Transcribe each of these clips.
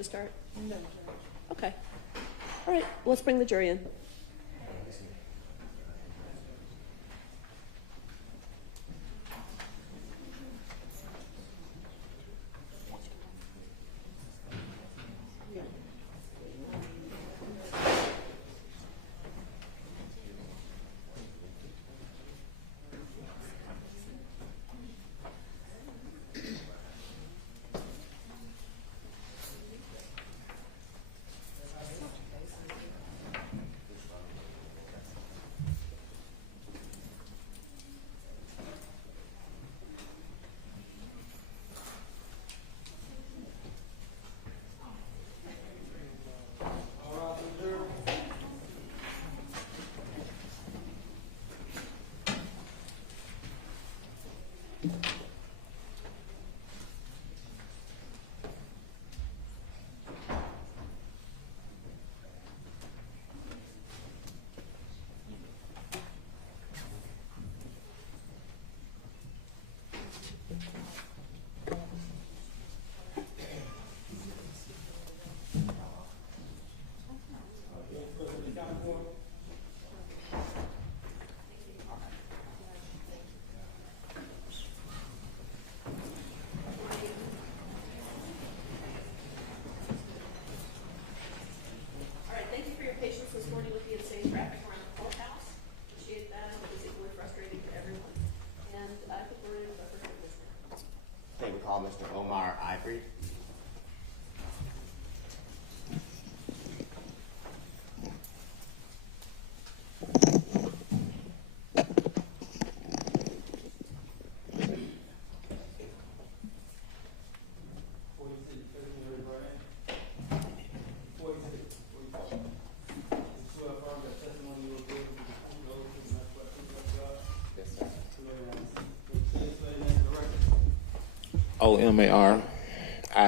to start? No. Okay. All right, let's bring the jury in.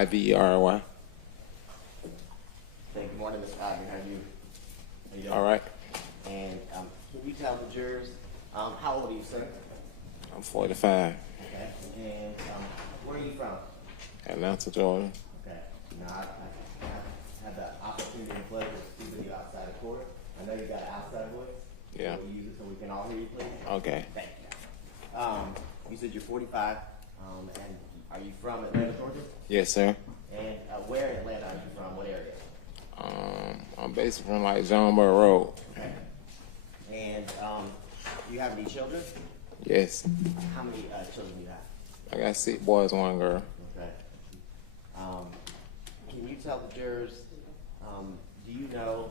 Omarivery. Hey, good morning, Mr. Ivy. How are you? Doing? All right. And can you tell the jurors, how old are you, sir? I'm 45. Okay. And where are you from? Atlanta, Georgia. Okay. Now, I had the opportunity and pleasure of speaking with you outside of court. I know you got an outside voice. Yeah. We'll use it so we can all hear you, please. Okay. Thank you. You said you're 45, and are you from Atlanta, Georgia? Yes, sir. And where in Atlanta are you from? What area? I'm basically from like Johnborough Road. Okay. And do you have any children? Yes. How many children do you have? I got 6 boys, 1 girl. Okay. Can you tell the jurors, do you know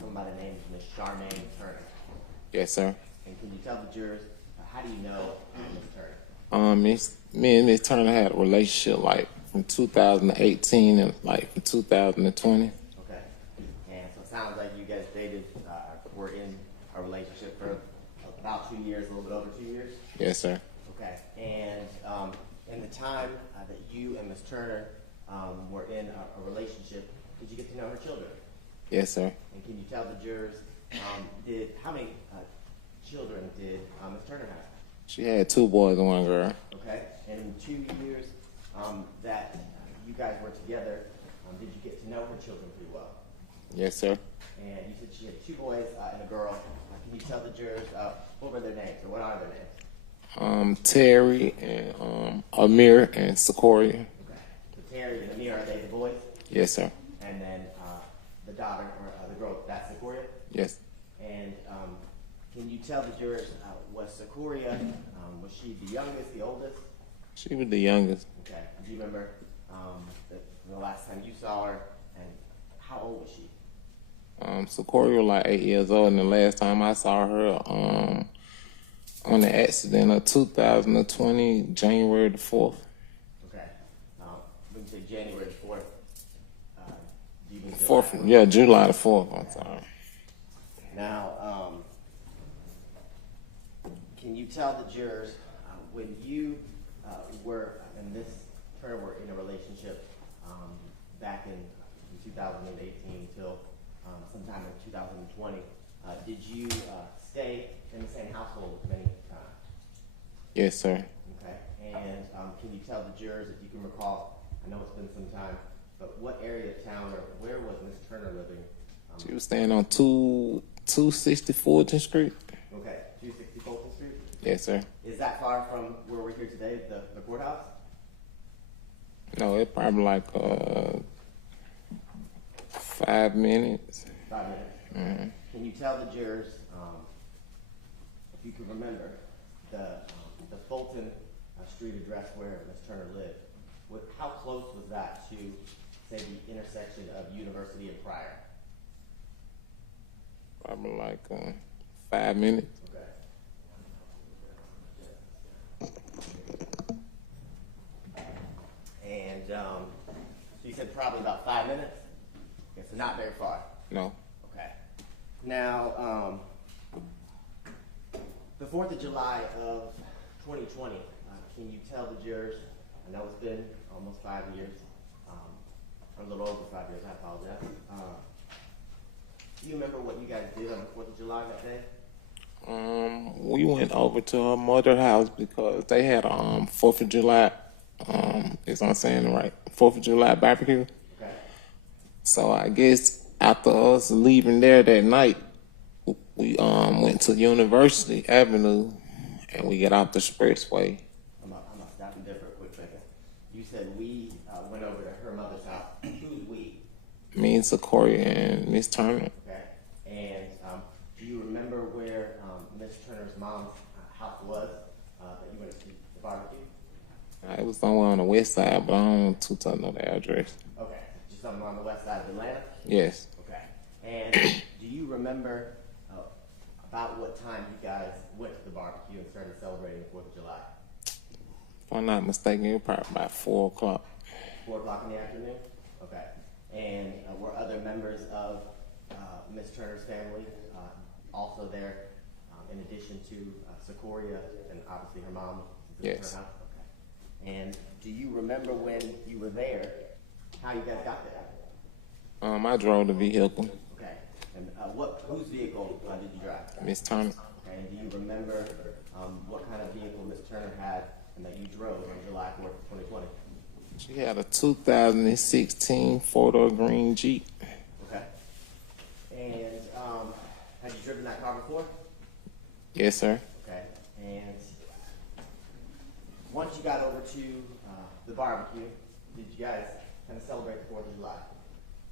somebody named Miss Charmaine Turner? Yes, sir. And can you tell the jurors, how do you know Miss Turner? Me and Miss Turner had a relationship like from 2018 and like from 2020. Okay. And so it sounds like you guys dated, were in a relationship for about 2 years, a little bit over 2 years? Yes, sir. Okay. And in the time that you and Miss Turner were in a relationship, did you get to know her children? Yes, sir. And can you tell the jurors, how many children did Miss Turner have? She had 2 boys and 1 girl. Okay. And in 2 years that you guys were together, did you get to know her children pretty well? Yes, sir. And you said she had 2 boys and a girl. Can you tell the jurors what were their names, or what are their names? Terry and Amir and Secoriea. Okay. So Terry and Amir, are they the boys? Yes, sir. And then the daughter, or the girl, that's Secoriea? Yes. And can you tell the jurors, was Secoriea, was she the youngest, the oldest? She was the youngest. Okay. Do you remember the last time you saw her, and how old was she? Secoriea was like 8 years old, and the last time I saw her on the accident of 2020, January the 4th. Okay. When you say January the 4th, do you mean July? 4th, yeah, July the 4th, I'm sorry. Now, can you tell the jurors, when you were, and Miss Turner were in a relationship back in 2018 till sometime in 2020, did you stay in the same household many times? Yes, sir. Okay. And can you tell the jurors, if you can recall, I know it's been some time, but what area of town or where was Miss Turner living? She was staying on 260 Fulton Street. Okay, 260 Fulton Street? Yes, sir. Is that far from where we're here today, the courthouse? No, it probably like 5 minutes. 5 minutes. Mm-hmm. Can you tell the jurors, if you can remember, the Fulton Street address where Ms. Turner lived? How close was that to, say, the intersection of University and Pryor? Probably like 5 minutes. Okay. And so you said probably about 5 minutes? Okay, so not very far. No. Okay. Now, the 4th of July of 2020, can you tell the jurors, I know it's been almost 5 years, or a little over 5 years, I apologize. Do you remember what you guys did on the 4th of July that day? We went over to her mother's house because they had 4th of July, is I'm saying it right, 4th of July barbecue. Okay. So I guess after us leaving there that night, we went to University Avenue and we get off the expressway. I'm gonna stop you there for a quick second. You said we went over to her mother's house. Who's we? Me and Secoriea and Miss Turner. Okay. And do you remember where Miss Turner's mom's house was that you went to see the barbecue? It was somewhere on the west side, but I don't too tough know the address. Okay. Just somewhere on the west side of Atlanta? Yes. Okay. And do you remember about what time you guys went to the barbecue and started celebrating the 4th of July? If I'm not mistaken, it was probably about 4 o'clock. 4 o'clock in the afternoon? Okay. And were other members of Miss Turner's family also there, in addition to Secoriea and obviously her mom? Yes. Her house? Okay. And do you remember when you were there, how you guys got there? I drove the vehicle. Okay. And whose vehicle did you drive? Miss Turner. Okay. And do you remember what kind of vehicle Miss Turner had and that you drove on July 4th, 2020? She had a 2016 four-door green Jeep. Okay. And had you driven that car before? Yes, sir. Okay. And once you got over to the barbecue, did you guys kind of celebrate the 4th of July?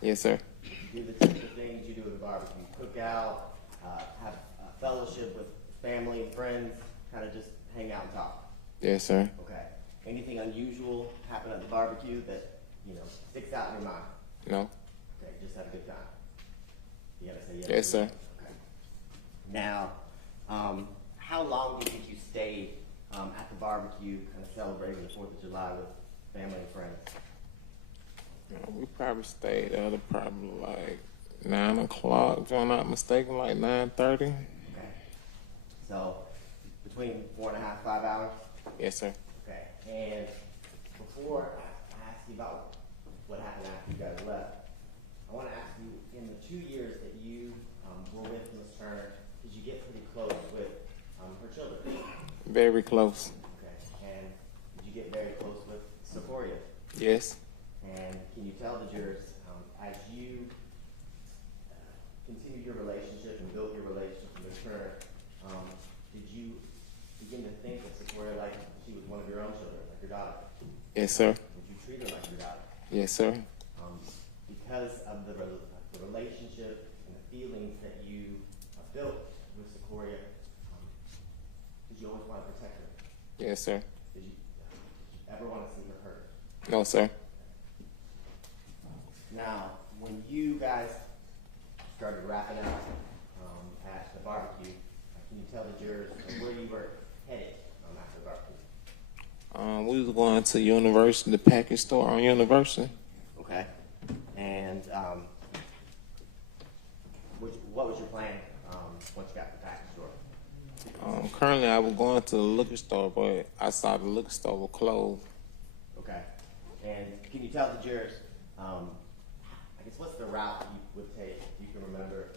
Yes, sir. Do the typical things you do at a barbecue: cook out, have a fellowship with family and friends, kind of just hang out and talk. Yes, sir. Okay. Anything unusual happen at the barbecue that sticks out in your mind? No. Okay, just have a good time. You gotta say yes. Yes, sir. Okay. Now, how long do you think you stayed at the barbecue, kind of celebrating the 4th of July with family and friends? We probably stayed there to probably like 9 o'clock, if I'm not mistaken, like 9:30. Okay. So between 4.5, 5 hours? Yes, sir. Okay. And before I ask you about what happened after you guys left, I want to ask you, in the 2 years that you were with Ms. Turner, did you get pretty close with her children? Very close. Okay. And did you get very close with Secoriea? Yes. And can you tell the jurors, as you continued your relationship and built your relationship with Turner, did you begin to think of Secoriea like she was one of your own children, like your daughter? Yes, sir. Did you treat her like your daughter? Yes, sir. Because of the relationship and the feelings that you built with Secoriea, did you always want to protect her? Yes, sir. Did you ever want to see her hurt? No, sir. Now, when you guys started wrapping up at the barbecue, can you tell the jurors where you were headed after the barbecue? We was going to University, the package store on University. Okay. And what was your plan once you got to the package store? Currently, I was going to the liquor store, but I saw the liquor store was closed. Okay. And can you tell the jurors, I guess, what's the route you would take, if you can remember,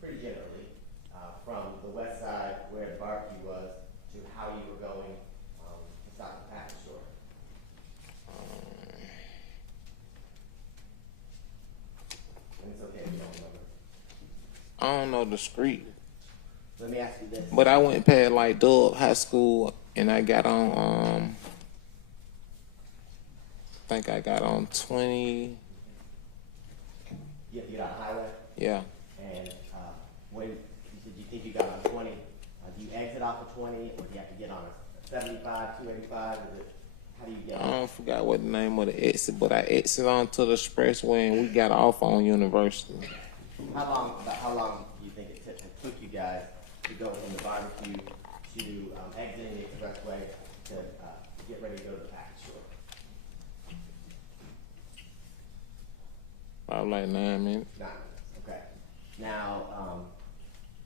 pretty generally, from the west side where the barbecue was to how you were going to stop the package store? I don't know the street, Let me ask you this. but I went past like Dub High School and I got on, I think I got on 20, You get on the highway, yeah. and when you said you think you got on 20, do you exit off of 20, or do you have to get on a 75, 285? Is it, how do you get I on? don't forgot what the name of the exit, but I exit onto the expressway and we got off on University. About how long do you think it took you guys to go from the barbecue to exiting the expressway to get ready to go to the package store? Probably like 9 minutes. 9 minutes. Okay. Now,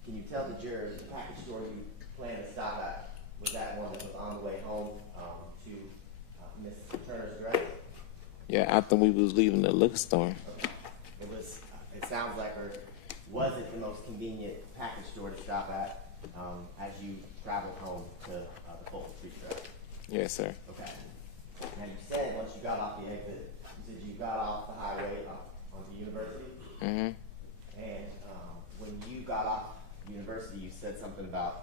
can you tell the jurors the package store you plan to stop at was that one that was on the way home to Miss Turner's address? Yeah, after we was leaving the liquor store. Okay. It was. It sounds like, or was it the most convenient package store to stop at as you traveled home to the Fulton Street Trail? Yes, sir. Okay. Now you said once you got off the exit, you said you got off the highway onto University. Mm-hmm. And when you got off University, you said something about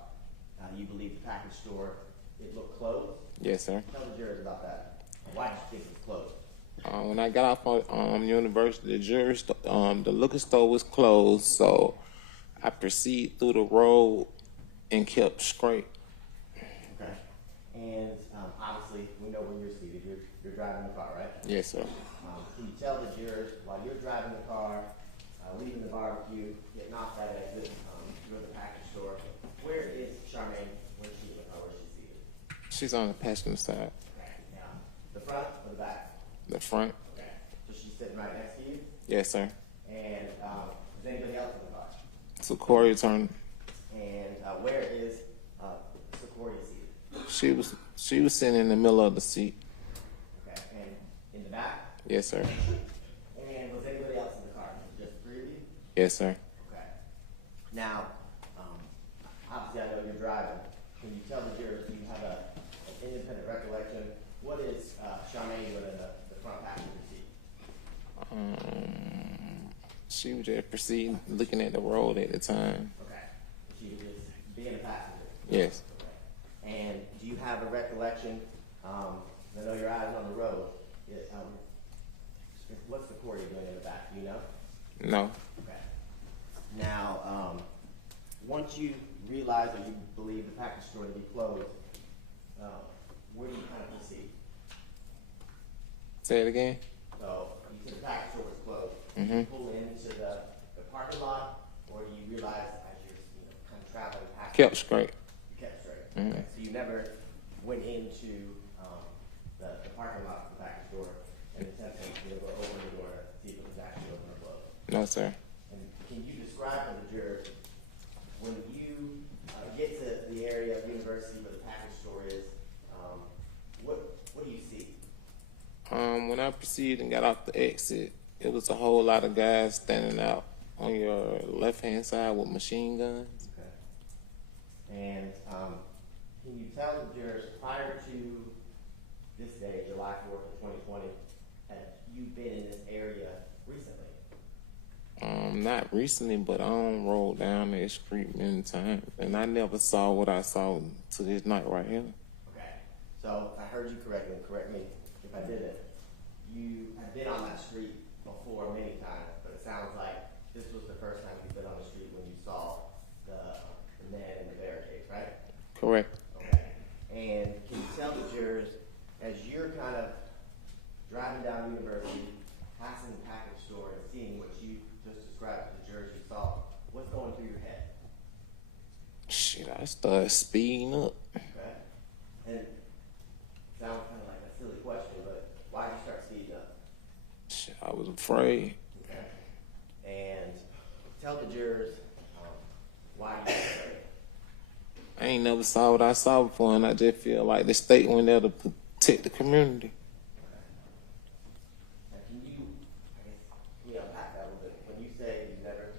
you believe the package store, it looked closed. Yes, sir. Tell the jurors about that. Why did you think it was closed? When I got off on University, the liquor store was closed, so I proceeded through the road and kept straight. Okay. And obviously, we know where you're seated. You're driving the car, right? Yes, sir. Can you tell the jurors while you're driving the car, leaving the barbecue, getting off that exit, go to the package store, where is Charmaine when she's in the car? Where's she seated? She's on the passenger side. Okay. Now, the front or the back? The front. Okay. So she's sitting right next to you. Yes, sir. And is anybody else in the car? Secoriea Turner. And where is Secoriea seated? She was sitting in the middle of the seat. Okay. And in the back? Yes, sir. And was anybody else in the car? Just three of you? Yes, sir. Okay. Now, obviously I know you're driving. Can you tell the jurors, do you have an independent recollection? What is Charmaine doing in the front passenger seat? She was just proceeding, looking at the road at the time. Okay. She was just being a passenger? Yes. Okay. And do you have a recollection, I know your eyes on the road, what's Secoriea doing in the back, do you know? No. Okay. Now, once you realize or you believe the package store to be closed, where do you kind of proceed? Say it again. So you said the package store was closed. Mhm. Do you pull into the parking lot, or do you realize as you're kind of traveling past? Kept straight. You kept straight. Mhm. Okay. So you never went into the parking lot of the package store and attempted to go open the door to see if it was actually open or closed. No, sir. And can you describe to the jurors when you get to the area of University where the package store is, what do you see? When I proceeded and got off the exit, it was a whole lot of guys standing out on your left-hand side with machine guns. Okay. And can you tell the jurors prior to this day, July 4th of 2020, have you been in this area recently? Not recently, but I don't roll down that street many times, and I never saw what I saw to this night right here. Okay. So I heard you correctly, and correct me if I didn't. You have been on that street before many times, but it sounds like this was the first time you've been on the street when you saw the man in the barricades, right? Correct. Okay. And can you tell the jurors, as you're kind of driving down University, passing the package store and seeing what you just described to the jurors you saw, what's going through your head? Shit, I started speeding up. Okay. And it sounds kind of like a silly question, but why did you start speeding up? Shit, I was afraid. Okay. And tell the jurors why you were afraid. I ain't never saw what I saw before, and I just feel like the state went there to protect the community. Now, can you, I guess, unpack that a little bit? When you say you've never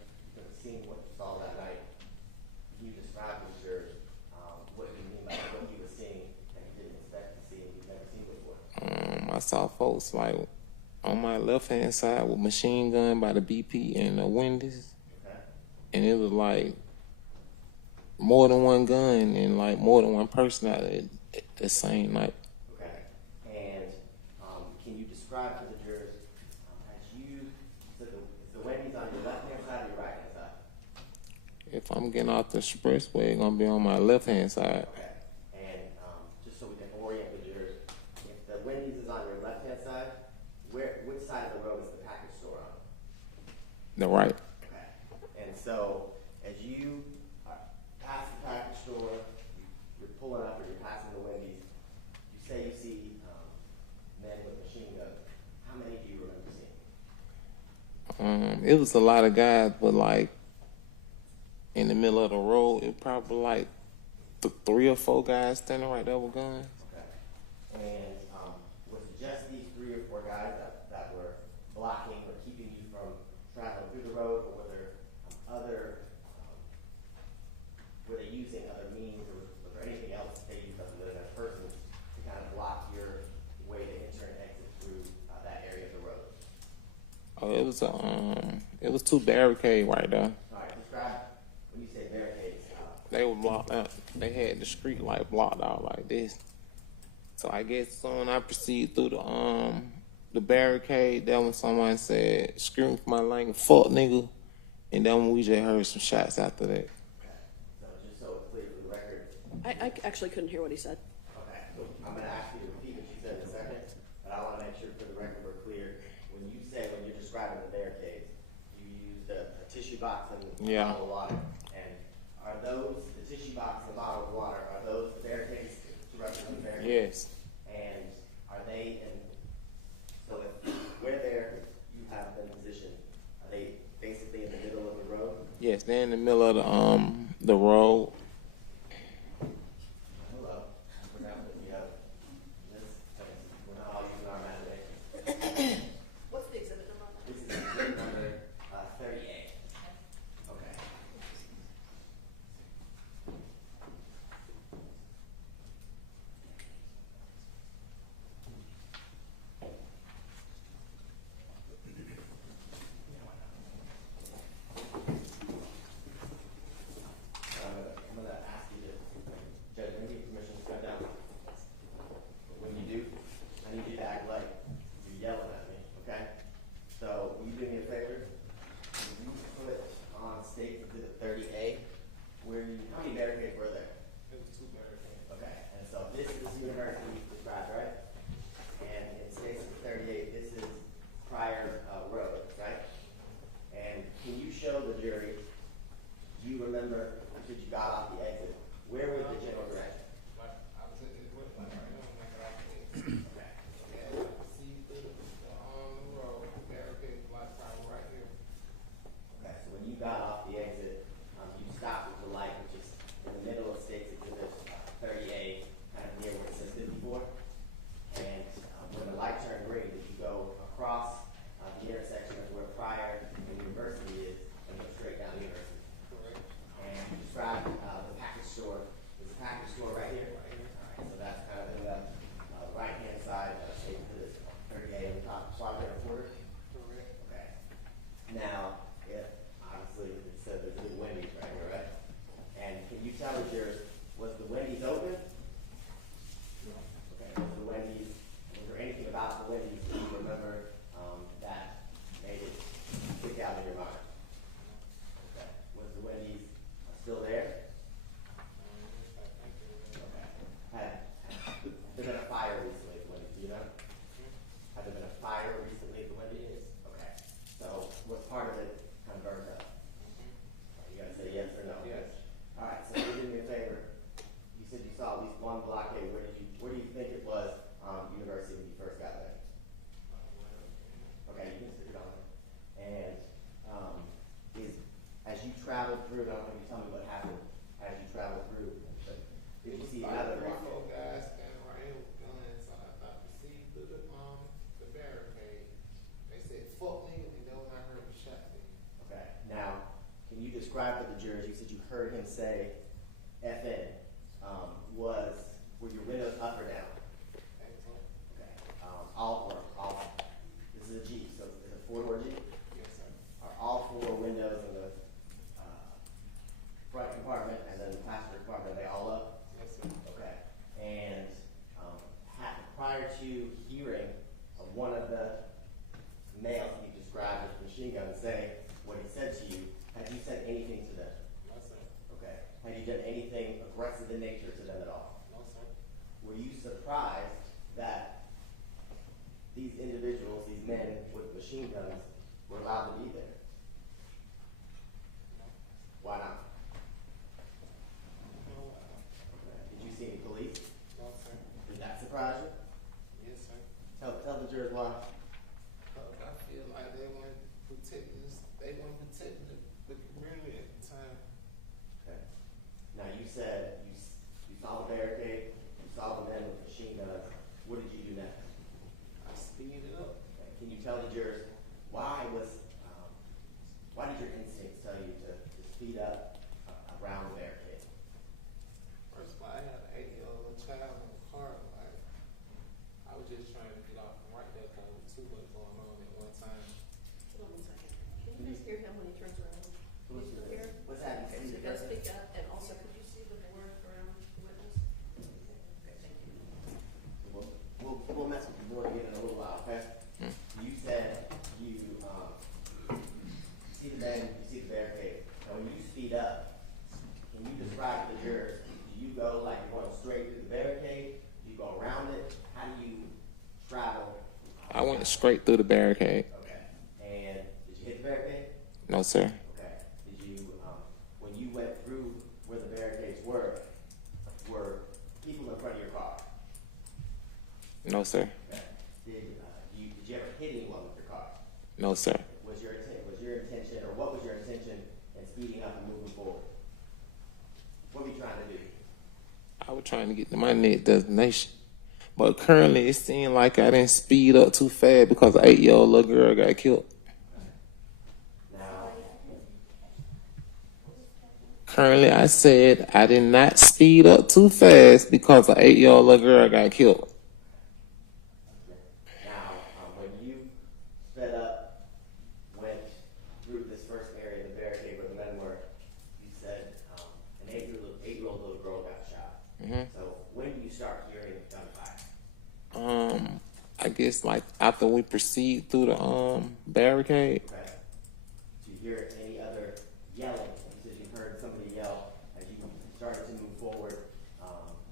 seen what you saw that night, can you describe to the jurors what you mean by what you were seeing that you didn't expect to see and you've never seen before? I saw folks like on my left-hand side with machine gun by the BP and the Wendy's, Okay. and it was like more than one gun and like more than one person out there at the same night. Okay. And can you describe to the jurors as you, so the Wendy's on your left hand side or your right hand side? If I'm getting off the expressway, it's gonna be on my left hand side. Okay. And just so we can orient the jurors, if the Wendy's is on your left hand side, which side of the road is the package store on? The right. Okay. And so as you pass the package store, you're pulling up or you're passing the Wendy's, you say you see men with machine guns. How many do you remember seeing? It was a lot of guys, but like in the middle of the road, it probably like 3 or 4 guys standing right there with guns. Okay. And was it just these 3 or 4 guys that were blocking or keeping you from traveling through the road, or were there were they using other means, or was there anything else they used other than a person to kind of block your way to enter and exit through that area of the road? Oh, it was 2 barricades right there. All right, describe when you say barricades. They were blocked out. They had the street light blocked out like this. So I guess soon I proceed through the barricade. Then when someone said, "Scream for my language, fuck nigga," and then we just heard some shots after that. Okay. So just so it's clear for the record. I actually couldn't hear what he said. Okay. So I'm going to ask you to repeat what you said in a second, but I want to make sure for the record we're clear. When you're describing the barricades, you used a tissue box and a bottle of water. And are those, the tissue box and the bottle of water, are those the barricades to represent the barricades? Yes. And are they so if where you have them positioned, are they basically in the middle of the road? Yes, they're in the middle of the road. Hello. We're not looking at this. We're not all using our imagination. What's the exhibit number on that? This is exhibit number 38. Okay. I'm gonna ask you to, Judge, can I get permission to step down? But when you do, I need you to act like you're yelling at me, okay? So, will you do me a favor? Will you put on state exhibit 30A, how many barricades were there? There was 2 barricades. Okay, and so this is the university you described, right? And in state exhibit 38, this is prior road, right? And can you show the jury, do you remember, after you got off the exit, where was the general direction? I was at this point, like right now, like right there. Okay. Yeah, I could see through the road, barricades like right here. Okay, so when you got off the exit, you stopped with the light, which is in the middle of State's Exhibit 30A, kind of near where it says 54. And when the light turned green, did you go across the intersection of where Prior and University is and go straight down University? Correct. And describe the package store. Is the package store right here? Right here. All right, so that's kind of in the right-hand side of State Exhibit 30A in the top quadrant of order. Correct. Okay. Now, if obviously it said there's a Wendy's right here, right? And can you tell the jurors, was the Wendy's open? Okay, was the Wendy's, was there anything about the Wendy's that you remember that made it stick out in your mind? Okay, was the Wendy's still there? Okay. Had there been a fire recently at the Wendy's, do you know? Had there been a fire recently at the Wendy's? Okay. So what part of it kind of burned up? You gotta say yes or no. Yes. All right, so you do me a favor. You said you saw at least one blockade. Where do you think it was, University when you first got there? Okay, you can stick it on there. And as you traveled through, I don't know if you tell me what happened as you traveled through, but did you see another blockade? Guys standing right here with guns, so I could see through the barricade. They said, "Fuck nigga," and then when I heard the shot. Okay, now, can you describe to the jurors, you said you heard him say FN, were your windows up or down? Okay, all, this is a Jeep, so it's a 4-door Jeep? Yes, sir. Are all 4 windows in the machine gun and say what he said to you, had you said anything to them? No, sir. Okay. Had you done anything aggressive in nature to them at all? No, sir. Were you surprised that these individuals, these men with machine guns, were allowed to be there? No. Why not? No. Okay. Did you see any police? No, sir. Did that surprise you? Yes, sir. Tell the jurors why. I feel like they weren't protecting the community at the time. Okay. Now you said you saw the barricade, you saw the men with machine guns. What did you do next? I speeded up. Okay. Can you tell the jurors why did your instincts tell you to speed up around the barricade? First of all, I had an 8-year-old child in the car. Like, I was just trying to get off right there because there was too much going on at one time. Hold on 1 second. Can you guys hear him when he turns around? Can you still hear? What's that? Okay, so You see the you guys barricade? speak up, and also, could you see the door around the witness? Okay, thank you. We'll mess with the board again in a little while, okay? You said you see the man, you see the barricade. Now when you speed up, can you describe to the jurors, do you go like you're going straight through the barricade? Do you go around it? How do you travel? I went straight through the barricade. Okay. And did you hit the barricade? No, sir. Okay. Did you, when you went through where the barricades were people in front of your car? No, sir. Okay. Did you ever hit anyone with your car? No, sir. Was your intention, or what was your intention in speeding up and moving forward? What were you trying to do? I was trying to get to my next destination. But currently, it seemed like I didn't speed up too fast because an 8-year-old little girl got killed. Now, Currently, I said I did not speed up too fast because an 8-year-old little girl got killed. when you sped up, went through this first area of the barricade where the men were, you said an 8-year-old little girl got shot. So when do you start hearing gunfire? I guess like after we proceed through the barricade. Okay. Do you hear any other yelling? You said you heard somebody yell as you started to move forward.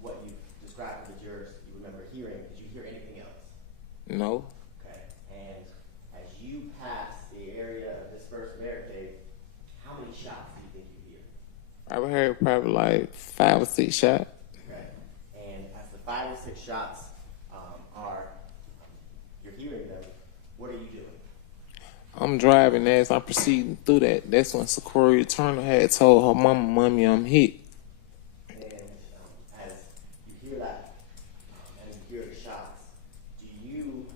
What you described to the jurors, you remember hearing. Did you hear anything else? No. Okay. And as you pass the area of this first barricade, how many shots do you think you hear? I heard probably like 5 or 6 shots. Okay. And as the 5 or 6 shots you're hearing them, what are you doing? I'm driving as I'm proceeding through that. That's when Secoriea Turner had told her mama, "Mommy, I'm hit." And as you hear that, and you hear the shots, do you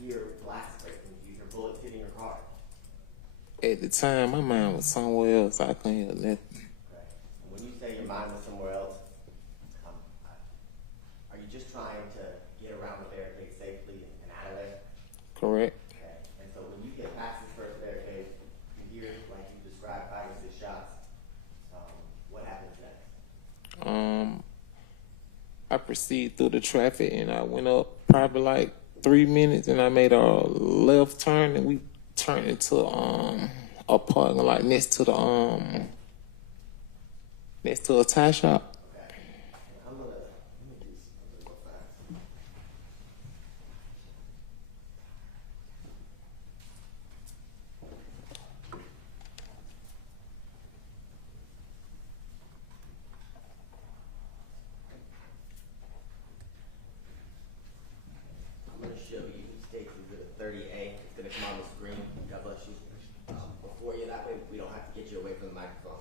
hear glass breaking? Do you hear bullets hitting your car? At the time, my mind was somewhere else. I couldn't hear nothing. Okay. And when you say your mind was somewhere else, are you just trying to get around the barricade safely and out of there? Correct. Okay. And so when you get past this first barricade, you hear, like you described, 5 or 6 shots. What happens next? I proceeded through the traffic and I went up probably like 3 minutes and I made a left turn and we turned into a parking lot next to the next to a tie shop. Okay. I'm gonna do something real fast. I'm going to show you State's Exhibit 30A. It's going to come on the screen. God bless you. Before you, that way we don't have to get you away from the microphone.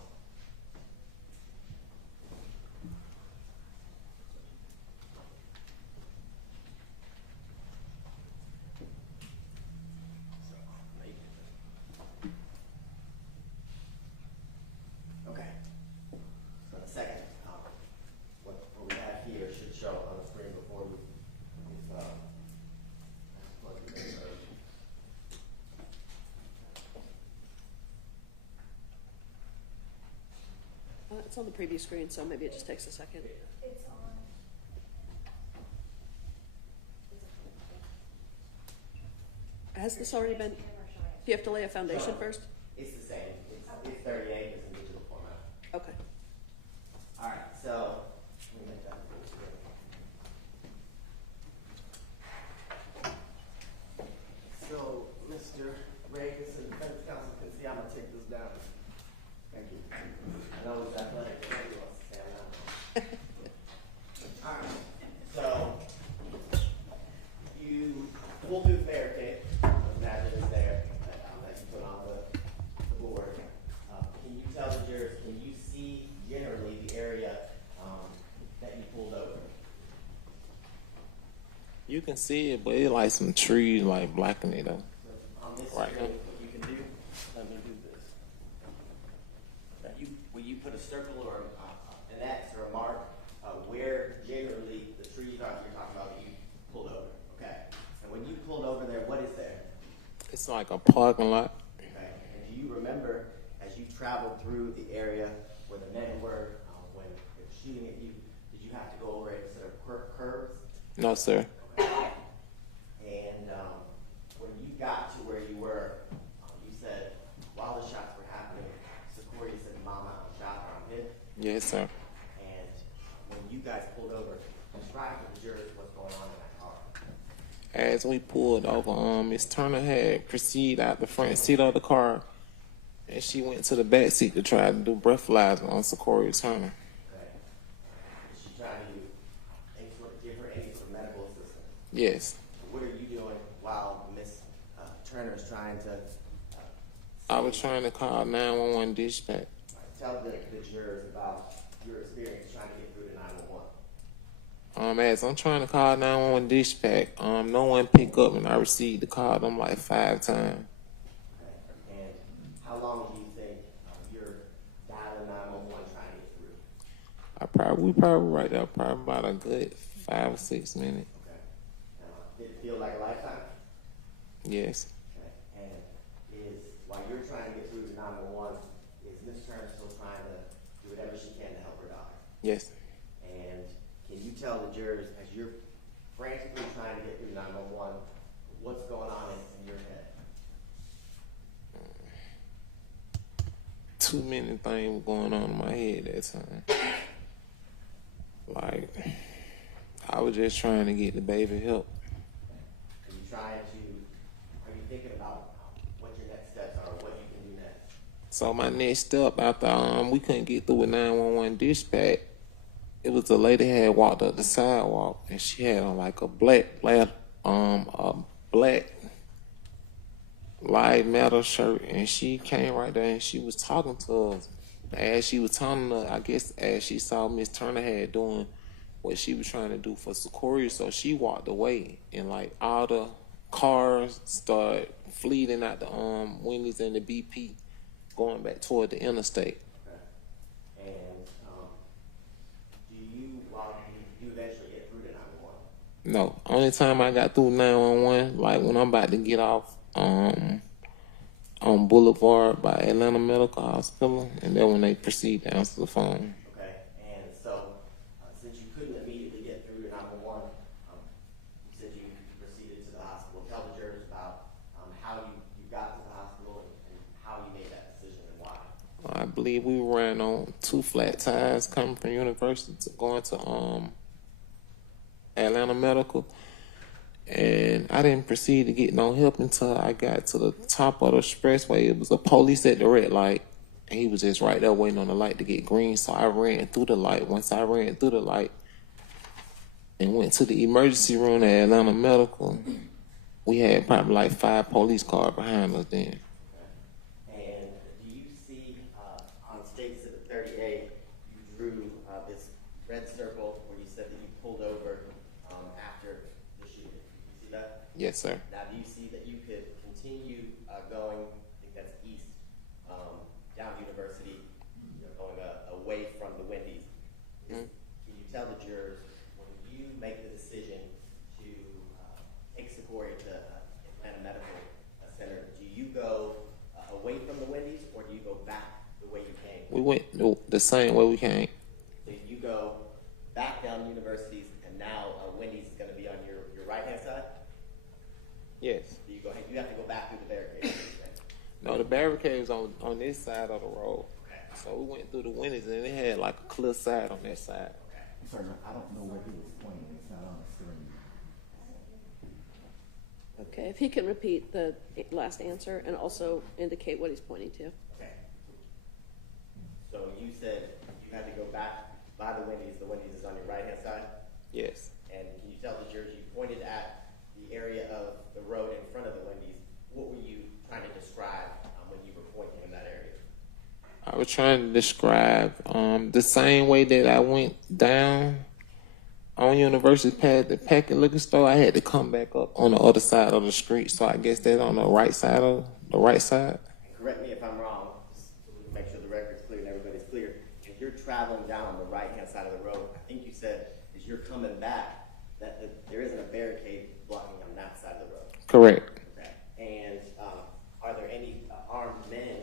Okay. So in a second, what we have here should show on the screen before we plug it in. It's on the preview screen, so maybe it just takes a second. It's on. Has this already been? Camera showing Do you have to lay a foundation first? It's the same. It's 38, it's in digital format. Okay. All right, so let me make that full screen. So, Mr. Reagan, so the defense counsel can see, I'm gonna take this down. Thank you. I know it's athletic, but nobody wants to say I'm not. All right, so you pull through the barricade. Imagine it's there that you put on the board. Can you tell the jurors? Can you see generally the area that you pulled over? You can see it, but it's like some trees like blocking it up. So on this Right screen, now. what you can do? Let me do this. Now will you put a circle or an X or a mark where generally the trees are you're talking about that you pulled over? Okay. And when you pulled over there, what is there? It's like a parking lot. Okay. And do you remember as you traveled through the area where the men were when they were shooting at you, did you have to go over a set of curves? No, sir. Okay. And when you got to where you were, you said while the shots were happening, Secoriea said, "Mama, I'm shot or I'm hit." Yes, sir. And when you guys pulled over, describe to the jurors what's going on in that car. As we pulled over, Miss Turner had proceeded out the front seat of the car, and she went to the back seat to try to do breathalyzer on Secoriea Turner. Okay. Is she trying to give her any sort of medical assistance? Yes. What are you doing while Miss Turner is trying to? I was trying to call 911 dispatch. Tell the jurors about your experience trying to get through to 911. As I'm trying to call 911 dispatch, no one picked up, and I received the call them like 5 times. Okay. And how long do you think you're dialing 911 trying to get through? We probably right there, probably about a good 5 or 6 minutes. Okay. Did it feel like a lifetime? Yes. Okay. And while you're trying to get through to 911, is Miss Turner still trying to do whatever she can to help her daughter? Yes. And can you tell the jurors, as you're frantically trying to get through 911, what's going on in your head? Too many things were going on in my head that time. Like, I was just trying to get the baby help. Are you thinking about what your next steps are, what you can do next? So my next step after we couldn't get through with 911 dispatch, it was a lady had walked up the sidewalk, and she had on like a black light metal shirt, and she came right there and she was talking to us. As she was telling her, I guess as she saw Miss Turner had doing what she was trying to do for Secoriea, so she walked away, and like all the cars started fleeing out the Wendy's and the BP, going back toward the interstate. Okay. And do you eventually get through to 911? No, only time I got through 911, like when I'm about to get off on Boulevard by Atlanta Medical Hospital, and then when they proceed to answer the phone. Okay. And so, since you couldn't immediately get through to 911, you said you proceeded to the hospital. Tell the jurors about how you got to the hospital and how you made that decision and why. I believe we ran on 2 flat tires coming from University to going to Atlanta Medical, and I didn't proceed to get no help until I got to the top of the expressway. It was a police at the red light, and he was just right there waiting on the light to get green, so I ran through the light. Once I ran through the light and went to the emergency room at Atlanta Medical, we had probably like 5 police cars behind us then. And do you see on State Exhibit 38, you drew this red circle where you said that you pulled over after the shooting? You see that? Yes, sir. Now, do you see that you could continue going, I think that's east, down University, going away from the Wendy's? Can you tell the jurors, when you make the decision to take Secoriea to Atlanta Medical Center, do you go away from the Wendy's, or do you go back the way you came? We went the same way we came. So you go back down Universities, and now Wendy's is going to be on your right-hand side? Yes. So you have to go back through the barricades. barricades on this side of the road. So we went through the windows and it had like a clear side on that side. Sir, I don't know where he was pointing. It's not on the screen. Okay, if he can repeat the last answer and also indicate what he's pointing to. Okay. So you said you had to go back by the Wendy's. The Wendy's is on your right-hand side? Yes. And can you tell the jurors you pointed at the area of the road in front of the Wendy's? What were you trying to describe when you were pointing in that area? I was trying to describe the same way that I went down on University Pad, the packet liquor store. I had to come back up on the other side of the street. So I guess that's on the right side of the right side. And correct me if I'm wrong, just so we can make sure the record's clear and everybody's clear. If you're traveling down on the right-hand side of the road, I think you said as you're coming back that there isn't a barricade blocking on that side of the road. Correct. Okay. And are there any armed men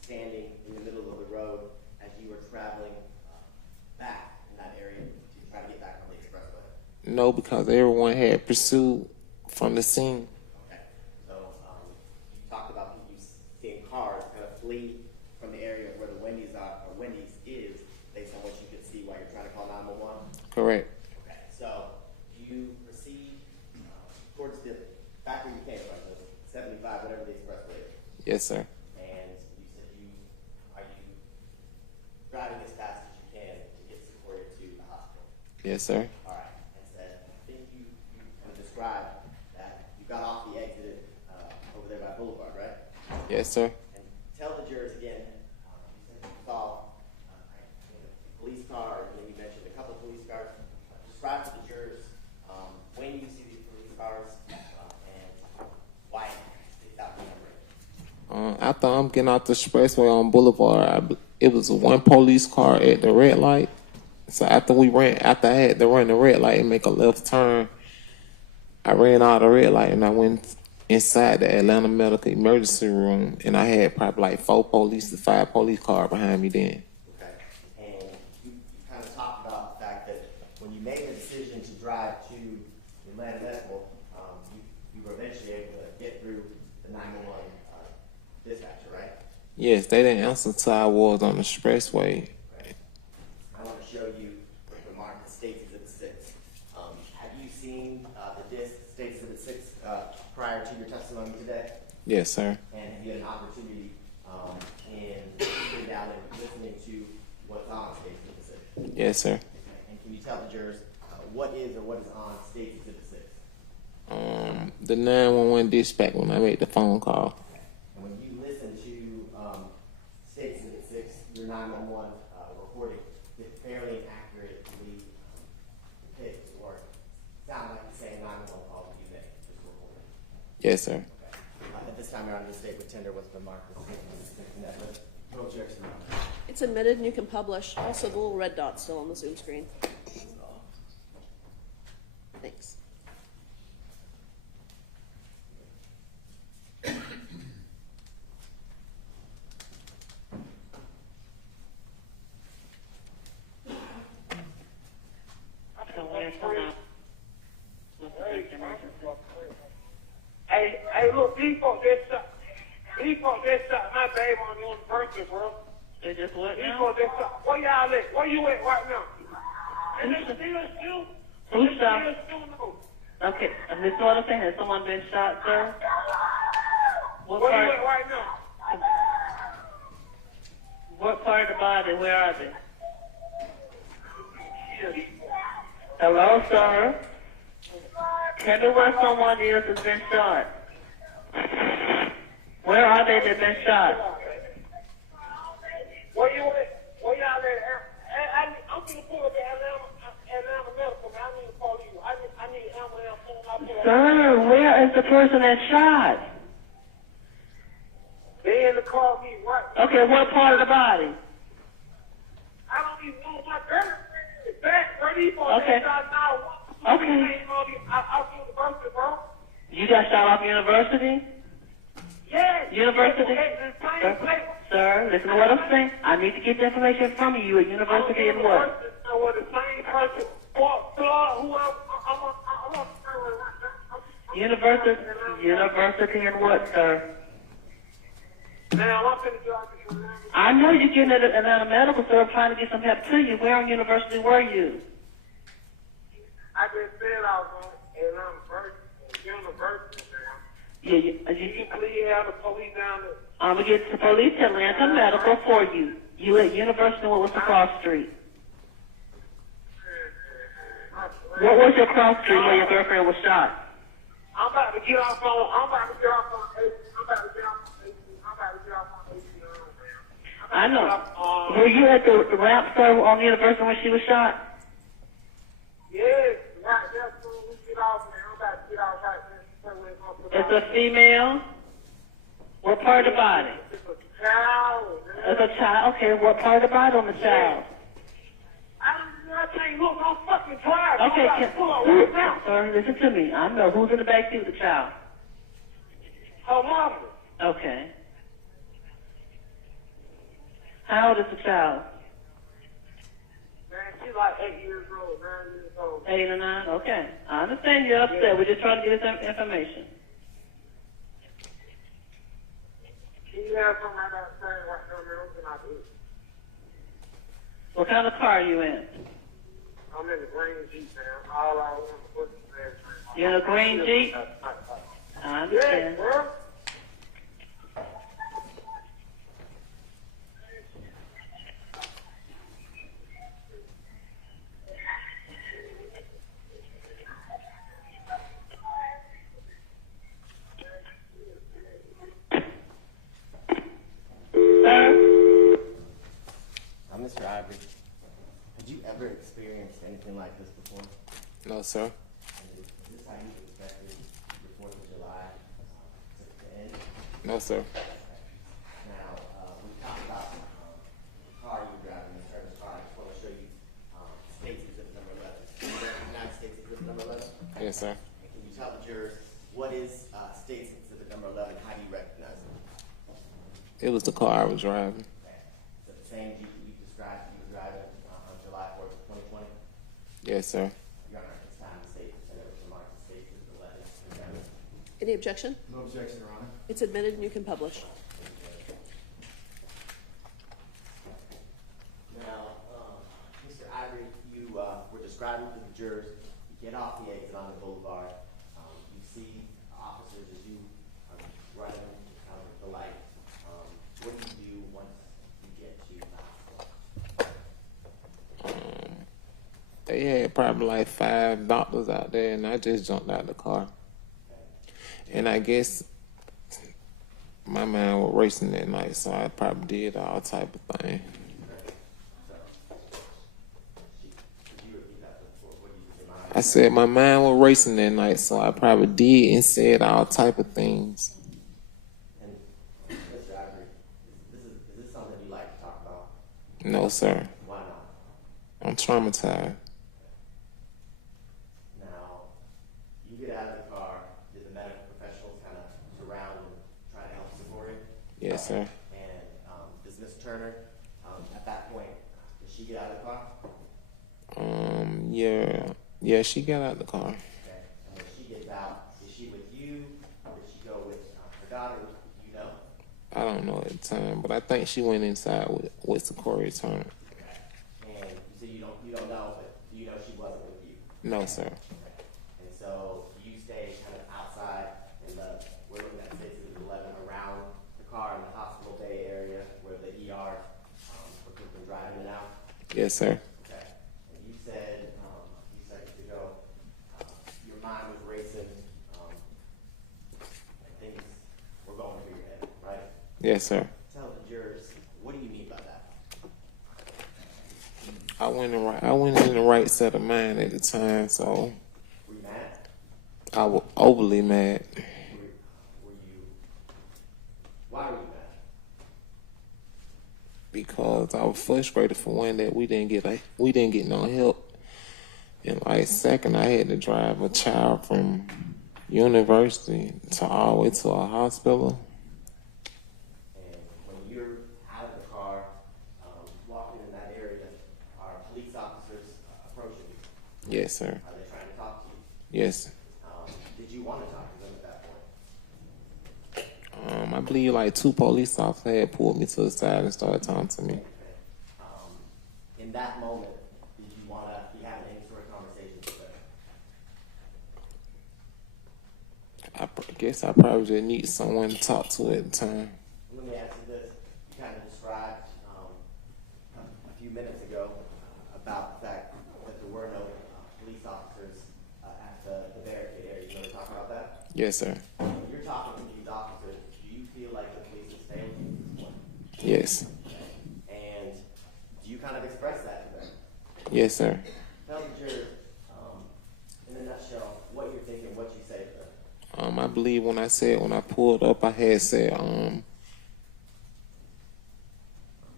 standing in the middle of the road as you were traveling back in that area to try to get back on the expressway? No, because everyone had pursued from the scene. Okay. So you talked about you seeing cars kind of flee from the area where the Wendy's are, or Wendy's is, based on what you could see while you're trying to call 911? Correct. Okay. So you proceed towards the back where you came from, the 75, whatever the expressway is. Yes, sir. And you said are you driving as fast as you can to get Secoriea to the hospital? Yes, sir. All right. And said, I think you kind of described that you got off the exit over there by Boulevard, right? Yes, sir. And tell the jurors again, you said you saw a police car, and then you mentioned a couple of police cars. Describe to the jurors when you see these police cars and why it sticks out in your memory. After I'm getting out the expressway on Boulevard, it was one police car at the red light. So after I had to run the red light and make a left turn, I ran out of the red light and I went inside the Atlanta Medical Emergency Room, and I had probably like 5 police cars behind me then. Okay. And you kind of talked about the fact that when you made the decision to drive to Atlanta Medical, you were eventually able to get through the 911 dispatcher, right? Yes, they didn't answer till I was on the expressway. Right. I want to show you the mark that states Exhibit 6. Have you seen the disc that states Exhibit 6 prior to your testimony today? Yes, sir. And have you had an opportunity in sitting down and listening to what's on States Exhibit 6? Yes, sir. Okay. And can you tell the jurors what is or what is on States Exhibit 6? The 911 dispatch when I made the phone call. Okay. And when you listen to States Exhibit 6, your 911 recording, it fairly accurately depicts or sound like the same 911 call that you made this recording. Yes, sir. Okay. At this time, Your Honor, the state would tender what's been marked as in that list. No objection, Your Honor. It's admitted and you can publish. Also, the little red dot's still on the Zoom screen. Thanks. Hey, look, these folks just shot my baby on the person, bro. They just what These now? folks just shot. Where y'all at? Where you at right now? And they still shoot. Who They shot? still shooting them. Okay, Miss Waterson, has someone been shot, sir? What Where you part? at right now? What part of the body? Where are they? Shit. Hello, sir. Tell me where someone is that's been shot. Where are they that been shot? Where you at? Where y'all at? I'm gonna pull up at Atlanta Medical, man. I need to call you. I need an ambulance soon. I'll pull up. Sir, where is the person that shot? They in the car with me right now. Okay, what part of the body? I don't even know my girl. It's back. Where these folks Okay. shot now? Okay. I'll do the birthday, bro. You got shot off University? Yes. University? Sir, Sir, listen to what I'm saying. I need to get the information from you. You at University and what? With the same person. University and what, sir? Now, I'm finna drive to you. I know you're getting at Atlanta Medical, so I'm trying to get some help to you. Where on University were you? I just said I was on University now. Yeah, You have the police down there. I'm gonna get the police to Atlanta Medical for you. You at University, what was the cross street? What was your cross street where your girlfriend was shot? I'm about to get off on 18. I know. Were you at the ramp, sir, on University when she was shot? Yes, right there soon we get off, man. I'm about to get off right there. It's a female? What part of the body? It's a child. It's a child? Okay, what part of the body on the child? I can't look on fucking drive. Okay, Who? sir, listen to me. I know. Who's in the back seat with the child? Her mama. Okay. How old is the child? Man, she's like 8 years old, 9 years old. 8 or 9? Okay. I understand you're upset. We're just trying to get some information. You have something I got to say right now, man. What can I do? What kind of car are you in? I'm in the green Jeep, man. All I want to put is there. You're in a green Jeep? I understand. Yeah, bro. Mr. Ivory, had you ever experienced anything like this before? No, sir. And is this how you expected the 4th of July to end? No, sir. Now, we talked about the car you were driving, the service car. I just want to show you States Exhibit number 11. Do you recognize States Exhibit number 11? Yes, sir. And can you tell the jurors what is States Exhibit number 11? How do you recognize it? It was the car I was driving. Okay. So the same Jeep that you described you were driving on July 4th, 2020? Yes, sir. Your Honor, it's time to state the Senator's remarks to States Exhibit 11. Any objection? No objection, Your Honor. It's admitted and you can publish. Now, Mr. Ivory, you were describing to the jurors, you get off the exit on the boulevard, you see officers as you are running out of the light. What do you do once you get to the hospital? They had probably like 5 doctors out there, and I just jumped out of the car. And I guess my mind was racing that night, so I probably did all type of things. I said my mind was racing that night, so I probably did and said all type of things. And Mr. Ivory, is this something you like to talk about? No, sir. Why not? I'm traumatized. Now, you get out of the car, did the medical professionals kind of surround and try to help support it? Yes, sir. And does Miss Turner, at that point, did she get out of the car? Yeah, she got out of the car. Okay. And when she gets out, is she with you, or did she go with her daughter? Do you know? I don't know at the time, but I think she went inside with Secoriea Turner. Okay. And you said you don't know, but do you know she wasn't with you? No, sir. Okay. And so you stay kind of outside in we're looking at States Exhibit 11 around the car in the hospital bay area where the ER for people driving it out. Yes, sir. Okay. And you said a few seconds ago your mind was racing and things were going through your head, right? Yes, sir. Tell the jurors, what do you mean by that? I went in the right set of mind at the time, so Were you mad? I was overly mad Why were you mad? because I was frustrated for one that we didn't get no help, and like second, I had to drive a child from university to all the way to a hospital. And when you're out of the car, walking in that area, are police officers approaching you? Yes, sir. Are they trying to talk to you? Yes. Did you want to talk to them at that point? I believe like 2 police officers had pulled me to the side and started talking to me. In that moment, did you want to be having any sort of conversation with them? I guess I probably just need someone to talk to at the time. Let me ask you this. You kind of described a few minutes ago about the fact that there were no police officers at the barricade area. You want to talk about that? Yes, sir. When you're talking to these officers, do you feel like the police has failed you at this point? Yes. And do you kind of express that to them? Yes, sir. Tell the jurors, in a nutshell, what you're thinking, what you say to them. I believe when I pulled up, I had said,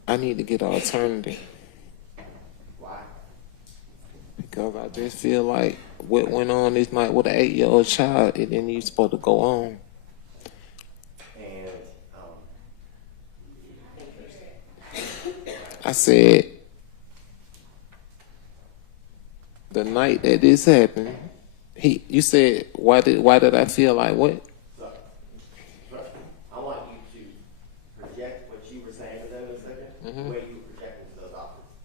I need to get an alternative. Why? Because I just feel like what went on this night with an 8-year-old child, it didn't even supposed to go on. And I said, the night that this happened, you said, why did I feel like what? so, I want you to project what you were saying to them in a second, the way you were projecting to those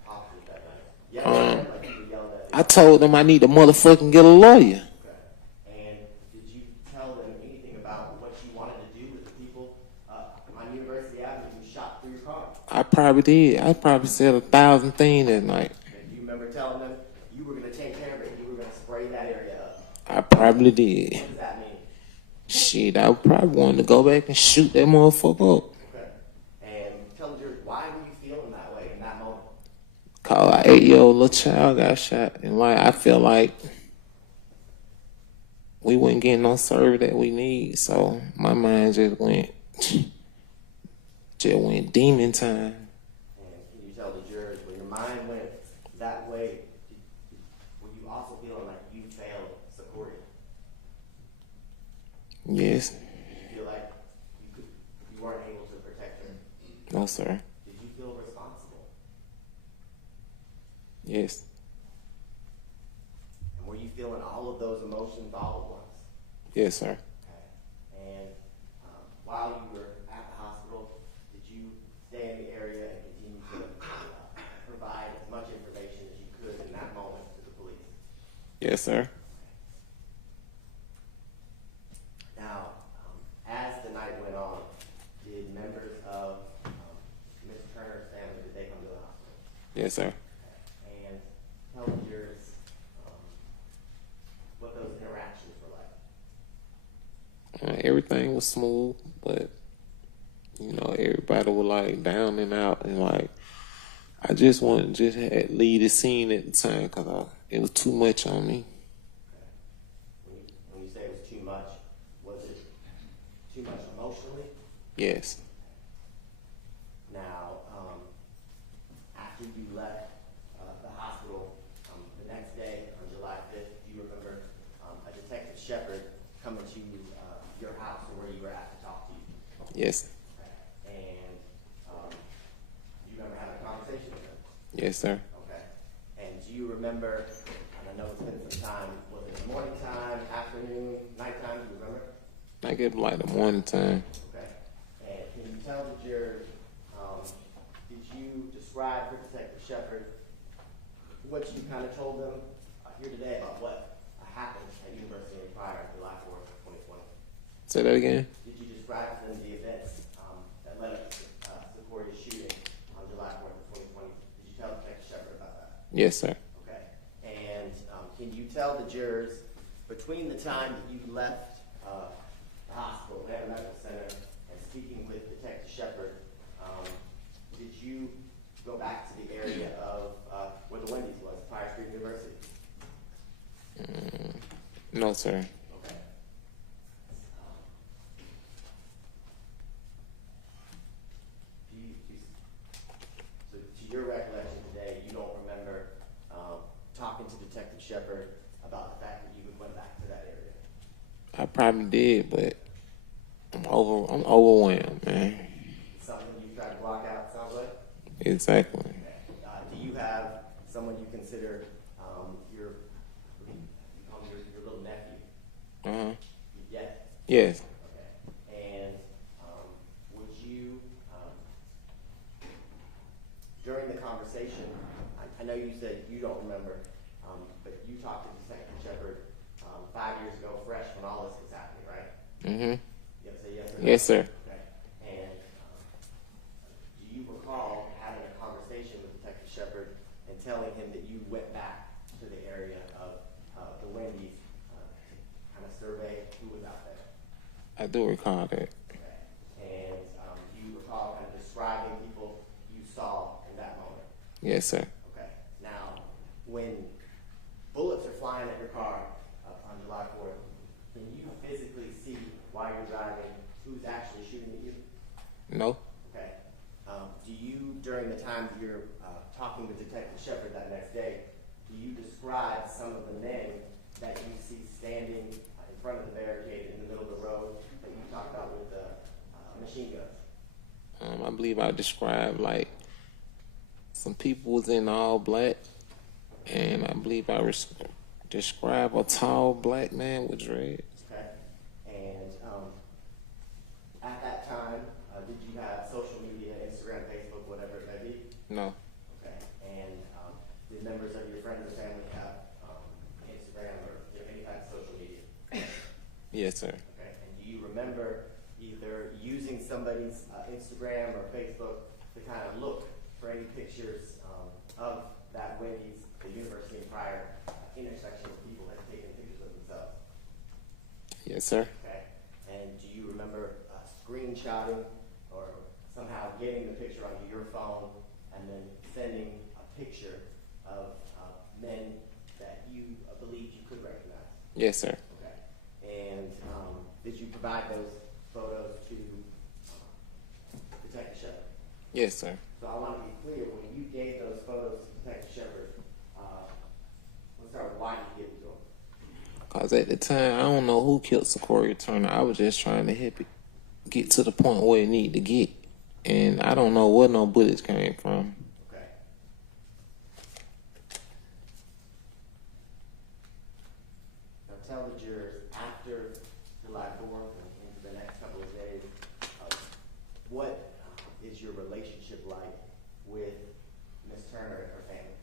officers that night. Yeah, like you were yelling at them. I told them I need to motherfucking get a lawyer. Okay. And did you tell them anything about what you wanted to do with the people on University Avenue who shot through your car? I probably did. I probably said 1,000 things that night. And do you remember telling them you were going to take care of it, you were going to spray that area up? I probably did. What does that mean? Shit, I probably wanted to go back and shoot that motherfucker up. Okay. And tell the jurors, why were you feeling that way in that moment? Cause an 8-year-old little child got shot, and like I feel like we wasn't getting no service that we need, so my mind just went demon time. And can you tell the jurors, when your mind went that way, were you also feeling like you failed Secoriea? Yes, Did you feel like you weren't able to protect her? no sir. Did you feel responsible? Yes, And were you feeling all of those emotions all at once? yes sir. Okay. And while you were at the hospital, did you stay in the area and continue to provide as much information as you could in that moment to the police? Yes sir. Now, as the night went on, did members of Ms. Turner's family, did they come to the hospital? Yes sir. And tell the jurors what those interactions were like. Everything was smooth, but you know everybody was like down and out, and like I just wanted to just leave the scene at the time because it was too much on me. When you say it was too much, was it too much emotionally? Yes. Now, after you left the hospital the next day on July 5th, do you remember a Detective Shepard coming to your house or where you were at to talk to you? Yes. And do you remember having a conversation with him? Yes sir. Okay. And do you remember, and I know it's been some time, was it morning time, afternoon, nighttime, do you remember? I get like the morning time. Okay. And can you tell the jurors, did you describe for Detective Shepard what you kind of told them here today about what happened at University of Fire on July 4th, 2020? Say that again. Did you describe to them the events that led up to Secoria's shooting on July 4th, 2020? Did you tell Detective Shepard about that? Yes sir. Okay. And can you tell the jurors, between the time that you left the hospital, the medical center, and speaking with Detective Shepard, did you go back to the area of where the Wendy's was, Fire Street University? No sir. Okay. So to your recollection today, you don't remember talking to Detective Shepard about the fact that you went back to that area? I probably did, but I'm overwhelmed, man. It's something you try to block out, sounds like? Exactly. Do you have someone you consider your little nephew? Uh huh. Yes. Yes. Okay. And conversation. I know you said you don't remember, but you talked to Detective Shepard 5 years ago, fresh when all this was happening, right? Mm-hmm. You have to say yes or no? Yes, sir. Okay. And do you recall having a conversation with Detective Shepard and telling him that you went back to the area of the Wendy's to kind of survey who was out there? I do recall that. Okay. And do you recall kind of describing people you saw in that moment? Yes, sir. Okay. Now, when bullets are flying at your car on July 4th, can you physically see while you're driving who's actually shooting at you? No. Okay. Do you, during the time that you're talking with Detective Shepard that next day, do you describe some of the men that you see standing in front of the barricade in the middle of the road that you talked about with the machine guns? I believe I described like some people was in all black, and I believe I described a tall black man with dreads. Okay. And at that time, did you have social media, Instagram, Facebook, whatever it may be? No. Okay. And did members of your friends or family have Instagram or any type of social media? Yes, sir. Okay. And do you remember either using somebody's Instagram or Facebook to kind of look for any pictures of that Wendy's, the University and Pryor intersection where people had taken pictures of themselves? Yes, sir. Okay. And do you remember screenshotting or somehow getting the picture onto your phone and then sending a picture of men that you believed you could recognize? Yes, sir. Okay. And did you provide those photos to Detective Shepard? Yes, sir. So I want to be clear, when you gave those photos to Detective Shepard, let's start with why did you give them to him? Because at the time, I don't know who killed Secoriea Turner. I was just trying to help it get to the point where it needed to get. And I don't know where no bullets came from. Okay. Now tell the jurors, after July 4th and into the next couple of days, what is your relationship like with Miss Turner and her family?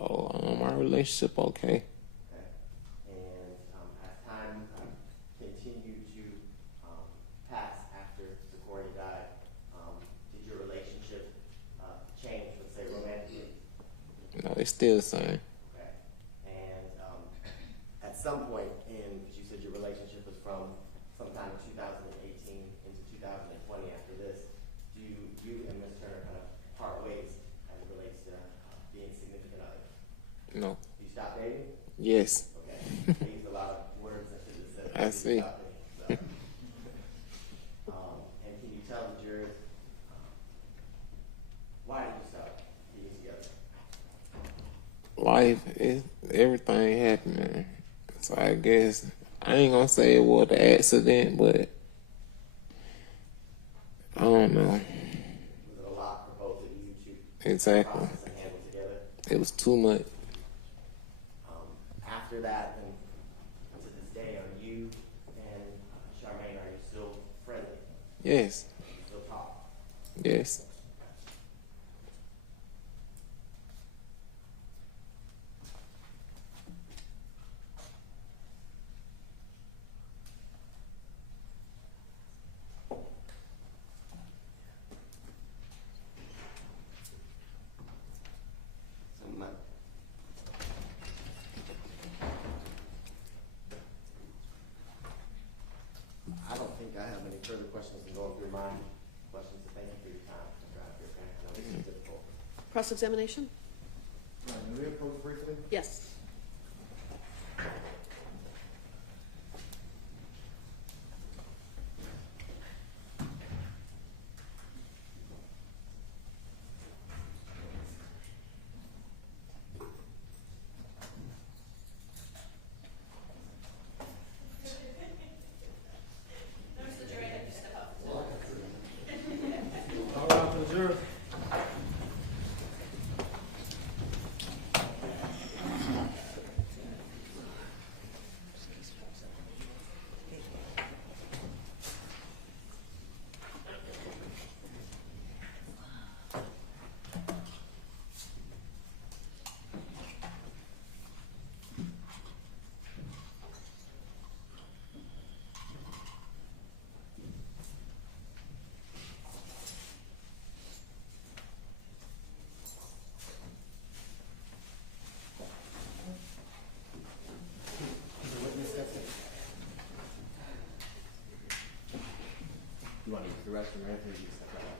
Oh, our relationship okay. Okay. And as time continued to pass after Secoriea died, did your relationship change, let's say, romantically? No, it's still the same. Okay. And at some point because you said your relationship was from sometime in 2018 into 2020 after this, do you and Ms. Turner kind of part ways as it relates to being significant others? No. You stop dating? Yes. Okay. I used a lot of words I should have said. I see. Stop dating, so. And can you tell the jurors why did you stop being together? Life is everything happening. So I guess I ain't gonna say it was an accident, but I don't know. Was it a lot for both of you to Exactly. process and handle together? It was too much. After that, and to this day, are you and Charmaine, are you still friendly? Yes. You still talk? Yes. I don't think I have any further questions and going through my questions, so thank you for your time. Okay? I know this is difficult. Cross-examination? May we approach briefly? Yes. All right, for the jurors. the restroom or anything, you step out.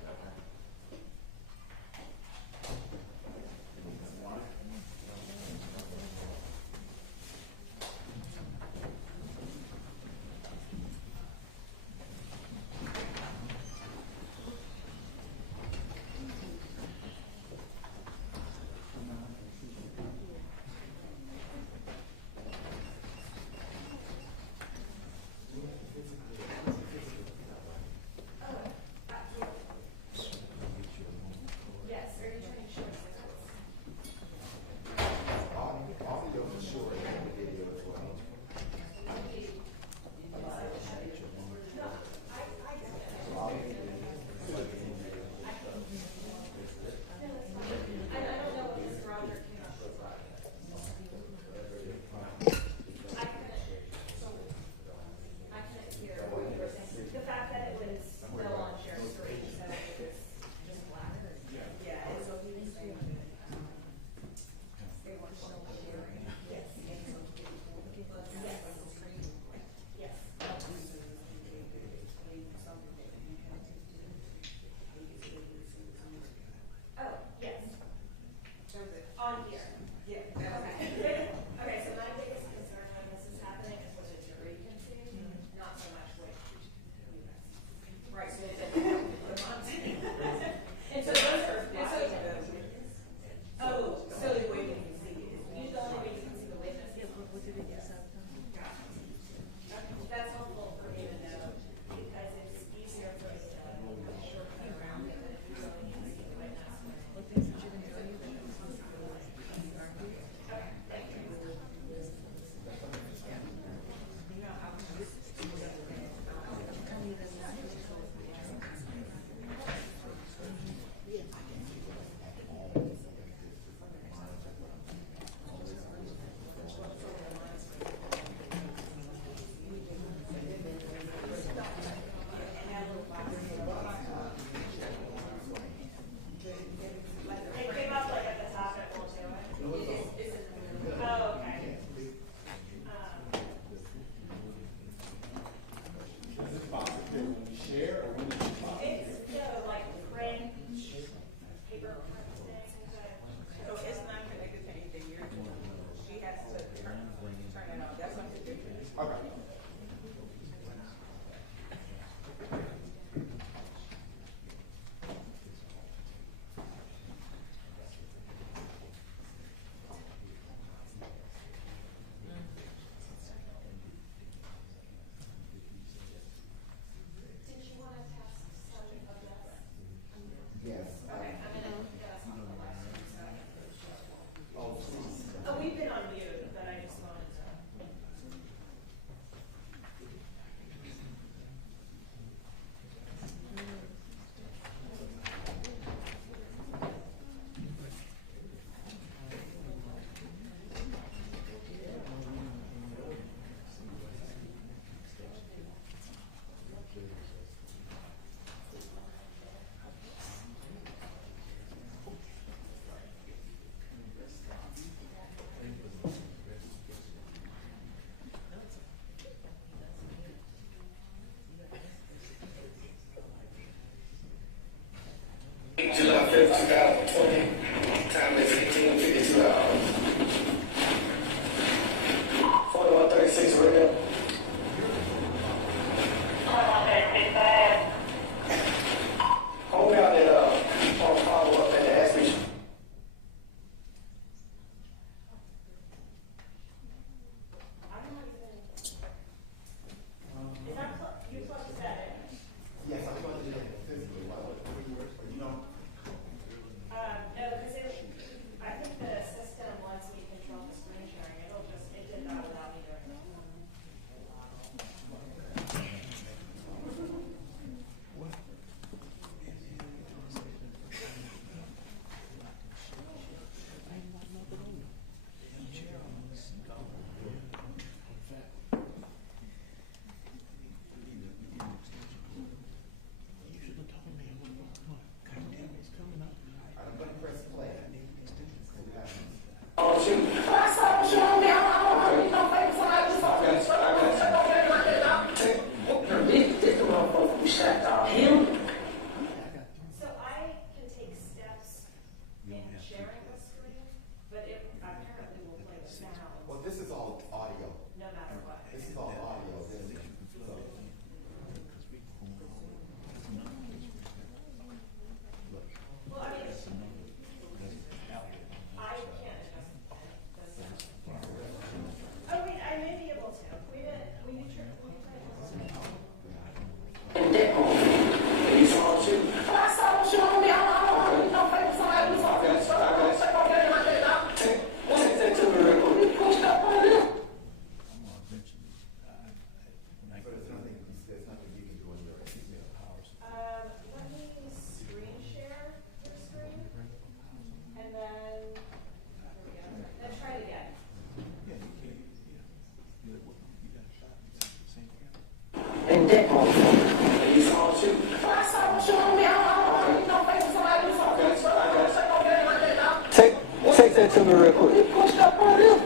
that to me real quick. He pushed up on him.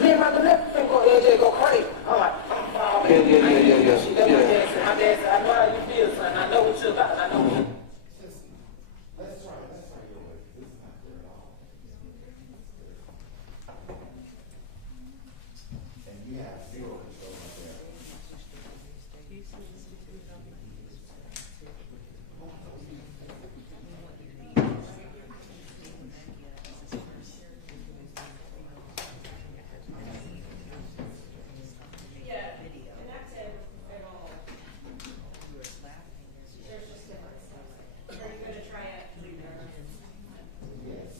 Me and my left finger, they just go crazy. I'm like, oh, man. Yeah. My dad said, I know how you feel, son. I know what you're about. I know what you're Let's try your way. This is not clear at all. And you have zero control right there. Yeah, connected at all. There's just different stuff. Are you gonna try it? Yes.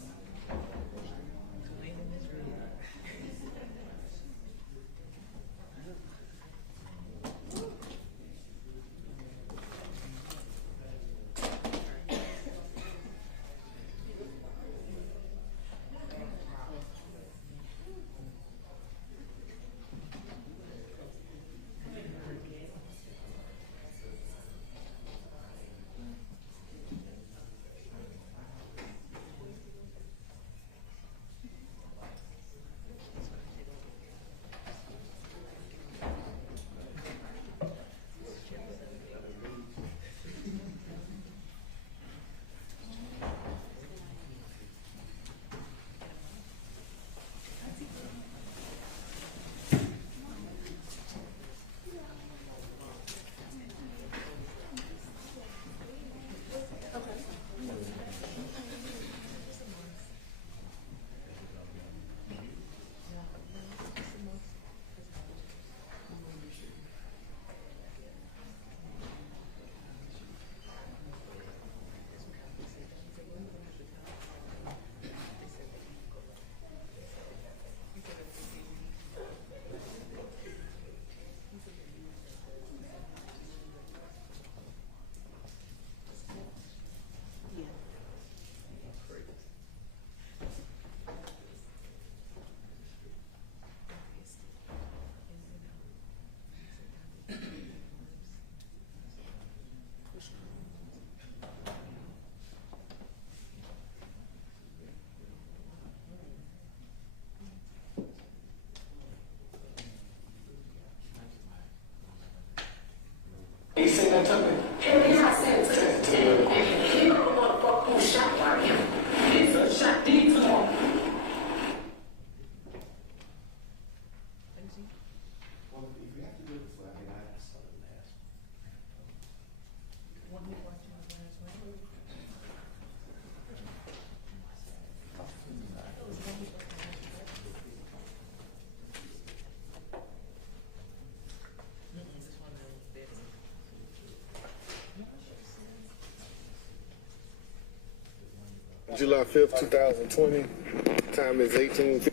You say that to me? Hell yeah, I said it to him. You know the motherfucker who shot like him. He's a shot deep to him. Well, if you have to do it this way, I mean, I started last. July 5th, 2020. Time is 18:50.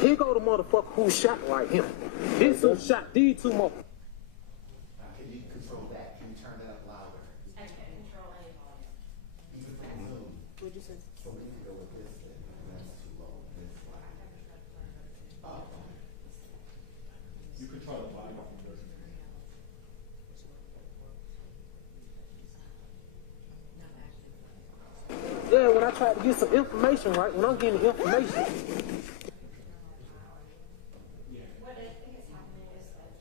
Here go the motherfucker who shot like him. This who shot these two motherfuckers. Can you control that? Can you turn that up louder? I can't control any volume. You can put the zoom. What'd you say? So we need to go with this then. That's too low. This loud. Oh. You control the volume from this. Yeah, when I tried to get some information, right? When I'm getting information, What I think is happening is that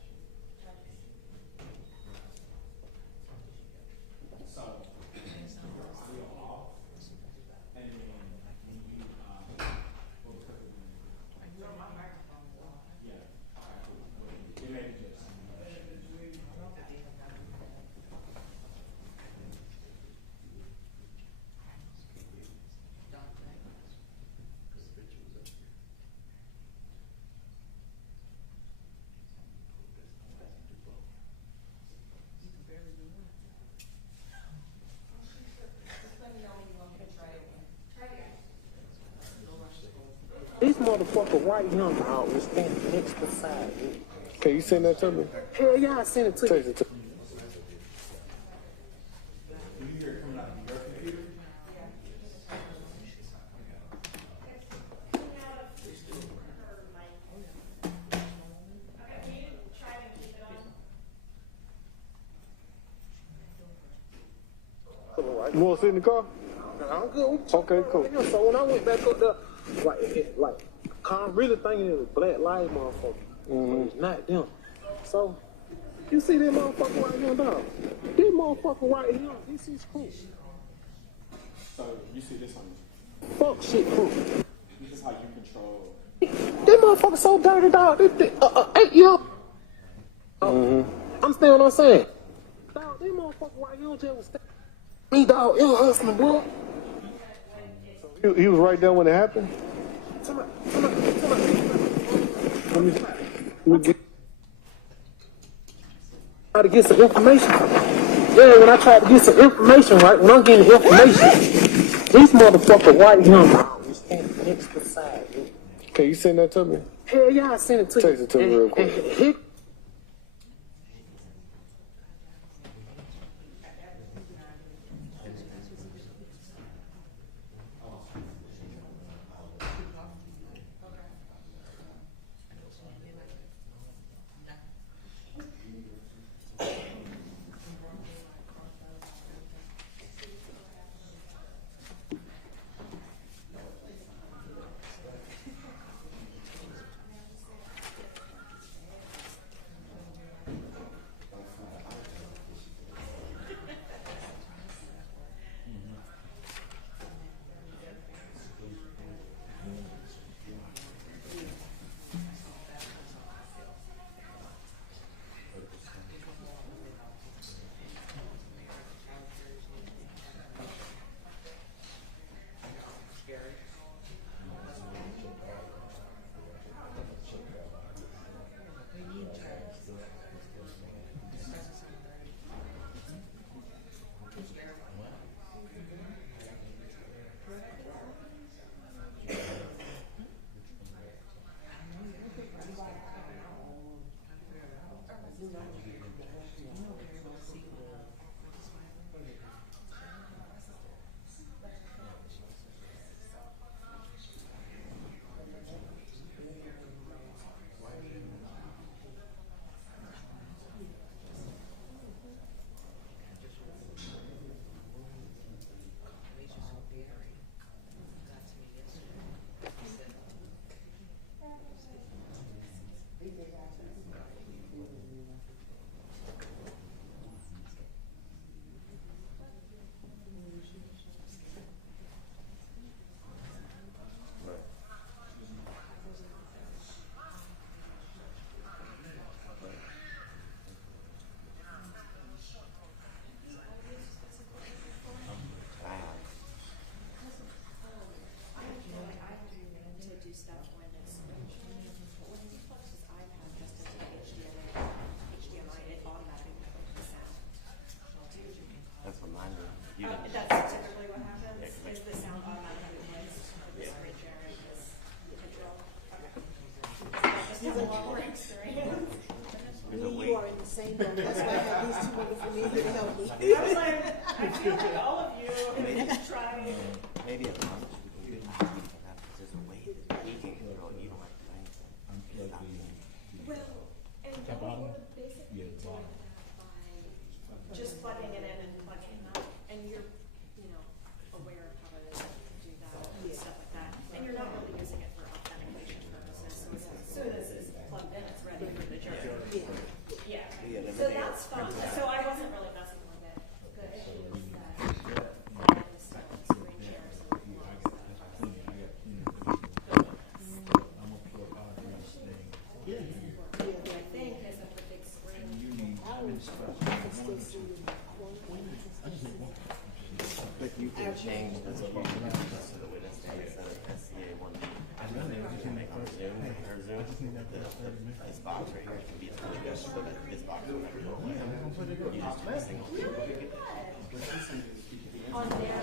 So, your audio off, and then when you, yeah, it may be just. this motherfucker right here dog was standing next beside me. Can you send that to me? Hell yeah, I sent it to Text you. it to me. Do you hear it coming out of your computer? You want to sit in the car? I'm good. Okay, cool. So when I went back up there, like, I'm really thinking it was Black Lives motherfucker. But it's not them. So, you see that motherfucker right here, dog? This motherfucker right here, this is cool. So you see this on Fuck shit cool. this is how you control. This motherfucker so dirty, dog. This 8 years. Understand what I'm saying? Dog, this motherfucker right here just was me, dog. It was hustling, bro. He was right there when it happened? Somebody. Let me get... Try to get some information. Yeah, when I tried to get some information, right? When I'm getting information, this motherfucker right here, dog, was standing next beside me. Can you send that to me? Hell yeah, I sent it to you. Text it to me real quick. That's typically what happens, is the sound automatically plays the screen share and this control. Okay. Just have a lot more experience. You are in the same boat. That's why I have these two wonderful men here to help me. I was like, I feel like all of you try. Maybe at lunch we can have, because there's a way that we can control it. You don't like to think. Well, and we would basically do that by just plugging it in and plugging it out, and you're, aware of how to do that and stuff like that. And you're not really using it for authentication purposes, so as soon as it's plugged in, it's ready for the jury. Yeah. So that's fun. So I wasn't really messing with it. The issue is that the screen shares and I think is that the big screen. But you can change the way that's instead of SCA 1. You can make her Zoom. This box right here can be so that this box will never go away. You just do a single thing. On there.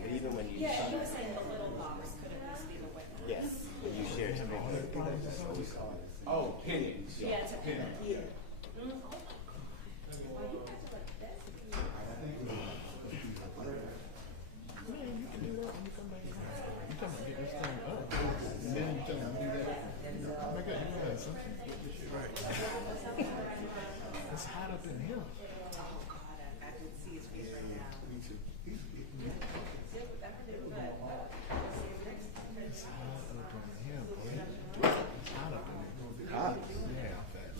But even when you Yeah, you were saying the little box could at least be the witness. yes, when you share screen. Oh, pennies. Yeah, it's a pin. Yeah. Man, you can do that when you come back. You come and get this thing up. And then you tell me to do that. hot up in here. Oh, God, I could see his face right now. Me too. He's hot up in here, boy. Hot up in here. Hot? Yeah, I'm fat.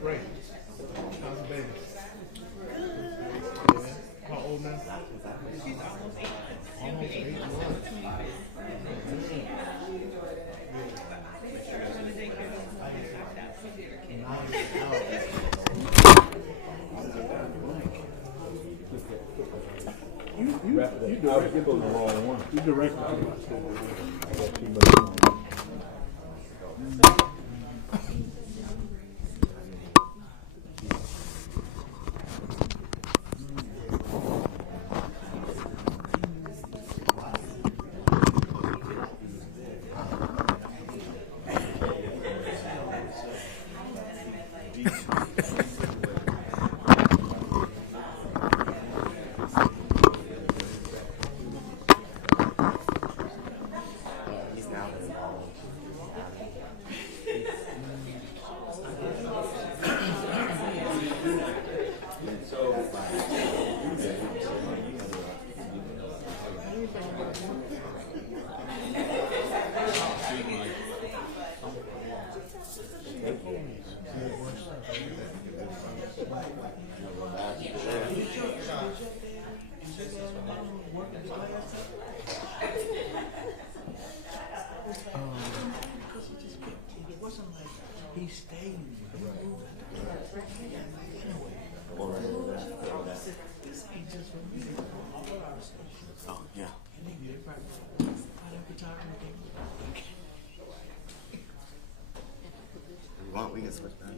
Great. How's the baby? How old now? She's almost 8. Almost 8 months. You directed to the wrong one. You directed to the wrong one. He stayed. Oh, yeah. We want, we can switch that.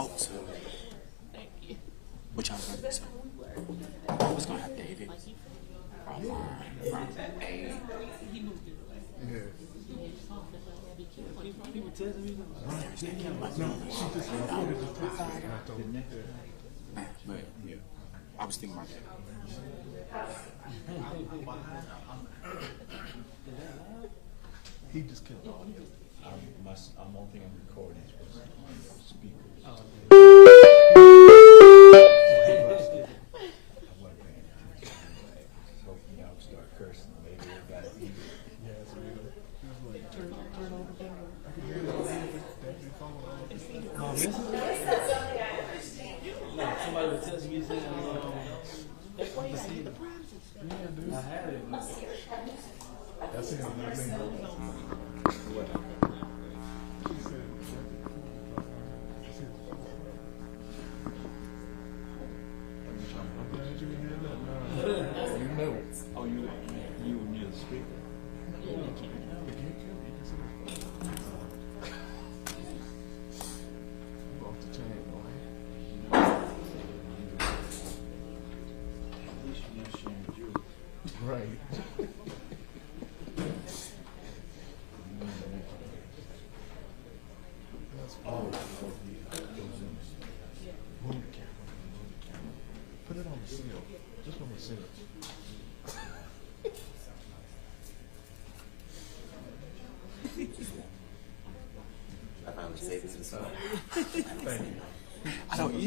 Oh, so which I'm going to say. I was going to have David from A. But I was thinking about that. He just killed all of it. I'm on thing I'm recording speakers. Start cursing, maybe everybody eat it. Yeah, so we like turn over the camera. I can hear it. No, somebody was telling me saying, that's why you gotta get the prizes. Yeah, dude. I had it. That's it. What? She said, I'm glad you didn't hear that. You know. Oh, you were near the speaker? Yeah, you can. You can see the you off the chain, boy. At least you're not sharing with you. Right.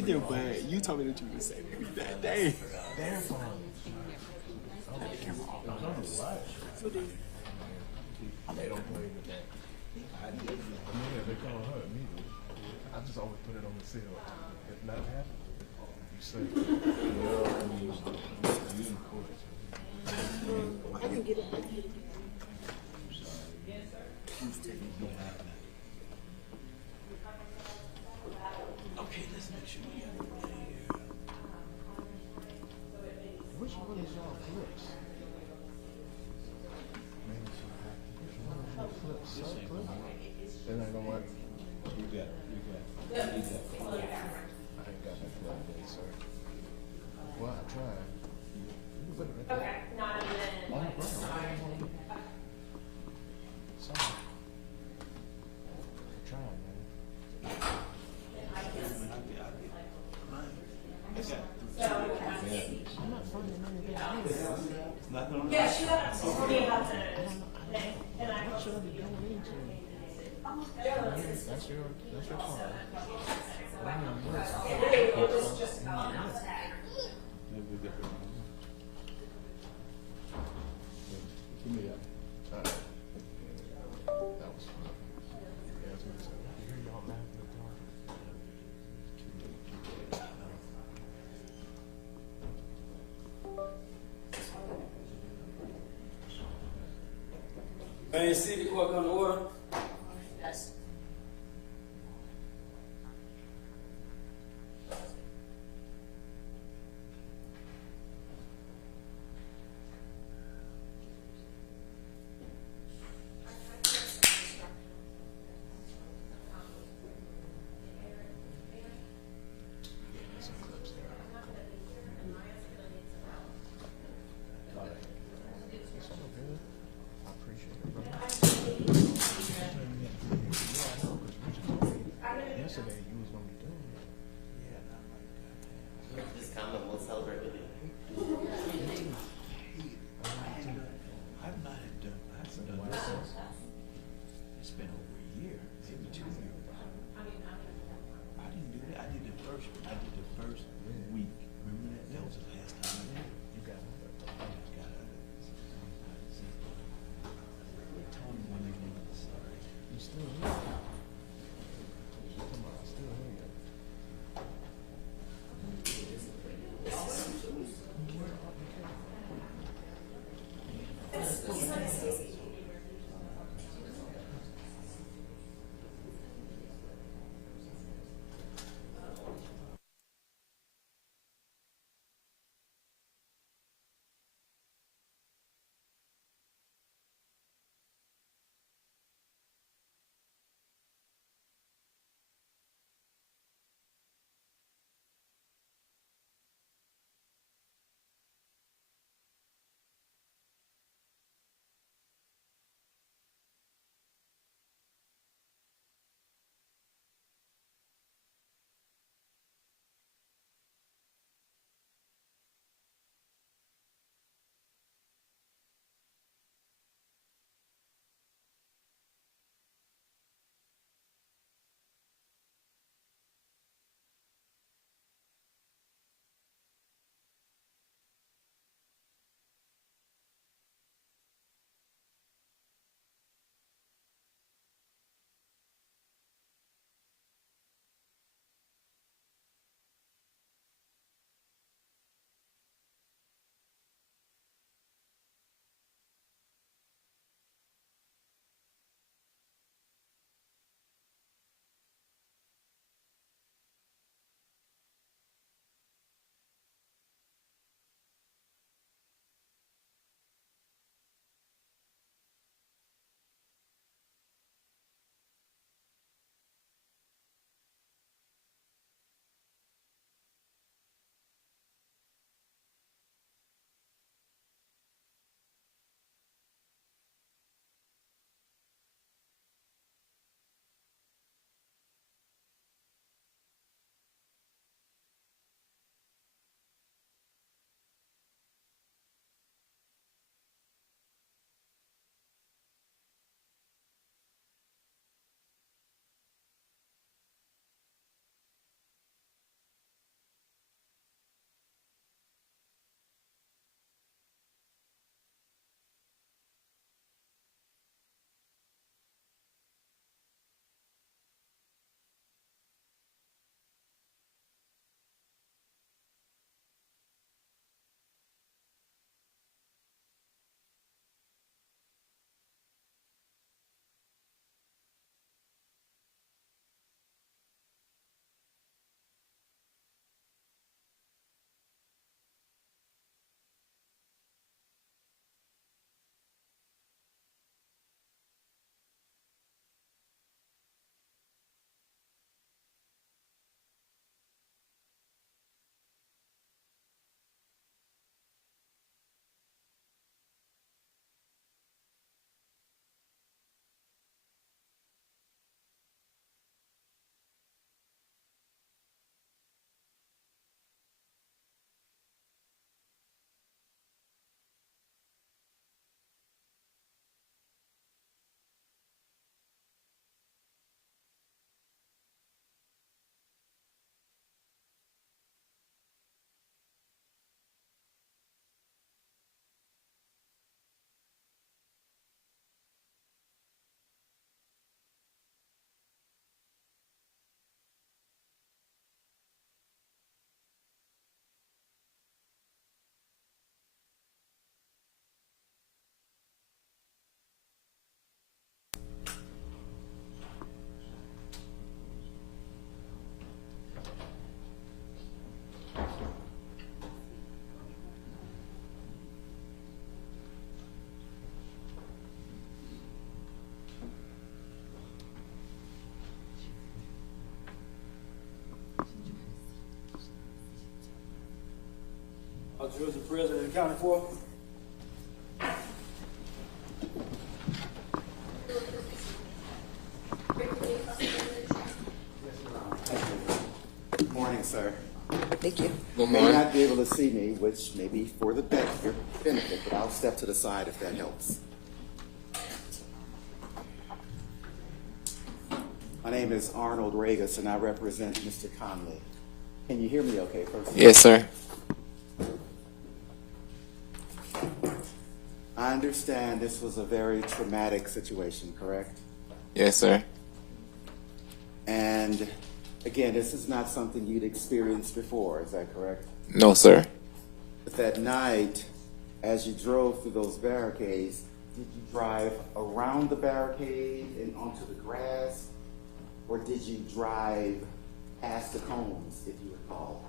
either, but you told me that you would say that day. Damn fine. They don't play with that. Yeah, they call her immediately. I just always put it on the seal. If nothing happens, you say, you in court. I can get it. Okay, let's make sure we got everything here. Which one is y'all clips? Maybe some which one is y'all clips? They're not gonna work. You got it. I ain't got that clip today, sir. Well, I tried. You can put it right there. Okay, not even. On the ground. Sorry. I tried, man. I'm not finding anything either. Yeah, she told me about the thing, and I What should I be going into? That's your car. it was just about tag. Give me that. That was fun. Yeah, I was gonna say, you hear y'all laughing at the car? Main City Court come to order. Yes. There's some clips there. It's all good. I appreciate it, brother. Who's the president of the county for? Good morning, sir. Thank you. Good You may morning. not be able to see me, which may be for the your benefit, but I'll step to the side if that helps. My name is Arnold Regas, and I represent Mr. Conley. Can you hear me okay, first? Yes, sir. I understand this was a very traumatic situation, correct? Yes, sir. And again, this is not something you'd experienced before, is that correct? No, sir. But that night, as you drove through those barricades, did you drive around the barricade and onto the grass? Or did you drive past the cones, if you recall?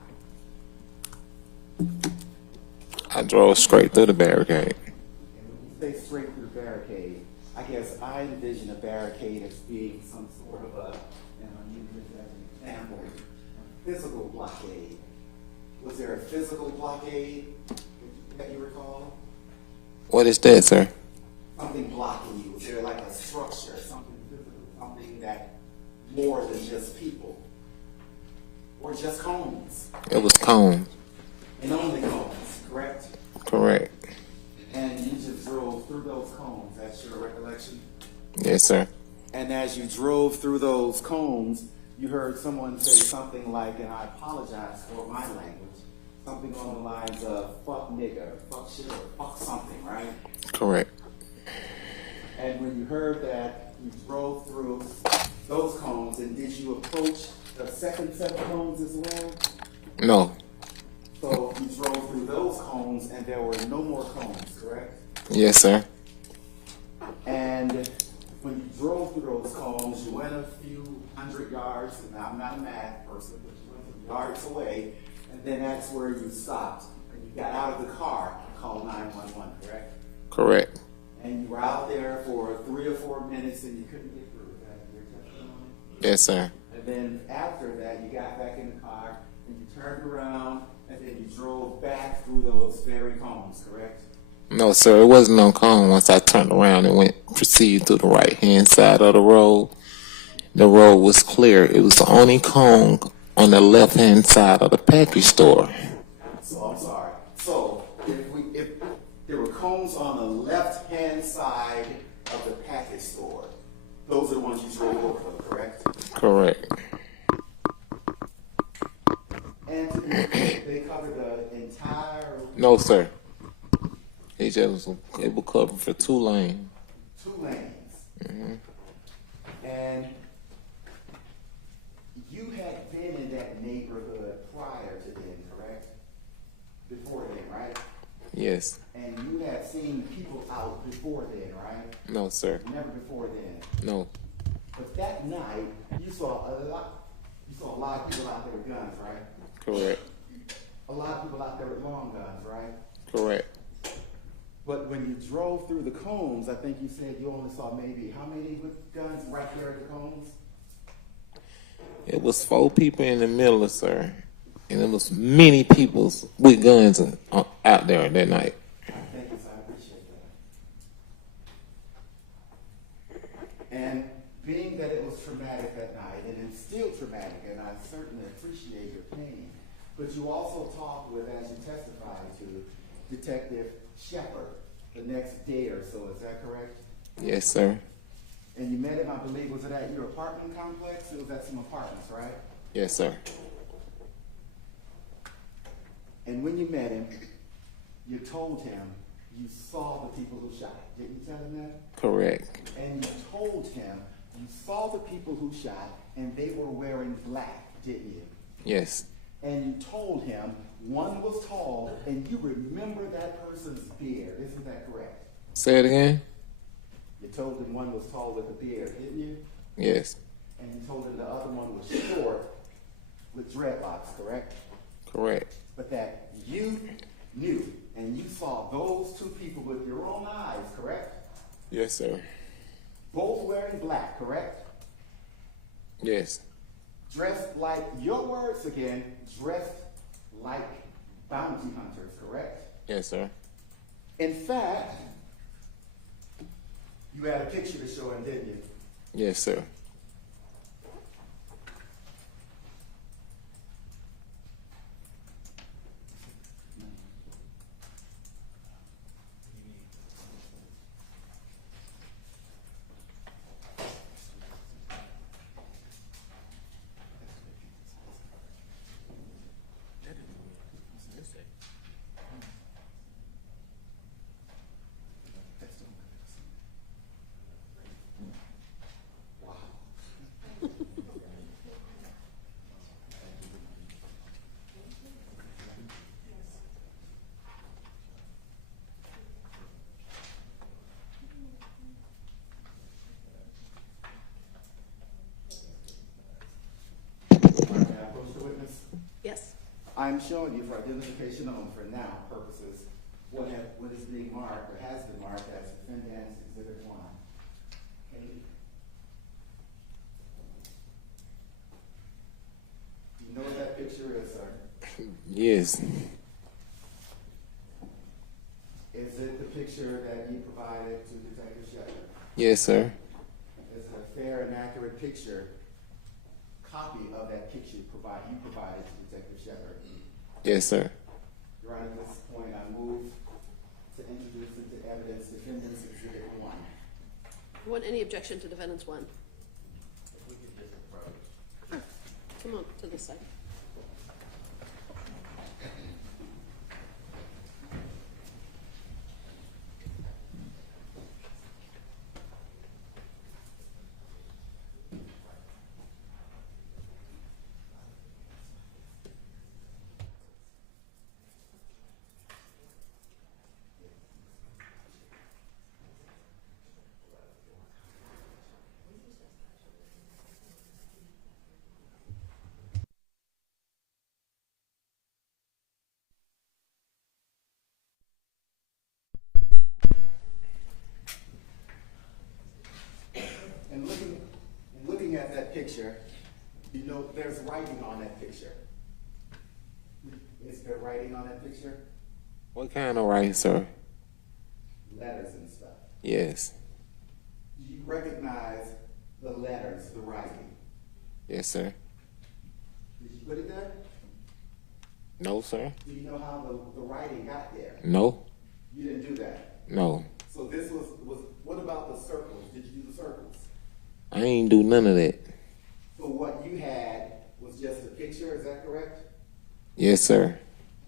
I drove straight through the barricade. And when you say straight through the barricade, I guess I envision a barricade as being some sort of a, and I'm using this as an example, a physical blockade. Was there a physical blockade that you recall? What is that, sir? Something blocking you? Was there like a structure, something physical, something that more than just people? Or just cones? It was cones. And only cones, correct? Correct. And you just drove through those cones, that's your recollection? Yes, sir. And as you drove through those cones, you heard someone say something like, and I apologize for my language, something along the lines of fuck nigga, fuck shit, or fuck something, right? Correct. And when you heard that, you drove through those cones, and did you approach the second set of cones as well? No. So you drove through those cones, and there were no more cones, correct? Yes, sir. And when you drove through those cones, you went a few hundred yards, and I'm not a math person, but you went some yards away, and then that's where you stopped, and you got out of the car and called 911, correct? Correct. And you were out there for 3 or 4 minutes, and you couldn't get through. Is that your testimony? Yes, sir. And then after that, you got back in the car, and you turned around, and then you drove back through those very cones, correct? No, sir. It wasn't on cone. Once I turned around and proceeded to the right-hand side of the road, the road was clear. It was the only cone on the left-hand side of the package store. So I'm sorry. So if there were cones on the left-hand side of the package store, those are the ones you drove over, correct? Correct. And to be clear, they covered the entire No, sir. It was covered for 2 lanes. 2 lanes. Mm-hmm. And you had been in that neighborhood prior to then, correct? Before then, right? Yes. And you had seen people out before then, right? No, sir. Never before then. No. But that night, you saw a lot of people out there with guns, right? Correct. A lot of people out there with long guns, right? Correct. But when you drove through the cones, I think you said you only saw maybe how many with guns right there at the cones? It was 4 people in the middle, sir. And it was many people with guns out there that night. Thank you, sir. I appreciate that. And being that it was traumatic that night, and it's still traumatic, and I certainly appreciate your pain, but you also talked with, as you testified to, Detective Shepard the next day or so. Is that correct? Yes, sir. And you met him, I believe, was it at your apartment complex? It was at some apartments, right? Yes, sir. And when you met him, you told him you saw the people who shot. Didn't you tell him that? Correct. And you told him you saw the people who shot and they were wearing black, didn't you? Yes. And you told him one was tall and you remember that person's beard. Isn't that correct? Say it again? You told him one was tall with a beard, didn't you? Yes. And you told him the other one was short with dreadlocks, correct? Correct. But that you knew and you saw those 2 people with your own eyes, correct? Yes, sir. Both wearing black, correct? Yes. Dressed like, your words again, dressed like bounty hunters, correct? Yes, sir. In fact, you had a picture to show him, didn't you? Yes, sir. Yes. I'm showing you for identification only for now purposes what is being marked or has been marked as Defendant's Exhibit 1. Okay. You know what that picture is, sir? Yes. Is it the picture that you provided to Detective Shepard? Yes, sir. Is it a fair and accurate picture, copy of that picture you provided to Detective Shepard? Yes, sir. Your Honor, at this point, I move to introduce into evidence Defendant's Exhibit 1. Want any objection to Defendant's 1? If we could just approach. Sure. Come on to this side. And looking at that picture, you know there's writing on that picture. Is there writing on that picture? What kind of writing, sir? Letters and stuff. Yes. Do you recognize the letters, the writing? Yes, sir. Did you put it there? No, sir. Do you know how the writing got there? No. You didn't do that. No. So this was what about the circles? Did you do the circles? I ain't do none of that. So what you had was just a picture, is that correct? Yes, sir.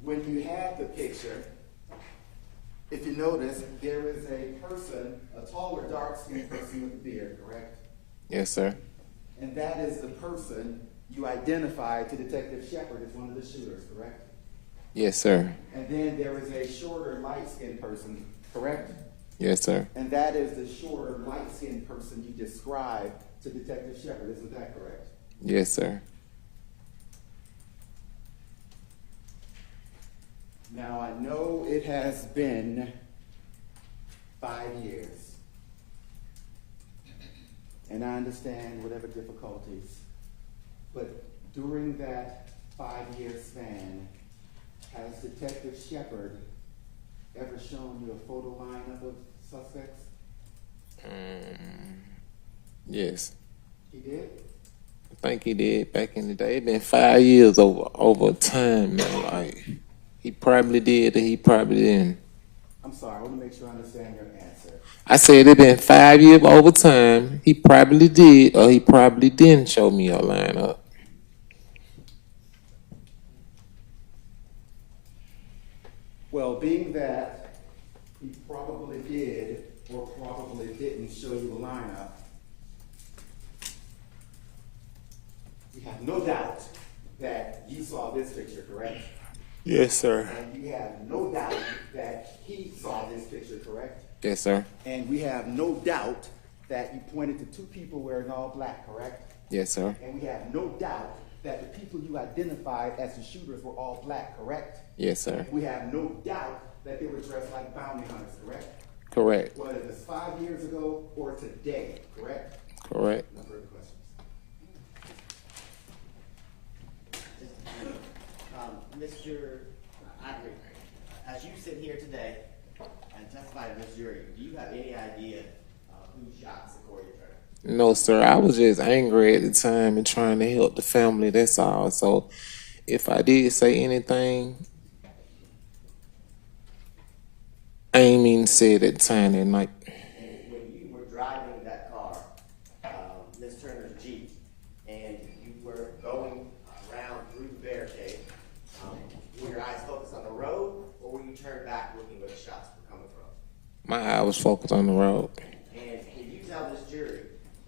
When you had the picture, if you notice, there is a person, a taller, dark-skinned person with a beard, correct? Yes, sir. And that is the person you identified to Detective Shepard as one of the shooters, correct? Yes, sir. And then there is a shorter, light-skinned person, correct? Yes, sir. And that is the shorter, light-skinned person you described to Detective Shepard, isn't that correct? Yes, sir. Now, I know it has been 5 years, and I understand whatever difficulties, but during that 5-year span, has Detective Shepard ever shown you a photo lineup of suspects? Yes. He did? I think he did back in the day. It been 5 years over time, man. Like, he probably did or he probably didn't. I'm sorry, I want to make sure I understand your answer. I said it been 5 years over time. He probably did or he probably didn't show me a lineup. Well, being that he probably did or probably didn't show you a lineup, we have no doubt that you saw this picture, correct? Yes, sir. And you have no doubt that he saw this picture, correct? Yes, sir. And we have no doubt that you pointed to two people wearing all black, correct? Yes, sir. And we have no doubt that the people you identified as the shooters were all black, correct? Yes, sir. We have no doubt that they were dressed like bounty hunters, correct? Correct. Whether it's 5 years ago or today, correct? Correct. No further questions. Mr. I agree. As you sit here today and testify to this jury, do you have any idea who shot Secoriea Turner? No, sir. I was just angry at the time and trying to help the family. That's all. So, if I did say anything, I ain't mean to say it at the time that night. And when you were driving that car, Miss Turner's Jeep, and you were going around through the barricade, were your eyes focused on the road, or were you turned back looking where the shots were coming from? My eye was focused on the road. And can you tell this jury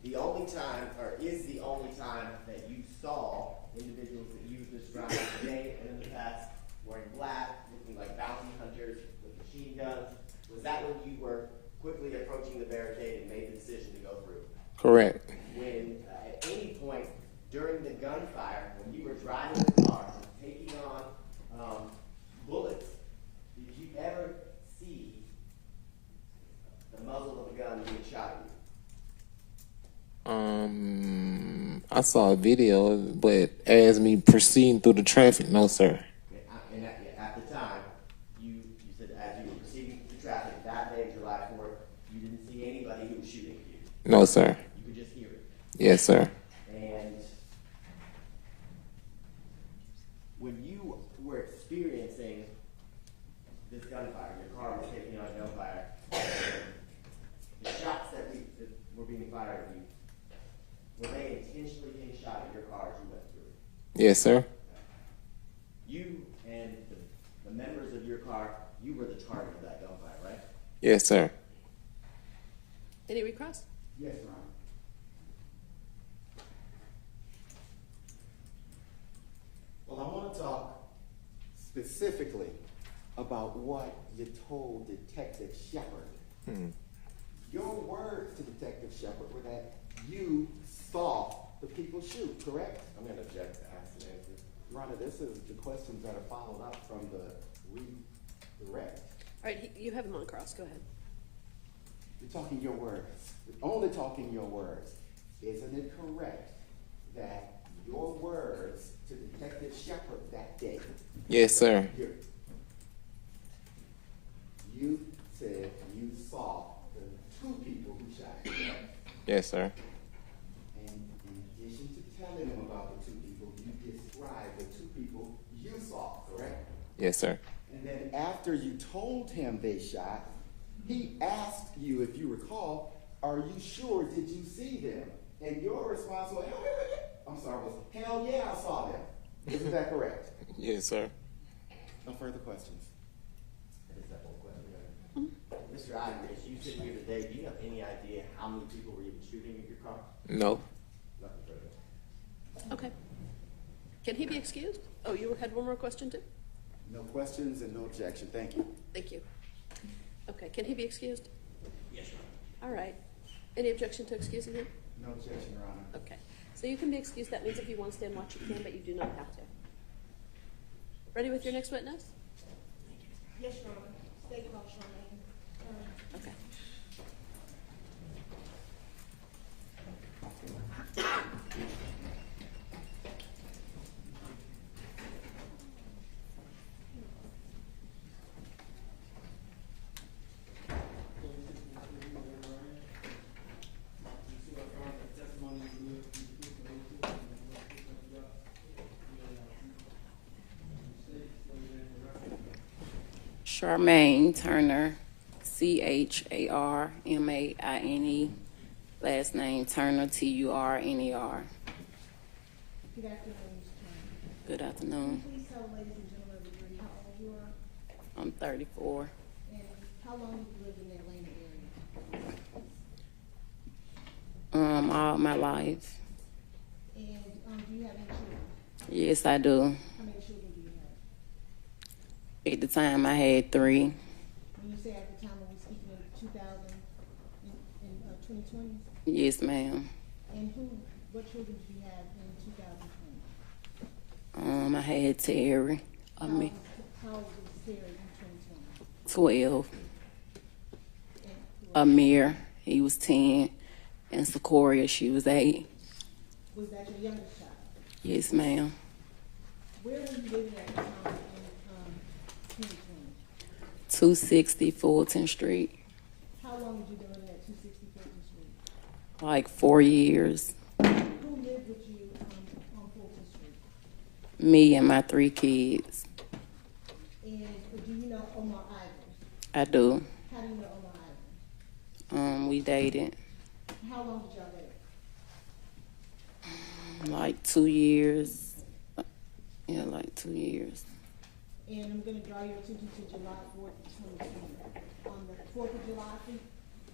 the only time, or is the only time that you saw individuals that you described today and in the past wearing black, looking like bounty hunters with machine guns? Was that when you were quickly approaching the barricade and made the decision to go through? Correct. When at any point during the gunfire, when you were driving the car and taking on bullets, did you ever see the muzzle of a gun being shot at you? I saw a video, but as me proceeding through the traffic, no, sir. And at the time, you said as you were proceeding through the traffic that day, July 4th, you didn't see anybody who was shooting at you. No, sir. You could just hear it. Yes, sir. And when you were experiencing this gunfire, your car was taking on gunfire, the shots that were being fired at you, were they intentionally being shot at your car as you went through? Yes, sir. You and the members of your car, you were the target of that gunfire, right? Yes, sir. Any recross? Yes, Your Honor. Well, I want to talk specifically about what you told Detective Shepard. Your words to Detective Shepard were that you saw the people shoot, correct? I'm going to object to ask the answer. Your Honor, this is the questions that are followed up from the redirect. All right, you have him on cross. Go ahead. You're talking your words. You're only talking your words. Isn't it correct that your words to Detective Shepard that day? Yes, sir. You said you saw the two people who shot you, correct? Yes, sir. And in addition to telling him about the two people, you described the two people you saw, correct? Yes, sir. And then after you told him they shot, he asked you, if you recall, are you sure, did you see them? And your response was, hell yeah, I saw them. Isn't that correct? Yes, sir. No further questions. Mr. Ivory, as you sit here today, do you have any idea how many people were even shooting at your car? No. Nothing further. Okay. Can he be excused? Oh, you had one more question too? No questions and no objection. Thank you. Thank you. Okay, can he be excused? Yes, Your All right. Any objection to excusing him? No objection, Your Honor. Okay. So you can be excused. That means if you want to stay and watch, you can, but you do not have to. Ready with your next witness? Yes, Your Honor. State called Charmaine Turner. Okay. Charmaine Turner, Charmaine, last name Turner, Turner. Good afternoon, Ms. Turner. Good afternoon. Please tell ladies and gentlemen of the jury how old you are I'm 34. and how long you've lived in the Atlanta area. All my life. And do you have any children? Yes, I do. How many children do you have? At the time, I had 3. When you say at the time, are we speaking of 2020? Yes, ma'am. And what children did you have in 2020? I had Terry. How old was Terry in 2020? 12. Amir, he was 10. And Secoriea, she was 8. Was that your youngest child? Yes, ma'am. Where were you living at the time 260 Fulton Street. How long have you been living at 260 Fulton Street? Like 4 years. Who lived with you on Fulton Street? Me and my 3 kids. And do you know Omar Ivers? I do. How do you know Omar Ivers? We dated How long did y'all date? like 2 years. Yeah, like 2 years. And I'm going to draw your attention to July 4th, 2020. On the 4th of July, I think,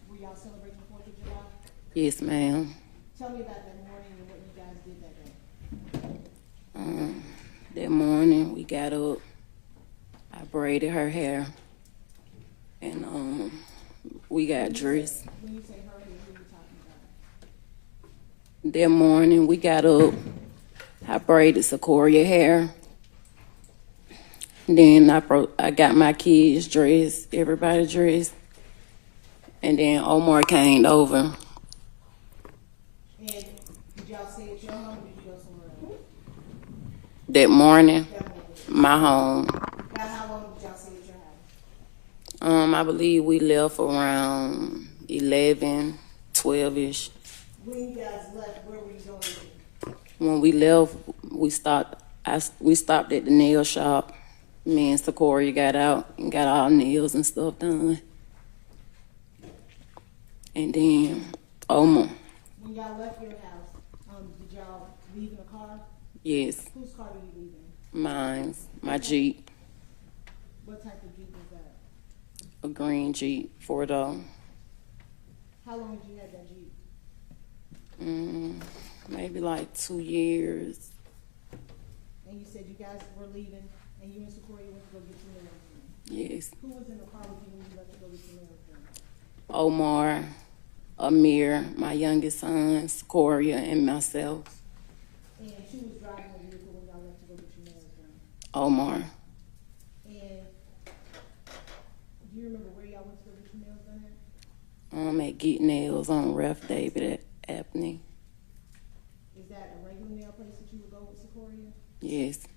were y'all celebrating the 4th of July? Yes, ma'am. Tell me about that morning and what you guys did that day. That morning we got up. I braided her hair, and we got dressed. When you say her hair, who are you talking about? That morning we got up. I braided Secoriea hair. Then I got my kids dressed, everybody dressed, and then Omar came over. And did y'all stay at your home or did you go somewhere else? That morning, my home. About how long did y'all stay at your house? I believe we left around 11, 12-ish. When you guys left, where were you going? When we left, we stopped at the nail shop. Me and Secoriea got out and got our nails and stuff done. And then Omar. When y'all left your house, did y'all leave in a car? Yes. Whose car were you leaving? Mine's my Jeep. What type of Jeep was that? A green Jeep, 4-door. How long did you have that Jeep? Maybe like 2 years. And you said you guys were leaving, and you and Secoriea went to go get your nails done. Yes. Who was in the car with you when you left to go get your nails done? Omar, Amir, my youngest son, Secoriea, and myself. And she was driving the vehicle when y'all left to go get your nails done. Omar. And do you remember where y'all went to go get your nails done at? At Get Nails on Ref David at Apney. Is that a regular nail place that you would go with Secoriea? Yes.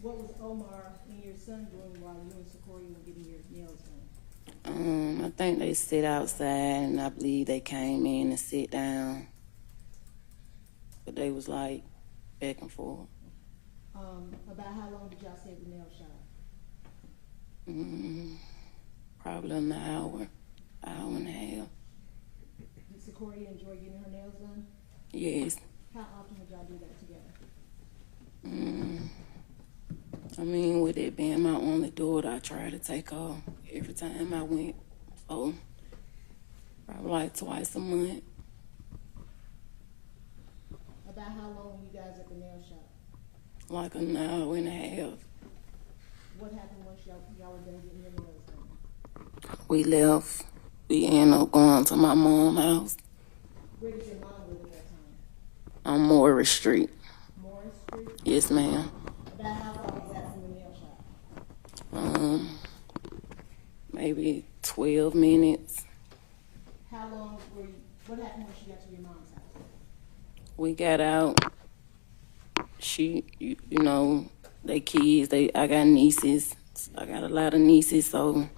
What was Omar and your son doing while you and Secoriea were getting your nails done? I think they sit outside, and I believe they came in and sit down. But they was like back and forth. About how long did y'all stay at the nail shop? Probably an hour and a half. Did Secoriea enjoy getting her nails done? Yes. How often would y'all do that together? With it being my only daughter, I try to take her every time I went. So, probably like twice a month. About how long were you guys at the nail shop? Like an hour and a half. What happened once y'all were done getting your nails done? We left. We ended up going to my mom's house Where did your mom live at that time? on Morris Street. Morris Street? Yes, ma'am. About how far was that from the nail shop? Maybe 12 minutes. How long were you, what happened when she got to your mom's house? We got out. They kids, I got nieces. I got a lot of nieces, so,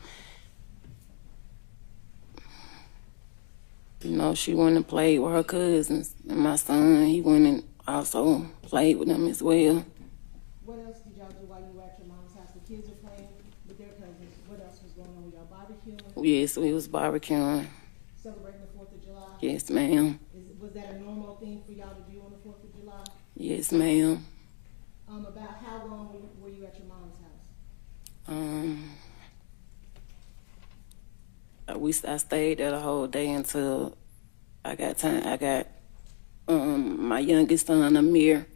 she went and played with her cousins. And my son, he went and also played with them as well. What else did y'all do while you were at your mom's house? The kids were playing with their cousins. What else was going on? Were y'all barbecuing? Yes, we was barbecuing. Celebrating the 4th of July? Yes, ma'am. Was that a normal thing for y'all to do on the 4th of July? Yes, ma'am. About how long were you at your mom's house? I stayed there the whole day until I got time. I got my youngest son, Amir.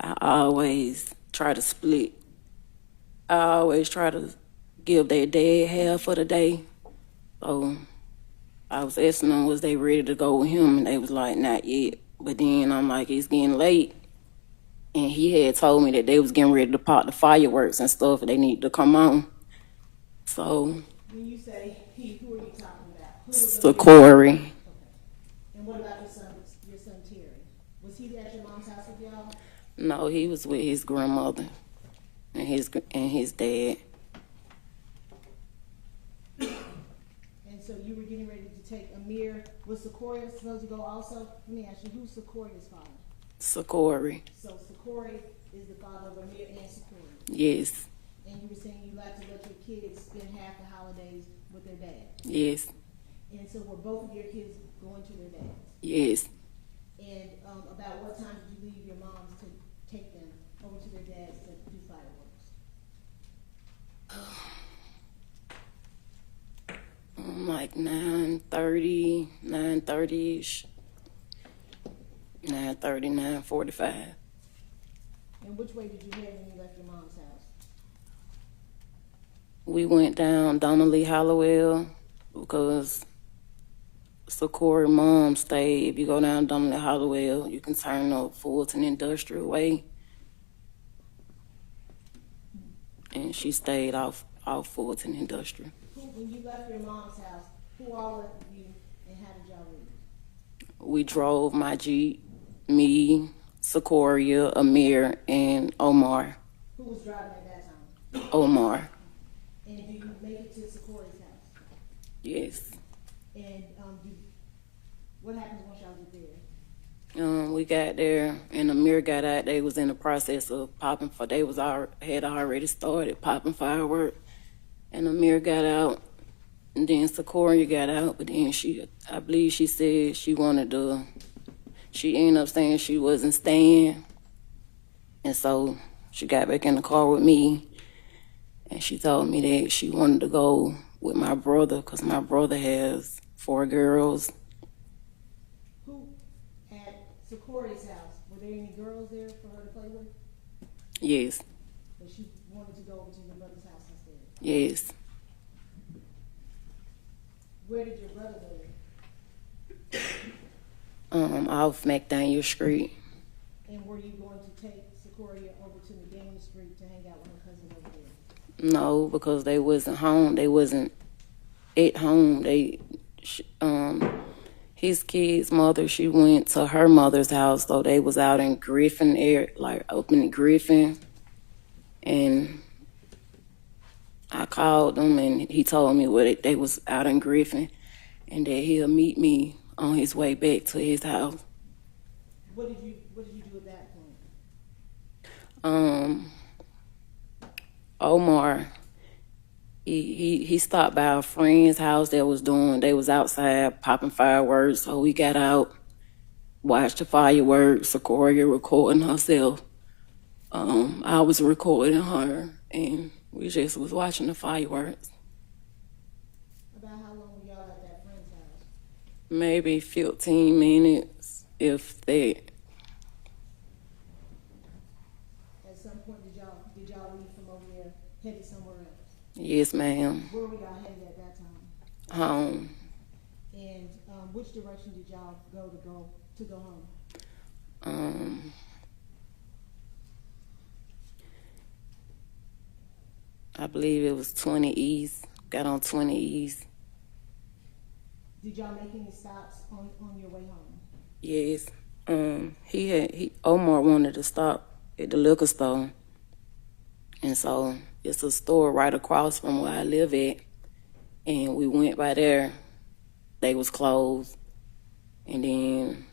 I always try to split. I always try to give their dad half of the day. So I was asking them, was they ready to go with him? And they was like, not yet. But then I'm like, it's getting late. And he had told me that they was getting ready to pop the fireworks and stuff, and they need to come on. So. When you say he, who are you talking about? Secoriea. Okay. And what about your son Terry? Was he at your mom's house with y'all? No, he was with his grandmother. and his dad. And so you were getting ready to take Amir. Was Secoriea supposed to go also? Let me ask you, who's Secoria's father? Secoriea. So Secoriea is the father of Amir and Secoriea. Yes. And you were saying you like to let your kids spend half the holidays with their dad. Yes. And so were both of your kids going to their dads? Yes. And about what time did you leave your moms to take them over to their dads to do fireworks? Like 9:30, 9:30ish, 9:30, 9:45. And which way did you head when you left your mom's house? We went down Donnelly Hollowell because Secoria's mom stayed. If you go down Donnelly Hollowell, you can turn up Fulton Industrial Way. And she stayed off Fulton Industrial. When you left your mom's house, who all left with you and how did y'all leave? We drove my Jeep, me, Secoriea, Amir, and Omar. Who was driving at that time? Omar. And do you make it to Secoria's house? Yes. And what happens once y'all get there? We got there, and Amir got out. They was in the process of popping. Had already started popping fireworks, and Amir got out, and then Secoriea got out. But then I believe she said she wanted to. She ended up saying she wasn't staying, and so she got back in the car with me, and she told me that she wanted to go with my brother because my brother has 4 girls. Who at Secoria's house? Were there any girls there for her to play with? Yes. But she wanted to go over to your brother's house instead? Yes. Where did your brother live? Off McDaniel Street. And were you going to take Secoriea over to McDaniel Street to hang out with her cousin over there? No, because they wasn't home. They wasn't at home. His kid's mother, she went to her mother's house, so they was out in Griffin up in Griffin. And I called him, and he told me they was out in Griffin, and that he'll meet me on his way back to his house. What did you do at that point? Omar, he stopped by a friend's house they was outside popping fireworks, so we got out, watched the fireworks, Secoriea recording herself. I was recording her, and we just was watching the fireworks. About how long were y'all at that friend's house? Maybe 15 minutes, if that. At some point, did y'all leave from over there, headed somewhere else? Yes, ma'am. Where were y'all headed at that time? Home. And which direction did y'all go to go home? I believe it was 20 East. Got on 20 East. Did y'all make any stops on your way home? Yes. Omar wanted to stop at the liquor store. And so it's a store right across from where I live at. And we went by there. They was closed. And then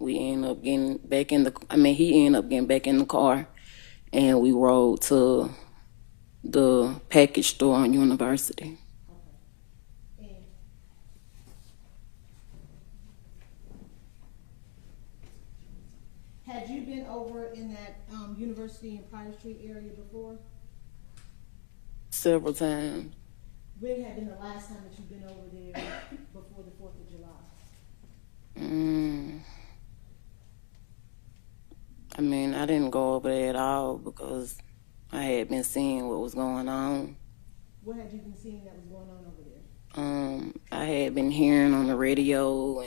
he ended up getting back in the car. And we rode to the package store on University. Okay. And had you been over in that University and Pryor Street area before? Several times. When had been the last time that you've been over there before the 4th of July? I mean, I didn't go over there at all because I had been seeing what was going on. What had you been seeing that was going on over there? I had been hearing on the radio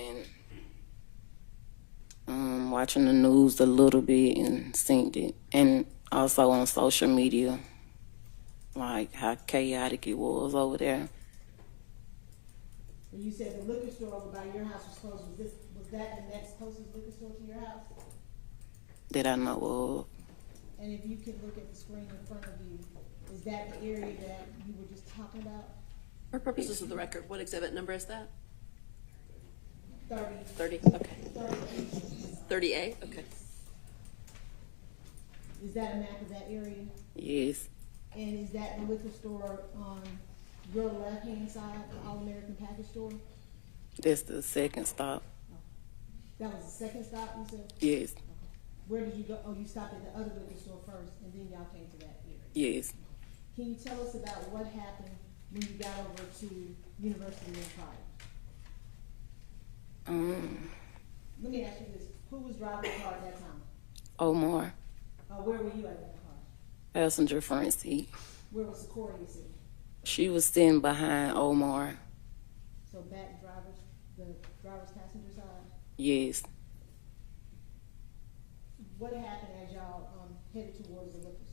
and watching the news a little bit and seen it. And also on social media, like how chaotic it was over there. And you said the liquor store over by your house was closed. Was that the next closest liquor store to your house? That I know of. And if you can look at the screen in front of you, is that the area that you were just talking about? For purposes of the record, what exhibit number is that? 30. 30, okay. 30A, okay. Is that a map of that area? Yes. And is that the liquor store on your left-hand side, the All-American Package Store? That's the second stop. That was the second stop, you said? Yes. Where did you go? Oh, you stopped at the other liquor store first, and then y'all came to that area? Yes. Can you tell us about what happened when you got over to University of Pride? Let me ask you this. Who was driving the car at that time? Omar. Where were you at that car? Passenger front seat. Where was Secoriea sitting? She was sitting behind Omar. So back driver's, the driver's passenger side? Yes. What happened as y'all headed towards the liquor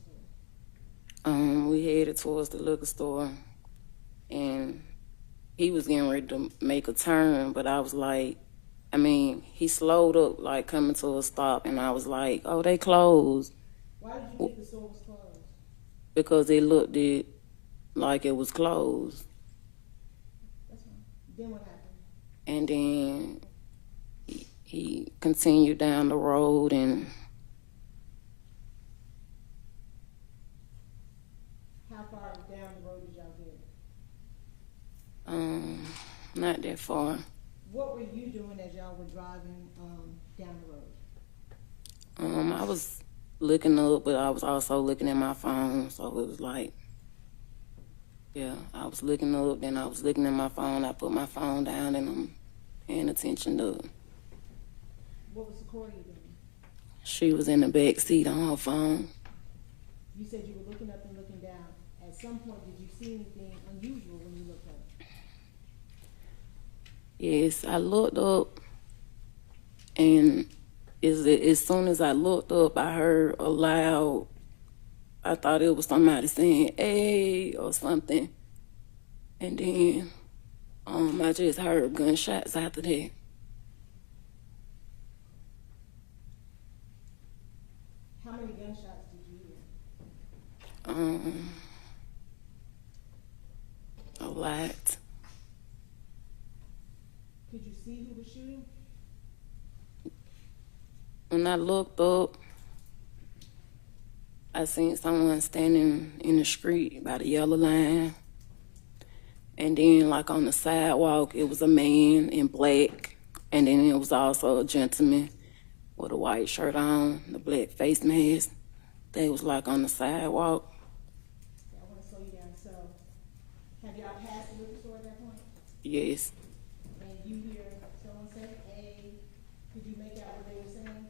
store? We headed towards the liquor store, and he was getting ready to make a turn, but I was like, he slowed up, like coming to a stop, and I was like, oh, they closed. Why did you think the store was closed? Because it looked like it was closed. That's fine. Then what happened? And then he continued down the road, and how far down the road did y'all get? not that far. What were you doing as y'all were driving down the road? I was looking up, but I was also looking at my phone, so it was like, yeah, I was looking up, then I was looking at my phone. I put my phone down, and I'm paying attention to it. What was Secoriea doing? She was in the back seat on her phone. You said you were looking up and looking down. At some point, did you see anything unusual when you looked up? Yes, I looked up, and as soon as I looked up, I heard a loud, I thought it was somebody saying, hey, or something. And then I just heard gunshots after that. How many gunshots did you hear? A lot. Could you see who was shooting? When I looked up, I seen someone standing in the street by the yellow line. And then, like on the sidewalk, it was a man in black. And then it was also a gentleman with a white shirt on, the black face mask. They was like on the sidewalk. I want to slow you down. So, have y'all passed the liquor store at that point? Yes. And you hear someone say, hey, could you make out what they were saying?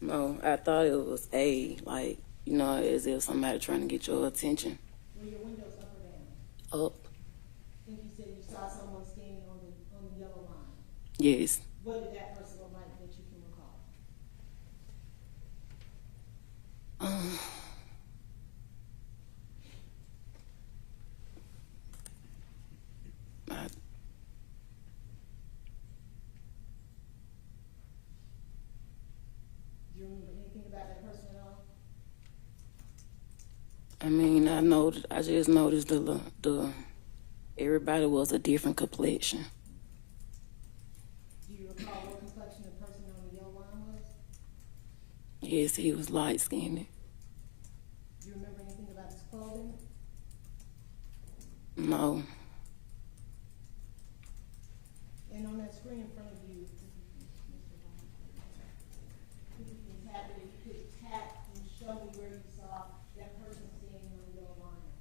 No, I thought it was as if somebody trying to get your attention. Were your windows up or down? Up. I think you said you saw someone standing on the yellow line. Yes. What did that person look like that you can recall? Do you remember anything about that person at all? I just noticed everybody was a different complexion. Do you recall what complexion the person on the yellow line was? Yes, he was light skinned. Do you remember anything about his clothing? No. And on that screen in front of you, if you can tap it, if you could tap and show me where you saw that person standing on the yellow line.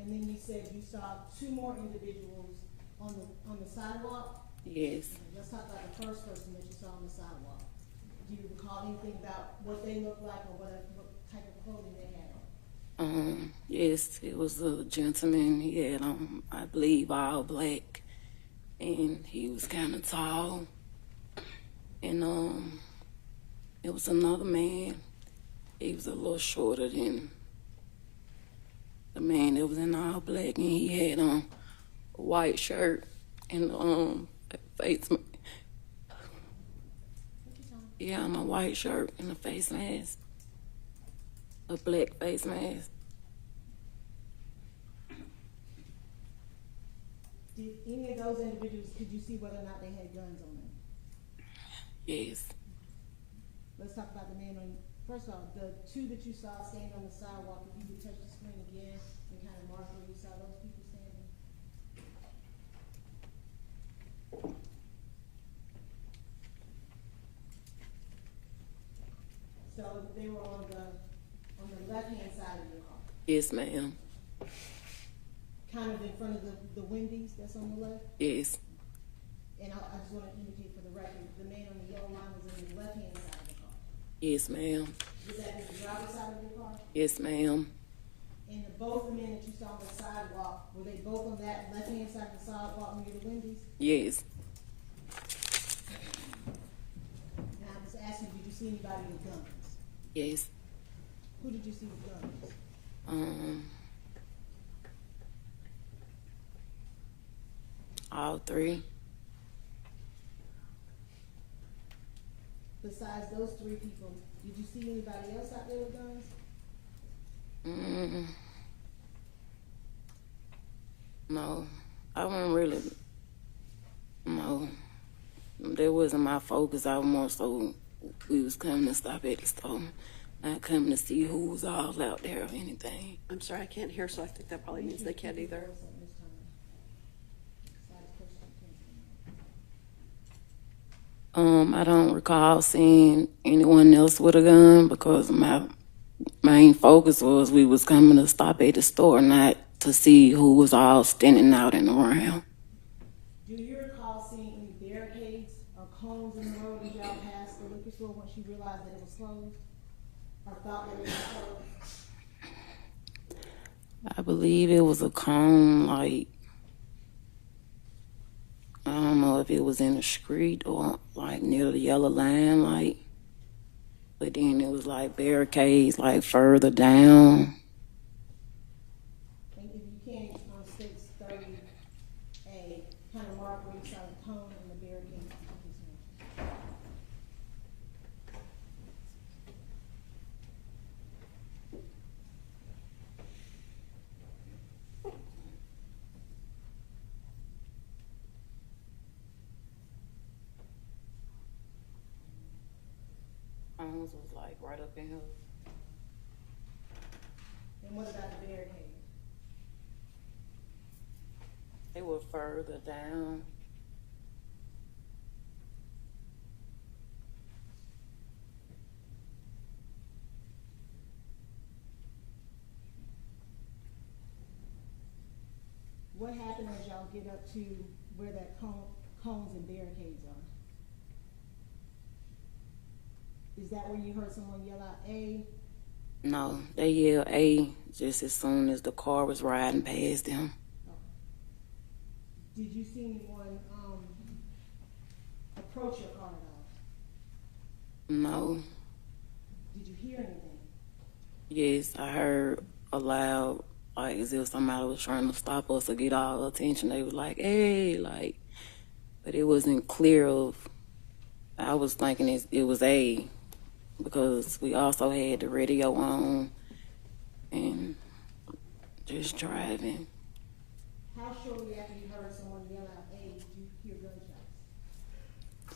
And then you said you saw two more individuals on the sidewalk? Yes. Let's talk about the first person that you saw on the sidewalk. Do you recall anything about what they looked like or what type of clothing they had on? Yes, it was a gentleman. He had on, I believe, all black, and he was kind of tall. And it was another man. He was a little shorter than the man that was in all black, and he had on a white shirt and face. Yeah, on a white shirt and a face mask, a black face mask. Did any of those individuals, could you see whether or not they had guns on them? Yes. Let's talk about the man on, first of all, the two that you saw standing on the sidewalk, if you could touch the screen again and kind of mark where you saw those people standing. So they were on the left-hand side of your car, Yes, ma'am. kind of in front of the Wendy's that's on the left? Yes. And I just want to indicate for the record, the man on the yellow line was in the left-hand side of the car. Yes, ma'am. Was that in the driver's side of your car? Yes, ma'am. And both the men that you saw on the sidewalk, were they both on that left-hand side of the sidewalk near the Wendy's? Yes. Now, I'm just asking, did you see anybody with guns? Yes. Who did you see with guns? All three. Besides those three people, did you see anybody else out there with guns? No, I wasn't really. No, that wasn't my focus. I was more so we was coming to stop at the store, not coming to see who was all out there or anything. I'm sorry, I can't hear, so I think that probably means they can't either. I don't recall seeing anyone else with a gun because my main focus was we was coming to stop at the store, not to see who was all standing out and around. Do you recall seeing any barricades or cones in the road as y'all passed the liquor store once you realized that it was closed? Or thought that it was closed? I believe it was a cone, like, I don't know if it was in the street or like near the yellow line, like, but then it was like barricades like further down. And if you can, on 630A, kind of mark where you saw the cone and the barricade. Cones was like right up in here. And what about the barricade? They were further down. What happened as y'all get up to where that cones and barricades are? Is that where you heard someone yell out A? No, they yelled A just as soon as the car was riding past them. Did you see anyone approach your car at all? No. Did you hear anything? Yes, I heard a loud, like as if somebody was trying to stop us or get our attention. They was like, hey, like, but it wasn't clear of, I was thinking it was A, because we also had the radio on and just driving. How shortly after you heard someone yell out A, did you hear gunshots?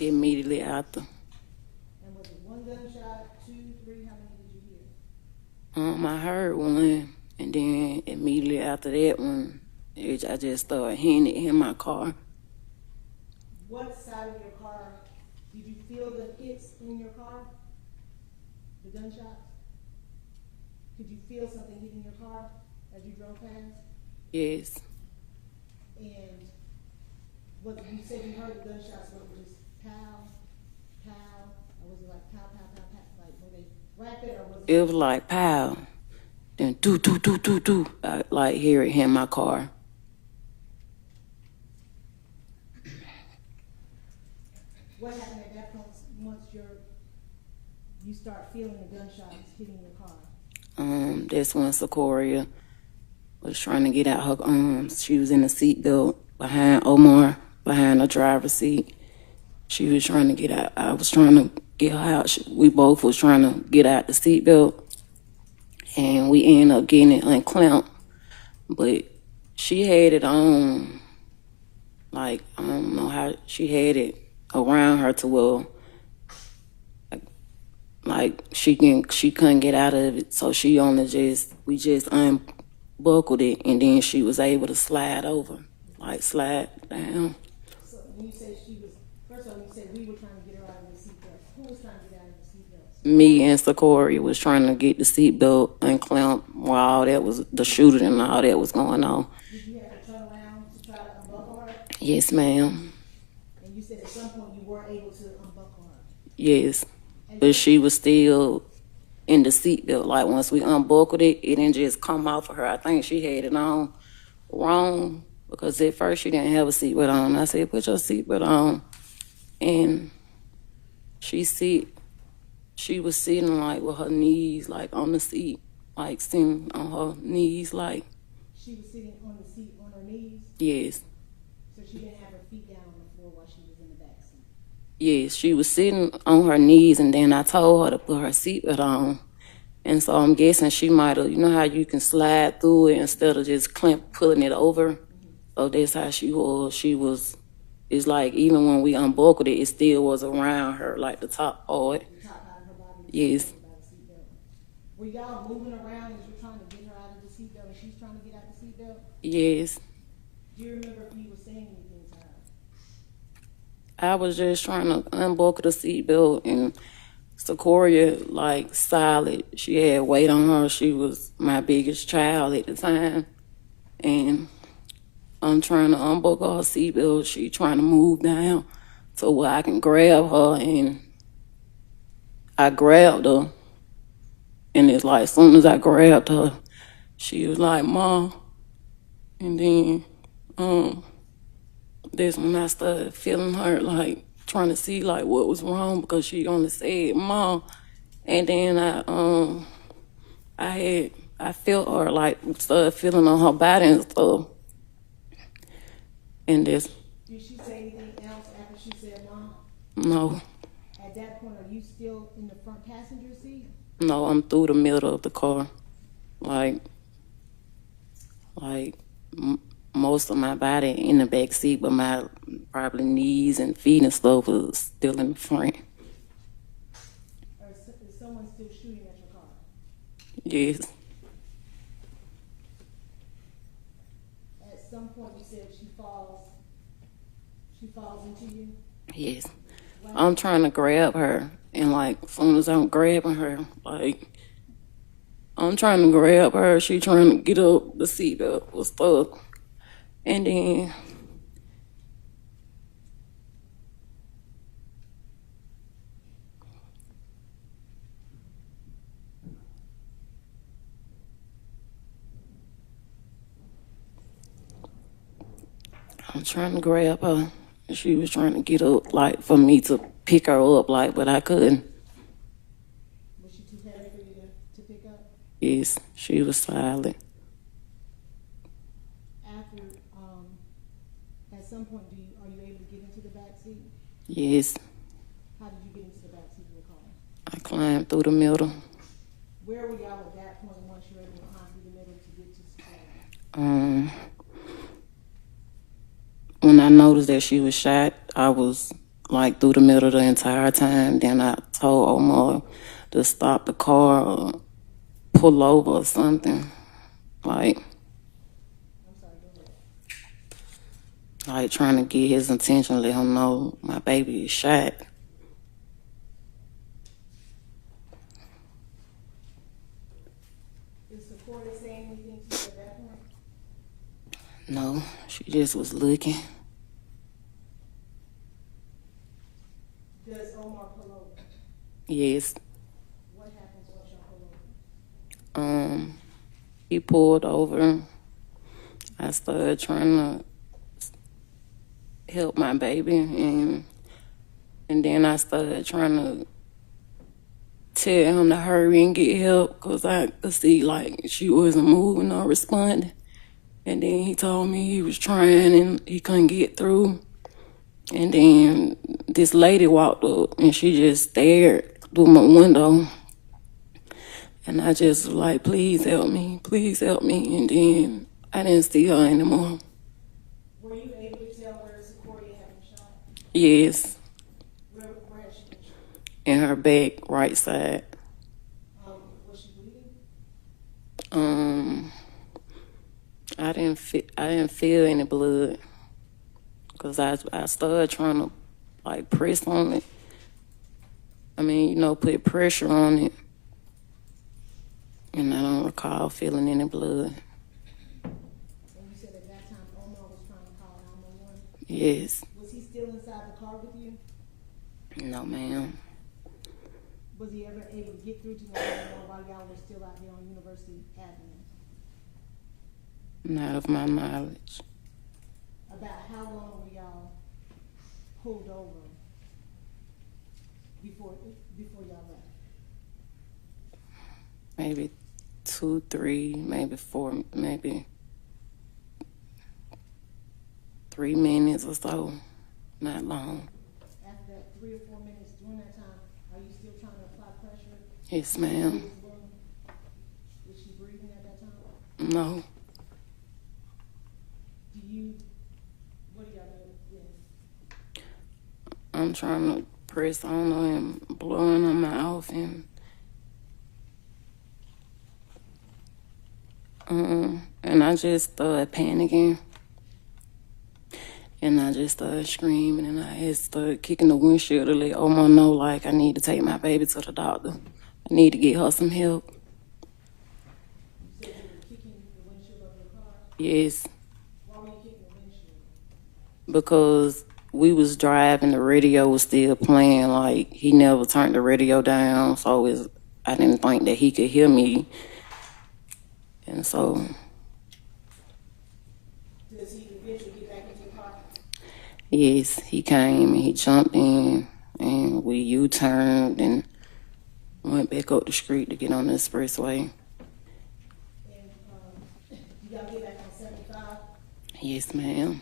Immediately after. And was it one gunshot, 2, 3, how many did you hear? I heard one, and then immediately after that one, I just started hearing it in my car. What side of your car, did you feel the hits in your car? The gunshots? Could you feel something hitting your car as you drove past? Yes. And what you said you heard the gunshots, was it just pow, pow, or was it like pow, pow, pow, pow? Like were they rapid or was it? It was like pow, then do do do do do. I like hear it in my car. What happened at that point once you start feeling the gunshots hitting your car? That's when Secoriea was trying to get out her arms. She was in the seatbelt behind Omar, behind the driver's seat. She was trying to get out. I was trying to get her out. We both was trying to get out the seatbelt, and we ended up getting it unclamped. But she had it on, like, I don't know how, she had it around her to where, like, she couldn't get out of it. So we just unbuckled it, and then she was able to slide over, like slide down. So when you say she was, first of all, you said we were trying to get her out of the seatbelt. Who was trying to get out of the seatbelt? Me and Secoriea was trying to get the seatbelt unclamped while all that was, the shooting and all that was going on. Did you have to turn around to try to unbuckle her? Yes, ma'am. And you said at some point you were able to unbuckle her? Yes. But she was still in the seatbelt. Like, once we unbuckled it, it didn't just come off of her. I think she had it on wrong, because at first she didn't have a seatbelt on. I said, put your seatbelt on. And she was sitting, like, with her knees, like, on the seat, like, sitting on her knees, like. She was sitting on the seat on her knees? Yes. So she didn't have her feet down on the floor while she was in the back seat? Yes, she was sitting on her knees, and then I told her to put her seatbelt on. And so I'm guessing she might have, you know how you can slide through it instead of just pulling it over? Mm-hmm. So that's how she was. It's like, even when we unbuckled it, it still was around her, like the top part. The top part of her body? Yes. Were y'all moving around as you're trying to get her out of the seatbelt and she's trying to get out of the seatbelt? Yes. Do you remember if you were saying anything to her? I was just trying to unbuckle the seatbelt, and Secoriea, like, solid. She had weight on her. She was my biggest child at the time. And I'm trying to unbuckle her seatbelt. She trying to move down to where I can grab her, and I grabbed her. And it's like, as soon as I grabbed her, she was like, Mom. And then that's when I started feeling her, like, trying to see, like, what was wrong, because she only said Mom. And then I felt her, like, started feeling on her body and stuff. And this. Did she say anything else after she said Mom? No. At that point, are you still in the front passenger seat? No, I'm through the middle of the car. Like most of my body in the back seat, but my probably knees and feet and stuff was still in the front. Or is someone still shooting at your car? Yes. At some point you said she falls into you? Yes. I'm trying to grab her, and, like, as soon as I'm grabbing her, like, I'm trying to grab her, she trying to get up, the seatbelt was stuck. And then I'm trying to grab her. She was trying to get up, like, for me to pick her up, like, but I couldn't. Was she too heavy for you to pick up? Yes, she was silent. After, at some point, are you able to get into the back seat? Yes. How did you get into the back seat of the car? I climbed through the middle. Where were y'all at that point once you were able to climb through the middle to get to Secoriea? When I noticed that she was shot, I was, like, through the middle the entire time. Then I told Omar to stop the car or pull over or something. Like trying to get his attention, let him know my baby is shot. Did Secoriea say anything to you at that point? No, she just was looking. Does Omar pull over? Yes. What happens once y'all pull over? He pulled over. I started trying to help my baby, and then I started trying to tell him to hurry and get help, because I could see, like, she wasn't moving or responding. And then he told me he was trying and he couldn't get through. And then this lady walked up and she just stared through my window. And I just was like, please help me, please help me. And then I didn't see her anymore. Were you able to tell where Secoriea had been shot? Yes, Where had she been shot? in her back, right side. Was she bleeding? I didn't feel any blood. Cause I started trying to like press on it. I mean, you know, put pressure on it. And I don't recall feeling any blood. And you said at that time Omar was trying to call 911? Yes. Was he still inside the car with you? No, ma'am. Was he ever able to get through to 911 while y'all were still out here on University Avenue? Not of my knowledge. About how long were y'all pulled over before y'all left? Maybe 2, 3, maybe 4, maybe 3 minutes or so. Not long. After that 3 or 4 minutes, during that time, are you still trying to apply pressure? Yes, ma'am. Was she breathing at that time? No. What do y'all do then? I'm trying to press on her and blowing her mouth and I just started panicking. And I just started screaming and I had started kicking the windshield to let Omar know, like, I need to take my baby to the doctor. I need to get her some help. You said you were kicking the windshield of your car? Yes. Why were you kicking the windshield? Because we was driving, the radio was still playing, like, he never turned the radio down, so I didn't think that he could hear me. And so... Does he eventually get back into the car? Yes, he came and he jumped in and we U-turned and went back up the street to get on the expressway. And y'all get back on 75? Yes, ma'am.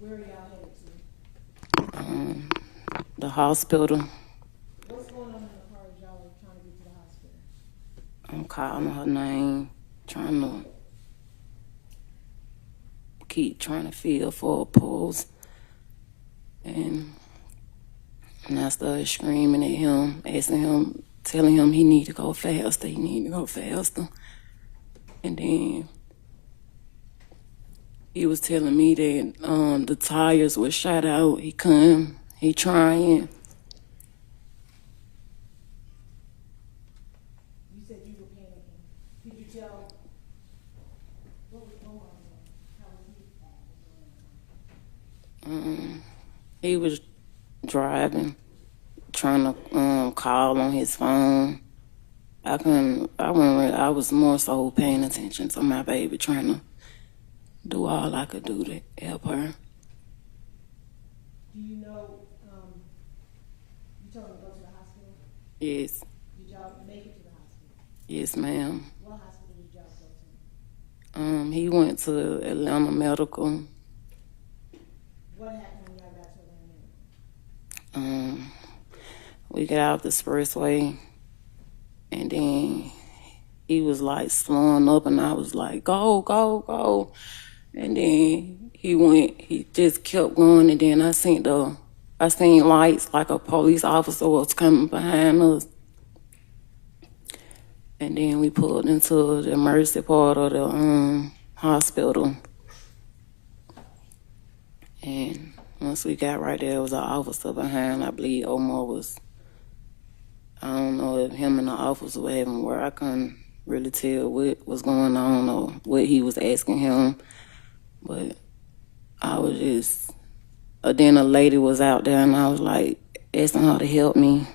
Where are y'all headed to? The hospital. What's going on in the car as y'all were trying to get to the hospital? I'm calling her name, trying to keep trying to feel for a pulse. And I started screaming at him, asking him, telling him he need to go faster, he need to go faster. And then he was telling me that the tires were shot out, he couldn't, he trying. You said you were panicking. Did you tell, what was going on? How was he acting? He was driving, trying to call on his phone. I was more so paying attention to my baby, trying to do all I could do to help her. Do you know, you told him to go to the hospital? Yes. Did y'all make it to the hospital? Yes, ma'am. What hospital did y'all go to? He went to Atlanta Medical. What happened when y'all got to Atlanta? We got out the expressway, and then he was like slowing up, and I was like, go, go, go. And then he just kept going, and then I seen lights like a police officer was coming behind us. And then we pulled into the emergency part of the hospital. And once we got right there, was an officer behind. I believe Omar was, I don't know if him and the officer were having where I couldn't really tell what was going on or what he was asking him. But I was just, then a lady was out there and I was like asking her to help me.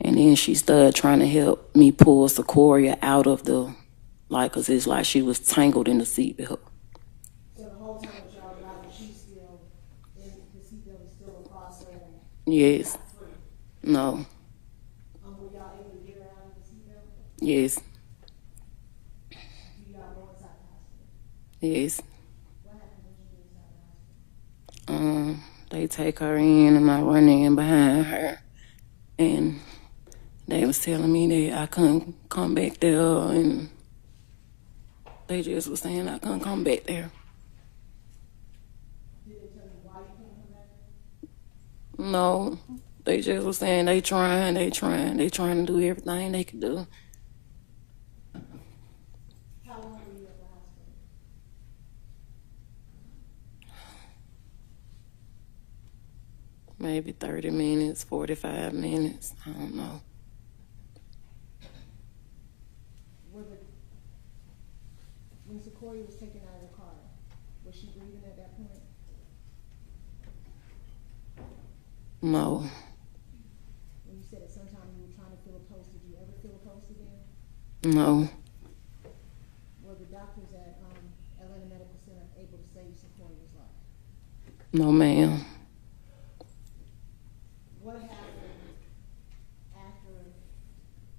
And then she started trying to help me pull Secoriea out of the, like, cause it's like she was tangled in the seatbelt. So the whole time that y'all were driving, she's still, and the seatbelt was still across her? Yes. No. Were y'all able to get her out of the seatbelt? Yes. Do y'all go inside the hospital? Yes. What happened when you get inside the hospital? They take her in and I run in behind her. And they was telling me that I couldn't come back there, and they just was saying I couldn't come back there. Did they tell you why you couldn't come back? No, they just was saying they trying to do everything they could do. How long were you at the hospital? Maybe 30 minutes, 45 minutes, I don't know. When Secoriea was taken out of the car, was she breathing at that point? No. When you said at some time you were trying to feel a pulse, did you ever feel a pulse again? No. Were the doctors at Atlanta Medical Center able to save Secoria's life? No, ma'am. What happened after?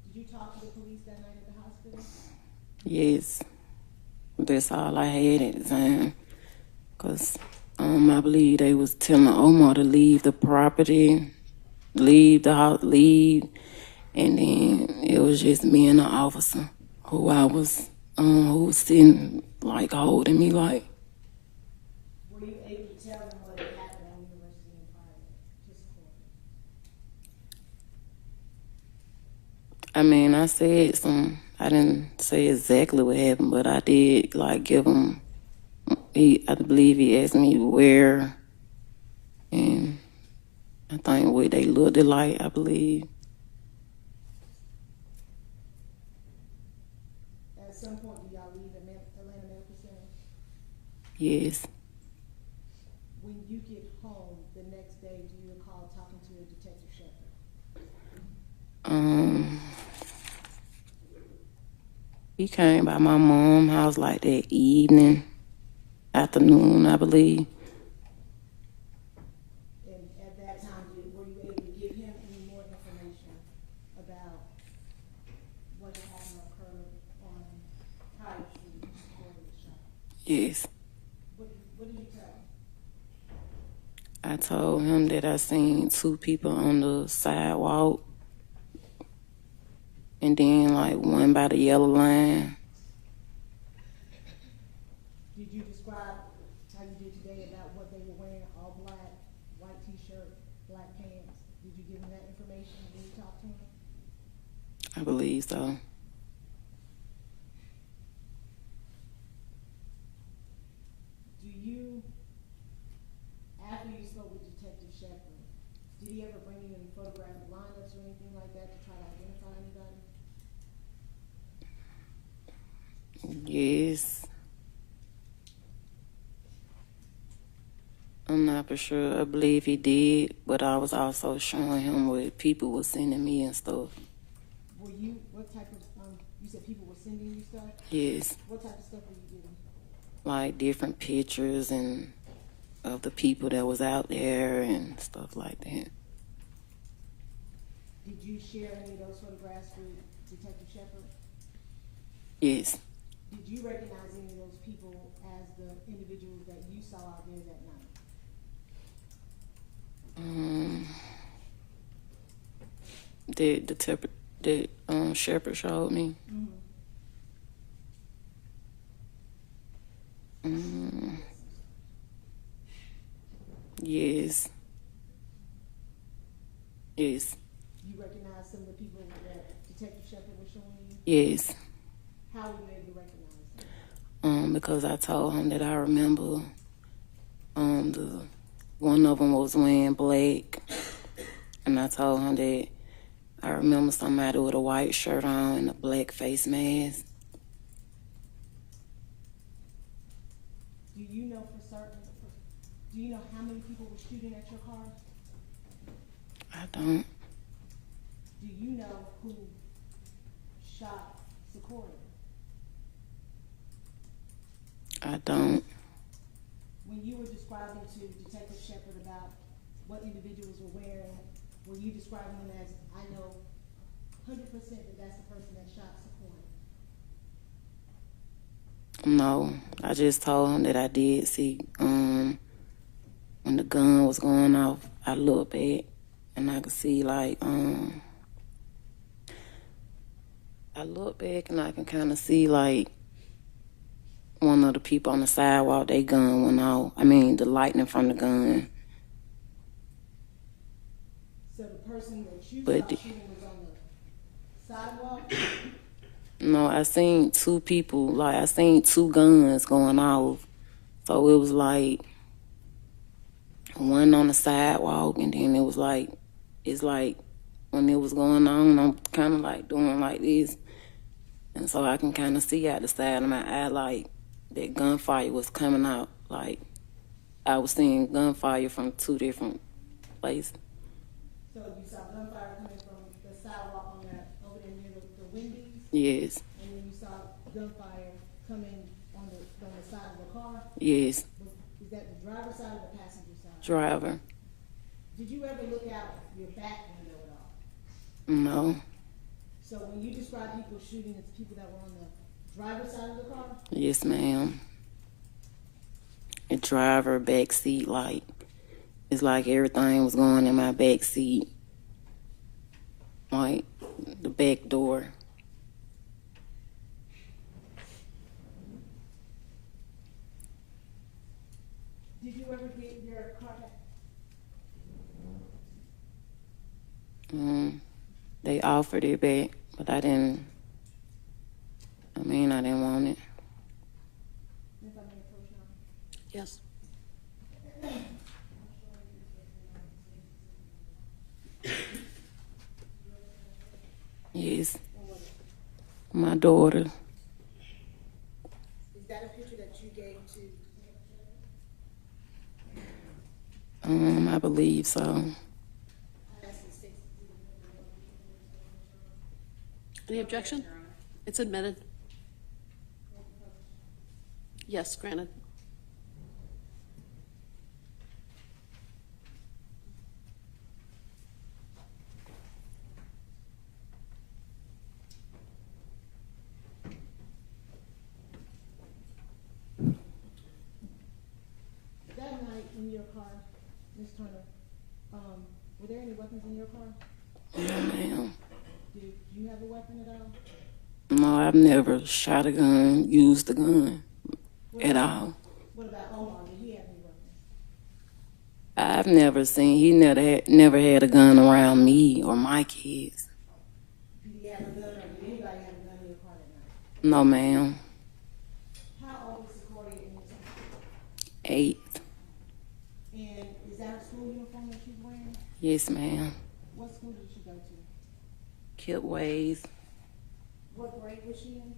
Did you talk to the police that night at the hospital? Yes. That's all I had at the time. Because I believe they was telling Omar to leave the property, leave the house, leave. And then it was just me and the officer who was sitting, like, holding me, like. Were you able to tell them what had happened on University and private to Secoriea? I mean, I said some. I didn't say exactly what happened, but I did, like, give him. I believe he asked me where, and I think what they looked like, I believe. At some point, did y'all leave Atlanta Medical Center? Yes. When you get home the next day, do you recall talking to Detective Shepherd? He came by my mom's house like that evening, afternoon, I believe. And at that time, were you able to give him any more information about what happened occurred on High Street when Secoriea was shot? Yes. What did you tell him? I told him that I seen two people on the sidewalk, and then, like, one by the yellow line. Did you describe how you did today about what they were wearing, all black, white t-shirt, black pants? Did you give him that information when you talked to him? I believe so. Do you, after you spoke with Detective Shepherd, did he ever bring you any photographic lineups or anything like that to try to identify anybody? Yes. I'm not for sure. I believe he did, but I was also showing him what people were sending me and stuff. Were you, what type of, you said people were sending you stuff? Yes. What type of stuff were you getting? Like different pictures and of the people that was out there and stuff like that. Did you share any of those photographs with Detective Shepherd? Yes. Did you recognize any of those people as the individuals that you saw out there that night? That Shepherd showed me. Yes. Yes. You recognize some of the people that Detective Shepherd was showing you? Yes. How were you able to recognize them? Because I told him that I remember one of them was wearing black, and I told him that I remember somebody with a white shirt on and a black face mask. Do you know for certain, do you know how many people were shooting at your car? I don't. Do you know who shot Secoriea? I don't. When you were describing to Detective Shepherd about what individuals were wearing, were you describing them as, I know 100% that that's the person that shot Secoriea? No, I just told him that I did see, when the gun was going off, I looked back and I could see like, I look back and I can kind of see like one of the people on the sidewalk, their gun went off. I mean, the lightning from the gun. So the person that you But saw shooting was on the sidewalk? No, I seen two people, like I seen two guns going off. So it was like one on the sidewalk and then it was like, it's like when it was going on, I'm kind of like doing like this. And so I can kind of see out the side of my eye like that gunfire was coming out. Like I was seeing gunfire from two different places. So you saw gunfire coming from the sidewalk on that, over there near the Wendy's? Yes. And then you saw gunfire coming on the side of the car? Yes. Is that the driver's side or the passenger side? Driver. Did you ever look out your back window at all? No. So when you describe people shooting, it's people that were on the driver's side of the car? Yes, ma'am. A driver, back seat light. It's like everything was going in my back seat. Like the back door. Did you ever get your car back? They offered it back, but I didn't want it. If I may approach now. Yes. Yes. My daughter. Is that a picture that you gave to? I believe so. Any objection? It's admitted. Yes, granted. That night in your car, Ms. Turner, were there any weapons in your car? No, ma'am. Did you have a weapon at all? No, I've never shot a gun, used a gun at all. What about Omar? Did he have any weapons? I've never seen, he never had a gun around me or my kids. Did he have a gun, or did anybody have a gun in your car that night? No, ma'am. How old was Secoriea in your time? 8. And is that her school uniform that she's wearing? Yes, ma'am. What school did she go to? Kip Ways, What grade was she in?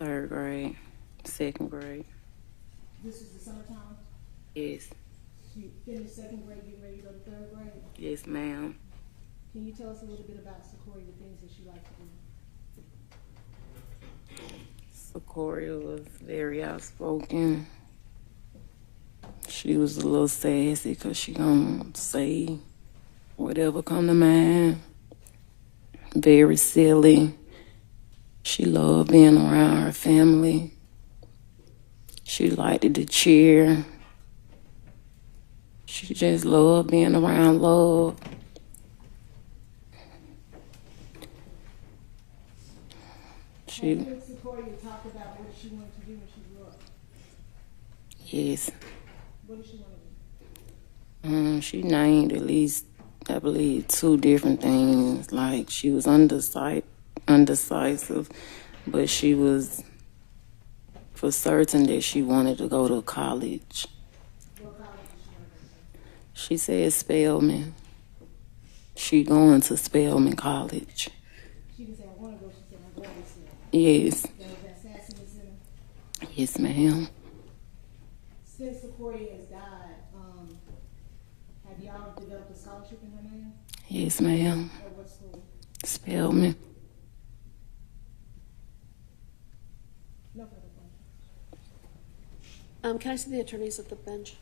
3rd grade, 2nd grade. This is the summertime? Yes. She finished 2nd grade, getting ready to go to 3rd grade? Yes, ma'am. Can you tell us a little bit about Secoriea, the things that she liked to do? Secoriea was very outspoken. She was a little sassy because she gonna say whatever come to mind. Very silly. She loved being around her family. She liked to cheer. She just loved being around love. Have you and Secoriea talked about what she wanted to do when she grew up? Yes. What did she want to do? She named at least, I believe, 2 different things. Like she was undecisive, but she was for certain that she wanted to go to college. What college did she want to go to? She said Spelman. She going to Spelman College. She didn't say, I want to go, she said, I'm going to Spelman. Yes. That was at Sassoon Center? Yes, ma'am. Since Secoriea has died, have y'all developed a scholarship in her name? Yes, ma'am. At what school? Spelman. No further questions. Can I see the attorneys at the bench?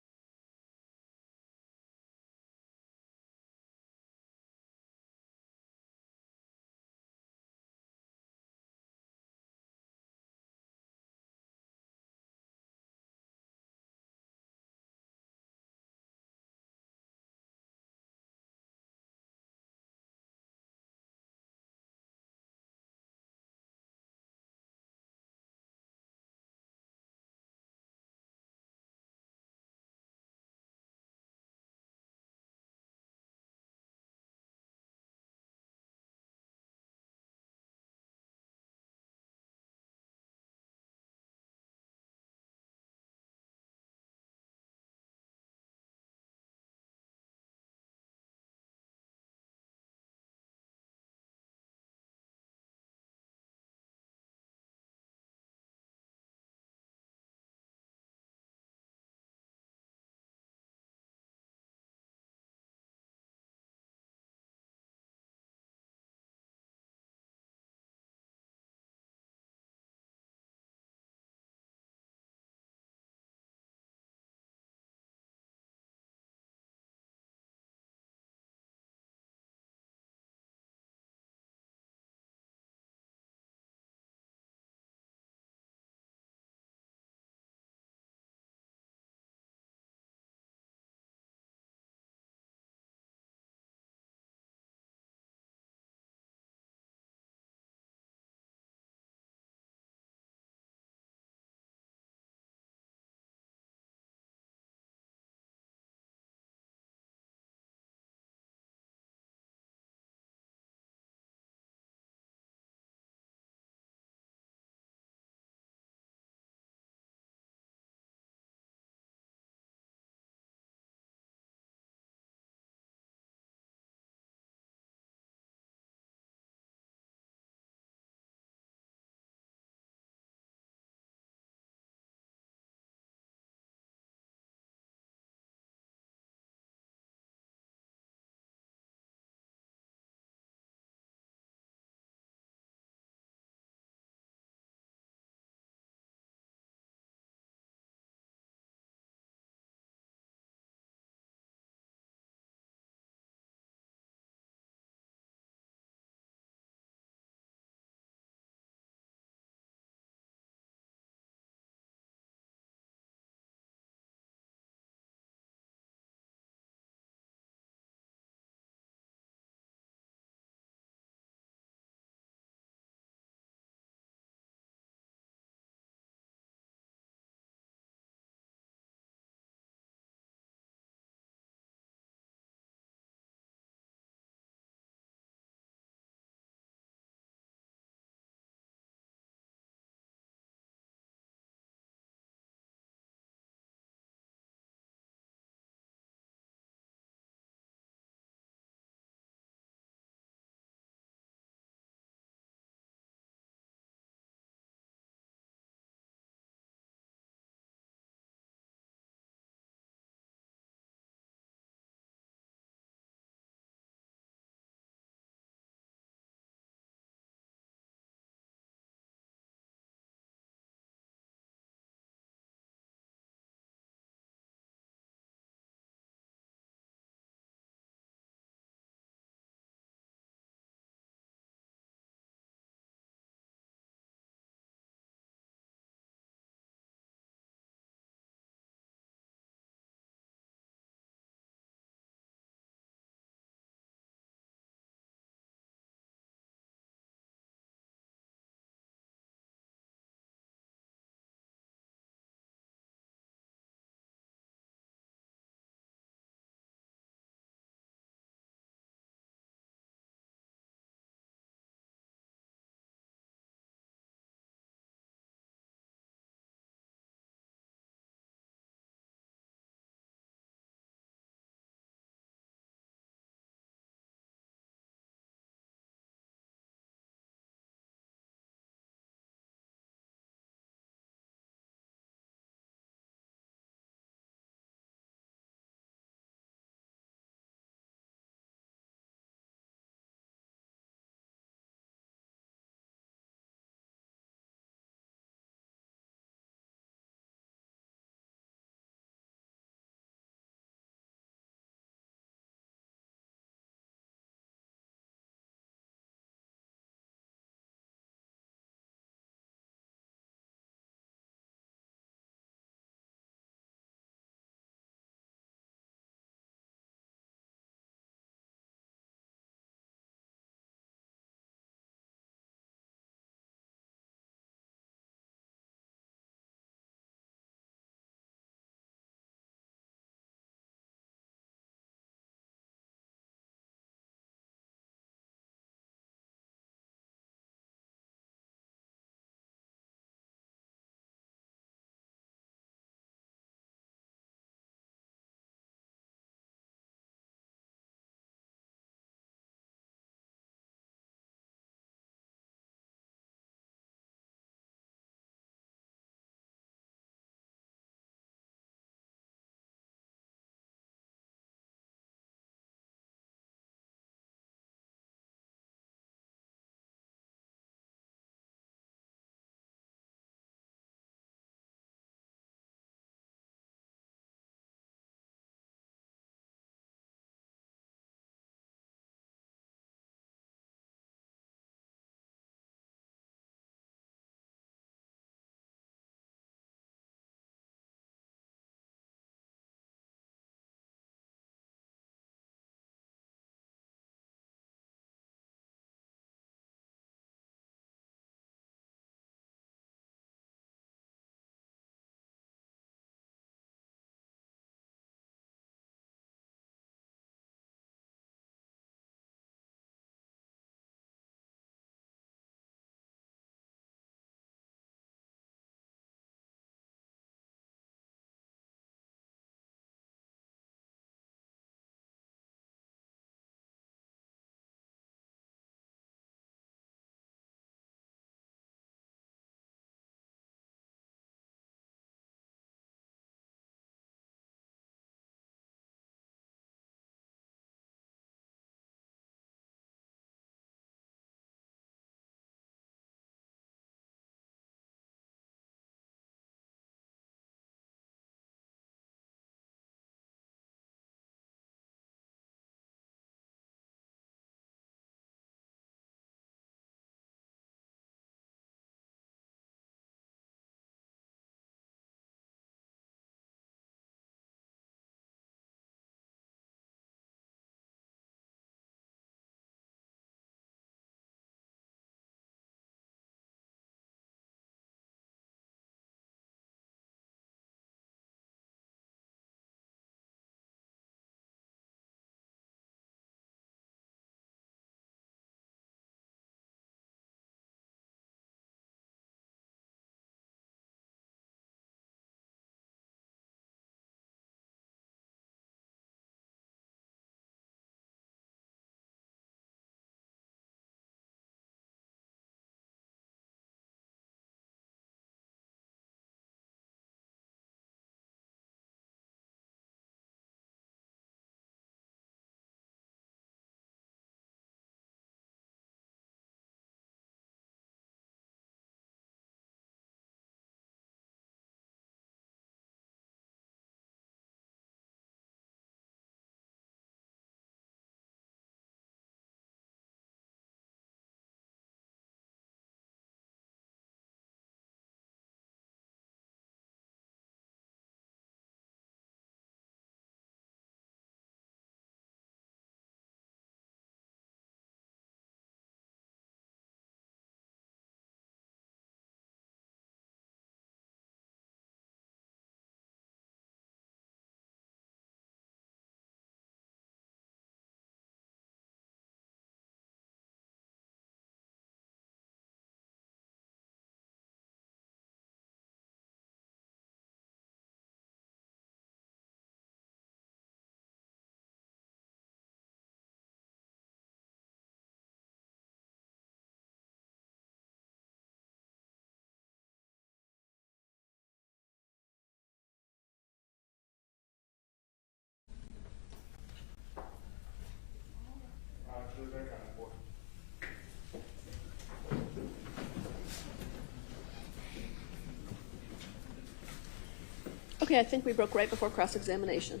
Okay, I think we broke right before cross-examination.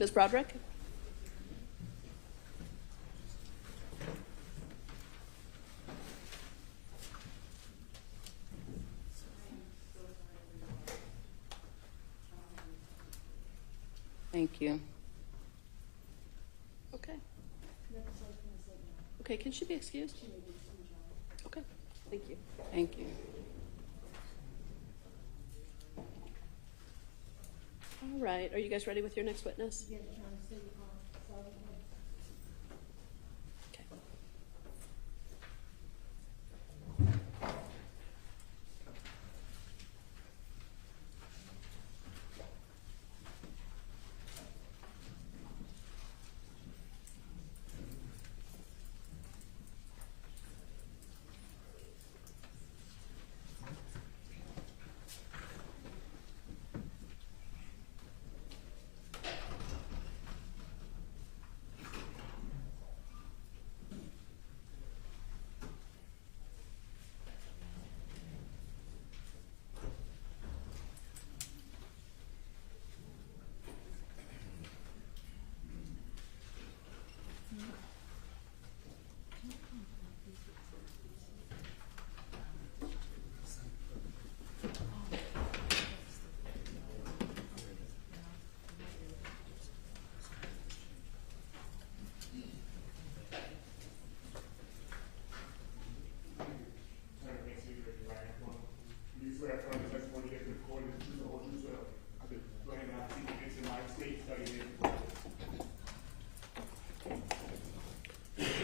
Ms. Broderick? Thank you. Okay. Okay, can she be excused? Okay, thank you. Thank you. All right, are you guys ready with your next witness? Okay.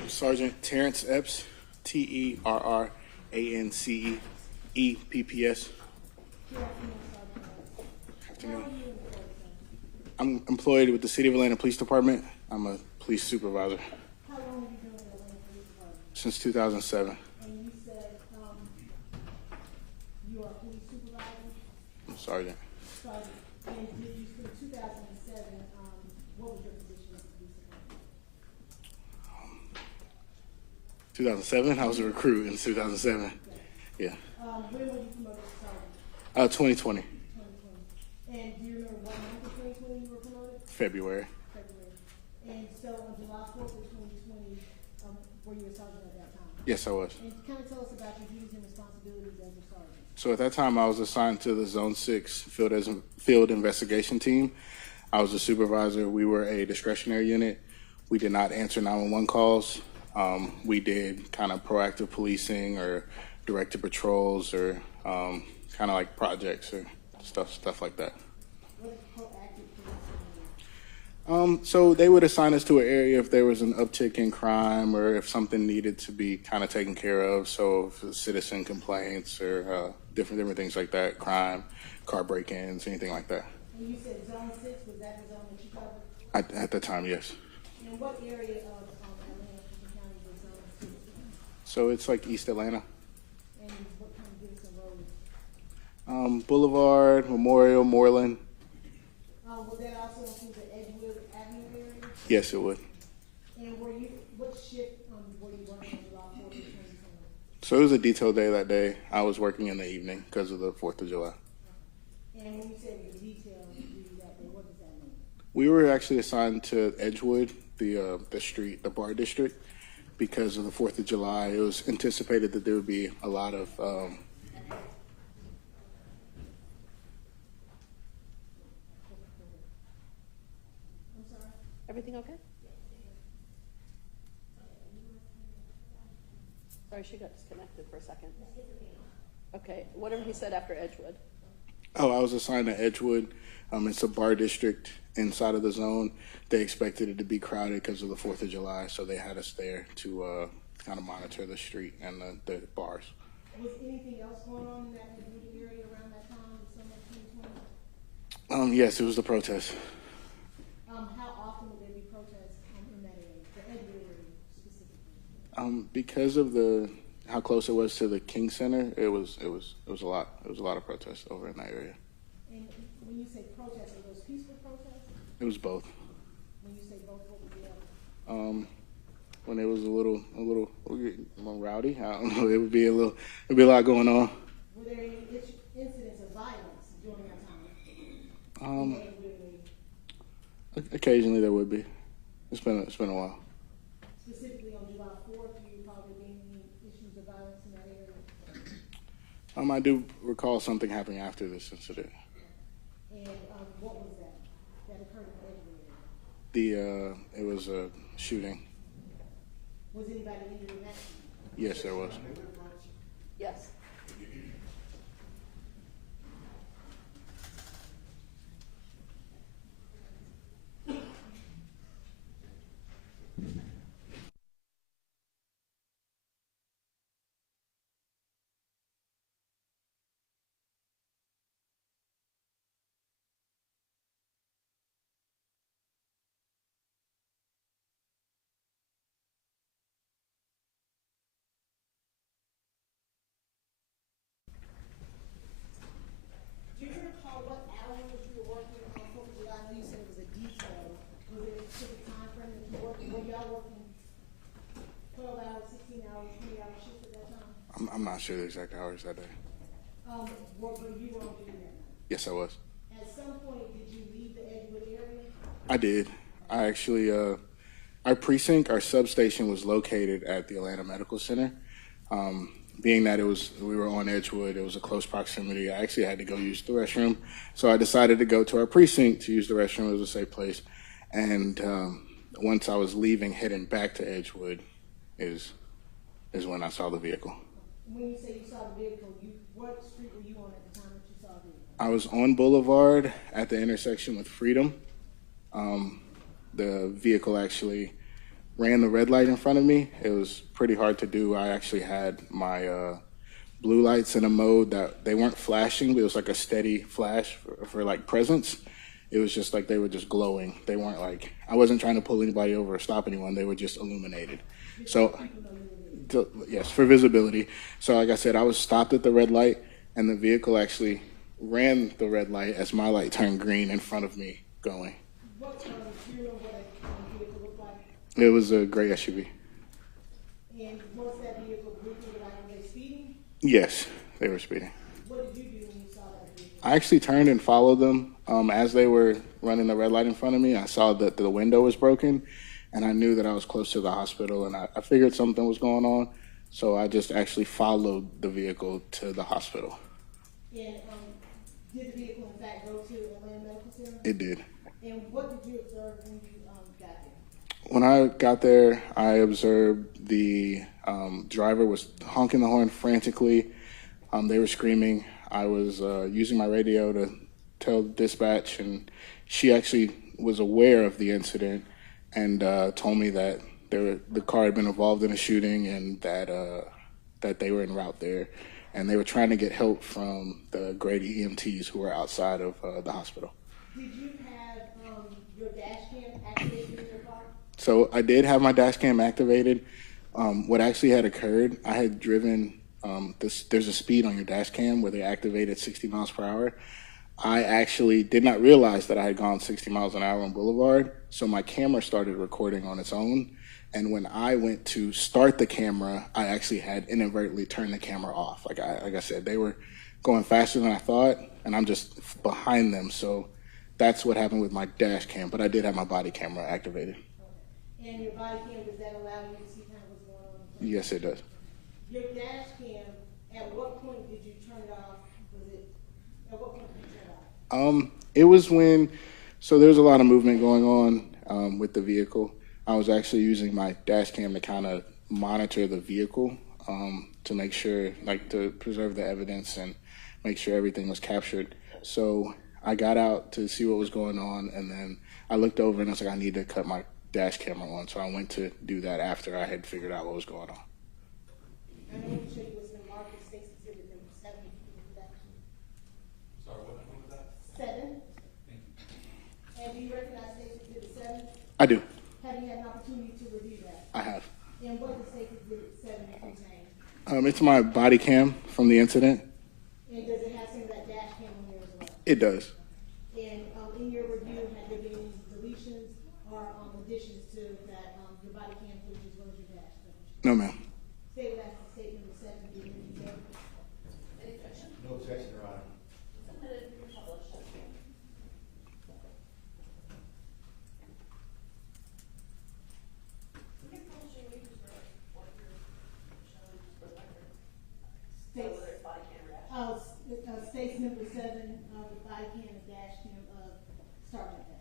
Sergeant Terrence Epps, Terrance EPPS. Afternoon. I'm employed with the City of Atlanta Police Department. I'm a police supervisor. How long have you been with the Atlanta Police Department? Since 2007. And you said you are a police supervisor? I'm sergeant. Sergeant. And did you, from 2007, what was your position at the police department? 2007, I was a recruit in 2007. Okay. Yeah. When were you promoted to sergeant? 2020. 2020. And do you remember what month of 2020 you were promoted? February. February. And so on July 4th of 2020, were you a sergeant at that time? Yes, I was. And kind of tell us about your duties and responsibilities as a sergeant. So at that time, I was assigned to the Zone 6 field investigation team. I was a supervisor. We were a discretionary unit. We did not answer 911 calls. We did kind of proactive policing or directed patrols or kind of like projects or stuff like that. What is proactive policing? So they would assign us to an area if there was an uptick in crime or if something needed to be kind of taken care of. So if citizen complaints or different things like that, crime, car break-ins, anything like that. And you said Zone 6, was that the zone that you covered? At the time, yes. And what area of Atlanta County was Zone 6 in? So it's like East Atlanta. And what kind of gives some roads? Boulevard, Memorial, Moreland. Would that also include the Edgewood Avenue area? Yes, it would. And what shift were you working on July 4th of 2020? So it was a detailed day that day. I was working in the evening because of the 4th of July. And when you said it was detailed duty that day, what does that mean? We were actually assigned to Edgewood, the street, the bar district, because of the 4th of July. It was anticipated that there would be a lot of Everything okay? Sorry, she got disconnected for a second. Okay, whatever he said after Edgewood. Oh, I was assigned to Edgewood. It's a bar district inside of the zone. They expected it to be crowded because of the 4th of July, so they had us there to kind of monitor the street and the bars. Was anything else going on in that Edgewood area around that time in summer of 2020? Yes, it was the protest. How often would there be protests in that area, the Edgewood area specifically? Because of how close it was to the King Center, it was a lot. It was a lot of protests over in that area. And when you say protests, are those peaceful protests? It was both. When you say both, what would the other? When it was a little more rowdy, I don't know. It'd be a lot going on. Were there any incidents of violence during that Occasionally there would be. It's been a while. Specifically on July 4th, do you recall there being any issues of violence in that area? I do recall something happening after this incident. And what was that occurred in the area? It was a shooting. Was anybody injured in that shooting? Yes, there was. Yes. Do you recall what hours you were working on 4th of July? I know you said it was a detail. Was there a specific time frame that you were working? Were y'all working 12 hours, 16 hours, 20-hour shifts at that time? I'm not sure the exact hours that day. But you were on duty that night? Yes, I was. At some point, did you leave the Edgewood area? I did. I actually, our precinct, our substation was located at the Atlanta Medical Center. Being that we were on Edgewood, it was a close proximity. I actually had to go use the restroom. So I decided to go to our precinct to use the restroom. It was a safe place. And once I was leaving, heading back to Edgewood is when I saw the vehicle. When you say you saw the vehicle, what street were you on at the time that you saw the vehicle? I was on Boulevard at the intersection with Freedom. The vehicle actually ran the red light in front of me. It was pretty hard to do. I actually had my blue lights in a mode that they weren't flashing, but it was like a steady flash for like presence. It was just like they were just glowing. They weren't like, I wasn't trying to pull anybody over or stop anyone. They were just illuminated. So, yes, for visibility. So like I said, I was stopped at the red light, and the vehicle actually ran the red light as my light turned green in front of me going. What do you know what a vehicle looked like? It was a gray SUV. And was that vehicle moving like were they speeding? Yes, they were speeding. What did you do when you saw that vehicle? I actually turned and followed them. As they were running the red light in front of me, I saw that the window was broken, and I knew that I was close to the hospital, and I figured something was going on, so I just actually followed the vehicle to the hospital. And did the vehicle in fact go to Atlanta Medical Center? It did. And what did you observe when you got there? When I got there, I observed the driver was honking the horn frantically. They were screaming. I was using my radio to tell dispatch, and she actually was aware of the incident and told me that the car had been involved in a shooting and that they were en route there, and they were trying to get help from the Grady EMTs who were outside of the hospital. Did you have your dash cam activated in your car? So I did have my dash cam activated. What actually had occurred, I had driven, there's a speed on your dash cam where they activate at 60 miles per hour. I actually did not realize that I had gone 60 miles an hour on Boulevard, so my camera started recording on its own. And when I went to start the camera, I actually had inadvertently turned the camera off. Like I said, they were going faster than I thought, and I'm just behind them. So that's what happened with my dash cam, but I did have my body camera activated. Okay. And your body cam, does that allow you to see kind of what's going on? Yes, it does. Your dash cam, at what point did you turn it off? At what point did you turn it off? It was when, so there was a lot of movement going on with the vehicle. I was actually using my dash cam to kind of monitor the vehicle to make sure, like to preserve the evidence and make sure everything was captured. So I got out to see what was going on, and then I looked over and I was like, I need to cut my dash camera on. So I went to do that after I had figured out what was going on. I know you said it was the market state's exhibit number 7. Sorry, what number was that? 7. Thank you. And do you recognize state's exhibit 7? I do. Have you had an opportunity to review that? I have. And what does state's exhibit 7 contain? It's my body cam from the incident. And does it have some of that dash cam on there as well? It does. And in your review, have there been any deletions or additions to that, your body cam footage as well as your dash footage? No, ma'am. Say what that's the statement of 7 being in detail. No objection, Your Honor. case number 7 of the body cam and dash cam of Sergeant X.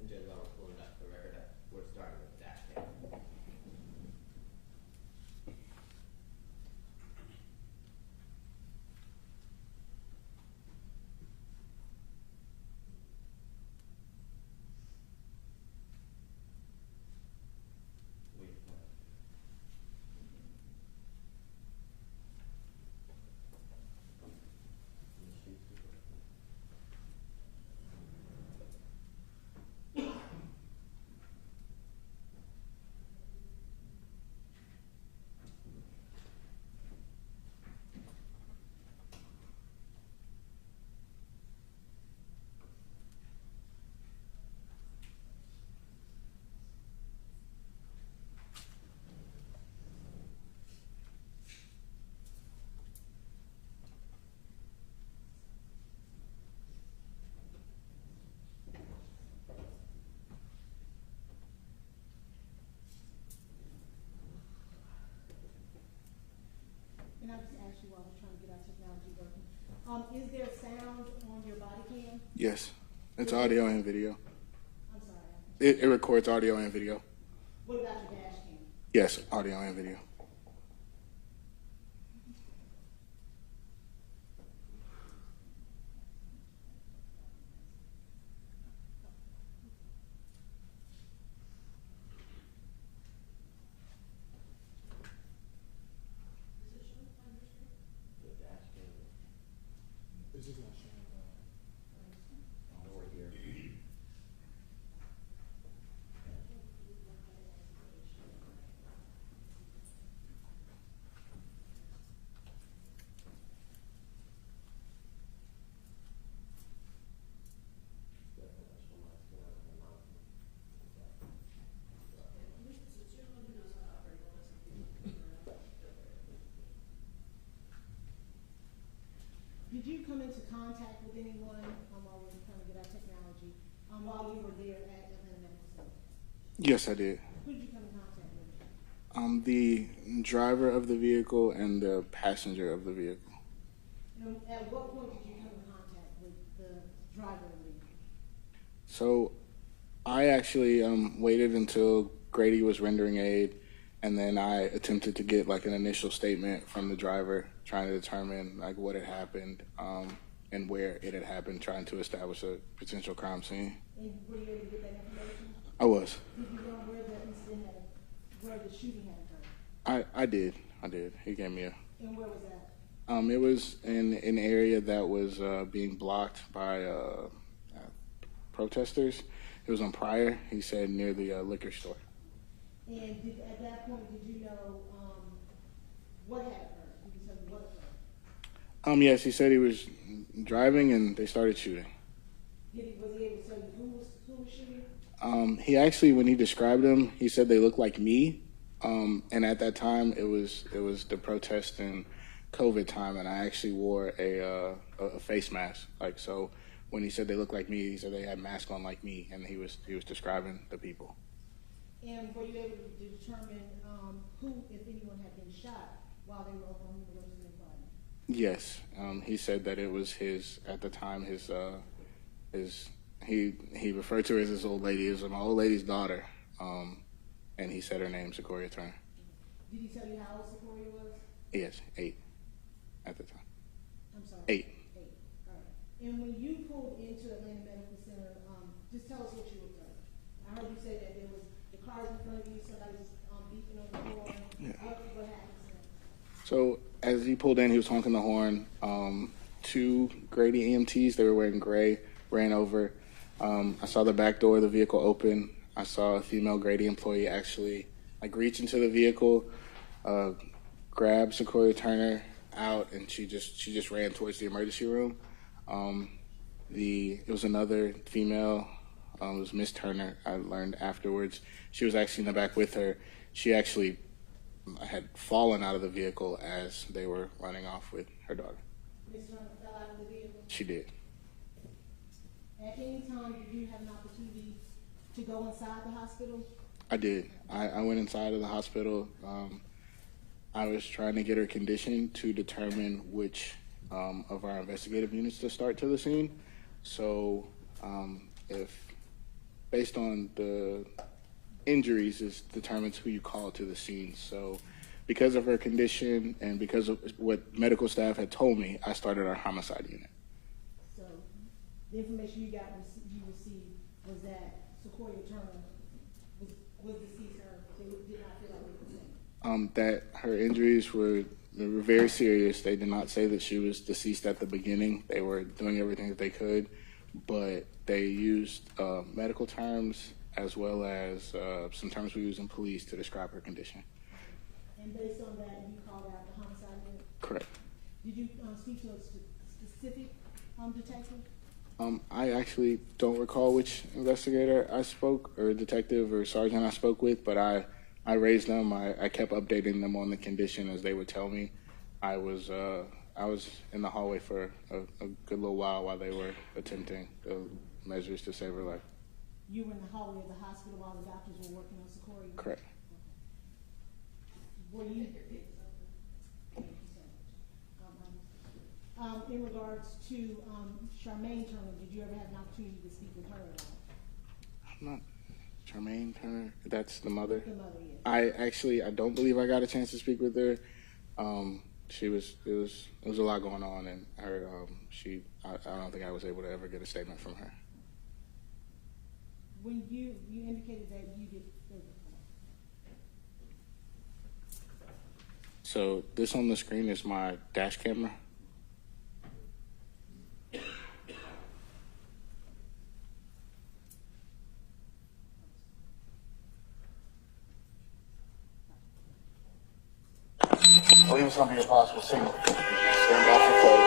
And just while we're pulling up the record, we're starting with the dash cam. And I'll just ask you while we're trying to get our technology working. Is there sound on your body cam? Yes, it's audio and video. I'm sorry. It records audio and video. What about your dash cam? Yes, audio and video. It's just not showing. Over here. Did you come into contact with anyone while we were trying to get our technology, while you were there at Atlanta Medical Center? Yes, I did. Who did you come in contact with? The driver of the vehicle and the passenger of the vehicle. And at what point did you come in contact with the driver of the vehicle? So I actually waited until Grady was rendering aid, and then I attempted to get like an initial statement from the driver, trying to determine like what had happened and where it had happened, trying to establish a potential crime scene. And were you able to get that information? I was. Did you know where the incident where the shooting had occurred? I did. He gave me a. And where was that? It was in an area that was being blocked by protesters. It was on Pryor. He said near the liquor store. And at that point, did you know what had occurred? Did you tell me what occurred? Yes, he said he was driving and they started shooting. Was he able to tell you who was shooting? He actually, when he described them, he said they looked like me. And at that time, it was the protest and COVID time, and I actually wore a face mask. Like, so when he said they looked like me, he said they had masks on like me, and he was describing the people. And were you able to determine who, if anyone, had been shot while they were over on University of Florida? Yes, he said that it was at the time he referred to her as his old lady. It was my old lady's daughter, and he said her name, Secoriea Turner. Did he tell you how old Secoriea was? Yes, 8 at the time. I'm sorry. 8. 8. All right. And when you pulled into Atlanta Medical Center, just tell us what you observed. I heard you say that there was the cars in front of you, somebody's beeping on the horn. Yeah. What happened? So as he pulled in, he was honking the horn. 2 Grady EMTs, they were wearing gray, ran over. I saw the back door of the vehicle open. I saw a female Grady employee actually like reach into the vehicle, grab Secoriea Turner out, and she just ran towards the emergency room. It was another female It was Miss Turner. I learned afterwards. She was actually in the back with her. She actually had fallen out of the vehicle as they were running off with her daughter. Ms. Turner fell out of the vehicle? She did. At any time, did you have an opportunity to go inside the hospital? I did. I went inside of the hospital. I was trying to get her condition to determine which of our investigative units to start to the scene. So if based on the injuries, it determines who you call to the scene. So because of her condition and because of what medical staff had told me, I started our homicide unit. So the information you received was that Secoriea Turner was deceased. They did not feel like they were safe. That her injuries were very serious. They did not say that she was deceased at the beginning. They were doing everything that they could, but they used medical terms as well as some terms we use in police to describe her condition. And based on that, you called out the homicide unit? Correct. Did you speak to a specific detective? I actually don't recall which investigator I spoke, or detective or sergeant I spoke with, but I raised them. I kept updating them on the condition as they would tell me. I was in the hallway for a good little while they were attempting the measures to save her life. You were in the hallway of the hospital while the doctors were working on Secoriea? Correct. Were you, in regards to Charmaine Turner, did you ever have an opportunity to speak with her at all? I'm not Charmaine Turner. That's the mother. The mother, yes. I don't believe I got a chance to speak with her. It was a lot going on, and her I don't think I was able to ever get a statement from her. When you indicated that you did. So this on the screen is my dash camera. I believe it's going to be a possible signal. Stand by for close.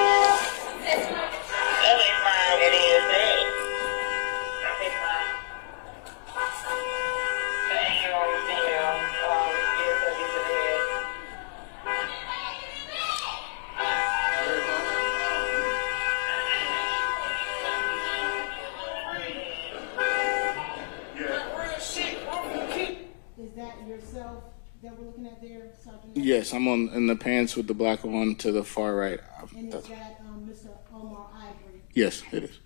Is that yourself that we're looking at there, Sergeant? Yes, I'm in the pants with the black one to the far right. And is that Mr. Omar Ivory? Yes, it is.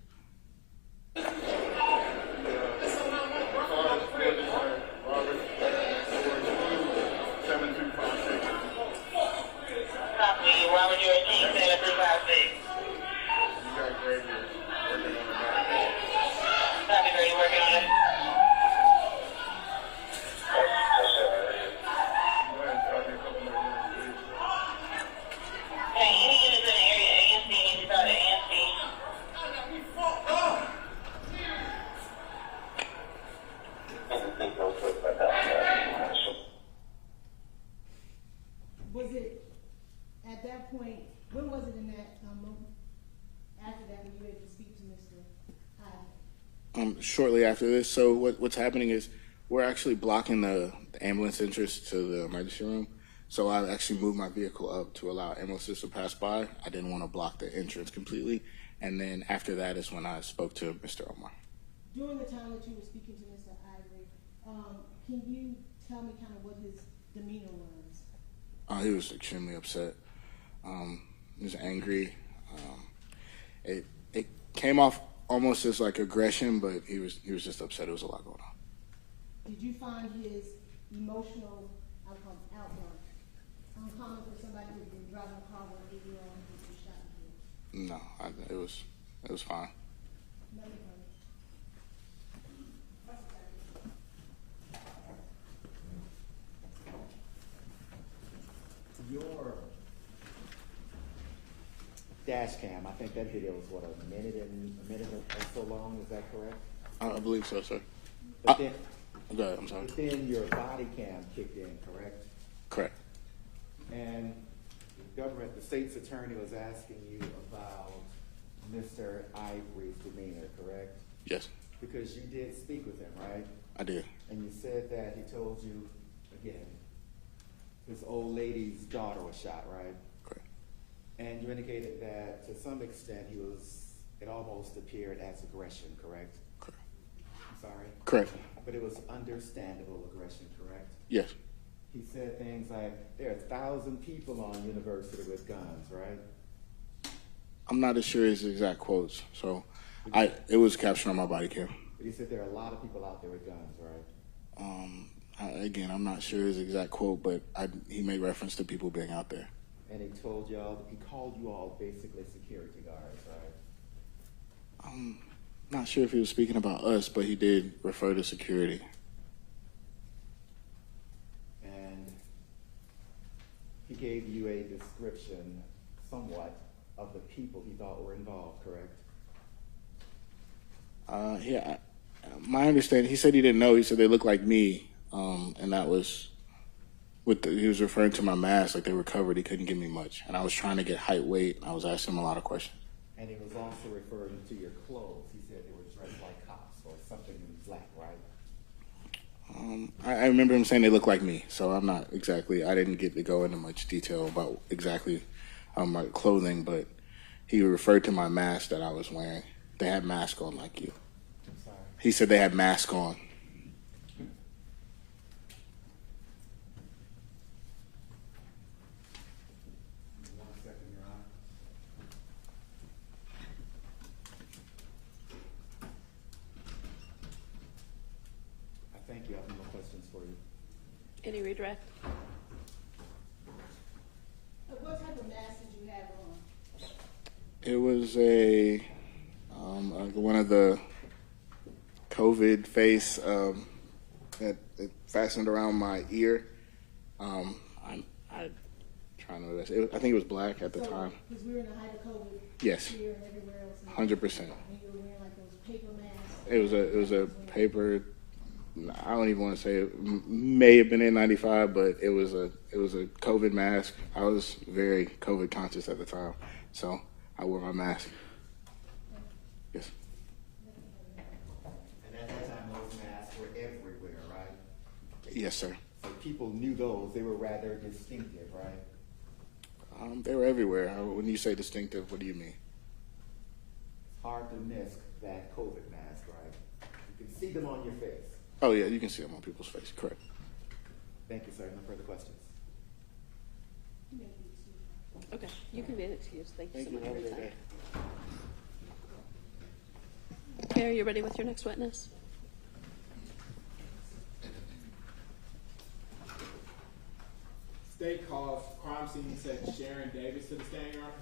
Was it at that point, when was it in that moment? After that, were you able to speak to Mr. Ivory? Shortly after this. So what's happening is we're actually blocking the ambulance entrance to the emergency room. So I actually moved my vehicle up to allow ambulances to pass by. I didn't want to block the entrance completely. And then after that is when I spoke to Mr. Omar. During the time that you were speaking to Mr. Ivory, can you tell me kind of what his demeanor was? He was extremely upset. He was angry. It came off almost as like aggression, but he was just upset. There was a lot going on. Did you find his emotional outburst uncommon for somebody who's been driving a car with an 8-year-old who was shot and killed? No, it was fine. Your dash cam, I think that video was what, a minute or so long, is that correct? I believe so, sir. But then, go ahead, I'm sorry. But then your body cam kicked in, correct? Correct. And the state's attorney was asking you about Mr. Ivory's demeanor, correct? Yes. Because you did speak with him, right? I did. And you said that he told you, again, his old lady's daughter was shot, right? Correct. And you indicated that to some extent it almost appeared as aggression, correct? Correct. I'm sorry? Correct. But it was understandable aggression, correct? Yes. He said things like, there are 1,000 people on university with guns, right? I'm not as sure his exact quotes, so it was captured on my body cam. But he said there are a lot of people out there with guns, right? Again, I'm not sure his exact quote, but he made reference to people being out there. And he told y'all, he called you all basically security guards, right? I'm not sure if he was speaking about us, but he did refer to security. And he gave you a description, somewhat, of the people he thought were involved, correct? Yeah, my understanding, he said he didn't know. He said they looked like me, and that was he was referring to my mask, like they were covered. He couldn't give me much, and I was trying to get height, weight. I was asking him a lot of questions. And he was also referring to your clothes. He said they were dressed like cops or something in black, right? I remember him saying they look like me, so I'm not exactly. I didn't get to go into much detail about exactly my clothing, but he referred to my mask that I was wearing. They had masks on like you. I'm sorry. He said they had masks on. One second, Your Honor. I thank you. I have no questions for you. Any redirect? What type of mask did you have on? It was one of the COVID face that fastened around my ear. I'm trying to remember. I think it was black at the time. Because we were in the height of COVID. Yes. Here and everywhere else. 100%. And you were wearing like those paper masks. It was a paper. I don't even want to say it may have been N95, but it was a COVID mask. I was very COVID conscious at the time, so I wore my mask. Yes. And at that time, those masks were everywhere, right? Yes, sir. So people knew those. They were rather distinctive, right? They were everywhere. When you say distinctive, what do you mean? It's hard to miss that COVID mask, right? You can see them on your face. Oh, yeah, you can see them on people's face. Correct. Thank you, sir. No further questions. Okay, you can be excused. Thank you so much for your time. Okay, are you ready with your next witness? State calls crime scene set Sharon Davis to the stand, Your Honor.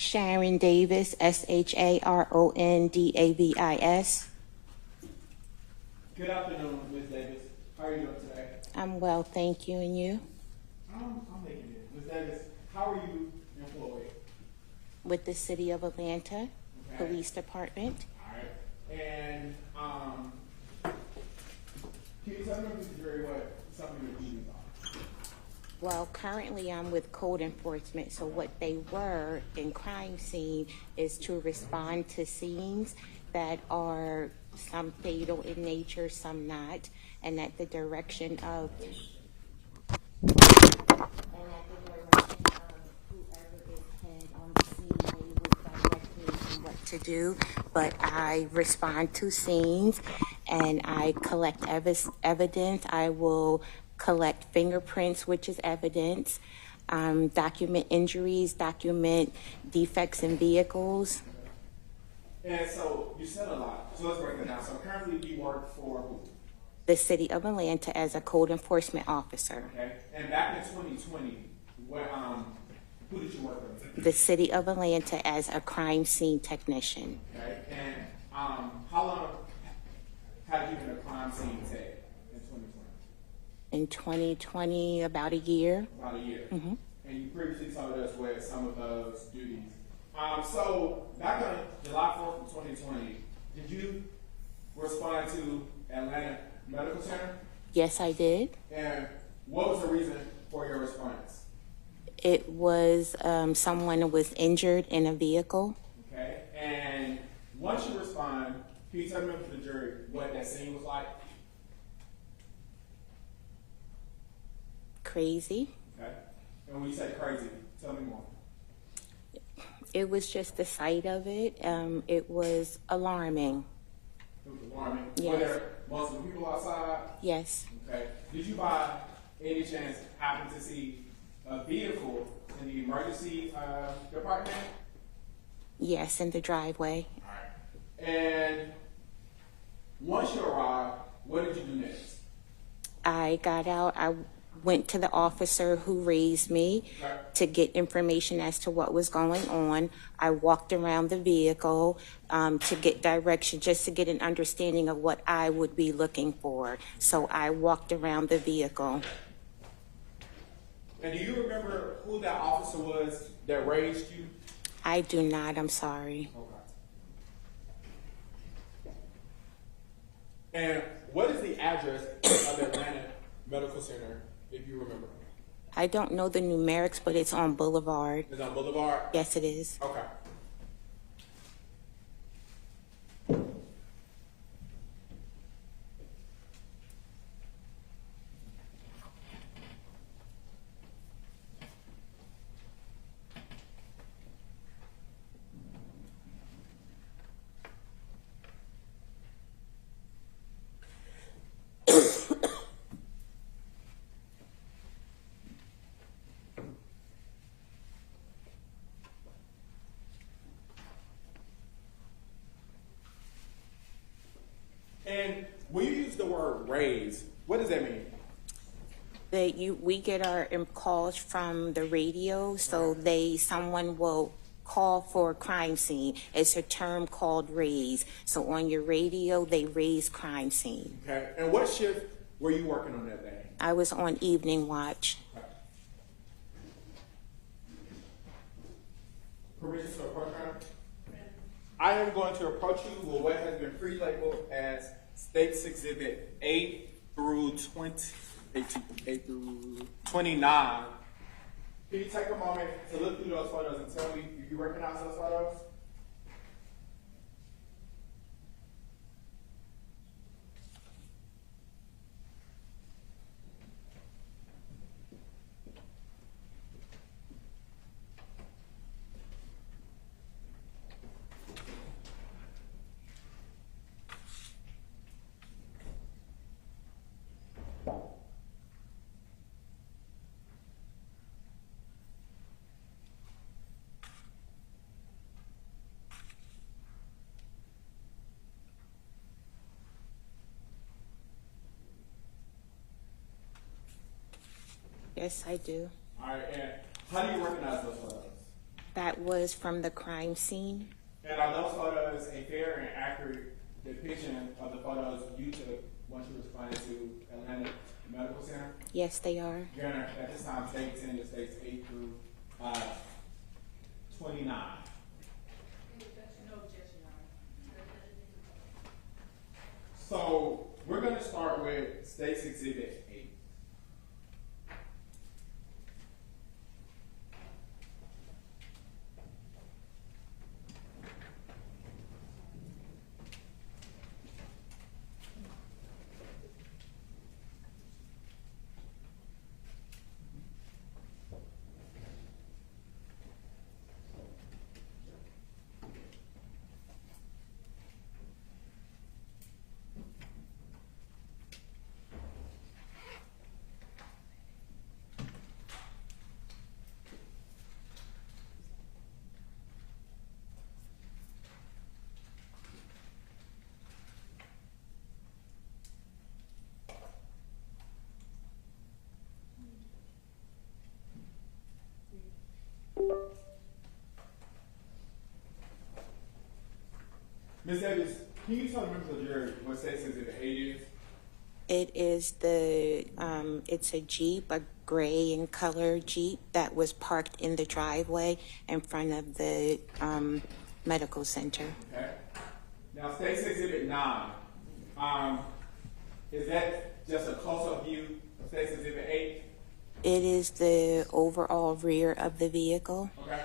Sharon Davis, SharonDavis. Good afternoon, Ms. Davis. How are you doing today? I'm well, thank you. And you? I'm making it. Ms. Davis, how are you employed? With the City of Atlanta Police Department. All right. And can you tell me, Mr. Jerry, what some of your duties are? Well, currently I'm with code enforcement, so what they were in crime scene is to respond to scenes that are some fatal in nature, some not, and at the direction of whoever is head on the scene, they would direct me on what to do. But I respond to scenes and I collect evidence. I will collect fingerprints, which is evidence, document injuries, document defects in vehicles. And so you said a lot. So let's break it down. So currently you work for who? The City of Atlanta as a code enforcement officer. Okay. And back in 2020, Who did you work with? The city of Atlanta as a crime scene technician. Okay, and how long have you been a crime scene tech in 2020? In 2020, about a year. About a year. Mm-hmm. And you previously told us what some of those duties. So back on July 4th of 2020, did you respond to Atlanta Medical Center? Yes, I did. And what was the reason for your response? It was someone who was injured in a vehicle. Okay, and once you respond, can you tell me to the jury what that scene was like? Crazy. Okay, and when you say crazy, tell me more. It was just the sight of it. It was alarming. It was alarming. Yes. Were there multiple people outside? Yes. Okay. Did you by any chance happen to see a vehicle in the emergency department? Yes, in the driveway. All right. And once you arrived, what did you do next? I got out. I went to the officer who raised me to get information as to what was going on. I walked around the vehicle to get direction, just to get an understanding of what I would be looking for. So I walked around the vehicle. And do you remember who that officer was that raised you? I do not. I'm sorry. Okay. And what is the address of the Atlanta Medical Center, if you remember? I don't know the numerics, but it's on Boulevard. It's on Boulevard? Yes, it is. Okay. And when you use the word raise, what does that mean? We get our calls from the radio, so someone will call for a crime scene. It's a term called raise. So on your radio, they raise crime scene. Okay. And what shift were you working on that day? I was on evening watch. Permission to approach her? I am going to approach you with what has been pre-labeled as States Exhibit 8 through 29. Can you take a moment to look through those photos and tell me if you recognize those photos? Yes, I do. All right, and how do you recognize those photos? That was from the crime scene. And are those photos a fair and accurate depiction of the photos you took once you responded to Atlanta Medical Center? Yes, they are. Your Honor, at this time, state 10 to states 8 through 29. So we're going to start with States Exhibit 8. Davis, can you tell the members of the jury what State's Exhibit 8 is? It is it's a Jeep, a gray in color Jeep that was parked in the driveway in front of the medical center. Okay. Now, State's Exhibit 9, is that just a close-up view of State's Exhibit 8? It is the overall rear of the vehicle. Okay.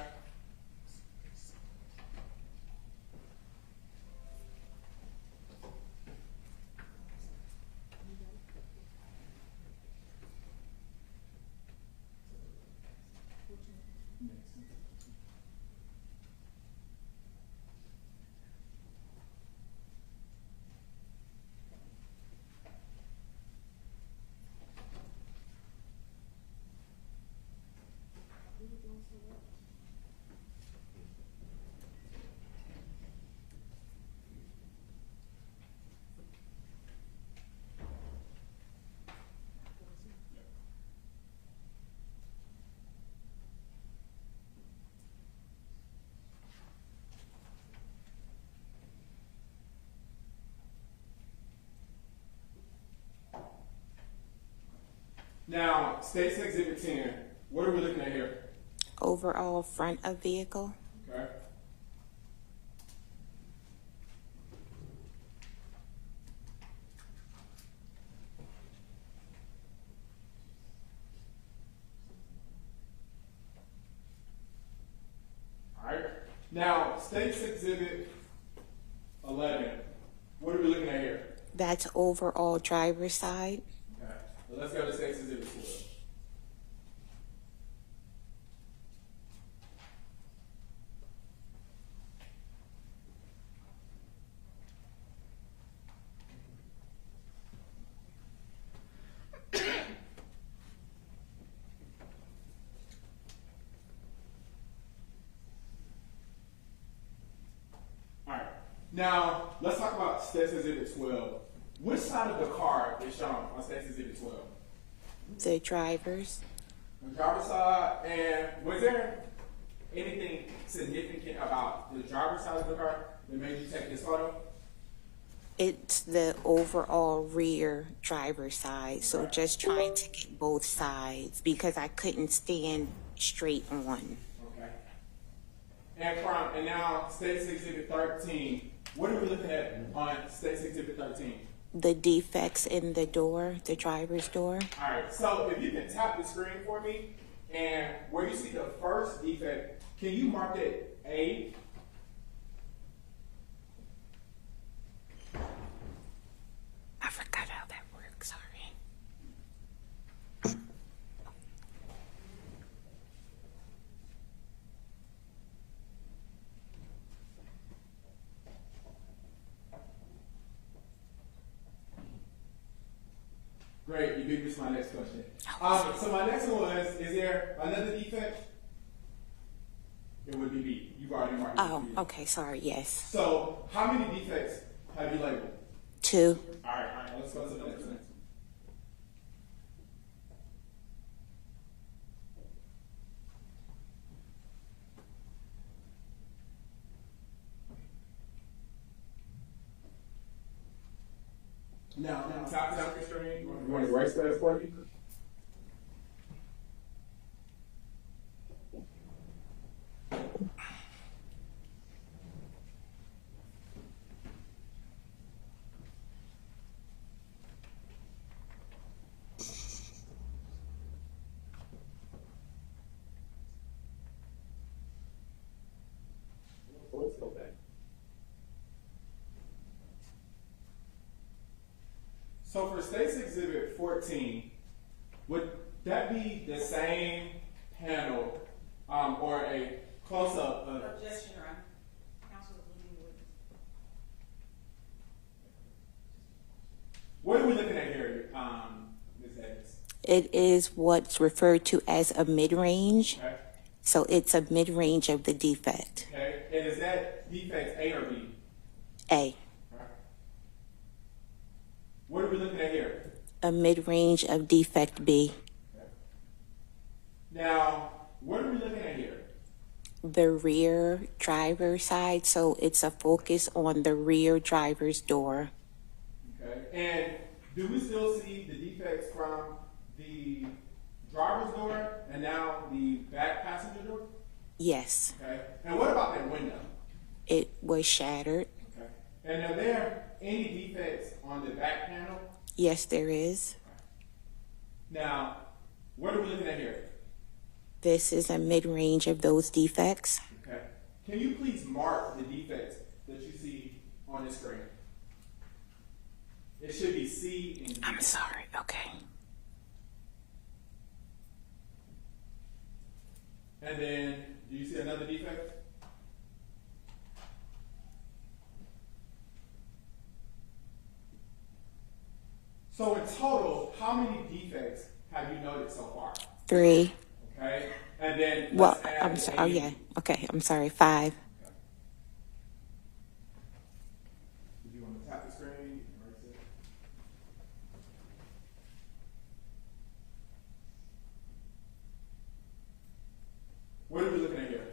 Now, State's Exhibit 10, what are we looking at here? Overall front of vehicle. Okay. All right. Now, State's Exhibit 11, what are we looking at here? That's overall driver's side. Okay. Well, let's go to State's Exhibit 12. All right. Now, let's talk about State's Exhibit 12. Which side of the car is shown on State's Exhibit 12? The drivers. The driver's side, and was there anything significant about the driver's side of the car that made you take this photo? It's the overall rear driver's side, so just trying to get both sides because I couldn't stand straight on. Okay. And now State's Exhibit 13. What are we looking at on State's Exhibit 13? The defects in the door, the driver's door. All right, so if you can tap the screen for me, and where you see the first defect, can you mark it A? I forgot how that works, sorry. Great, you beat me to my next question. So my next one was, is there another defect? It would be B. You've already marked it. Oh, okay, sorry, yes. So how many defects have you labeled? 2. All right, let's go to the next one. Now, tap the screen. You want to erase that for me? Let's go back. So for State's Exhibit 14, would that be the same panel or a close-up of? Objection, Your Honor. Counsel is leading the witness. What are we looking at here, Ms. Davis? It is what's referred to as a mid-range. Okay. So it's a mid-range of the defect. Okay. And is that defect A or B? A. What are we looking at here? A mid-range of defect B. Okay. Now, what are we looking at here? the rear driver's side, so it's a focus on the rear driver's door. Okay. And do we still see the defects from the driver's door and now the back passenger door? Yes, Okay. And what about that window? it was shattered. Okay. And are there any defects on the back panel? Yes, there is. Now, what are we looking at here? This is a mid-range of those defects. Okay. Can you please mark the defects that you see on the screen? It should be C and D. I'm sorry, okay. And then, do you see another defect? So in total, how many defects have you noted so far? 3. Okay, and then Well, let's add I'm the sorry, oh AD. yeah, okay, I'm sorry, 5. Do you want to tap the screen? Erase it. What are we looking at here?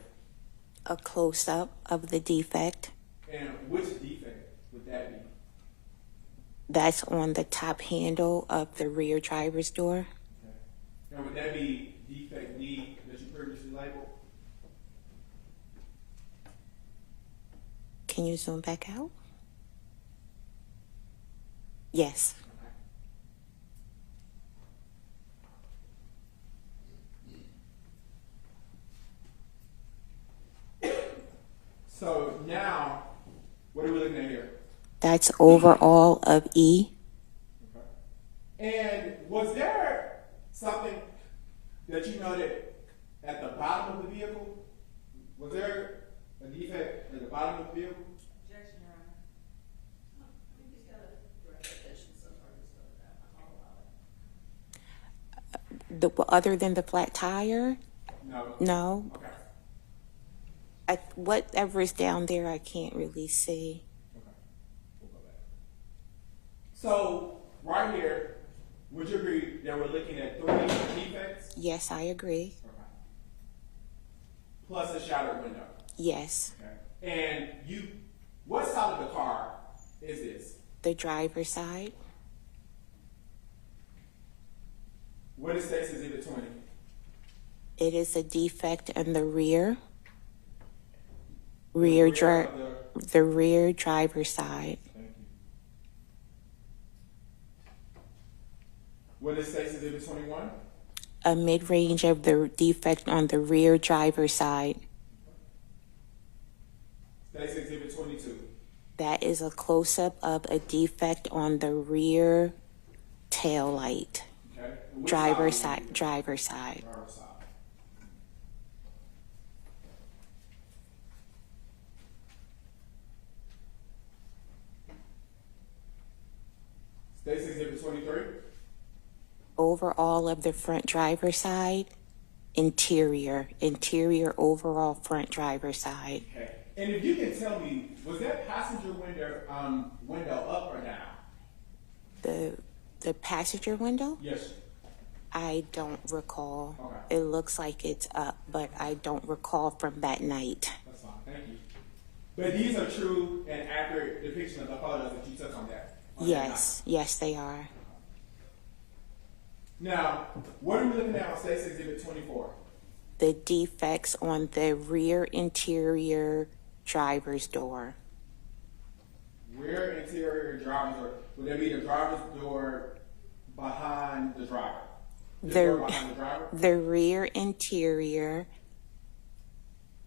A close-up of the defect. And which defect would that be? That's on the top handle of the rear driver's door. Okay. And would that be defect D that you previously labeled? Can you zoom back out? Yes. So now, what are we looking at here? That's overall of E. And was there something that you noted at the bottom of the vehicle? Was there a defect at the bottom of the vehicle? Objection, Your Honor. I think he's got a direct attention so far. He's got that. I'll allow it. Other than the flat tire? No. No. Okay. Whatever's down there, I can't really see. Okay. We'll go back. So, right here, would you agree that we're looking at 3 defects? Yes, I agree. Okay. Plus a shattered window. Yes. Okay. And what side of the car is this? The driver's side. What is State's Exhibit 20? It is a defect in the rear. The rear driver's side. Thank you. What is State's Exhibit 21? A mid-range of the defect on the rear driver's side. State's Exhibit 22. That is a close-up of a defect on the rear tail light. Okay. Driver's side. Driver's side. Driver's side. State's Exhibit 23. Overall of the front driver's side. Interior overall front driver's side. Okay. And if you can tell me, was that passenger window up or down? The passenger window? Yes. I don't recall. Okay. It looks like it's up, but I don't recall from that night. That's fine. Thank you. But these are true and accurate depiction of the photos that you took on that. Yes, yes, they are. Now, what are we looking at on State's Exhibit 24? The defects on the rear interior driver's door. Rear interior driver's door. Would that be the driver's door behind the driver? Door behind the driver? The rear interior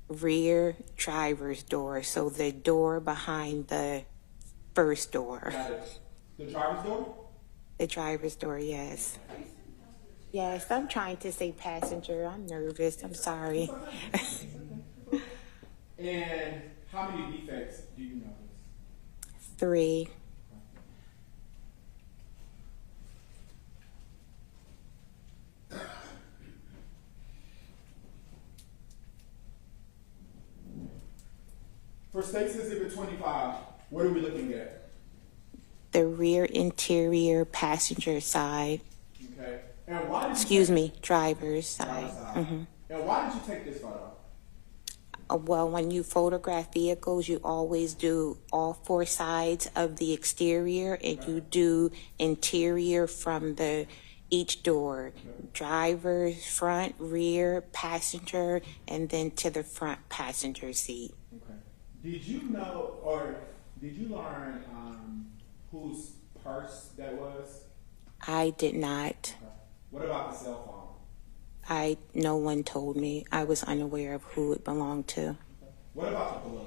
rear driver's door, so the door behind the first door. Got it. The driver's door? The driver's door, yes. Yes, I'm trying to say passenger. I'm nervous. I'm sorry. And how many defects do you notice? 3. For State's Exhibit 25, what are we looking at? The rear interior passenger side. Okay. And why did Excuse me, driver's side. And why did you take this photo? Well, when you photograph vehicles, you always do all four sides of the exterior, and you do interior from each door. Driver, front, rear, passenger, and then to the front passenger seat. Okay. Did you know, or did you learn whose purse that was? I did not. Okay. What about the cell phone? No one told me. I was unaware of who it belonged to. Okay. What about the blood?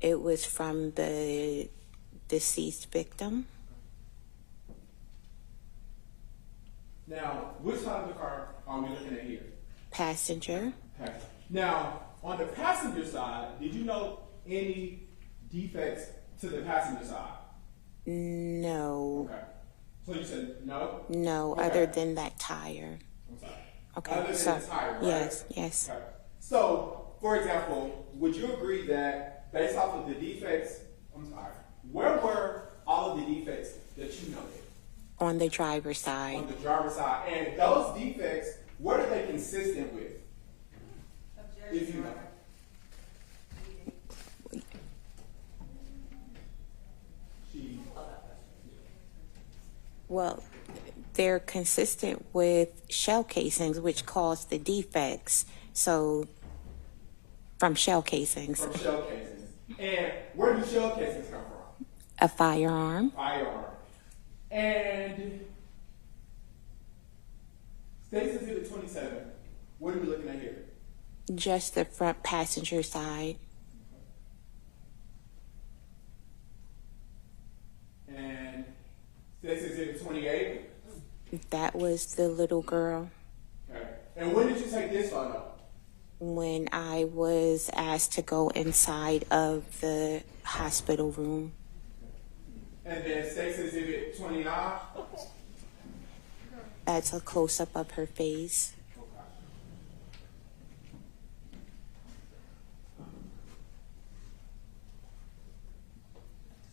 It was from the deceased victim. Now, which side of the car are we looking at here? Passenger. Passenger. Now, on the passenger side, did you know any defects to the passenger side? No. Okay. So you said no? No, Okay. other than that tire. I'm sorry. Okay, Other than so, the tire, right? yes. Okay. So, for example, would you agree that based off of the defects, I'm sorry, where were all of the defects that you noted? On the driver's side. On the driver's side. And those defects, what are they consistent with? If you know. Well, they're consistent with shell casings, which cause the defects. So, from shell casings. From shell casings. And where do shell casings come from? A firearm. Firearm. And State's Exhibit 27, what are we looking at here? Just the front passenger side. And State's Exhibit 28? That was the little girl. Okay. And when did you take this photo? When I was asked to go inside of the hospital room. And then State's Exhibit 29? That's a close-up of her face.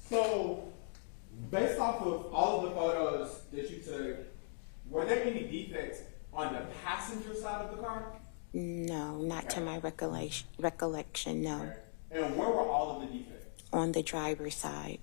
So, based off of all of the photos that you took, were there any defects on the passenger side of the car? No, not to my recollection, no. Right. And where were all of the defects? On the driver's side.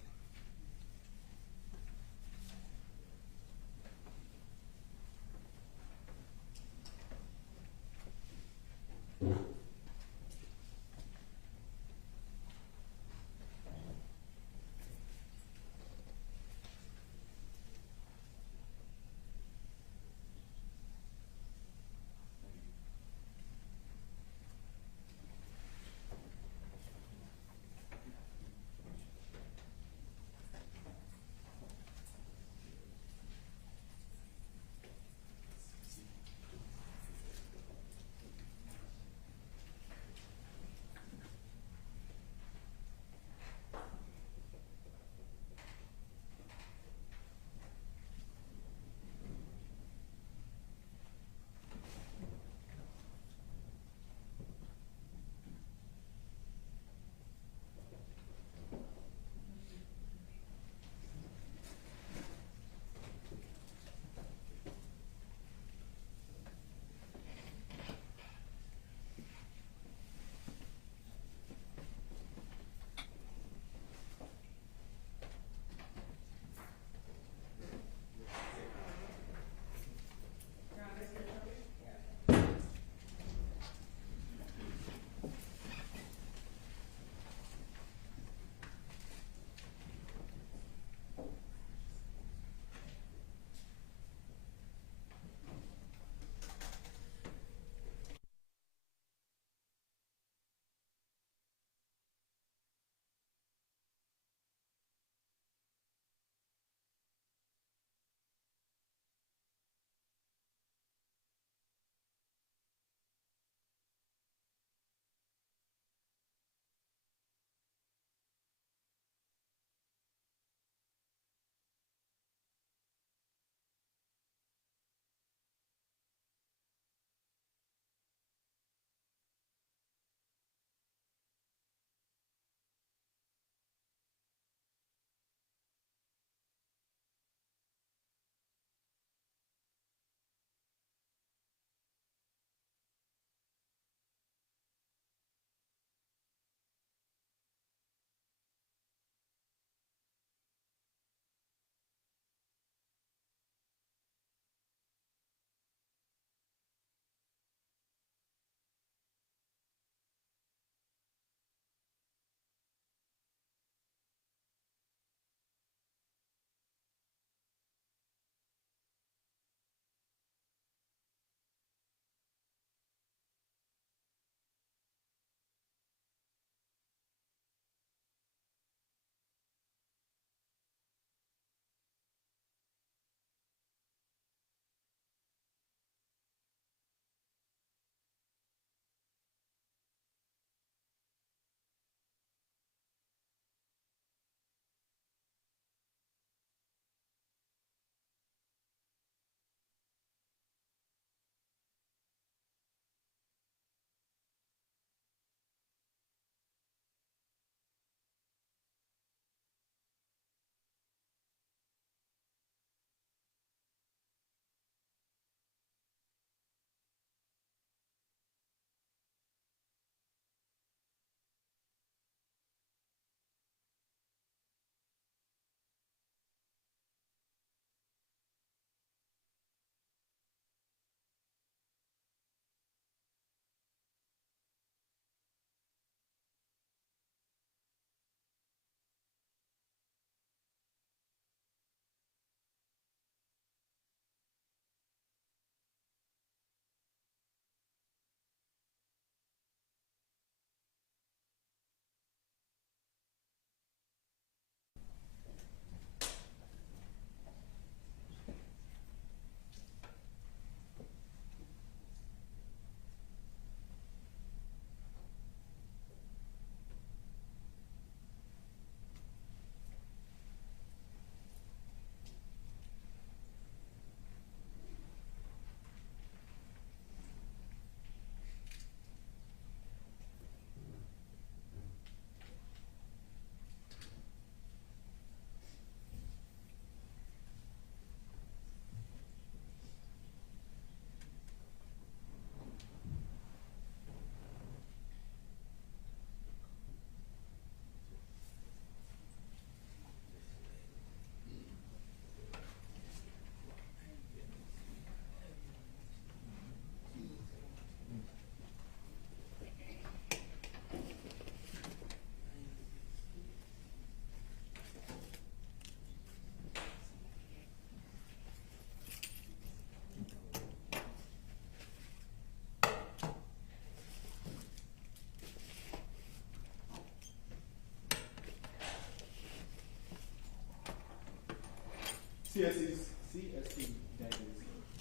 CST Davis.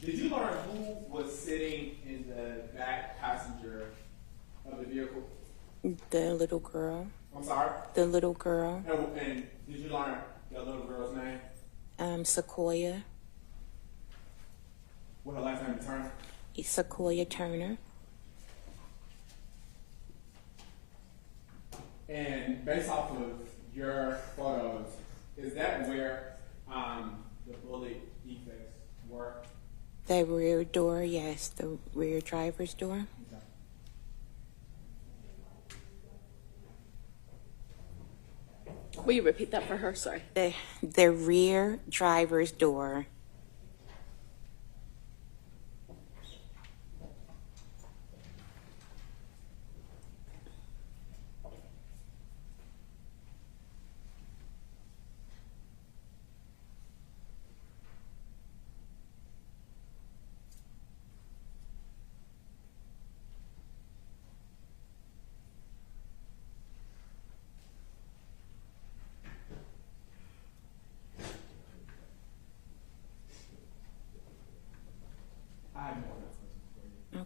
Did you learn who was sitting in the back passenger of the vehicle? The little girl. I'm sorry? The little girl. And did you learn the little girl's name? Secoriea. What her last name is Turner? Secoriea Turner. And based off of your photos, is that where the bullet defects were? The rear door, yes, the rear driver's door. Will you repeat that for her? Sorry. The rear driver's door.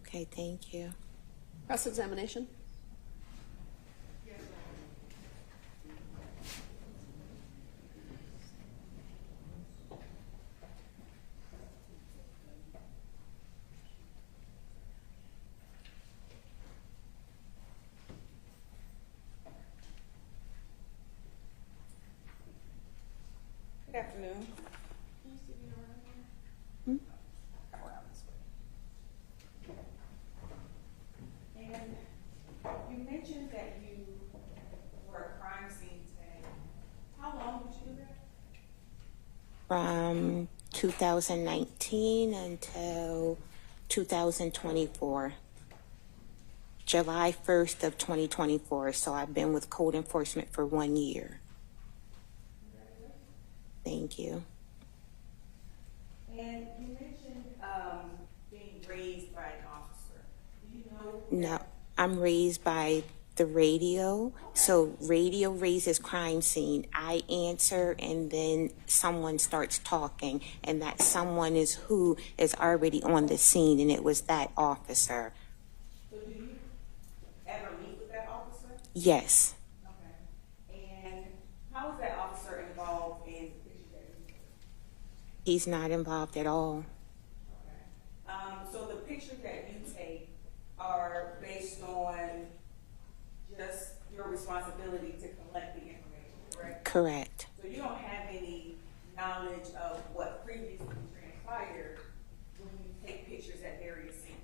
Okay, thank you. Cross-examination. Good afternoon. And you mentioned that you were a crime scene tag. How long did you do that? From 2019 until 2024. July 1st of 2024, so I've been with code enforcement for 1 year. Thank you. And you mentioned being raised by an officer. Do you know? No, I'm raised by the radio. So radio raises crime scene. I answer and then someone starts talking, and that someone is who is already on the scene, and it was that officer. So do you ever meet with that officer? Yes. Okay. And how is that officer involved in the picture that you took? He's not involved at all. So the pictures that you take are based on just your responsibility to collect the information, correct? Correct. So you don't have any knowledge of what previously transpired when you take pictures at various scenes?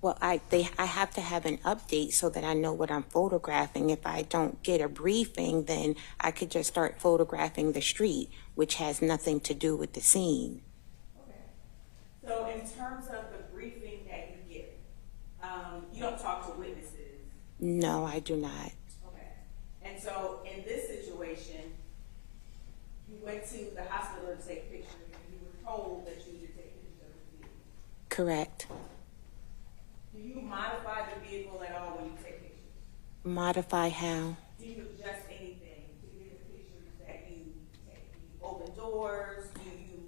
Well, I have to have an update so that I know what I'm photographing. If I don't get a briefing, then I could just start photographing the street, which has nothing to do with the scene. Okay. So in terms of the briefing that you get, you don't talk to witnesses? No, I do not. Okay. And so in this situation, you went to the hospital to take pictures and you were told that you need to take pictures of the vehicle. Correct. Do you modify the vehicle at all when you take pictures? Modify how? Do you adjust anything to get the pictures that you take? Do you open doors?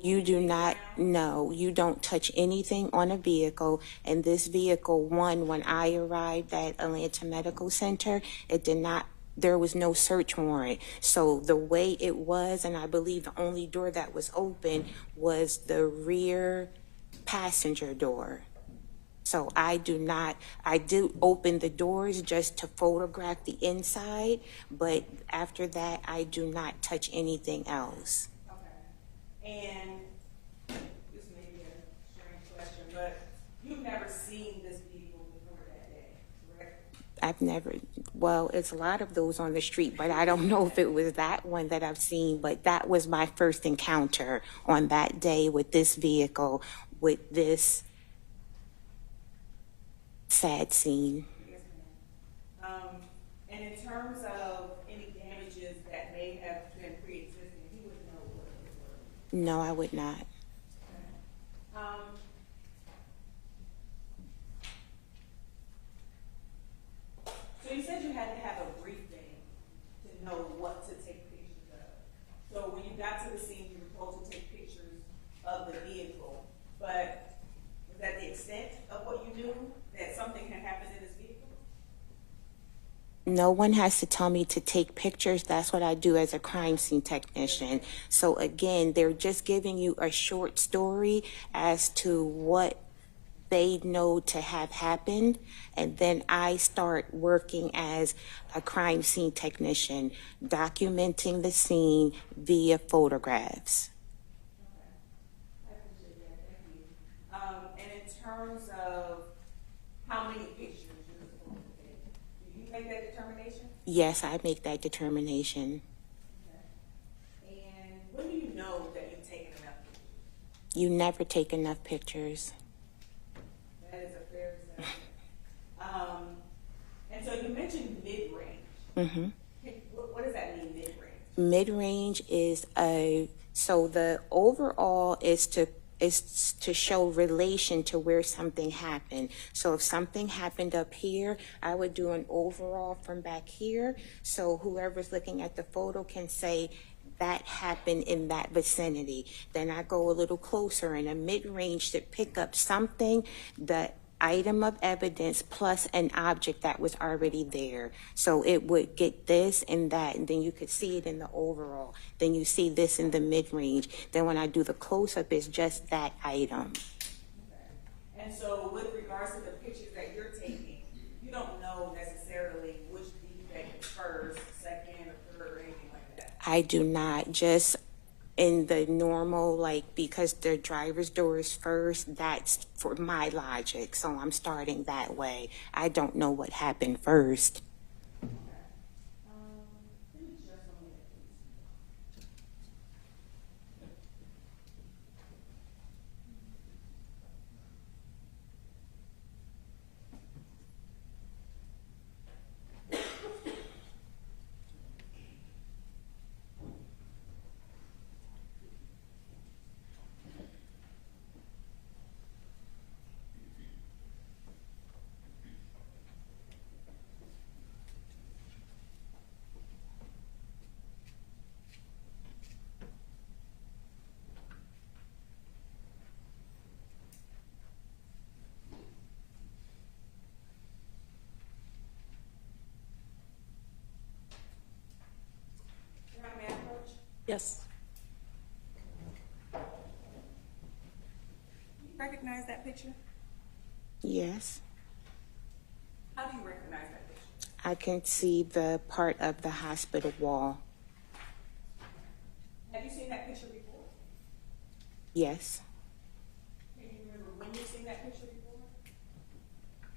You do not, no, you don't touch anything on a vehicle. And this vehicle, when I arrived at Atlanta Medical Center, it did not, there was no search warrant. So the way it was, and I believe the only door that was open was the rear passenger door. So I do open the doors just to photograph the inside, but after that, I do not touch anything else. Okay. And this may be a strange question, but you've never seen this vehicle before that day, correct? I've never, well, it's a lot of those on the street, but I don't know if it was that one that I've seen, but that was my first encounter on that day with this vehicle, with this sad scene. Yes, ma'am. And in terms of any damages that may have been pre-existing, you wouldn't know what they were? No, I would not. So you said you had to have a briefing to know what to take pictures of. So when you got to the scene, you were told to take pictures No one has to tell me to take pictures. That's what I do as a crime scene technician. So again, they're just giving you a short story as to what they know to have happened, and then I start working as a crime scene technician, documenting the scene via photographs. I appreciate that, thank you. And in terms of how many pictures you're supposed to take, do you make that determination? Yes, I make that determination. Okay. And when do you know that you've taken enough pictures? You never take enough pictures. That is a fair assessment. And so you mentioned mid-range. Mm-hmm. What does that mean, mid-range? Mid-range is so the overall is to show relation to where something happened. So if something happened up here, I would do an overall from back here. So whoever's looking at the photo can say that happened in that vicinity. Then I go a little closer in a mid-range to pick up something, the item of evidence plus an object that was already there. So it would get this and that, and then you could see it in the overall. Then you see this in the mid-range. Then when I do the close-up, it's just that item. Okay. And so with regards to the pictures that you're taking, you don't know necessarily which defect is first, second, or third, or anything like that? I do not. Just in the normal, like, because the driver's door is first, that's for my logic. So I'm starting that way. I don't know what happened first. Yes. You recognize that picture? Yes. How do you recognize that picture? I can see the part of the hospital wall. Have you seen that picture before? Yes. Can you remember when you've seen that picture before?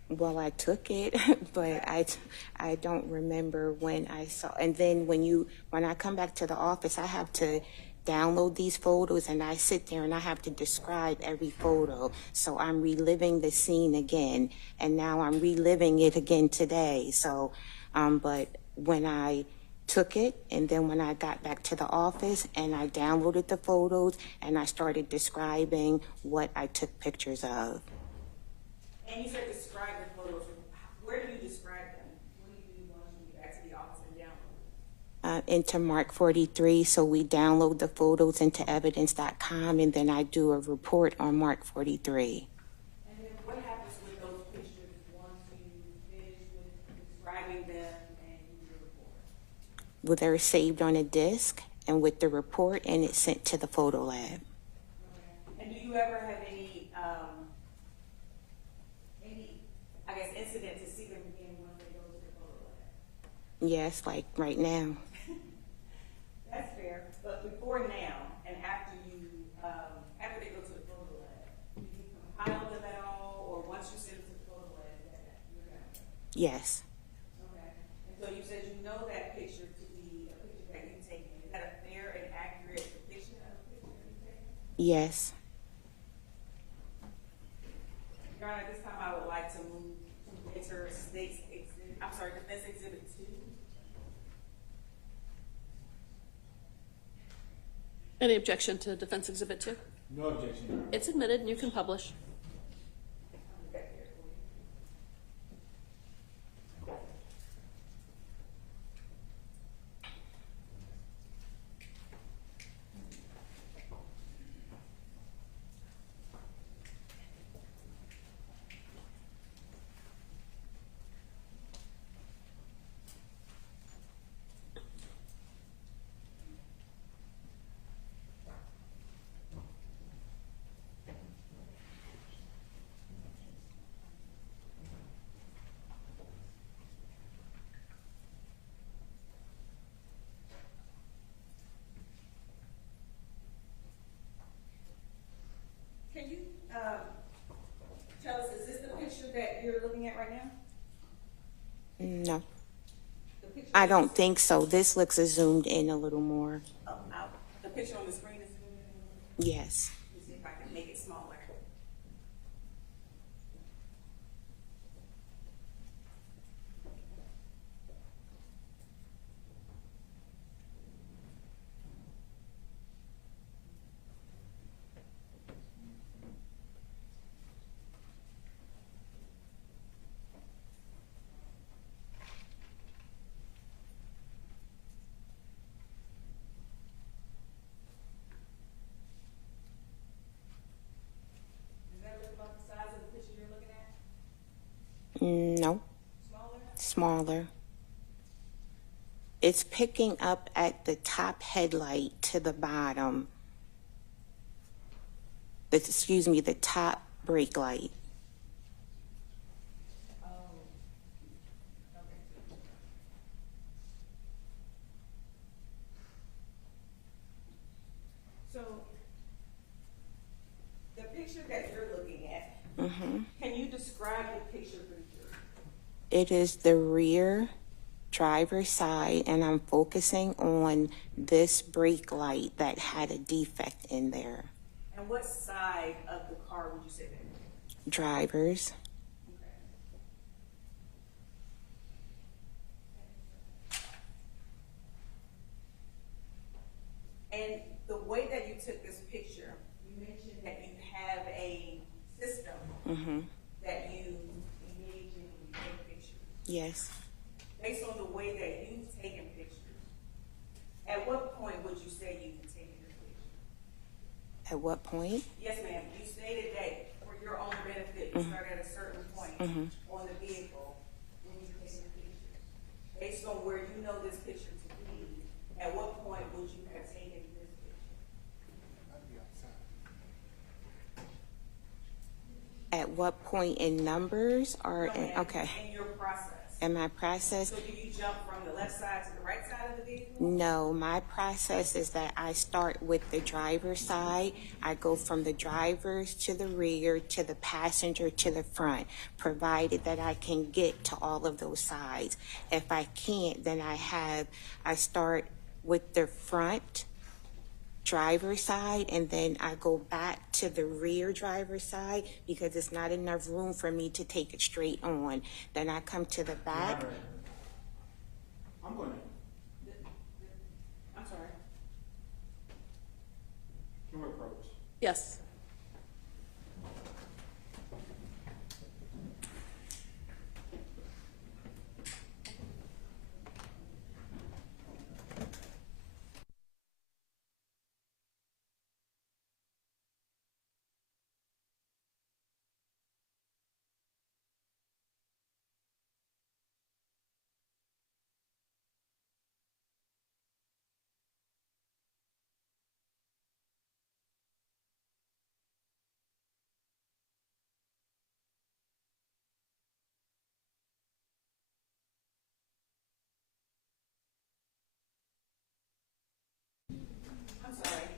Well, I took it, but I don't remember when I saw. And then when I come back to the office, I have to download these photos, and I sit there and I have to describe every photo. So I'm reliving the scene again, and now I'm reliving it again today. So, but when I took it, and then when I got back to the office and I downloaded the photos and I started describing what I took pictures of. And you said describe the photos. Where do you describe them? What do you do once you get back to the office and download them? Into Mark 43, so we download the photos into evidence.com, and then I do a report on Mark 43. And then what happens with those pictures once you finish with describing them and do the report? Well, they're saved on a disk and with the report, and it's sent to the photo lab. Okay. And do you ever have any I guess, incident to see them again once they go to the photo lab? Yes, like right now. That's fair. But before now and after after they go to the photo lab, do you compile them at all, or once you send them to the photo lab, you're done? Yes. Okay. And so you said you know that picture to be a picture that you've taken. Is that a fair and accurate depiction of a picture that you've taken? Yes. Your Honor, at this time I would like to move to enter Defense Exhibit 2. Any objection to Defense Exhibit 2? No objection, Your Honor. It's admitted and you can publish. I don't think so. This looks zoomed in a little more. Oh, the picture on the screen is zoomed in. Yes. Let me see if I can make it smaller. No. Smaller. It's picking up at the top headlight to the bottom. Excuse me, the top brake light. So, the picture that you're looking at, can you describe the picture for the jury? It is the rear driver's side, and I'm focusing on this brake light that had a defect in there. And what side of the car would you say that is? Drivers. And the way that you took this picture, you mentioned that you have a system that you engage in when you take pictures. Yes. Based on the way that you've taken pictures, at what point would you say you've taken your picture? At what point? Yes, ma'am. You stated that for your own benefit, you start at a certain point on the vehicle when you take your pictures. Based on where you know this picture to be, at what point would you have taken this picture? At what point in numbers or No, in, ma'am, okay. in your process. In my process? So do you jump from the left side to the right side of the vehicle? No, my process is that I start with the driver's side. I go from the driver's to the rear to the passenger to the front, provided that I can get to all of those sides. If I can't, then I start with the front driver's side, and then I go back to the rear driver's side because it's not enough room for me to take it straight on. Then I come to the back. I'm going to. I'm sorry. Can we approach? Yes. I'm sorry.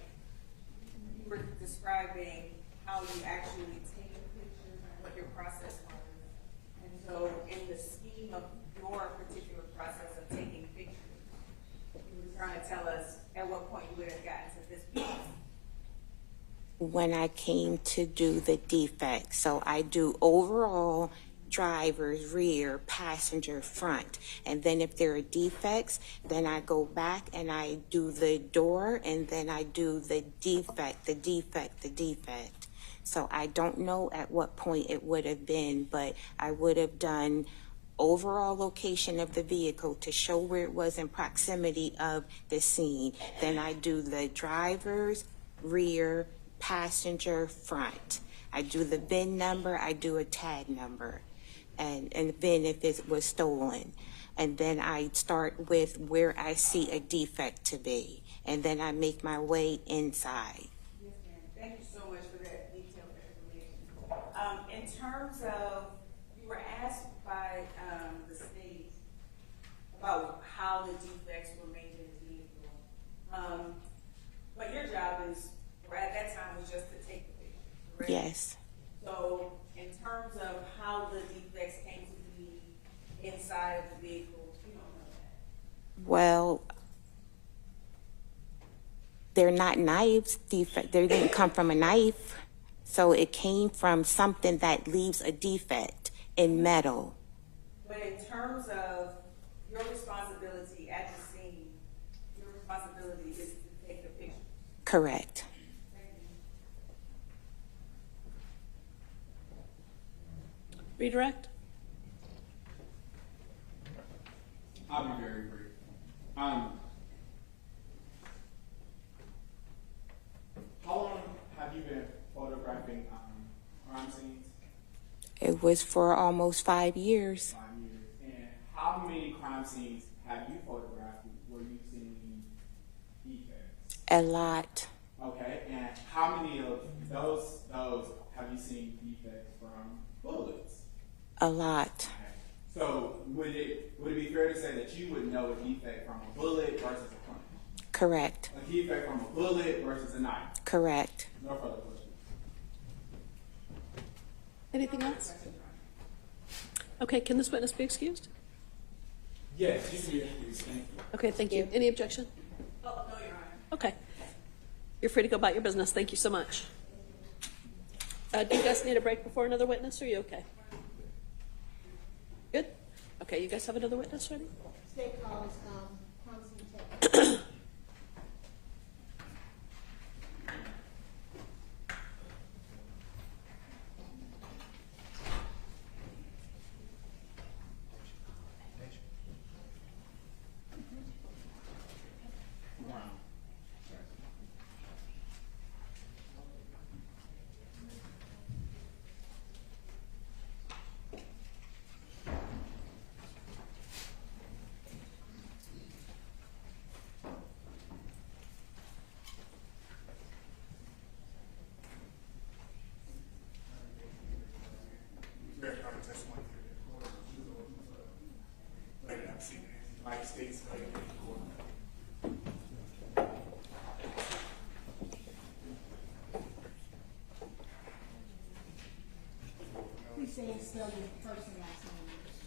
You were describing how you actually take pictures and what your process was. And so in the scheme of your particular process of taking pictures, you were trying to tell us at what point you would have gotten to this point. When I came to do the defects. So I do overall driver's rear, passenger front. And then if there are defects, then I go back and I do the door, and then I do the defect, the defect, the defect. So I don't know at what point it would have been, but I would have done overall location of the vehicle to show where it was in proximity of the scene. Then I do the driver's rear, passenger front. I do the VIN number, I do a tag number, and VIN if it was stolen. And then I start with where I see a defect to be, and then I make my way inside. Yes, ma'am. Thank you so much for that detailed explanation. In terms of, you were asked by the state about how the defects were made in the vehicle. But your job is, or at that time, was just to take the pictures, correct? Yes. So in terms of how the defects came to be inside of the vehicle, you don't know that. Well, they're not knives. They didn't come from a knife. So it came from something that leaves a defect in metal. But in terms of your responsibility at the scene, your responsibility is to take the picture. Correct. Redirect? I'll be very brief. How long have you been photographing crime scenes? It was for almost 5 years. 5 years. And how many crime scenes have you photographed where you've seen defects? A lot. Okay, and how many of those have you seen defects from bullets? A lot. So would it be fair to say that you would know a defect from a bullet versus a punch? Correct. A defect from a bullet versus a knife? Correct. No further questions. Anything else? Okay, can this witness be excused? Yes, you can be excused. Thank you. Okay, thank you. Any objection? Oh, no, Your Honor. Okay. You're free to go about your business. Thank you so much. Do you guys need a break before another witness, or are you okay? Good? Okay, you guys have another witness ready? State calls, Constantine.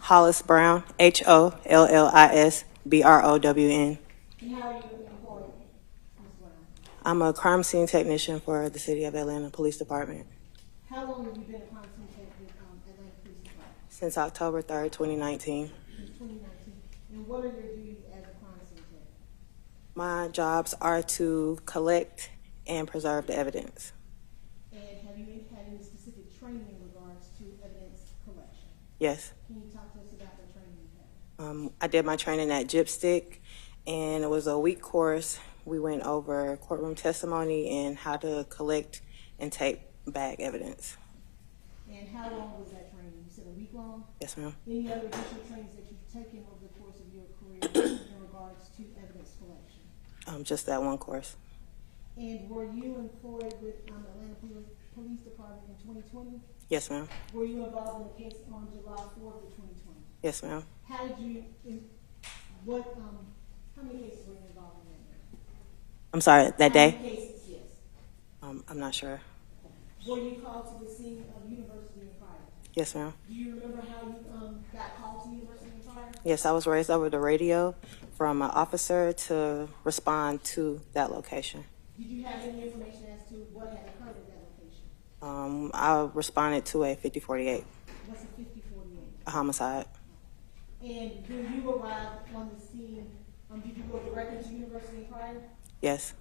Hollis Brown, HOLLISBROWN. And how are you employed, Ms. Brown? I'm a crime scene technician for the City of Atlanta Police Department. How long have you been a crime scene tech with Atlanta Police Department? Since October 3rd, 2019. Since 2019. And what are your duties as a crime scene tech? My jobs are to collect and preserve the evidence. And have you had any specific training in regards to evidence collection? Yes. Can you talk to us about the training you had? I did my training at Gypstick, and it was a week course. We went over courtroom testimony and how to collect and tape back evidence. And how long was that training? You said a week long? Yes, ma'am. Any other additional trainings that you've taken over the course of your career in regards to evidence collection? Just that one course. And were you employed with Atlanta Police Department in 2020? Yes, ma'am. Were you involved in the case on July 4th of 2020? Yes, ma'am. How did you, how many cases were you involved in that day? I'm sorry, that day? How many cases, yes. I'm not sure. Were you called to the scene of University and Pryor? Yes, ma'am. Do you remember how you got called to University and Pryor? Yes, I was raised over the radio from an officer to respond to that location. Did you have any information as to what had occurred at that location? I responded to a 5048, What's a 5048? a homicide. And when you arrived on the scene, did you go directly to University and Pryor? Yes.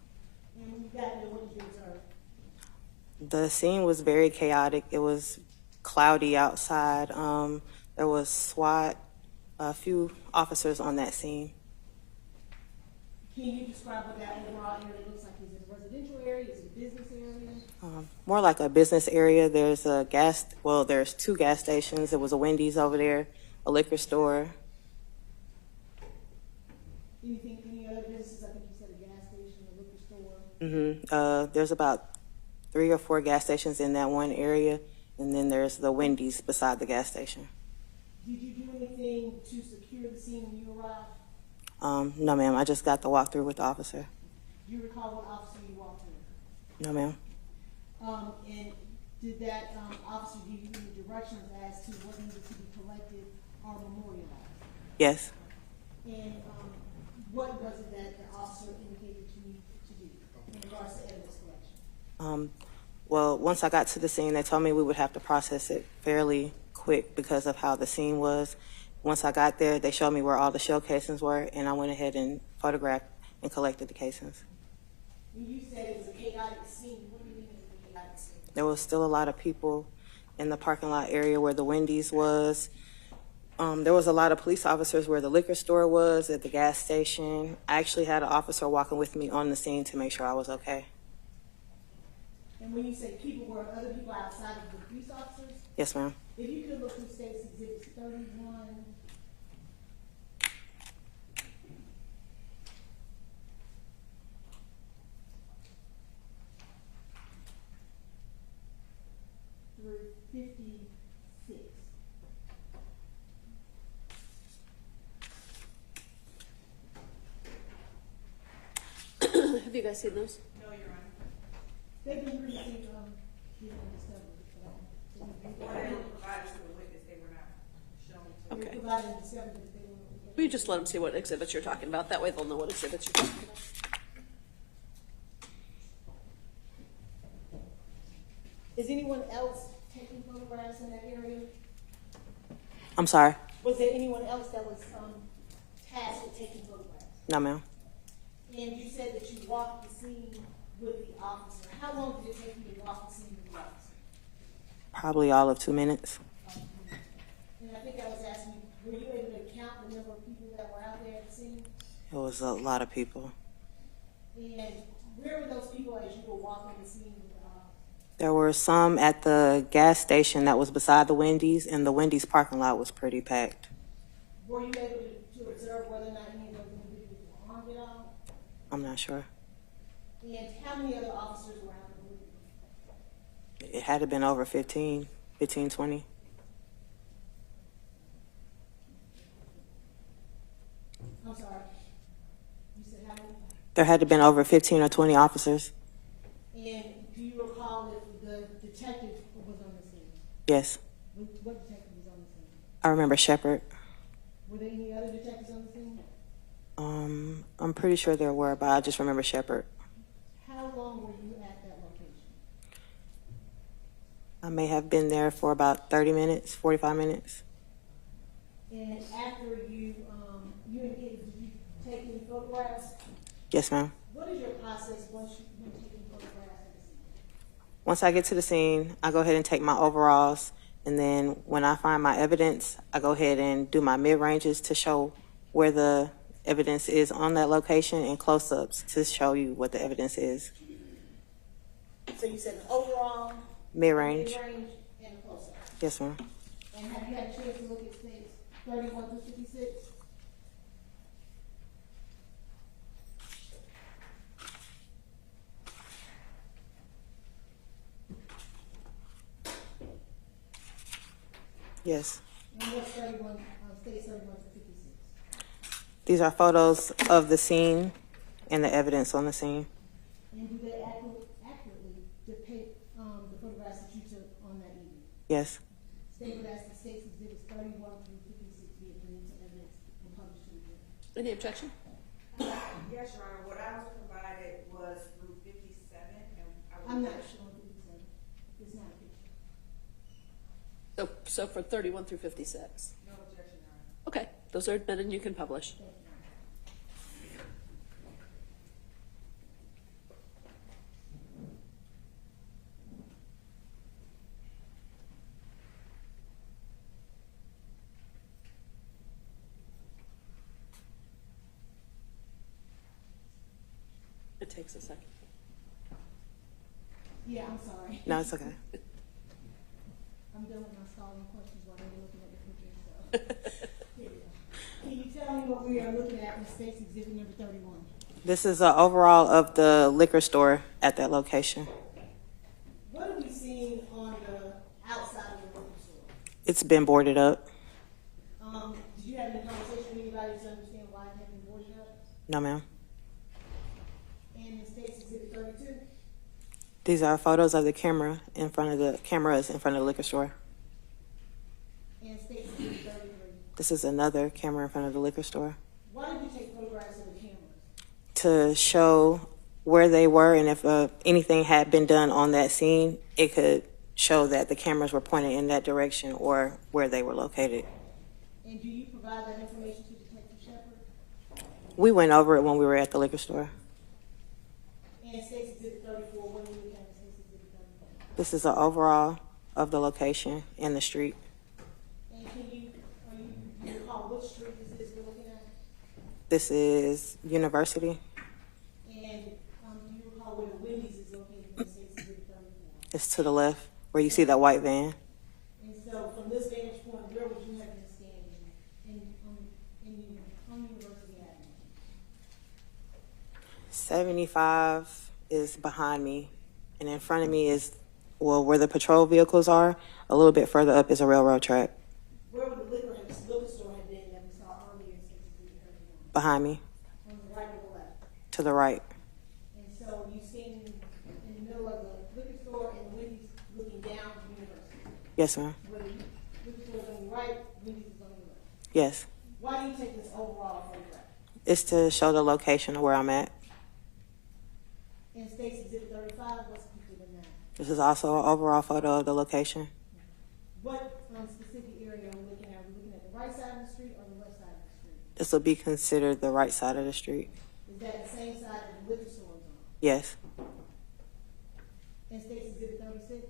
And when you got there, what did you observe? The scene was very chaotic. It was cloudy outside. There was SWAT, a few officers on that scene. Can you describe what that overall area looks like? Is it a residential area? Is it a business area? More like a business area. There's there's 2 gas stations. There was a Wendy's over there, a liquor store. Any other businesses? I think you said a gas station, a liquor store. There's about 3 or 4 gas stations in that one area, and then there's the Wendy's beside the gas station. Did you do anything to secure the scene when you arrived? No, ma'am. I just got the walkthrough with the officer. Do you recall what officer you walked through? No, ma'am. And did that officer give you any directions as to what needed to be collected or memorialized? Yes. And what was it that the officer indicated you need to do in regards to evidence collection? Well, once I got to the scene, they told me we would have to process it fairly quick because of how the scene was. Once I got there, they showed me where all the shell casings were, and I went ahead and photographed and collected the casings. When you said it was a chaotic scene, what do you mean it was a chaotic scene? There was still a lot of people in the parking lot area where the Wendy's was. There was a lot of police officers where the liquor store was, at the gas station. I actually had an officer walking with me on the scene to make sure I was okay. And when you say people, were other people outside of the police officers? Yes, ma'am. If you could look through State's Exhibits 31. Through 56. Have you guys seen those? No, Your Honor. They've been received, discovered. Or they were provided to the witness, they were not shown to. They Okay. provided and discovered that they were. We just let them see what exhibits you're talking about. That way they'll know what exhibits you're talking about. Is anyone else taking photographs in that area? I'm sorry. Was there anyone else that was tasked with taking photographs? No, ma'am. And you said that you walked the scene with the officer. How long did it take you to walk the scene with the officer? Probably all of 2 minutes. And I think I was asking you, were you able to count the number of people that were out there at the scene? It was a lot of people. And where were those people as you were walking the scene with the officer? There were some at the gas station that was beside the Wendy's, and the Wendy's parking lot was pretty packed. Were you able to observe whether or not any of those individuals were armed at all? I'm not sure. And how many other officers were out there with you? It had to have been over 15, 20. I'm sorry. You said how many? There had to have been over 15 or 20 officers. And do you recall if the detective was on the scene? Yes. What detective was on the scene? I remember Shepard. Were there any other detectives on the scene? I'm pretty sure there were, but I just remember Shepard. How long were you at that location? I may have been there for about 30 minutes, 45 minutes. And after you indicated, did you take any photographs? Yes, ma'am. What is your process once you taking photographs of the scene? Once I get to the scene, I go ahead and take my overalls, and then when I find my evidence, I go ahead and do my mid-ranges to show where the evidence is on that location, and close-ups to show you what the evidence is. So you said the overall, Mid-range. mid-range, and the close-up. Yes, ma'am. And have you had a chance to look at states 31 through 56? Yes. And what's 31, states 31 through 56? These are photos of the scene and the evidence on the scene. And do they accurately depict the photographs that you took on that evening? Yes. State would ask the state's exhibits 31 through 56 be admitted to evidence and published to the jury. Any objection? Yes, Your Honor, what I was provided was through 57, and I was. I'm not showing 57. It's not a picture. So for 31 through 56. No objection, Your Honor. Okay, those are admitted and you can publish. It takes a second. Yeah, I'm sorry. No, it's okay. I'm done with my stalling questions while they were looking at the pictures, so. Here we go. Can you tell me what we are looking at in state's exhibit number 31? This is an overall of the liquor store at that location. What are we seeing on the outside of the liquor store? It's been boarded up. Did you have any conversation with anybody to understand why it had been boarded up? No, ma'am. And in state's exhibit 32? These are photos of the cameras in front of the liquor store. And state's exhibit 33? This is another camera in front of the liquor store. Why did you take photographs of the cameras to show where they were, and if anything had been done on that scene, it could show that the cameras were pointed in that direction or where they were located. And do you provide that information to Detective Shepard? We went over it when we were at the liquor store. And State's Exhibit 34, when you look at State's Exhibit 34? This is an overall of the location and the street. And do you recall which street this is we're looking at? This is University. And do you recall where the Wendy's is located in State's Exhibit 34? It's to the left where you see that white van. And so from this vantage point, where would you have been standing on University Avenue? 75 is behind me, and in front of me is, well, where the patrol vehicles are. A little bit further up is a railroad track. Where would the liquor store have been that we saw earlier in State's Exhibit 31? Behind me, On the right or the left? to the right. And so you stand in the middle of the liquor store and Wendy's looking down to University? Yes, ma'am. Where the liquor store is on the right, Wendy's is on the left? Yes. Why do you take this overall photograph? It's to show the location of where I'm at. In State's Exhibit 35, what's pictured in that? This is also an overall photo of the location. What specific area are we looking at? Are we looking at the right side of the street or the left side of the street? This will be considered the right side of the street. Is that the same side that the liquor store is on? Yes. In State's Exhibit 36?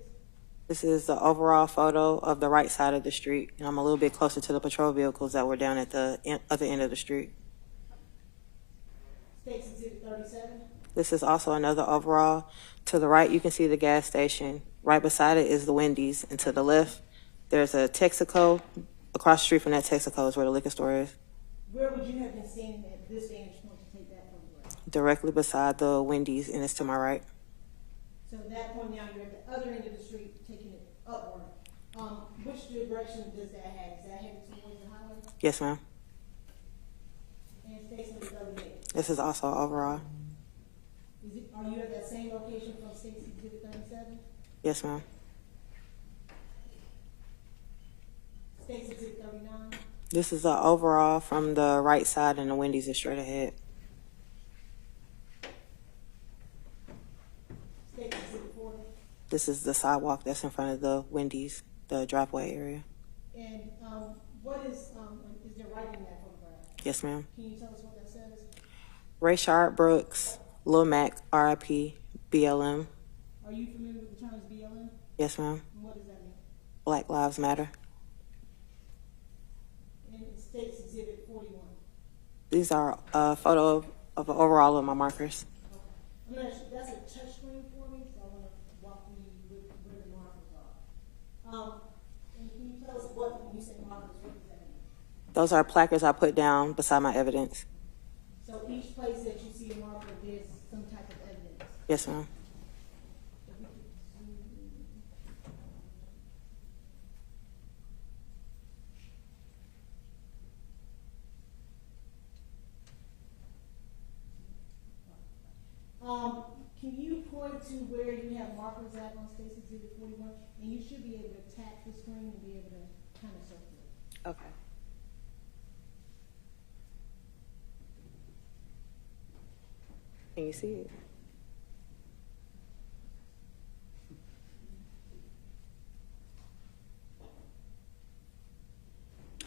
This is the overall photo of the right side of the street, and I'm a little bit closer to the patrol vehicles that were down at the other end of the street. State's Exhibit 37? This is also another overall. To the right, you can see the gas station. Right beside it is the Wendy's, and to the left, there's a Texaco. Across the street from that Texaco is where the liquor store is. Where would you have been standing at this vantage point to take that photograph? Directly beside the Wendy's, and it's to my right. So at that point now, you're at the other end of the street, taking it upward. Which direction does that have? Is that headed towards the highway? Yes, ma'am. And State's Exhibit 38? This is also overall. Are you at that same location from State's Exhibit 37? Yes, ma'am. State's Exhibit 39? This is an overall from the right side, and the Wendy's is straight ahead. State's Exhibit 40? This is the sidewalk that's in front of the Wendy's, the driveway area. And what is there writing in that photograph? Yes, ma'am. Can you tell us what that says? Rayshard Brooks, Lil Mac, RIP, BLM. Are you familiar with the terms BLM? Yes, ma'am. And what does that mean? Black Lives Matter. And State's Exhibit 41? These are a photo of overall of my markers. I'm gonna, that's a touch screen for me, so I want to walk you where the markers are. And can you tell us what, when you say markers, what does that mean? Those are placards I put down beside my evidence. So each place that you see a marker, there's some type of evidence? Yes, ma'am. Can you point to where you have markers at on State's Exhibit 41? And you should be able to tap the screen and be able to kind of circle it. Okay. Can you see it?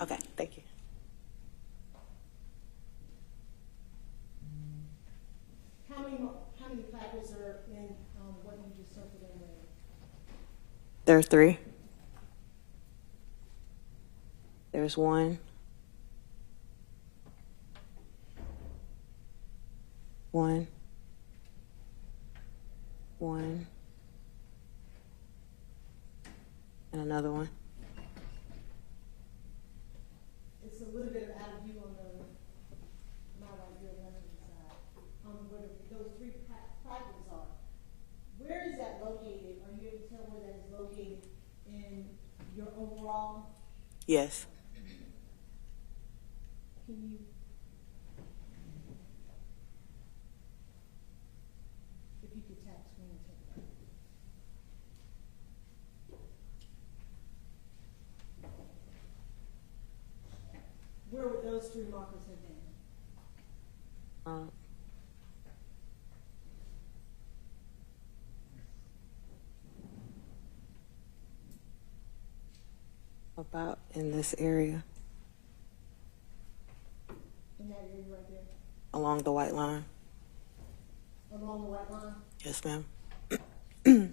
Okay, thank you. How many placards are in what you just circled in there? There are 3. There's 1. 1. 1. And another one. It's a little bit out of view on my right, your left side. Where those 3 placards are. Where is that located? Are you able to tell where that is located in your overall? Yes. Can you? If you could tap screen and take it out. Where would those 3 markers have been? About in this area, In that area right there, along the white line. along the white line? Yes, ma'am. And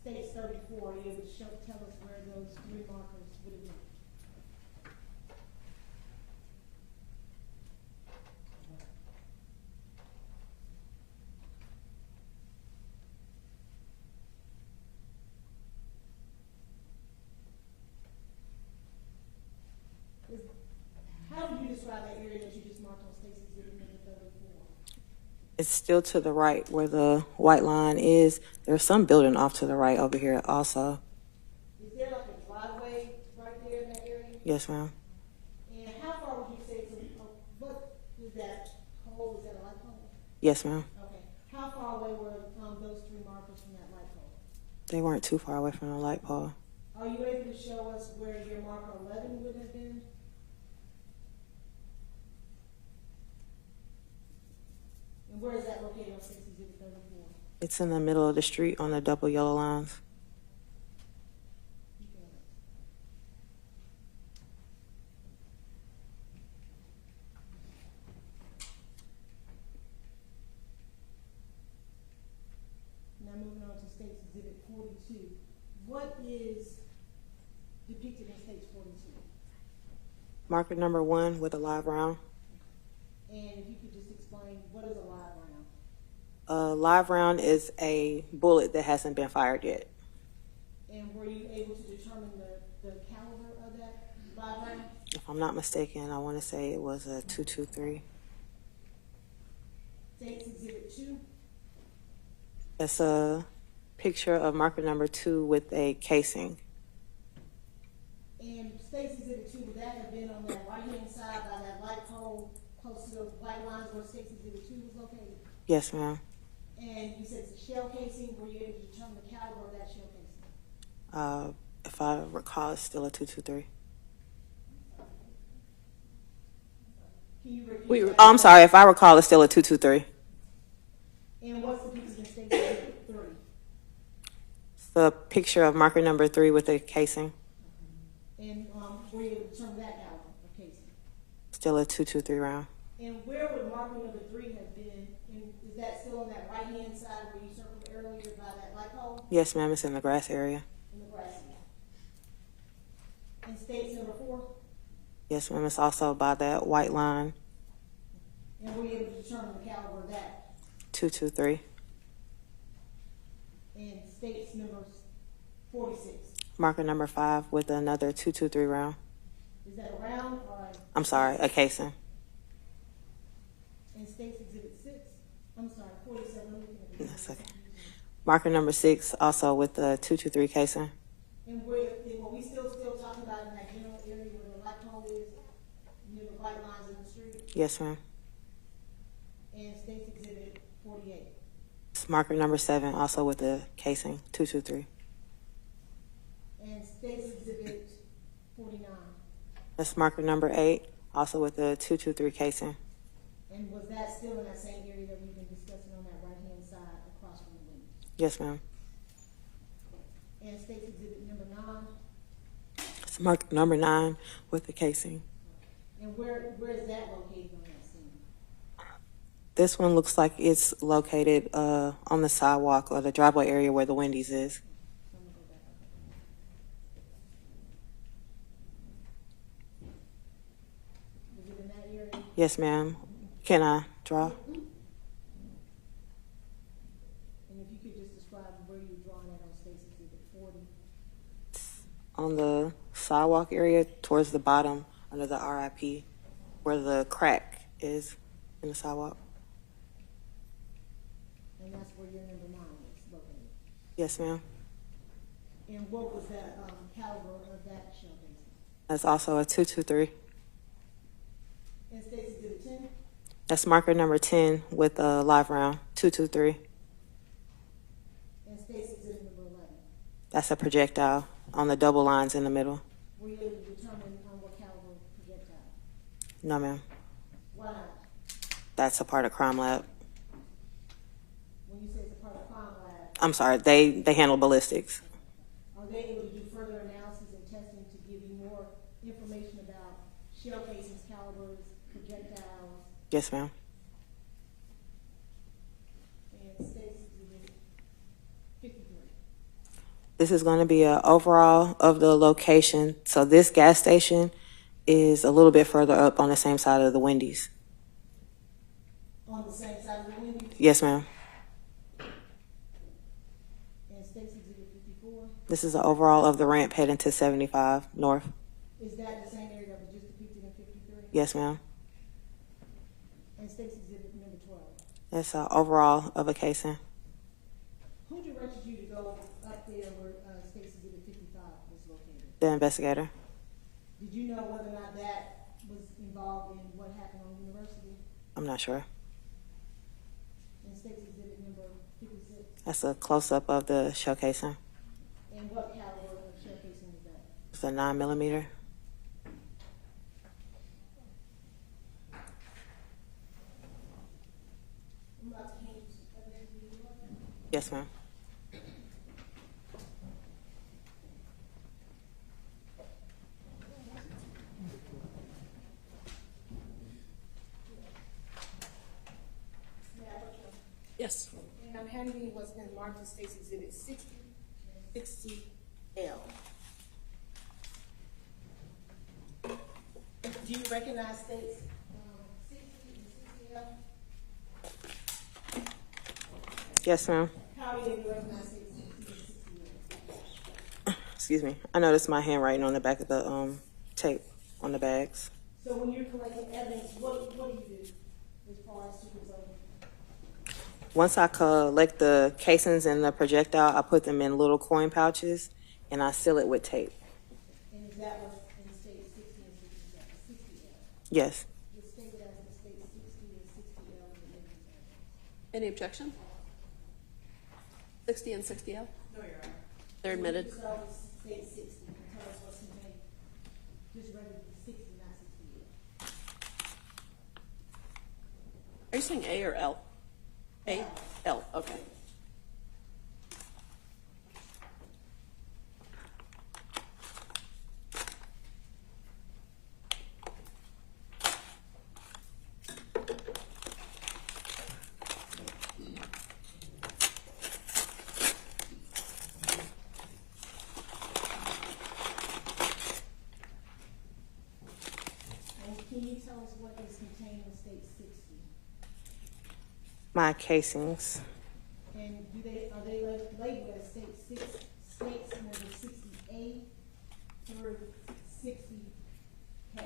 states 34, are you able to tell us where those three markers would have been? How would you describe that area that you just marked on Stacy's exhibit number 34? It's still to the right where the white line is. There's some building off to the right over here also. Is there like a driveway right there in that area? Yes, ma'am. And how far would you say what is that pole? Is that a light pole? Yes, ma'am. Okay. How far away were those three markers from that light pole? They weren't too far away from the light pole. Are you able to show us where your marker 11 would have been? And where is that located on 6034? It's in the middle of the street on the double yellow lines. Now moving on to State's Exhibit 42. What is depicted in State's 42? Marker number 1 with a live round. And if you could just explain, what is a live round? A live round is a bullet that hasn't been fired yet. And were you able to determine the caliber of that live round? If I'm not mistaken, I want to say it was a .223. State's Exhibit 2. That's a picture of marker number 2 with a casing. And State's Exhibit 2, would that have been on that right-hand side by that light pole close to the white lines where State's Exhibit 2 was located? Yes, ma'am. And you said it's a shell casing. Were you able to determine the caliber of that shell casing? If I recall, it's still a .223. Can you repeat that? Oh, I'm sorry. If I recall, it's still a .223. And what's the picture in State's Exhibit 3? It's the picture of marker number 3 with a casing. And were you able to determine that caliber of casing? Still a .223 round. And where would marker number 3 have been? And is that still on that right-hand side where you circled earlier by that light pole? Yes, ma'am. It's in the grass area. In the grass area. And State's number 4? Yes, ma'am. It's also by that white line. And were you able to determine the caliber of that? .223. And State's number 46? Marker number 5 with another .223 round. Is that a round or I'm sorry, a casing. And State's Exhibit 6? I'm sorry, 47. That's okay. Marker number 6 also with the .223 casing. And were we still talking about in that general area where the light pole is, near the white lines in the street? Yes, ma'am. And State's Exhibit 48? It's marker number 7 also with the casing, .223. And State's Exhibit 49? That's marker number 8 also with the .223 casing. And was that still in that same area that we've been discussing on that right-hand side across from the window? Yes, ma'am. And State's Exhibit number 9? It's marker number 9 with the casing. And where is that located on that scene? This one looks like it's located on the sidewalk or the driveway area where the Wendy's is. Was it in that area? Yes, ma'am. Can I draw? And if you could just describe where you're drawing that on State's Exhibit 40? On the sidewalk area towards the bottom under the RIP where the crack is in the sidewalk. And that's where your number 9 is located? Yes, ma'am. And what was that caliber of that shell casing? That's also a .223. And State's Exhibit 10? That's marker number 10 with a live round, .223. And State's Exhibit number 11? That's a projectile on the double lines in the middle. Were you able to determine what caliber projectile? No, ma'am. Why not? That's a part of crime lab. When I'm sorry, they handle ballistics. Are they able to do further analysis and testing to give you more information about shell casings, calibers, projectiles, Yes, ma'am. and State Exhibit 53? This is going to be an overall of the location. So this gas station is a little bit further up on the same side of the Wendy's. On the same side of the Wendy's? Yes, ma'am. And State Exhibit 54? This is an overall of the ramp heading to 75 north. Is that the same area that was just depicted in 53? Yes, ma'am. And State Exhibit number 12? That's an overall of a casing. Who directed you to go up there where State Exhibit 55 was located? The investigator. Did you know whether or not that was involved in what happened on University? I'm not sure. And State Exhibit number 56? That's a close-up of the shell casing. And what caliber of shell casing was that? It's a 9mm. Yes, ma'am. Yes. And I'm handing you what's been marked as State's Exhibit 60L. Do you recognize State's 60 and 60L? Yes, ma'am. How do you recognize State's 60 and 60L? Excuse me. I noticed my handwriting on the back of the tape on the bags. So when you're collecting evidence, what do you do as far as supervising? Once I collect the casings and the projectile, I put them in little coin pouches and I seal it with tape. And is that what's in State 60 and 60L? Yes. The state as the State 60 and 60L in the living area. Any objection? 60 and 60L? No, Your Honor. They're admitted. So State 60, and tell us what's contained. Just ready to 60, not 60L. Are you saying A or L? A? L, okay. And can you tell us what is contained in State 60? My casings. And are they labeled as State 6, states number 60A through 60K?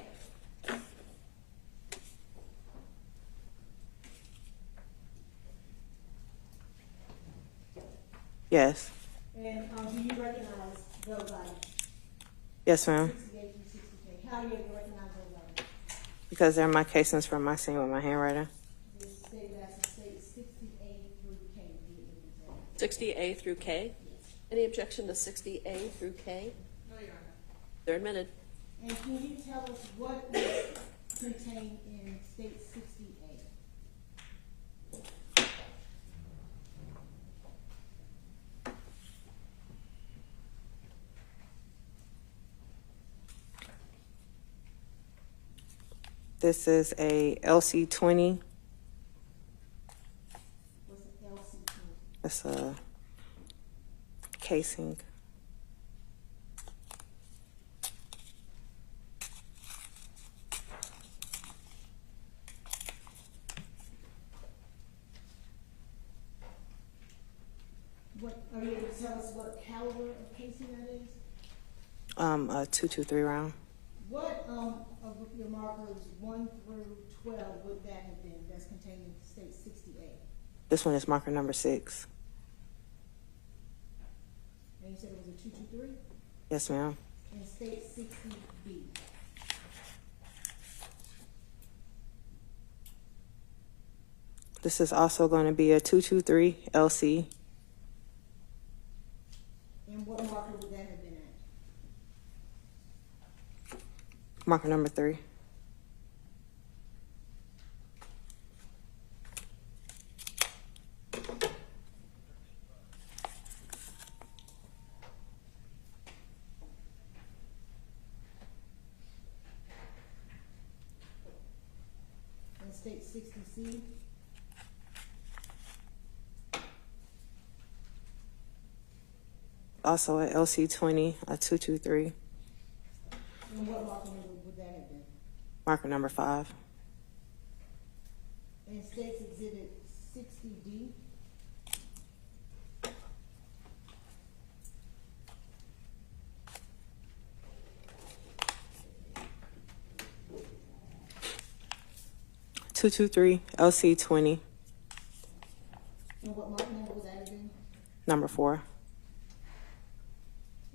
Yes. And do you recognize those items? Yes, ma'am. 60A through 60K. How do you recognize those items? Because they're my casings from my scene with my handwriting. It's stated as the State 60A through K. 60A through K? Any objection to 60A through K? No, Your Honor. They're admitted. And can you tell us what is contained in State 60A? This is a LC20. What's an LC2? That's a casing. What, are you able to tell us what caliber of casing that is? A .223 round. What of your markers 1 through 12 would that have been that's contained in State 60A? This one is marker number 6. And you said it was a 223? Yes, ma'am. And State 60B? This is also going to be a 223 LC. And what marker would that have been at? Marker number 3. state 60C. Also at LC 20, a 223, And what marker number would that have been? marker number 5. And states exhibit 60D. LC 20, And what marker number would that have been? number 4.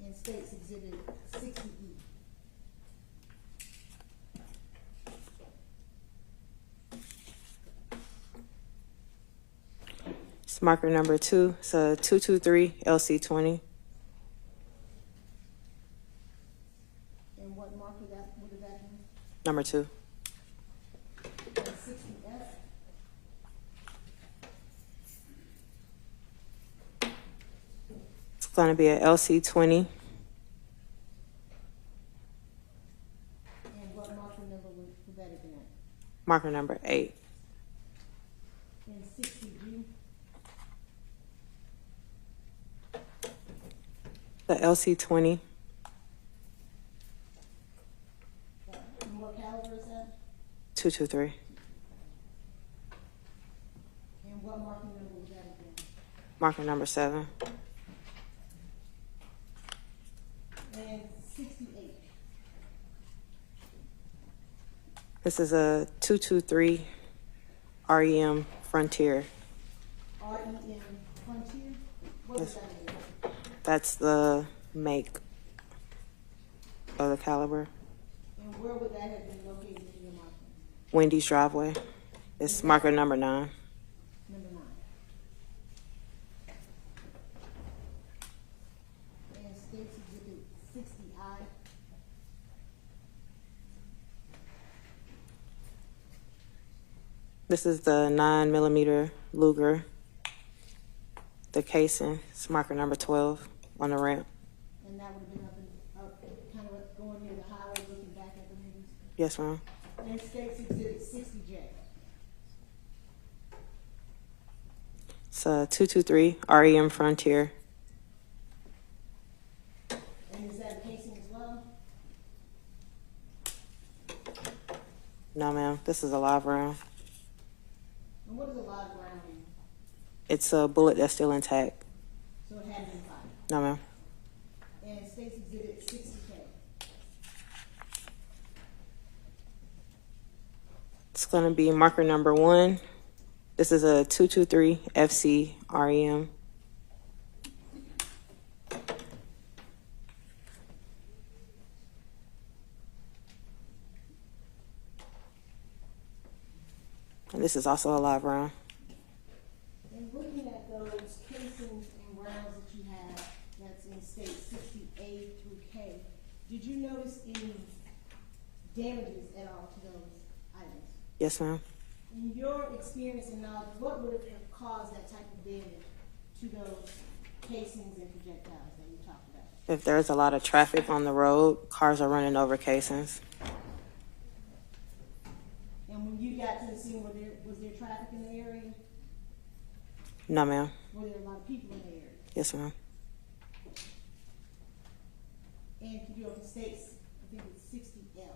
And states exhibit 60E. It's marker number 2. It's a 223 LC 20. And what marker that would have that been? Number 2. And 60F. It's going to be a LC 20. And what marker number would that have been at? Marker number 8. And 60G. The LC 20. And what caliber is that? 223. And what marker number would that have been? Marker number 7. And 68. This is a 223 REM Frontier. REM Frontier? What does that mean? That's the make of the caliber. And where would that have been located in your marker? Wendy's driveway. It's marker number 9. Number 9. And states exhibit 60I. This is the 9mm Luger. The casing. It's marker number 12 on the ramp. And that would have been up kind of going near the highway, looking back at the movies. Yes, ma'am. And states exhibit 60J. It's a 223 REM Frontier. And is that a casing as well? No, ma'am. This is a live round. And what is a live round mean? It's a bullet that's still intact. So it hadn't been fired. No, ma'am. And states exhibit 60K. It's going to be marker number 1. This is a 223 FC REM. And this is also a live round. And looking at those casings and rounds that you have, that's in state 60A through K, did you notice any damages at all to those items? Yes, ma'am. In your experience and knowledge, what would have caused that type of damage to those casings and projectiles that you talked about? If there's a lot of traffic on the road, cars are running over casings. And when you got to the scene, was there traffic in the area? No, ma'am. Were there a lot of people in the area? Yes, ma'am. And could you open states, I think it's 60L.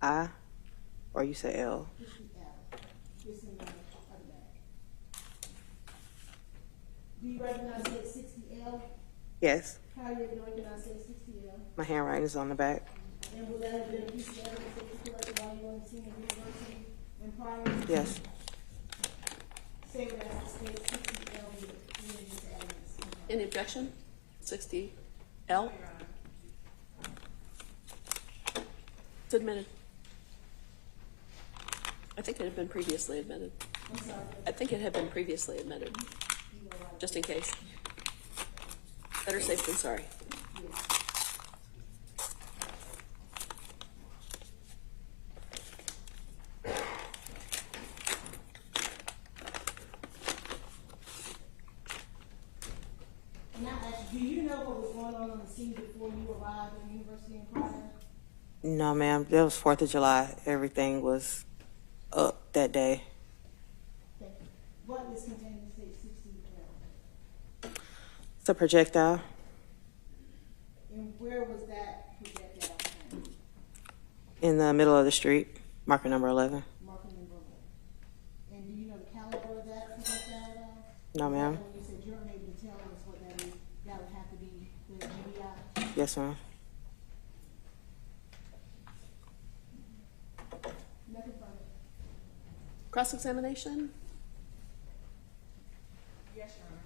I, or you say L? 60L. It's in the other bag. Do you recognize state 60L? Yes. How do you recognize state 60L? My handwriting is on the back. And would that have been a piece of evidence that you collected while you were on the scene of the university and prior? Yes. Say that state 60L be this evidence. Any objection? 60L? It's admitted. I think it had been previously admitted. I'm sorry. I think it had been previously admitted, just in case. Better safe than sorry. And I asked, do you know what was going on the scene before you arrived at the university in prior? No, ma'am. That was 4th of July. Everything was up that day. Thank you. What is contained in state 60L? It's a projectile And where was that projectile found? in the middle of the street, marker number 11. Marker number 11. And do you know the caliber of that projectile at all? No, ma'am. When you said you're unable to tell us what that is, that would have to be the GBI? Yes, ma'am. Nothing further. Cross-examination? Yes, Your Honor.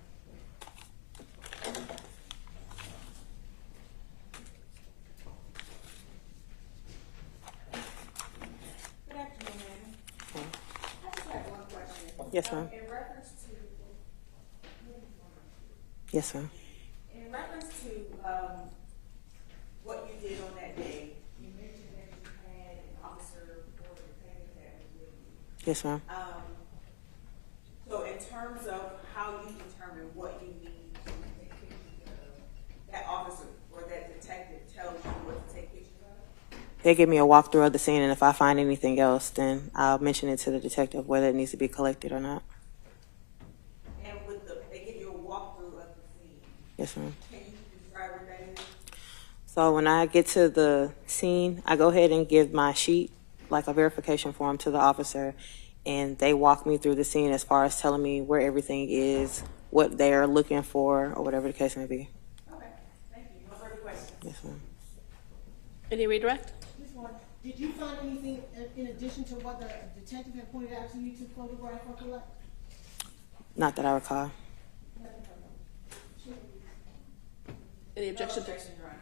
Good afternoon, ma'am. I just have one question. Yes, ma'am. In reference to, Yes, ma'am. in reference to, what you did on that day, you mentioned that you had an officer or a detective that was with you. Yes, ma'am. So in terms of how you determine what you need to take pictures of, that officer or that detective tells you what to take pictures of? They give me a walkthrough of the scene, and if I find anything else, then I'll mention it to the detective whether it needs to be collected or not. And with the, they give you a walkthrough of the scene. Yes, ma'am. Can you describe what that is? So when I get to the scene, I go ahead and give my sheet, like a verification form, to the officer, and they walk me through the scene as far as telling me where everything is, what they're looking for, or whatever the case may be. Okay, thank you. No further questions. Yes, ma'am. Any redirect? Ms. Warren, did you find anything in addition to what the detective had pointed out to you to photograph or collect? Not that I recall. Any objection? Objection, Your Honor.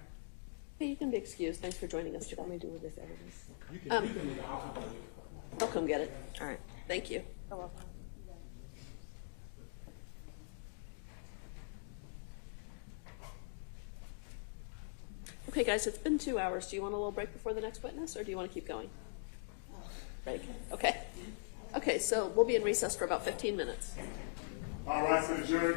Hey, you can be excused. Thanks for joining us today. What do we do with this evidence? I'll come get it. All right. Thank you. Okay, guys, it's been 2 hours. Do you want a little break before the next witness, or do you want to keep going? Break. Okay. Okay, so we'll be in recess for about 15 minutes. All right, so the jury.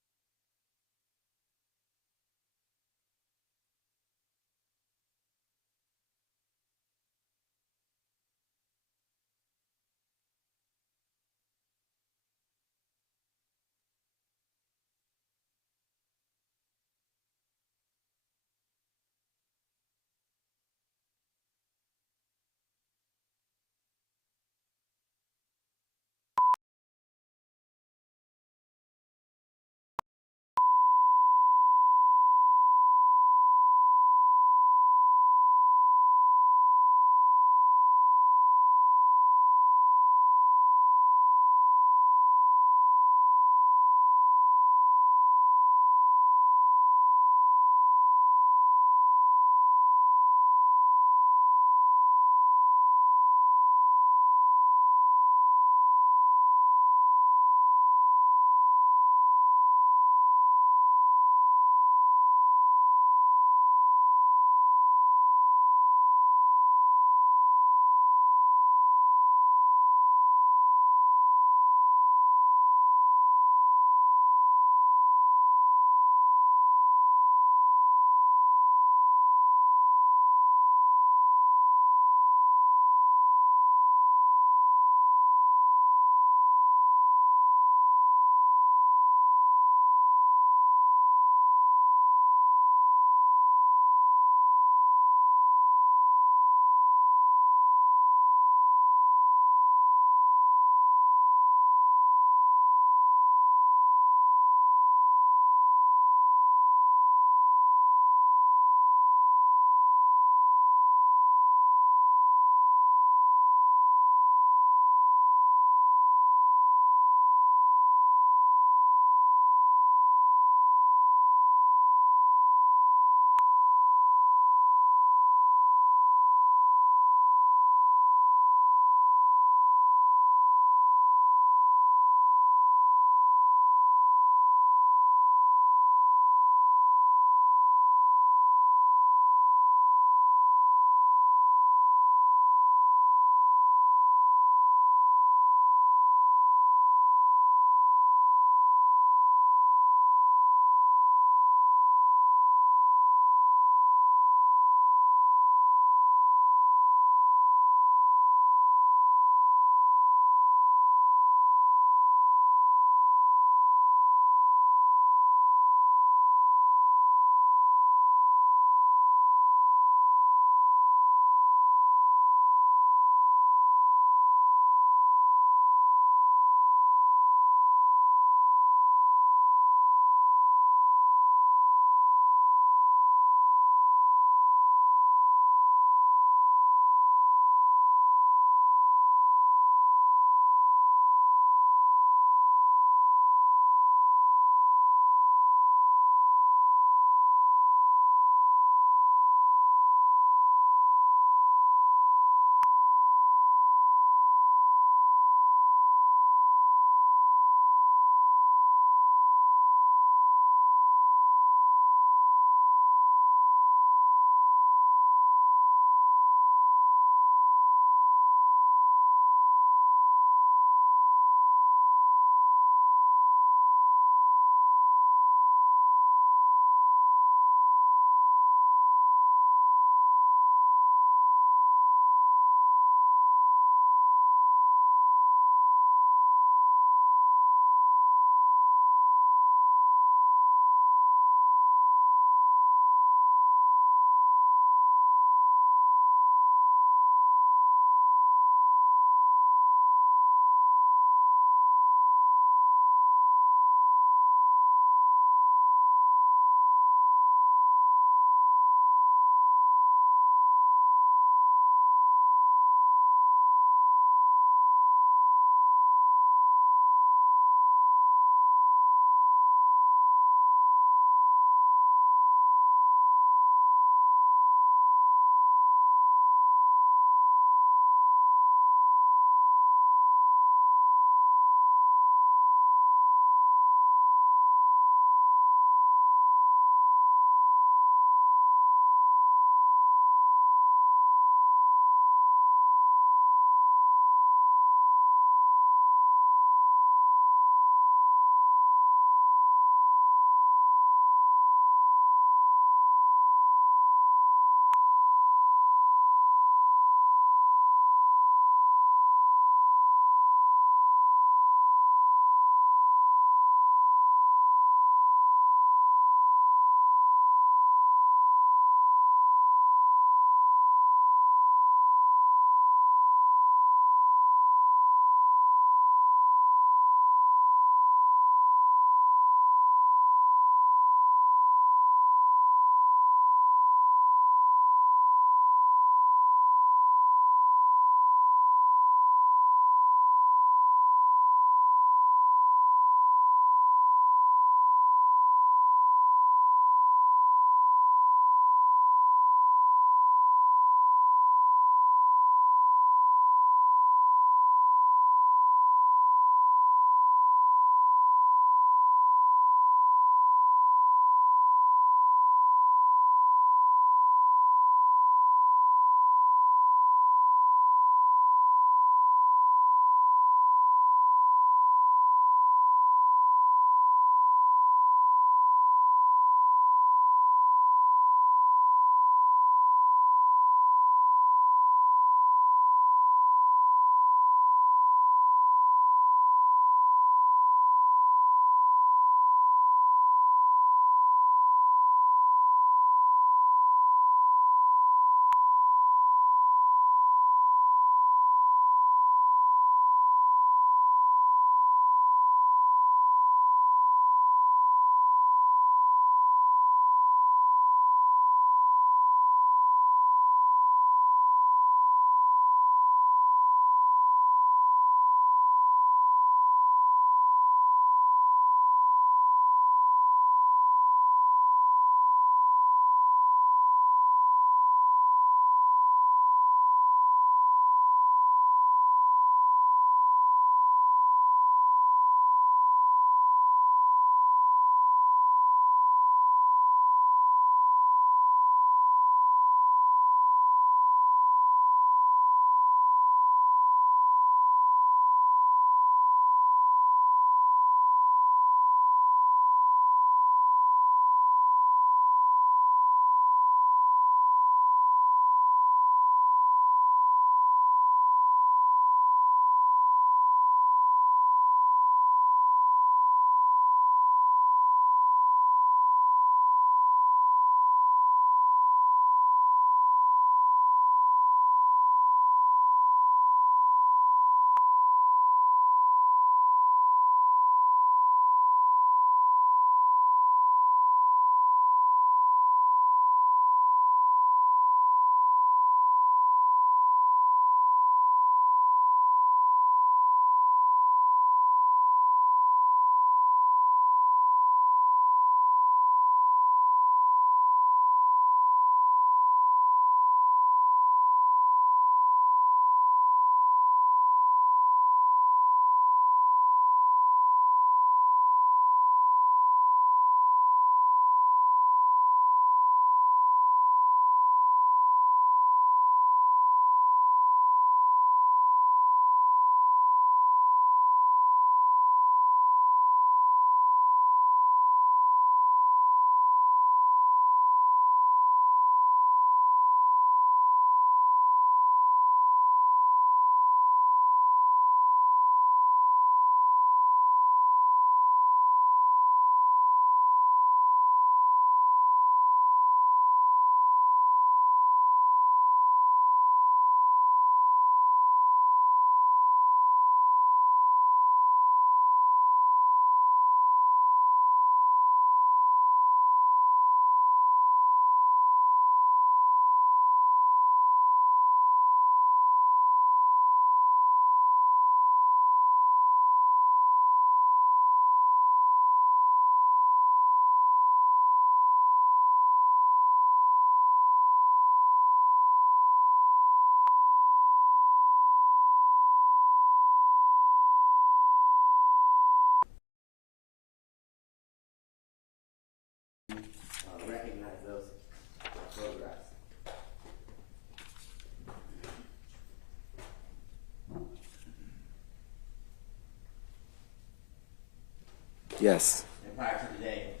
Yes. And prior to today,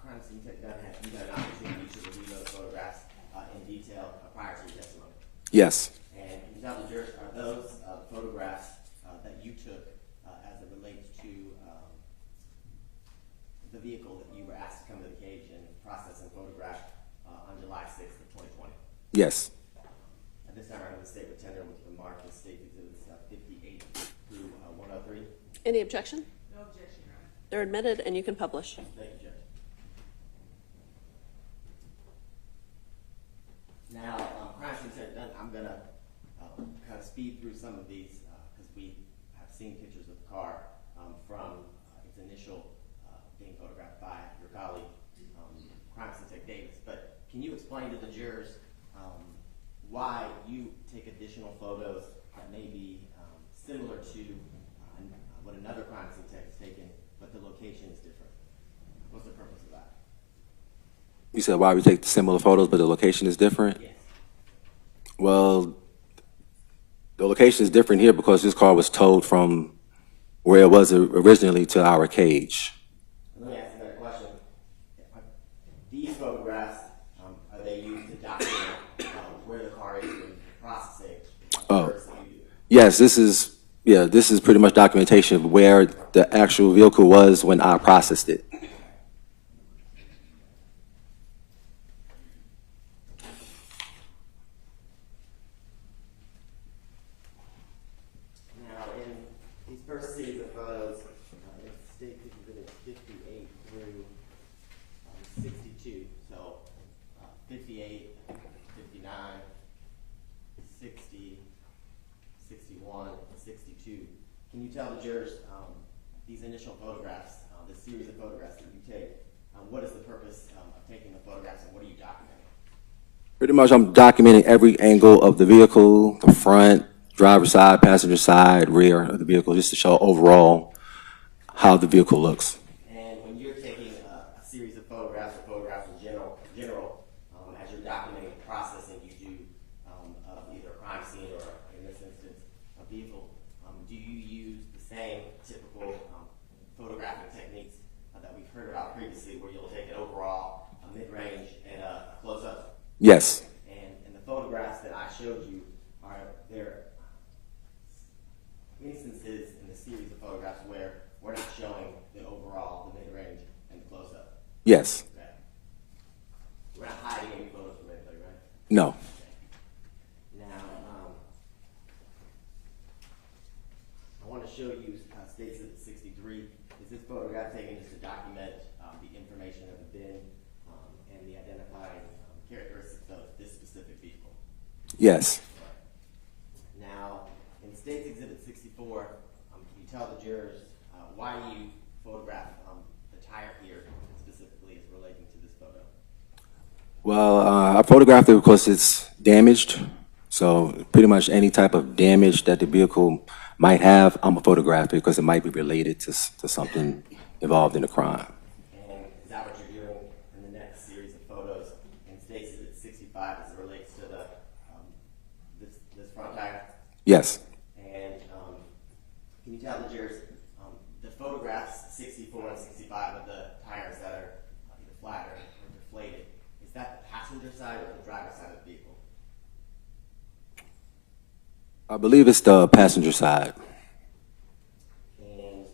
crime scene tech done have you had an opportunity to review those photographs in detail prior to your testimony. Yes. And can you tell the jurors, are those photographs that you took as it relates to the vehicle that you were asked to come to the cage and process and photograph on July 6th of 2020? Yes. At this time, I'm going to state with tender with the mark of state exhibits 58 through 103. Any objection? No objection, Your Honor. They're admitted and you can publish. Thank you, Judge. Now, crime scene tech done, I'm going to kind of speed through some of these because we have seen pictures of the car from its initial being photographed by your colleague, crime scene tech Davis. But can you explain to the jurors why you take additional photos that may be similar to what another crime scene tech has taken, but the location is different? What's the purpose of that? You said why we take similar photos, but the location is different? Yes. Well, the location is different here because this car was towed from where it was originally to our cage. Let me ask you another question. These photographs, are they used to document where the car is in processing? Oh, yes, this is pretty much documentation of where the actual vehicle was when I processed it. Now, in these first series of photos, it's State Exhibit 58 through 62. So 58, 59, 60, 61, 62. Can you tell the jurors these initial photographs, the series of photographs that you take, what is the purpose of taking the photographs and what are you documenting? Pretty much I'm documenting every angle of the vehicle, the front, driver's side, passenger side, rear of the vehicle, just to show overall how the vehicle looks. And when you're taking a series of photographs or photographs in general, as you're documenting the processing you do of either a crime scene or, in this instance, a vehicle, do you use the same typical photographing techniques that we've heard about previously, where you'll take an overall, a mid-range, and a close-up? Yes. And the photographs that I showed you, are there instances in the series of photographs where we're not showing the overall, the mid-range, and the close-up? Yes. Okay. We're not hiding any photos from anybody, right? No. Now, I want to show you State Exhibit 63. Is this photograph taken just to document the information of the bin and the identifying characteristics of this specific vehicle? Yes. Now, in State Exhibit 64, can you tell the jurors why you photographed the tire here specifically as relating to this photo? Well, I photographed it because it's damaged. So pretty much any type of damage that the vehicle might have, I'm a photograph it because it might be related to something involved in a crime. And is that what you're doing in the next series of photos in State Exhibit 65 as it relates to the this front tire? Yes. And can you tell the jurors the photographs 64 and 65 of the tires that are either flat or deflated, is that the passenger side or the driver's side of the vehicle? I believe it's the passenger side. And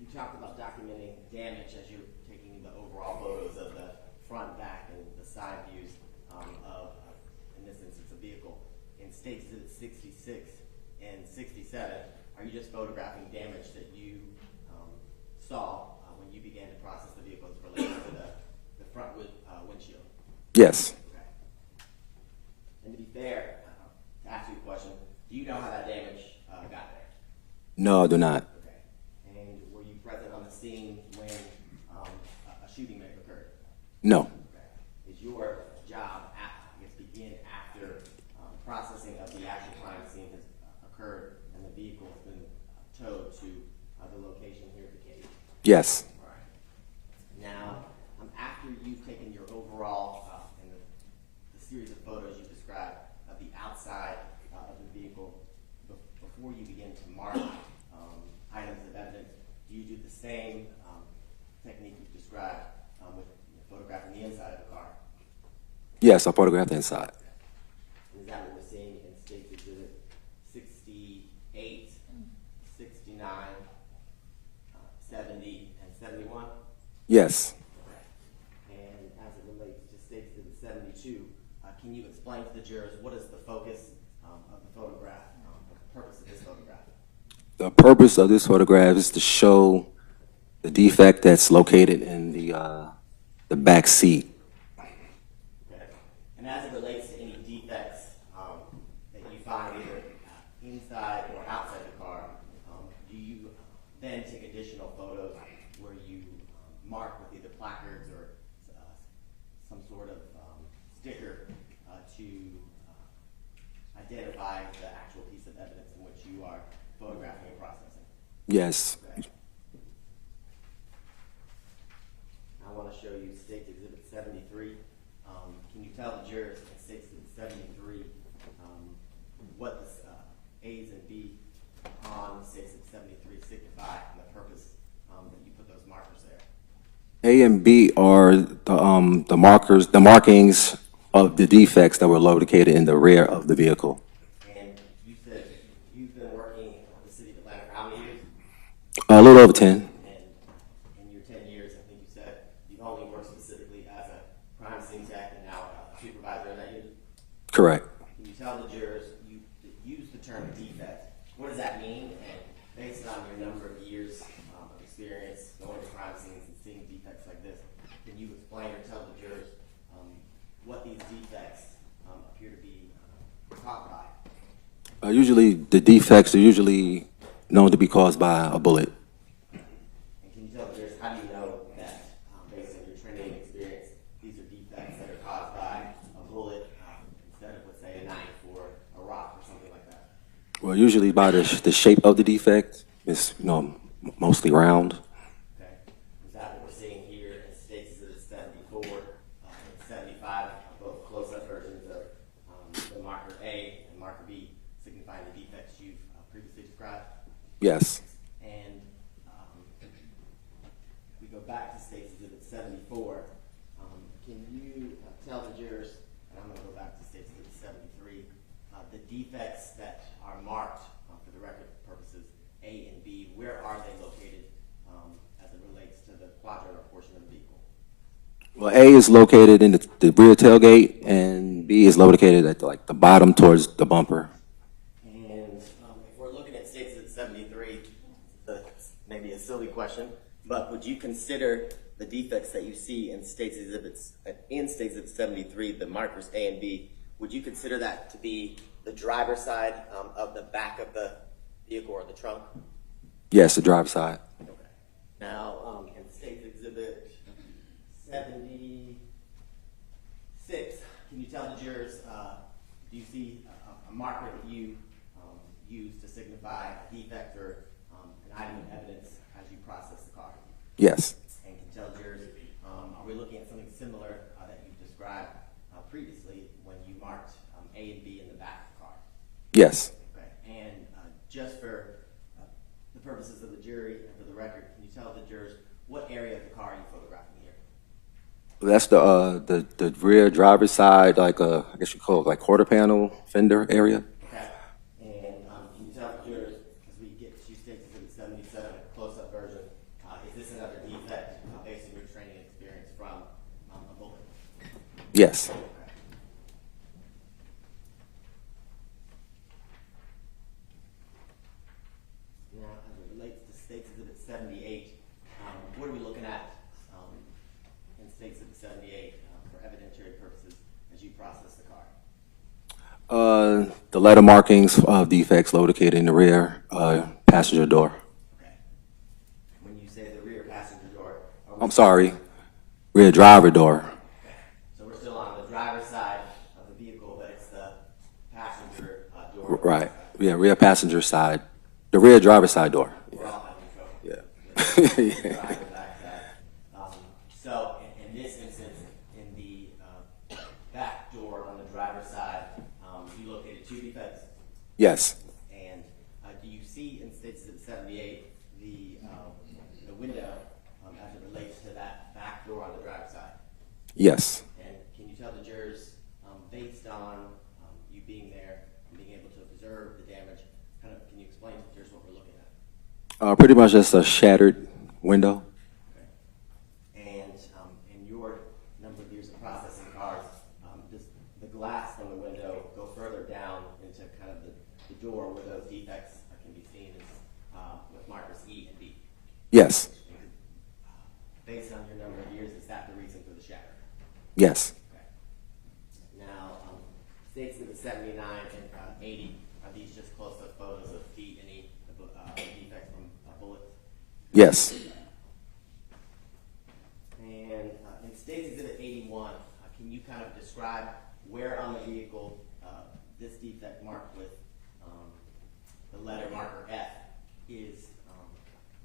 you talked about documenting damage as you're taking the overall photos of the front, back, and the side views of, in this instance, a vehicle. In State Exhibit 66 and 67, are you just photographing damage that you saw when you began to process the vehicles related to the front windshield? Yes. And to be fair, to ask you a question, do you know how that damage got there? No, I do not. Okay. And were you present on the scene when a shooting may have occurred? No. Okay. Is your job, begin after processing of the actual crime scene has occurred and the vehicle has been towed to the location here at the cage? Yes. All right. Now, after you've taken your overall and the series of photos you described of the outside of the vehicle, before you begin to mark Yes, I photographed the inside. Is that what we're seeing in States Exhibit 68, 69, 70, and 71? Yes. And as it relates to States Exhibit 72, can you explain to the jurors what is the focus of the photograph, the purpose of this photograph? The purpose of this photograph is to show the defect that's located in the back seat. Okay. And as it relates to any defects that you find either inside or outside the car, do you then take additional photos where you mark with either placards or some sort of sticker to identify the actual piece of evidence in which you are photographing and processing? Yes. I want to show you States Exhibit 73. Can you tell the jurors in States Exhibit 73 what the A's and B on States Exhibit 73 signify and the purpose that you put those markers there? A and B are the markings of the defects that were located in the rear of the vehicle. And you said you've been working at the City of Atlanta for how many years? A little over 10. And in your 10 years, I think you said you've only worked specifically as a crime scene tech and now a supervisor in that unit? Correct. Can you tell the jurors, you use the term defect, what does that mean? And based on your number of years of experience going to crime scenes and seeing defects like this, can you explain or tell the jurors what these defects appear to be caused by? Usually, the defects are usually known to be caused by a bullet. And can you tell the jurors, how do you know that, based on your training and experience, these are defects that are caused by a bullet instead of, let's say, a knife or a rock or something like that? Well, usually by the shape of the defect. It's, mostly round. Okay. Is that what we're seeing here in States Exhibit 74 and 75, both close-up versions of the marker A and marker B signifying the defects you've previously described? Yes. And we go back to States Exhibit 74. Can you tell the jurors, and I'm going to go back to States Exhibit 73, the defects that are marked for the record purposes, A and B, where are they located as it relates to the quadrant or portion of the vehicle? Well, A is located in the rear tailgate, and B is located at the bottom towards the bumper. And if we're looking at States Exhibit 73, maybe a silly question, but would you consider the defects that you see in States Exhibit 73, the markers A and B, would you consider that to be the driver's side of the back of the vehicle or the trunk? Yes, the driver's side. Okay. Now, in States Exhibit 76, can you tell the jurors, do you see a marker that you use to signify a defect or an item of evidence as you process the car? Yes. And can you tell jurors, are we looking at something similar that you described previously when you marked A and B in the back of the car? Yes. Okay. And just for the purposes of the jury and for the record, can you tell the jurors what area of the car are you photographing here? That's the rear driver's side, I guess you call it quarter panel fender area. Okay. And can you tell the jurors, as we get to States Exhibit 77, close-up version, is this another defect based on your training experience from a bullet? Yes. Now, as it relates to States Exhibit 78, what are we looking at in States Exhibit 78 for evidentiary purposes as you process the car? The letter markings of defects located in the rear passenger door. Okay. When you say the rear passenger door, I'm sorry, rear driver door. okay. So we're still on the driver's side of the vehicle, but it's the passenger door. Right. Yeah, rear passenger side. The rear driver's side door. We're all having trouble. Yeah. Driver back side. So in this instance, in the back door on the driver's side, you located two defects. Yes. And do you see in States Exhibit 78 the window as it relates to that back door on the driver's side? Yes. And can you tell the jurors Pretty much just a shattered window. And in your number of years of processing cars, does the glass from the window go further down into kind of the door where those defects can be seen as with markers E and B? Yes. Based on your number of years, is that the reason for the shatter? Yes. Now, States Exhibit 79 and 80, are these just close-up photos of feet and defects from bullets? Yes. And in States Exhibit 81, can you kind of describe where on the vehicle this defect marked with the letter marker F is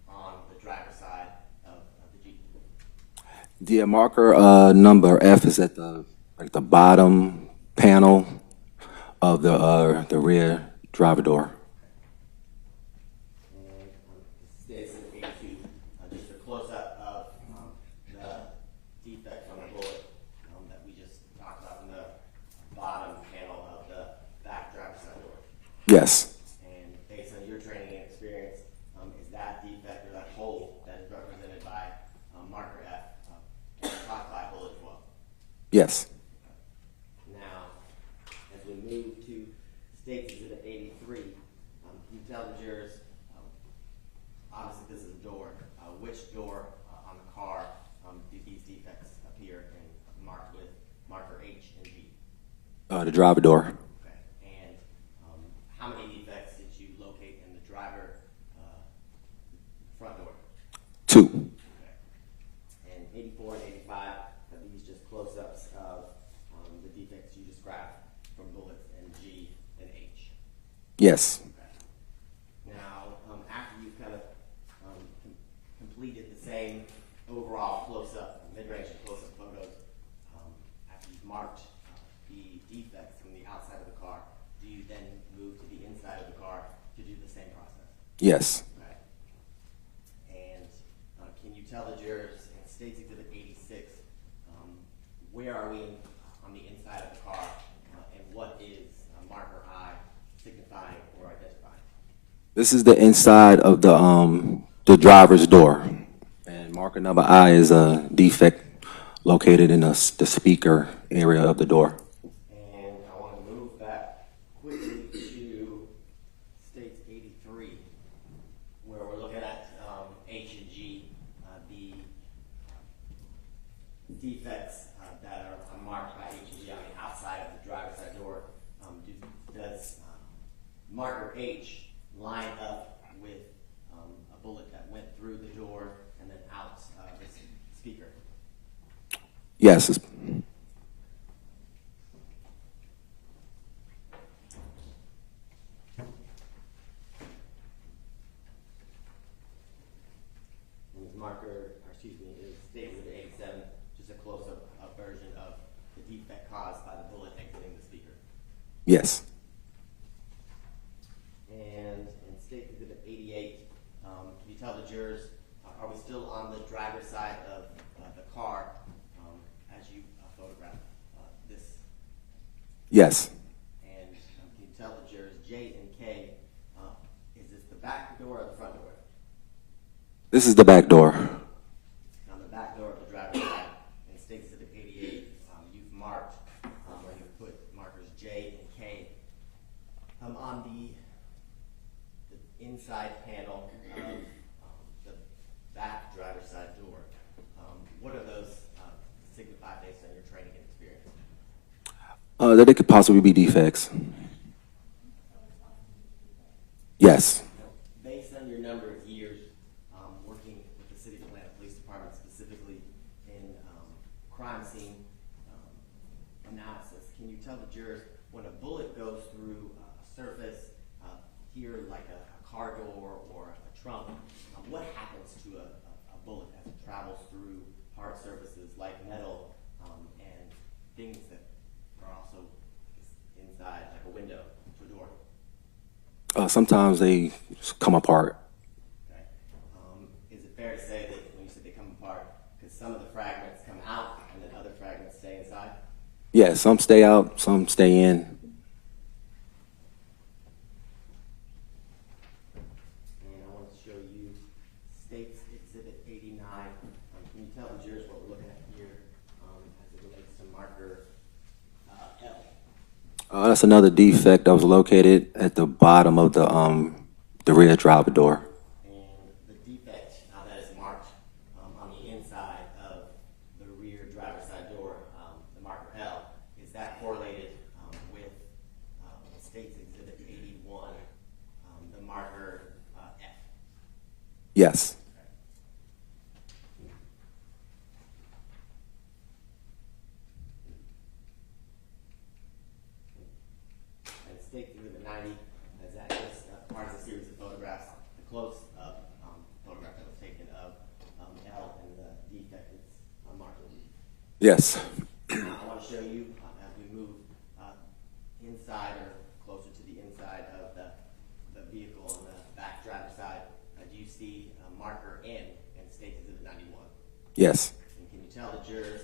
on the driver's side of the Jeep? The marker number F is at the bottom panel of the rear driver door. And States Exhibit 82, just a close-up of the defect from the bullet that we just talked about in the bottom panel of the back driver's side door. Yes. And based on your training and experience, is that defect or that hole that is represented by marker F caused by a bullet as well? Yes. Now, as we move to States Exhibit 83, can you tell the jurors, obviously this is a door, which door on the car do these defects appear and marked with marker H and G? The driver door. Okay. And how many defects did you locate in the driver front door? 2. Okay. And 84 and 85, are these just close-ups of the defects you described from bullets in G and H? Yes. Now, after you kind of completed the same overall close-up, mid-range and close-up photos, after you've marked the defects from the outside of the car, do you then move to the inside of the car to do the same process? Yes. Right. And can you tell the jurors in States Exhibit 86, where are we on the inside of the car, and what is marker I signifying or identifying? This is the inside of the driver's door, and marker number I is a defect located in the speaker area of the door. And I want to move back quickly to States 83, where we're looking at H and G, the defects that are marked by H and G on the outside of the driver's side door. Does marker H line up with a bullet that went through the door and then out the speaker? Yes. Is States Exhibit 87 just a close-up version of the defect caused by the bullet exiting the speaker? Yes. And in States Exhibit 88, can you tell the jurors, are we still on the driver's side of the car as you photograph this? Yes. And can you tell the jurors, J and K, is this the back door or the front door? This is the back door. On the back door of the driver's side, in States Exhibit 88, you've marked, or you've put markers J and K. On the inside panel of the back driver's side door, what are those signify based on your training and experience? That it could possibly be defects. Yes. Based on your number of years working with the City of Atlanta Police Department, specifically in crime scene analysis, can you tell the jurors when a bullet goes through a surface here, like a car door or a trunk, what happens to a bullet as it travels through hard surfaces like metal and things that are also inside, like a window to a door? Sometimes they come apart. Okay. Is it fair to say that when you said they come apart, because some of the fragments come out and then other fragments stay inside? Yeah, some stay out, some stay in. And I want to show you can you tell the jurors what we're looking at here as it relates to marker L? That's another defect that was located at the bottom of the rear driver door. And the defect that is marked on the inside of the rear driver's side door, the marker L, is that correlated with State's Exhibit 81, the marker F? Yes. And State Exhibit 90, is that just part of a series of photographs, the close-up photograph that was taken of L and the defect that's marked? Yes. I want to show you as we move inside or closer to the inside of the vehicle on the back driver's side. Do you see marker N in State Exhibit 91? Yes. And can you tell the jurors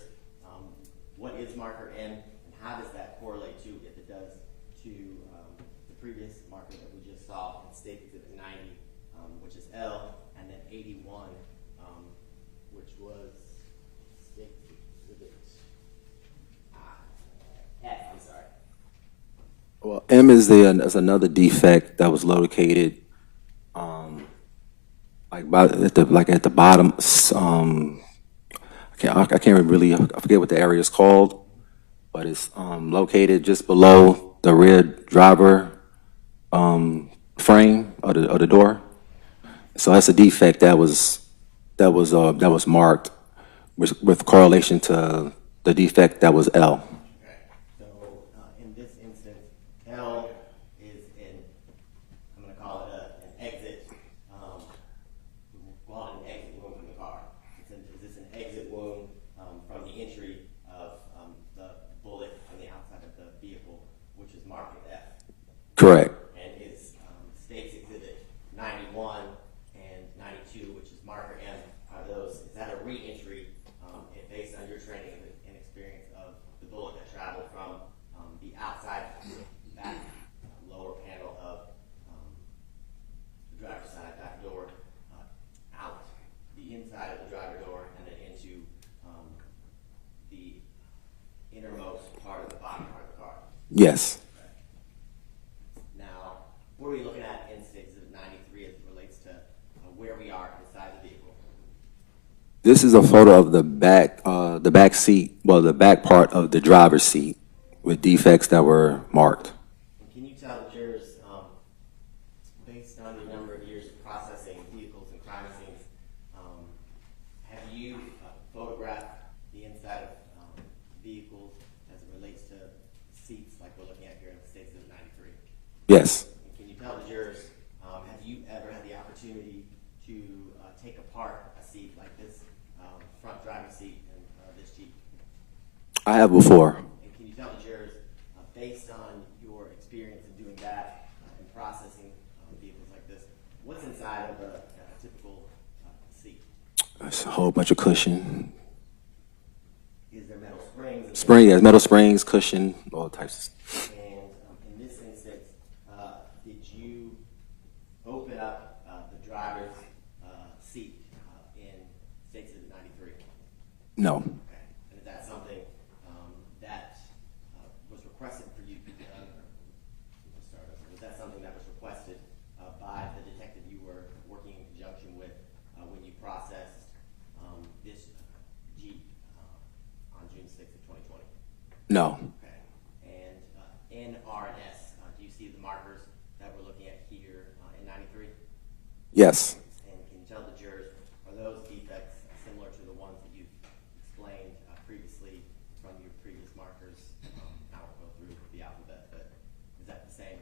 what is marker N and how does that correlate to, if it does, to the previous marker that we just saw in State Exhibit 90, which is L, and then 81, which was State Exhibit F, I'm sorry. Well, M is another defect that was located at the bottom. I can't really, I forget what the area is called, but it's located just below the rear driver frame of the door. So that's a defect that was marked with correlation to the defect that was L. So in this instance, L is I'm going to call it an exit, we'll call it an exit wound from the car. Is this an exit wound from the entry of the bullet on the outside of the vehicle, which is marked with F? Correct. And is State's Exhibit 91 and 92, which is marker M, is that a re-entry based on your training and experience of the bullet that traveled from the outside back lower panel of the driver's side back door out the inside of the driver door and then into the innermost part of the bottom part of the car? Yes. Now, what are we looking at in State Exhibit 93 as it relates to where we are inside the vehicle? This is a photo of the back seat, well, the back part of the driver's seat with defects that were marked. And can you tell the jurors, based on the number of years of processing vehicles and crime scenes, have you photographed the inside of vehicles as it relates to seats like we're looking at here in State Exhibit 93? Yes. And can you tell the jurors, have you ever had the opportunity to take apart a seat like this front driving seat in this Jeep? I have before. And can you tell the jurors, based on your experience in doing that and processing vehicles like this, what's inside of a typical seat? It's a whole bunch of cushion. Is there metal springs? Yes, metal springs, cushion, all types. And in this instance, did you open up the driver's seat in State Exhibit 93? No. Okay. And is that something that was requested for you to be done? Was that something that was requested by the detective you were working in conjunction with when you processed this Jeep on June 6th of 2020? No. Okay. And NRS, do you see the markers that we're looking at here in 93? Yes. And can you tell the jurors, are those defects similar to the ones that you've explained previously from your previous markers? I won't go through the alphabet, but is that the same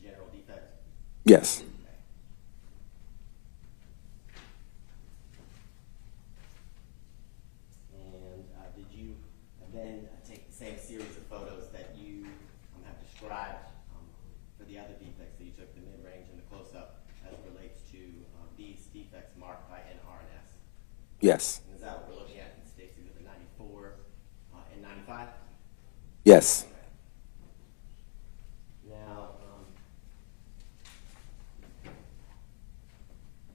general defect? Yes. And did you then take the same series of photos that you have described for the other defects that you took, the mid-range and the close-up, as it relates to these defects marked by NR and S? Yes. And is that what we're looking at in State Exhibit 94 and 95? Yes. Now,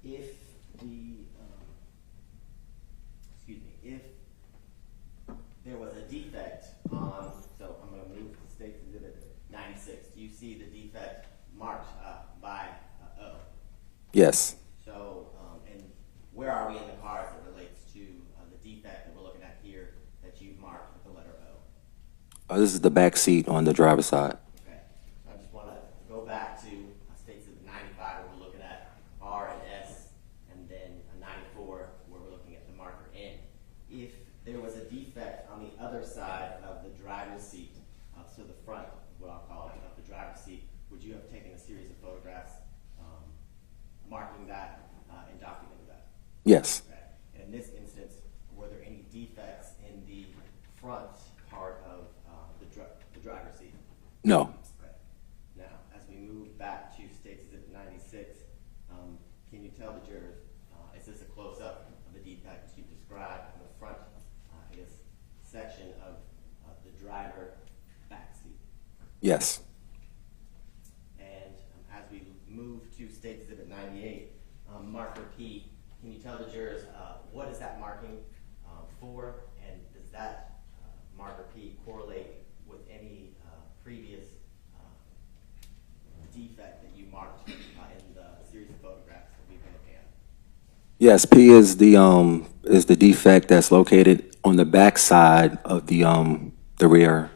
if the, excuse me, Yes. So, and where are we in the car as it relates to the defect that we're looking at here that you've marked with the letter O? This is the back seat on the driver's side. Okay. I just want to go back to states of 95 where we're looking at R and S, and then a 94 where we're looking at the marker N. If there was a defect on the other side of the driver's seat, so the front, what I'll call it, of the driver's seat, would you have taken a series of photographs marking that and documenting that? Yes. Okay. And in this instance, were there any defects in the front part of the driver's seat? No. Okay. Now, as we move back to States Exhibit 96, can you tell the jurors, is this a close-up of the defect you described in the front, section of the driver back seat? Yes. And as we move to State Exhibit 98, marker P, can you tell the jurors what is that marking for, and does that marker P correlate with any previous defect that you marked in the series of photographs that we've been looking at? Yes, P is the defect that's located on the back side of the rear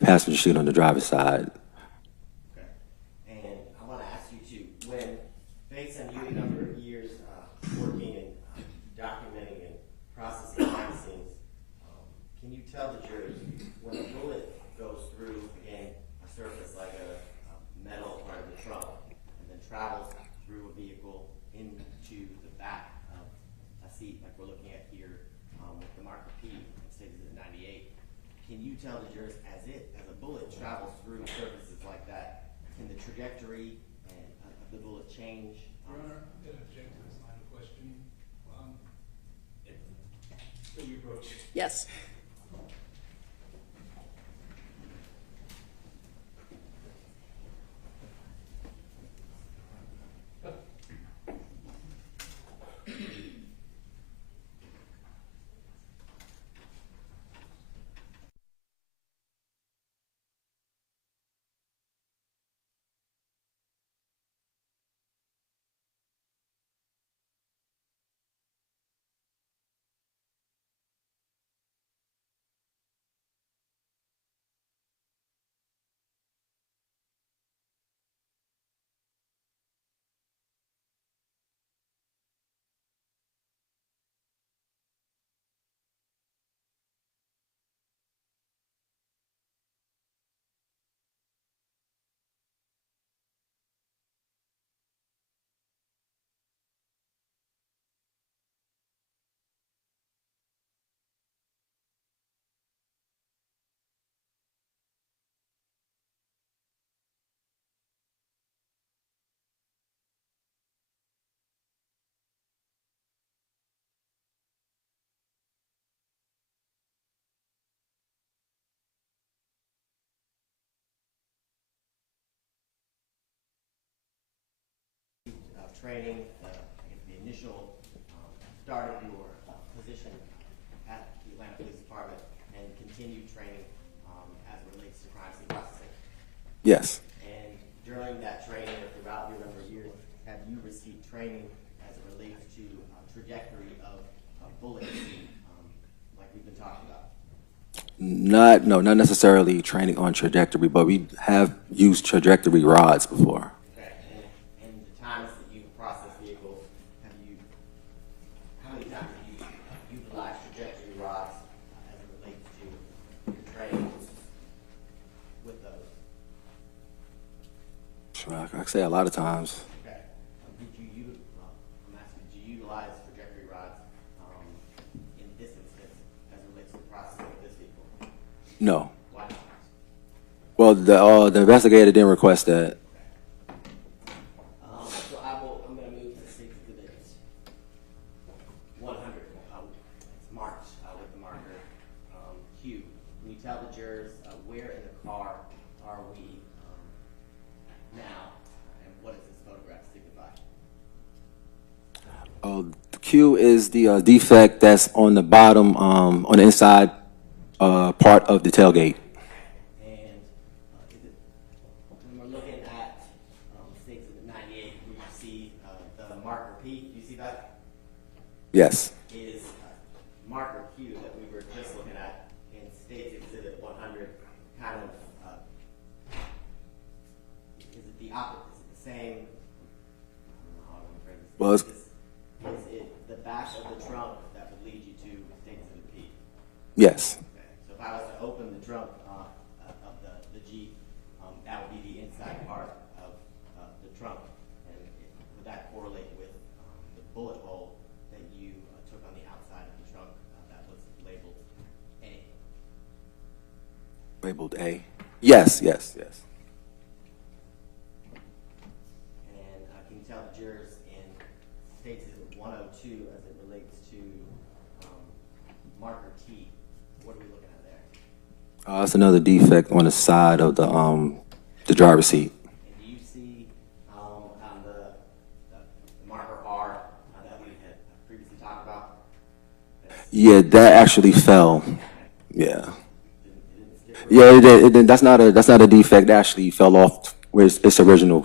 passenger seat on the driver's side. Okay. And I want to ask you too, when, based on you a number of years working and documenting and processing crime scenes, can you tell the jury when a bullet goes through, again, a surface like a metal part of the trunk, and then travels through a vehicle into the back of a seat like we're looking at here with the marker P in State Exhibit 98, can you tell the jurors as a bullet travels through surfaces like that, can the trajectory of the bullet change? Your Honor, I'm going to object to this line of questioning. Will you approach? Yes. Training, the initial start of your position at the Atlanta Police Department, and continued training as it relates to crime scene processing? Yes. And during that training, or throughout your number of years, have you received training as it relates to trajectory of bullets, like we've been talking about? Not necessarily training on trajectory, but we have used trajectory rods before. I say a lot of times. Okay. Did you utilize trajectory rods in this instance as it relates to the processing of this vehicle? No. Why not? Well, the investigator didn't request that. So I'm going to move to State Exhibit 100. It's marked with the marker Q. Can you tell the jurors where in the car are we now, and what does this photograph signify? Q is the defect that's on the bottom, on the inside part of the tailgate. And when we're looking at State Exhibit 98, we Yes. is marker Q that we were just looking at in State's Exhibit 100 kind of, is it the opposite, is it the same? I don't know how I want to phrase this. Well, Is it the back of the trunk that would lead you to State Exhibit P? yes. Okay. So if I was to open the trunk of the Jeep, that would be the inside part of the trunk. And would that correlate with the bullet hole that you took on the outside of the trunk that was labeled A? Labeled A. Yes, yes, yes. And can you tell the jurors in State Exhibit 102 as it relates to marker T, what are we looking at there? That's another defect on the side of the driver's seat. And do you see on the marker R that we had previously talked about? Yeah, that actually fell. Yeah. Yeah, it did. That's not a defect. It actually fell off where its original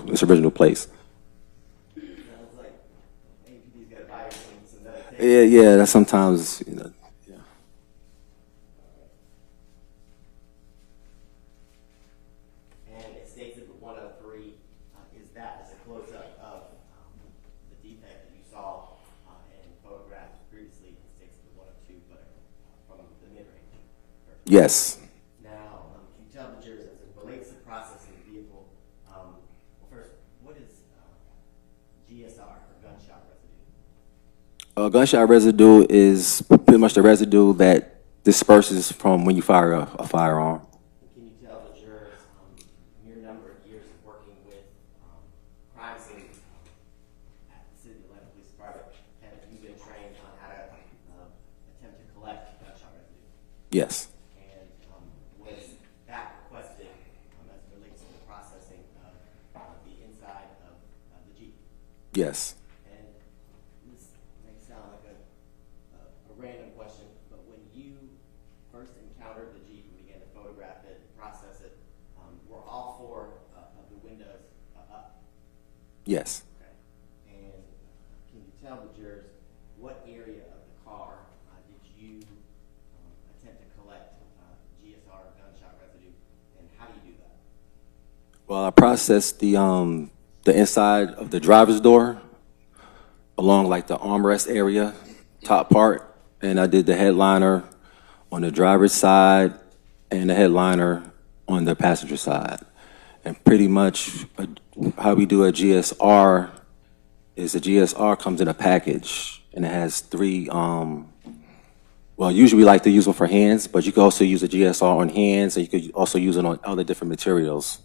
place. Yeah, that's sometimes, you know. And it states that 103 is that as a close-up of the defect that you saw and photographed previously in State Exhibit 102, but from the mid-range. Yes. Now, can you tell the jurors as it relates to processing the vehicle, well, first, what is GSR or gunshot residue? Gunshot residue is pretty much the residue that disperses from when you fire a firearm. Can you tell the jurors your number of years of working with crime scenes at the City of Atlanta Police Department? Have you been trained on how to attempt to collect gunshot residue? Yes. And was that requested as it relates to the processing of the inside of the Jeep? Yes. And this may sound like a random question, but when you first encountered the Jeep and began to photograph it, process it, were all four of the windows up? Yes. Okay. And can you tell the jurors what area of the car did you attempt to collect GSR or gunshot residue, and how do you do that? Well, I processed the inside of the driver's door along like the armrest area, top part, and I did the headliner on the driver's side and the headliner on the passenger side. And pretty much how we do a GSR is the GSR comes in a package and it has three, well, usually we like to use one for hands, but you can also use a GSR on hands and you could also use it on other different materials.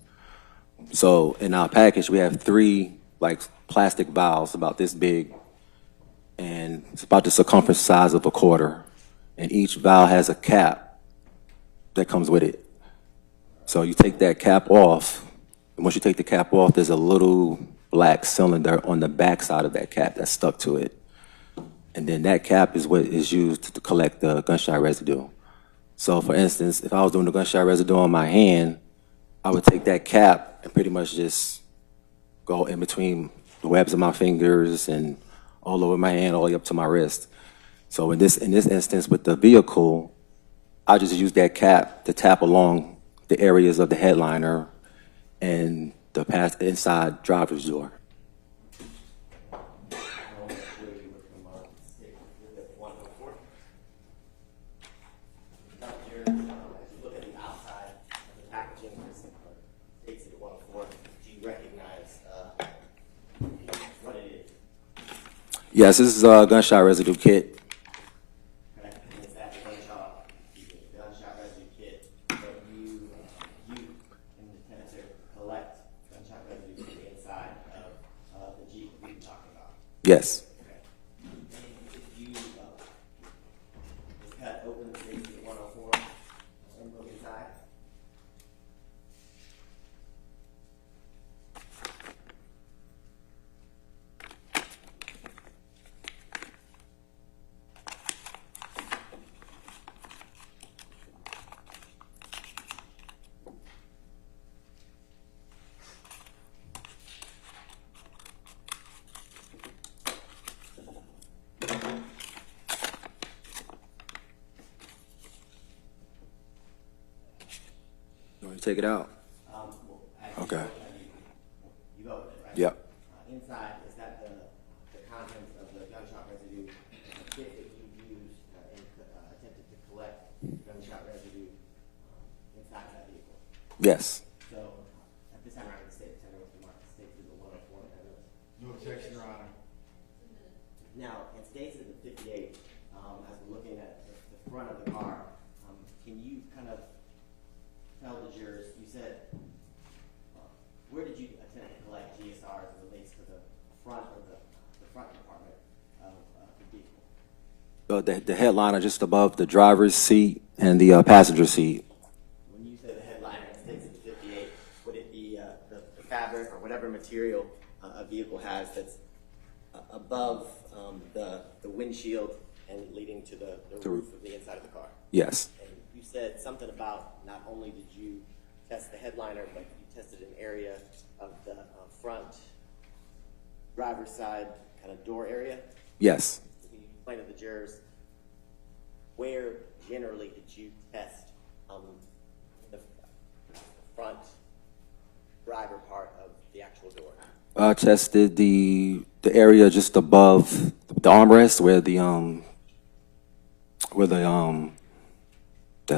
So in our package, we have three like plastic valves about this big, and it's about the circumference size of a quarter. And each valve has a cap that comes with it. So you take that cap off, and once you take the cap off, there's a little black cylinder on the back side of that cap that's stuck to it. And then that cap is what is used to collect the gunshot residue. So for instance, if I was doing the gunshot residue on my hand, I would take that cap and pretty much just go in between the webs of my fingers and all over my hand, all the way up to my wrist. So in this instance with the vehicle, I just use that cap to tap along the areas of the headliner and the inside driver's door. Yes, this is a gunshot residue kit. Okay. And is that the gunshot residue kit that you in the attempt to collect gunshot residue from the inside of the Jeep that we were talking about? Yes. Okay. And if you cut open the safety at 104 and look inside. take it out? Okay. You opened it, right? Yep. Inside, is that the contents of the gunshot residue kit that you used and attempted to collect gunshot residue inside that vehicle? Yes. So, at this time, I'm going to state, tell me what the market states is the 104 evidence. No objection, Your Honor. Now, it states in the 58, as we're looking at the front of the car, can you kind of tell the jurors, you said, where did you attempt to collect GSR as it relates to the front of the front compartment of the vehicle? The headliner just above the driver's seat and the passenger seat. When you say the headliner, it states in the 58, would it be the fabric or whatever material a vehicle has that's above the windshield and leading to the roof of the inside of the car? Yes. And you said something about not only did you test the headliner, but you tested an area of the front driver's side kind of door area. Yes. Can you explain to the jurors where generally did you test the front driver part of the actual door? I tested the area just above the armrest where the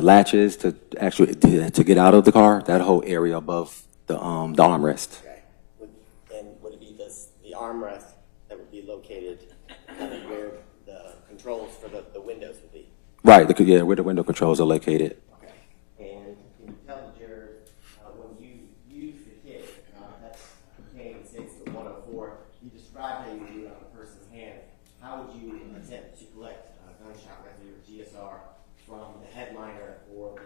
latch is to actually to get out of the car. That whole area above the armrest. Okay. And would it be the armrest that would be located kind of where the controls for the windows would be? Right. Yeah, where the window controls are located. Okay. And can you tell the jurors when you use the kit that's contained in 104, you described how you would do it on a person's hand. How would you attempt to collect gunshot residue or GSR from the headliner or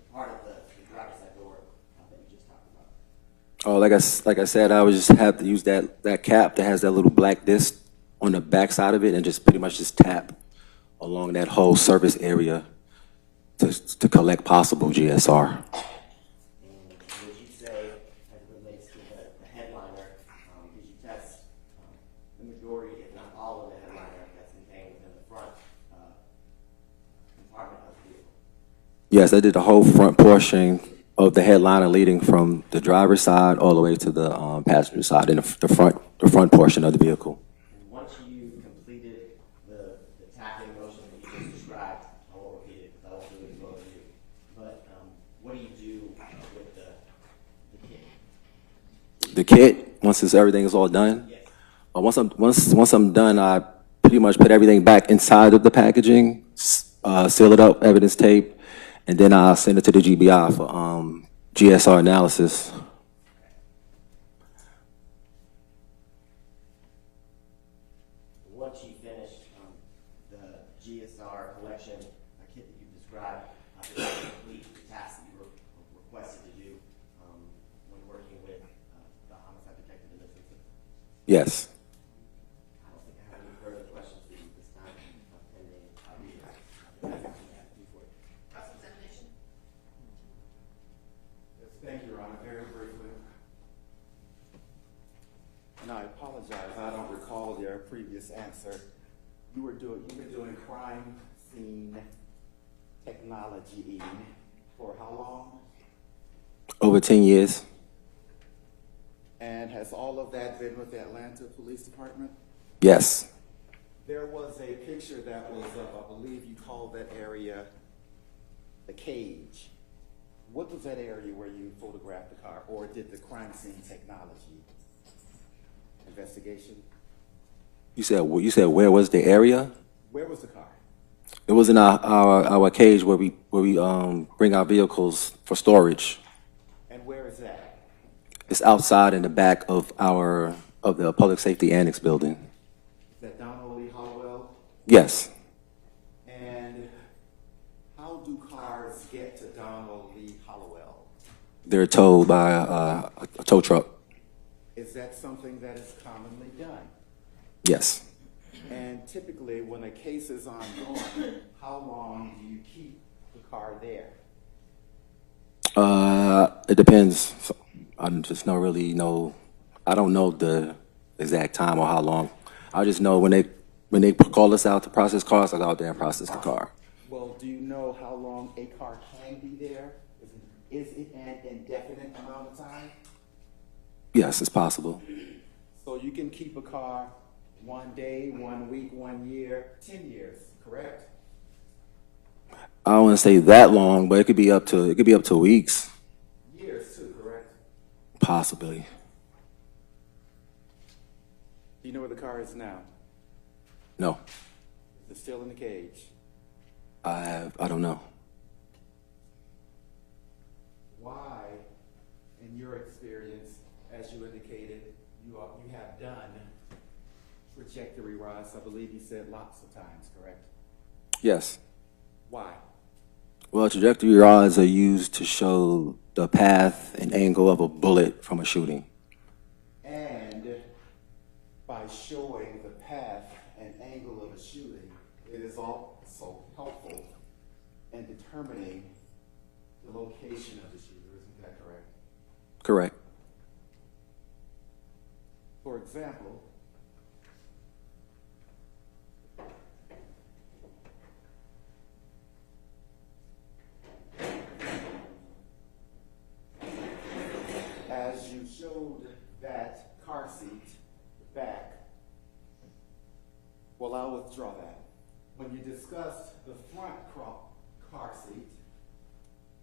the part of the driver's side door that you just talked about? Oh, like I said, I would just have to use that cap that has that little black disc on the back side of it and just pretty much just tap along that whole surface area to collect possible GSR. And would you say, as it relates to the headliner, did you test the majority, if not all, of the headliner that's contained within the front compartment of the vehicle? Yes, I did the whole front portion of the headliner leading from the driver's side all the way to the passenger side in the front portion of the vehicle. And once you completed the tapping motion that you just described, I won't repeat it because I won't do it as well as you. But what do you do with the kit? The kit, once everything is all done, Yes. once I'm done, I pretty much put everything back inside of the packaging, seal it up, evidence tape, and then I'll send it to the GBI for GSR analysis. Once you finish the GSR collection kit that you described, did that complete the task that you were requested to do when working with the homicide detective in this instance? Yes. I don't think I have any further questions for you this time. Pending Cross-examination? Yes, thank you, Your Honor. Very briefly. And I apologize, I don't recall your previous answer. You've been doing crime scene technology for how long? Over 10 years. And has all of that been with the Atlanta Police Department? Yes. There was a picture that was of, I believe you called that area the cage. What was that area where you photographed the car, or did the crime scene technology investigation? You said where was the area? Where was the car? It was in our cage where we bring our vehicles for storage. And where is that? It's outside in the back of the public safety annex building. Is that Donald Lee Hollowell? Yes. And how do cars get to Donald Lee Hollowell? They're towed by a tow truck. Is that something that is commonly done? Yes. And typically, when a case is ongoing, how long do you keep the car there? It depends. I just don't really know. I don't know the exact time or how long. I just know when they call us out to process cars, I go out there and process the car. Well, do you know how long a car can can be there? Is it an indefinite amount of time? Yes, it's possible. So you can keep a car 1 day, 1 week, 1 year, 10 years, correct? I don't want to say that long, but it could be up to weeks, Years too, correct? possibly. Do you know where the car is now? No, Is it still in the cage? I don't know. Why, in your experience, as you indicated, you have done trajectory rods, I believe you said lots of times, correct? Yes. Why? Well, trajectory rods are used to show the path and angle of a bullet from a shooting. And by showing the path and angle of a shooting, it is also helpful in determining the location of the shooter, isn't that correct? Correct. For example, as you showed that car seat back, well, I'll withdraw that. When you discussed the front car seat,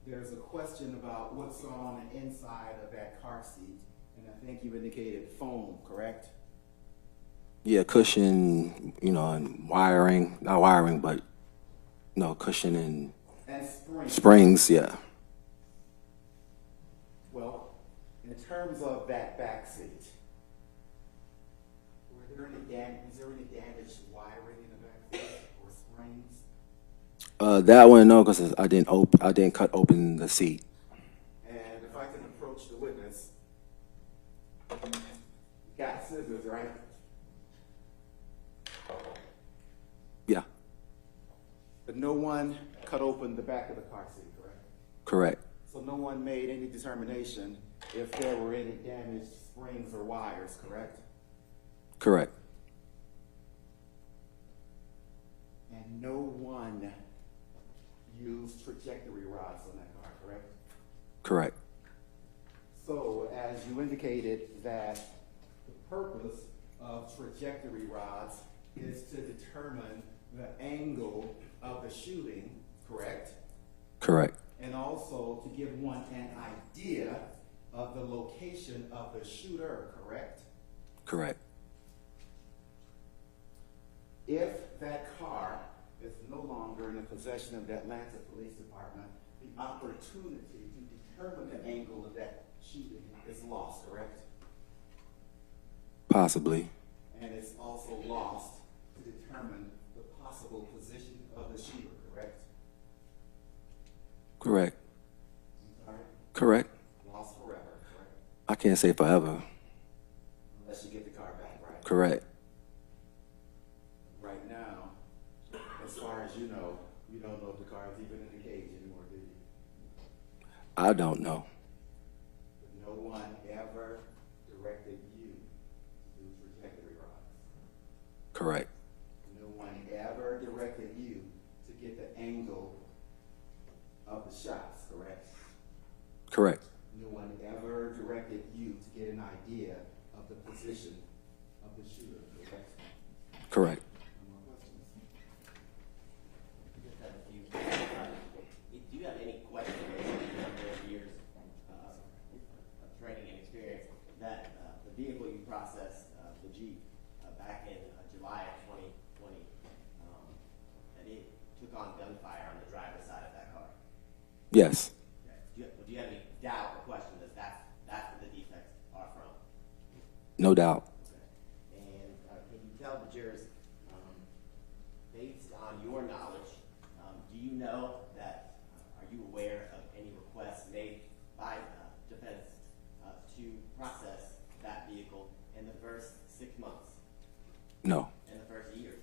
there's a question about what's on the inside of that car seat, and I think you indicated foam, correct? Yeah, cushion, and wiring, not wiring, but, cushion and And springs, yeah. Well, in terms of that back seat, is there any damaged wiring in the back seat or springs? That one, no, because I didn't cut open the seat. And if I can approach the witness, you got scissors, right? Yeah, But no one cut open the back of the car seat, correct? correct. So no one made any determination if there were any damaged springs or wires, correct? Correct. And no one used trajectory rods on that car, correct? Correct. So as you indicated that the purpose of trajectory rods is to determine the angle of the shooting, correct? Correct. And also to give one an idea of the location of the shooter, correct? Correct. If that car is no longer in the possession of the Atlanta Police Department, the opportunity to determine the angle of that shooting is lost, correct? Possibly. And it's also lost to determine the possible position of the shooter, correct? Correct. I'm sorry? Correct. Lost forever, correct? I can't say forever. Unless you get the car back, right? Correct. Right now, as far as you don't know if the car is even in the cage anymore, do you? I don't know. But no one ever directed you to do trajectory rods. Correct. No one ever directed you to get the angle of the shots, correct? Correct. No one ever directed you to get an idea of the position of the shooter, correct? Correct. Do you have any question based on your years of training and experience that the vehicle you processed, the Jeep, back in July of 2020, that it took on gunfire on the driver's side of that car? Yes. Okay. Do you have any doubt or question that that's where the defects are from? No doubt. And can you tell the jurors, based on your knowledge, do you know that, are you aware of any requests made by defense to process that vehicle in the first 6 months? No. In the first year?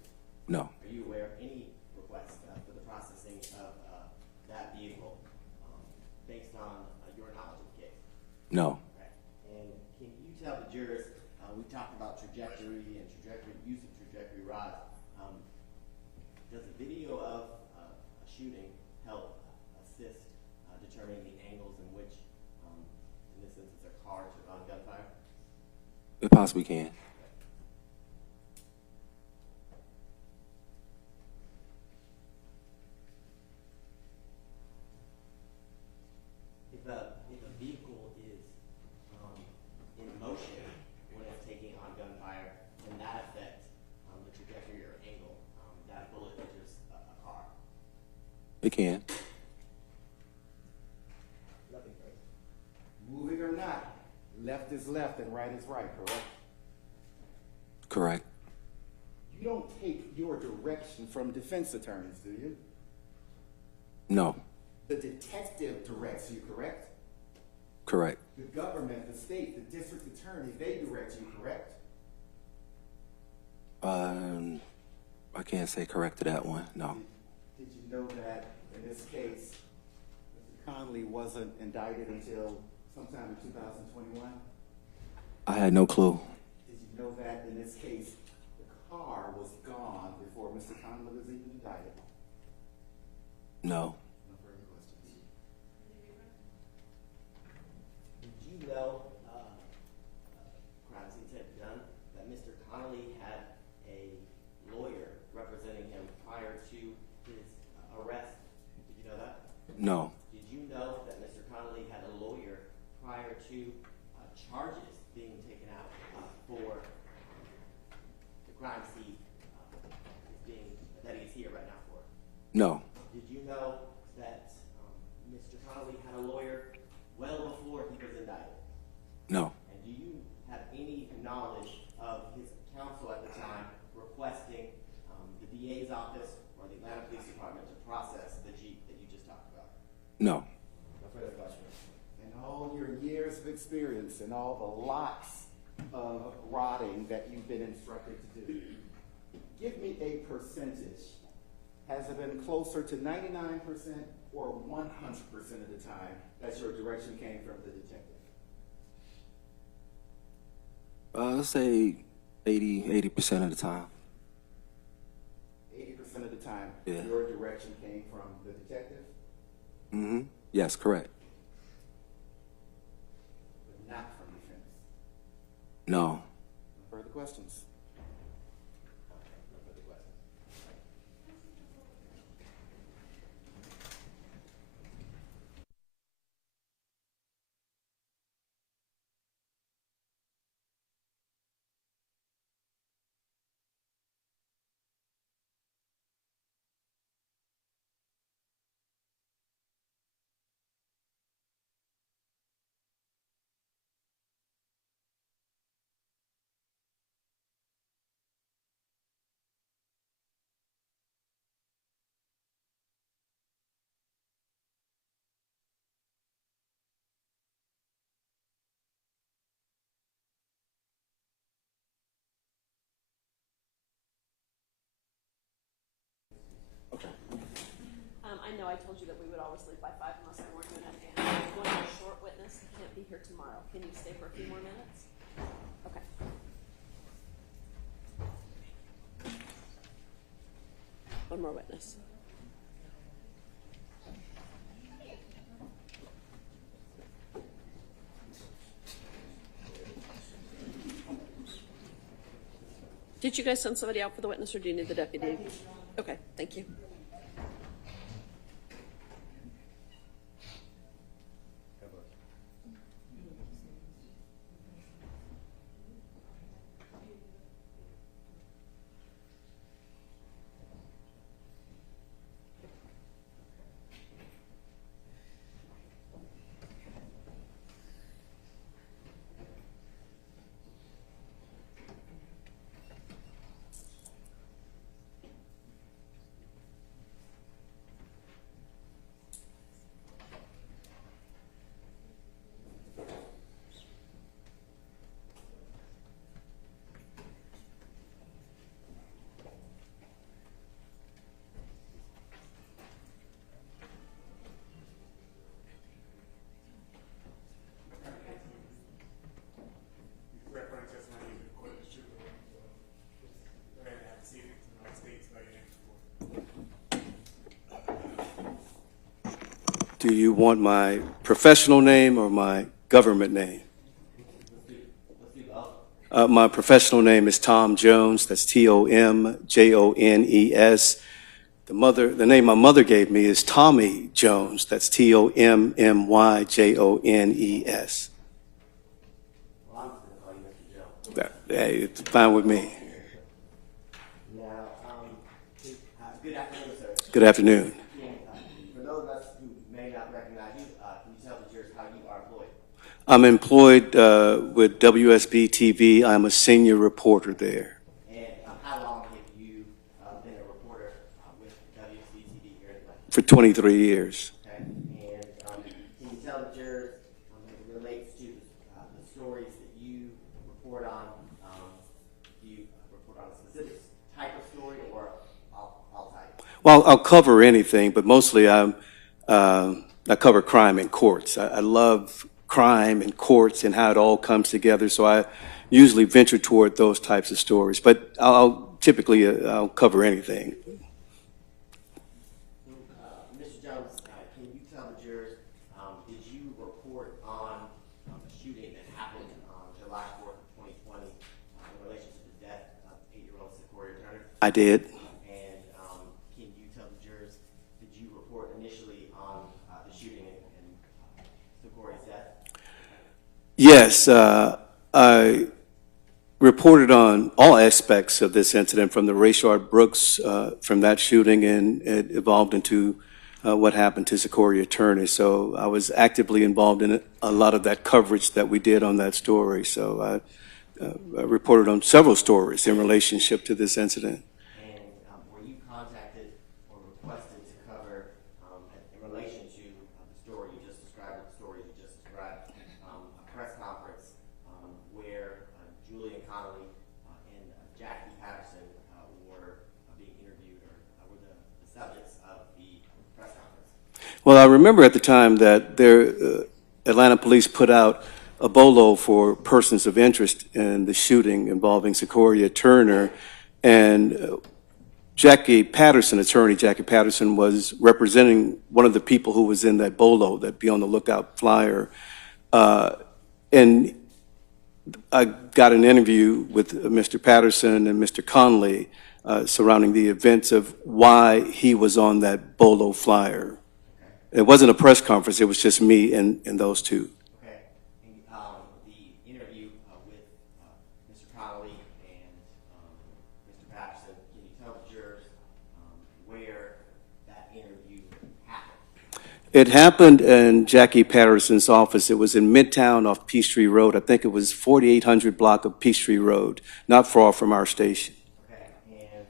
No. Are you aware of any requests for the processing of that vehicle based on your knowledge of the case? No. Okay. And can you tell the jurors, we talked about trajectory and use of trajectory rods. Does a video of a shooting help assist car on Gunfire? It possibly can. If a vehicle is in motion when it's taking on gunfire, and that affects the trajectory or angle, that bullet enters a car. It can. Nothing crazy. Moving or not, left is left and right is right, correct? Correct. You don't take your direction from defense attorneys, do you? No. The detective directs you, correct? Correct. The government, the state, the district attorney, they direct you, correct? I can't say correct to that one. No. Did you know that in this case, Mr. Conley wasn't indicted until sometime in 2021? I had no clue. Did you know that in this case, the car was gone before Mr. Conley was even indicted? No. No further questions. Did you know, crime scene tip done, that Mr. Connolly had a lawyer representing him prior to his arrest? Did you know that? No. Did you know that Mr. Connolly had a lawyer prior to charges being taken out for the crime scene that he's here right now for? No. Did you know that Mr. Connolly had a lawyer well before he was indicted? No. And do you have any knowledge of his counsel at the time requesting the DA's office or the Atlanta Police Department to process the Jeep that you just talked about? No. No further questions. In all your years of experience and all the lots of rotting that you've been instructed to do, give me a percentage. Has it been closer to 99% or 100% of the time that your direction came from the detective? Let's say 80% of the time. 80% of the time, Yeah. your direction came from the detective, Mm-hmm. Yes, correct. but not from defense. No. No further questions. No further questions. I know I told you that we would always leave by 5 unless I weren't doing it. And I have one more short witness who can't be here tomorrow. Can you stay for a few more minutes? Okay. One more witness. Did you guys send somebody out for the witness, or do you need the deputy? Okay, thank you. Do you want my professional name or my government name? My professional name is Tom Jones. That's Tomjones. The name my mother gave me is Tommy Jones. That's Tommyjones. Hey, it's fine with me. Good afternoon, sir. Good afternoon. For those of us who may not recognize you, can you tell the jurors how you are employed? I'm employed with WSB TV. I'm a senior reporter there. And how long have you been a reporter with WSB TV here in Atlanta? For 23 years. Okay. And can you tell the jurors as it relates to the stories that you report on? Do you report on a specific type of story or all types? Well, I'll cover anything, but mostly I cover crime in courts. I love crime in courts and how it all comes together, so I usually venture toward those types of stories. But I'll typically cover anything. Mr. Jones, can you tell the jurors, did you report on a shooting that happened on July 4th of 2020 in relation to the death of 8-year-old Secoriea Turner? I did. And can you tell the jurors, did you report initially on the shooting and Secoria's death? Yes, I reported on all aspects of this incident, from the Rayshard Brooks, from that shooting, and it evolved into what happened to Secoriea Turner. So I was actively involved in a lot of that coverage that we did on that story. So I reported on several stories in relationship to this incident. And were you contacted or requested to cover, in relation to the story you just described, a press conference where Julian Conley and Jackie Patterson were being interviewed or were the subjects of the press conference? Well, I remember at the time that Atlanta police put out a bolo for persons of interest in the shooting involving Secoriea Turner, and Jackie Patterson, attorney Jackie Patterson, was representing one of the people who was in that bolo, that Be on the Lookout flyer. And I got an interview with Mr. Patterson and Mr. Conley surrounding the events of why he was on that bolo flyer. It wasn't a press conference, it was just me and those two. Okay. And the interview with Mr. Conley and Mr. Patterson, can you tell the jurors where that interview happened? It happened in Jackie Patterson's office. It was in Midtown off Peachtree Road. I think it was 4800 block of Peachtree Road, not far from our station. Okay. And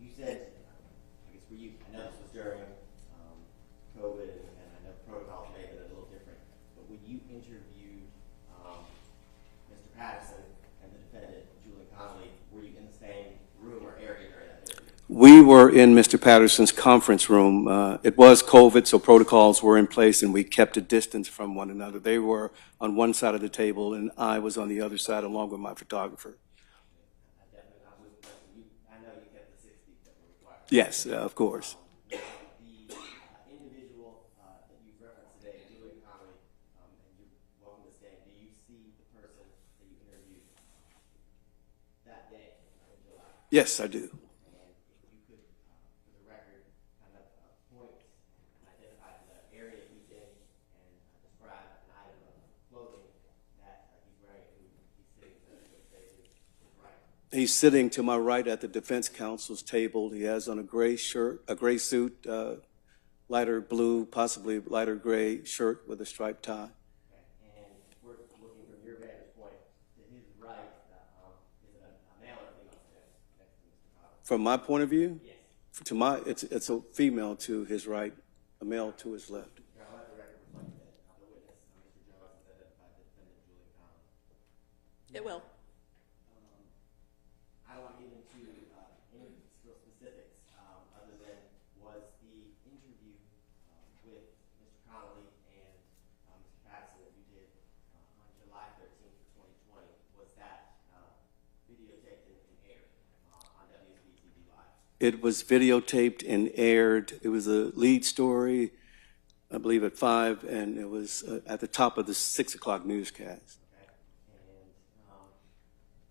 you said, I guess for you, I know this was during COVID, and I know protocols may have been a little different, but when you interviewed Mr. Patterson and the defendant, Julian Conley, were you in the same room or area during that interview? We were in Mr. Patterson's conference room. It was COVID, so protocols were in place, and we kept a distance from one another. They were on one side of the table, and I was on the other side, along with my photographer. I know you kept the 6 feet that were required. Yes, of course. The individual that you referenced today, Julian Conley, and you're welcome to stand, do you see the person that you interviewed that day in July? Yes, I do. He's sitting to my right at the defense counsel's table. He has on a gray shirt, a gray suit, lighter blue, possibly lighter gray shirt with a striped tie. And we're looking from your vantage point to his right, is it a male or female next to Mr. Conley? From my point of view? Yes. To my, it's a female to his right, a male to his left. Now, let the record reflect that the witness, Mr. Jones, has identified the defendant, Julian Conley. It will. I don't want to get into any specifics other than was the interview with Mr. Conley and Mr. Patterson that you did on July 13th of 2020, was that videotaped and aired on WSB TV Live? It was videotaped and aired. It was a lead story, I believe, at 5, and it was at the top of the 6 o'clock newscast. Okay. And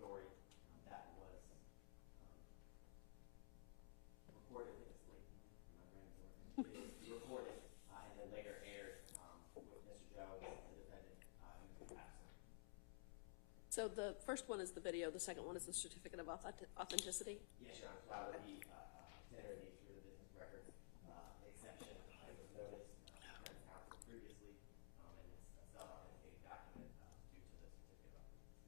story that was recorded, I think it's late, my brain's working. It was recorded and then later aired with Mr. Jones, the defendant, in the past. So the first one is the video, the second one is the certificate of authenticity? Yes, Your Honor, so I would be tender in nature of the business records exception. It was noticed defense counsel previously, and it's a self-authenticated document due to the certificate of authenticity.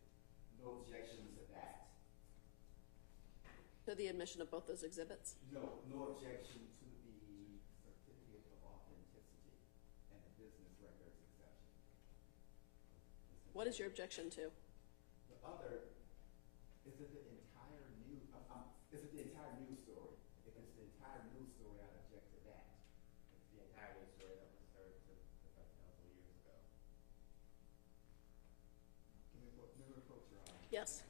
No objections to that. To the admission of both those exhibits? No, no objection to the certificate of authenticity and the business records exception. What is your objection to? The other, is it the entire news, is it the entire news story? If it's the entire news story, I'd object to that. It's the entire news story that was served to the defense counsel years ago. Can we approach Your Honor? Yes.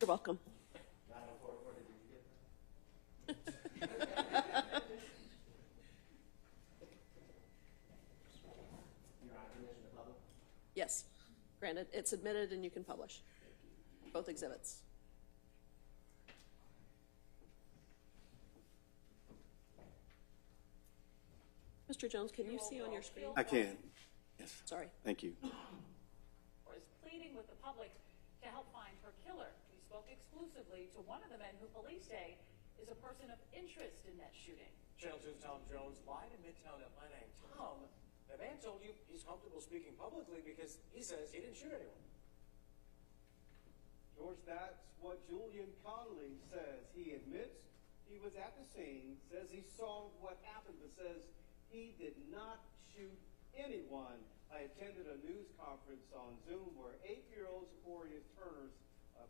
You're welcome. Your Honor, permission to publish? Yes. Granted, it's admitted and you can publish both exhibits. Mr. Jones, can you see on your screen? I can. Yes. Sorry. Thank you. Or is pleading with the public to help find her killer. We spoke exclusively to one of the men who police say is a person of interest in that shooting. Channel 2's Tom Jones live in Midtown Atlanta. And Tom, the man told you he's comfortable speaking publicly because he says he didn't shoot anyone. George, that's what Julian Conley says. He admits he was at the scene, says he saw what happened, but says he did not shoot anyone. I attended a news conference on Zoom where 8-year-old Secoriea Turner's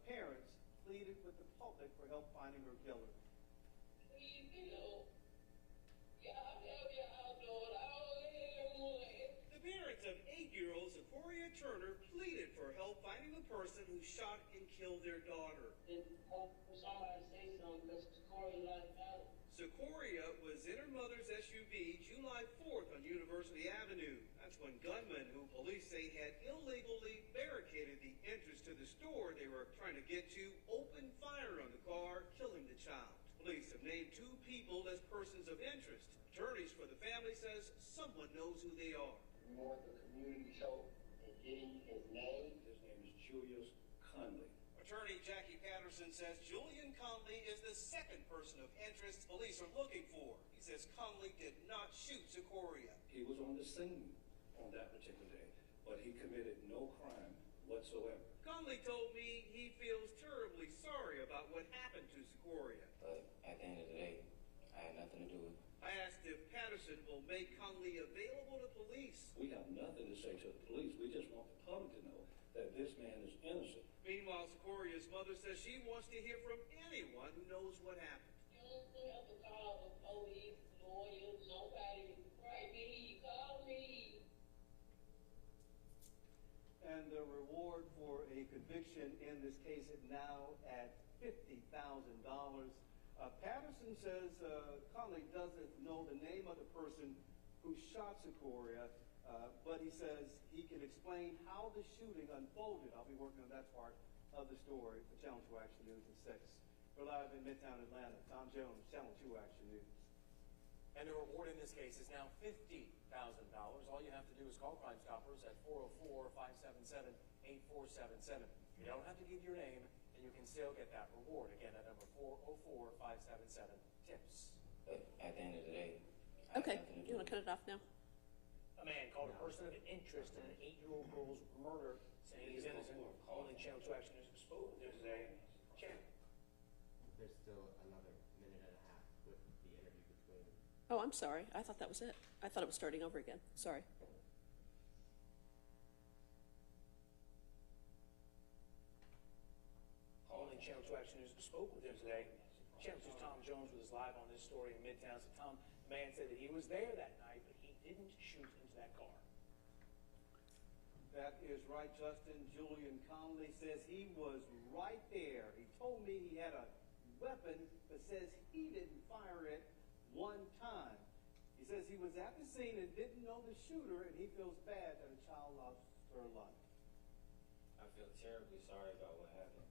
parents pleaded with the public for help finding her killer. The parents of 8-year-old Secoriea Turner pleaded for help finding the person who shot and killed their daughter. Secoriea was in her mother's SUV July 4th on University Avenue. That's when gunmen who police say had illegally barricaded the entrance to the store they were trying to get to opened fire on the car, killing the child. Police have named 2 people as persons of interest. Attorneys for the family says someone knows who they are. More the community show and getting his name. His name is Julian Conley. Attorney Jackie Patterson says Julian Conley is the second person of interest police are looking for. He says Conley did not shoot Secoriea. He was on the scene on that particular day, but he committed no crime whatsoever. Conley told me he feels terribly sorry about what happened to Secoriea. But at the end of the day, I had nothing to do with it. I asked asked if Patterson will make Conley available to police. We have nothing to say to the police. We just want the public to know that this man is innocent. Meanwhile, Secoria's mother says she wants to hear from anyone who knows what happened. You don't have to call the police, lawyers, nobody. Right, me, call me. And the reward for a conviction in this case is now at $50,000. Patterson says Conley doesn't know the name of the person who shot Secoria, but he says he can explain how the shooting unfolded. I'll be working on that part of the story for Channel 2 Action News at 6. We're live in Midtown Atlanta. Tom Jones, Channel 2 Action News. And the reward in this case is now $50,000. All you have to do is call Crime Stoppers at 404-577-8477. You don't have to give your name, and you can still get that reward. Again, at number 404-577-TIPS. At the end of the day. Okay, you want to cut it off now? A man called a person of interest in an 8-year-old girl's murder, saying he's innocent. Only Channel 2 Action News spoke with him today. Channel. There's still another minute and a half with the interview between. Oh, I'm sorry. I thought that was it. I thought it was starting over again. Sorry. Only Channel 2 Action News spoke with him today. Channel 2's Tom Jones was live on this story in Midtown. So Tom, the man said that he was there that night, but he didn't shoot into that car. That is right, Justin. Julian Conley says he was right there. He told me he had a weapon, but says he didn't fire it one time. He says he was at the scene and didn't know the shooter, and he feels bad that a child lost her life. I feel terribly sorry about what happened to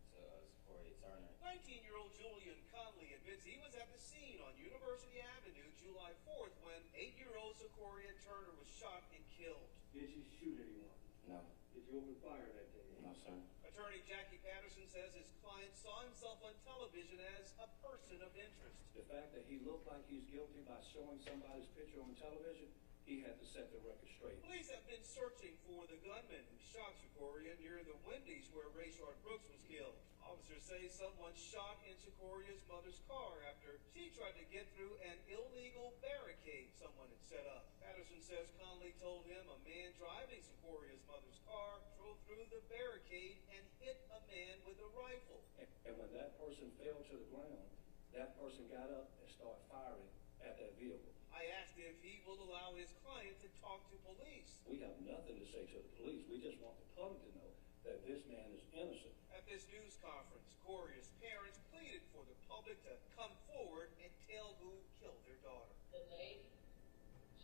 Secoriea Turner. 19-year-old Julian Conley admits he was at the scene on University Avenue July 4th when 8-year-old Secoriea Turner was shot and killed. Did she shoot anyone? No. Did you open fire that day? No, sir. Attorney Jackie Patterson says his client saw himself on television as a person of interest. The fact that he looked like he's guilty by showing somebody's picture on television, he had to set the record straight. Police have been searching for the gunman who shot Secoriea near the Wendy's where Rayshard Brooks was killed. Officers say someone shot in Secoria's mother's car after she tried to get through an illegal barricade someone had set up. Patterson says Conley told him a man driving Secoria's mother's car drove through the barricade and hit a man with a rifle. And when that person fell to the ground, that person got up and started firing at that vehicle. I asked if he will allow his client to talk to police. We have nothing to say to the police. We just want the public to know that this man is innocent. At this news conference, Secoria's parents pleaded for the public to come forward and tell who killed their daughter. The lady,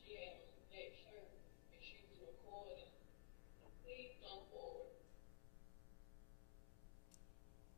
she had a neck shirt and she was recording. Please come forward.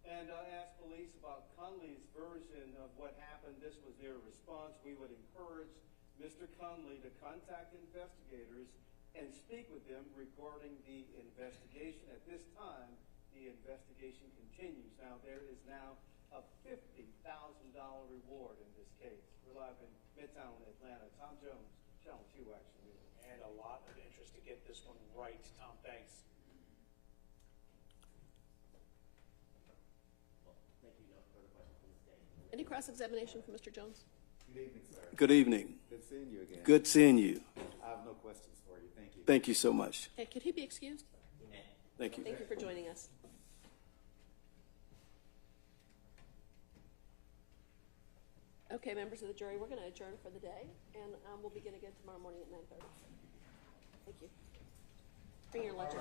And I asked police about Conley's version of what happened. This was their response. We would encourage Mr. Conley to contact investigators and speak with them regarding the investigation. At this time, the investigation continues. Now, there is now a $50,000 reward in this case. We're live in Midtown Atlanta. Tom Jones, Channel 2 Action News. And a lot of interest to get this one right. Tom, thanks. Thank you. No further questions from the stage. Any cross-examination from Mr. Jones? Good evening, sir. Good evening. Good seeing you again. Good seeing you. I have no questions for you. Thank you. Thank you so much. Okay, could he be excused? Thank you. Thank you for joining us. Okay, members of the jury, we're going to adjourn for the day, and we'll begin again tomorrow morning at 9:30. Thank you. Bring your lunches.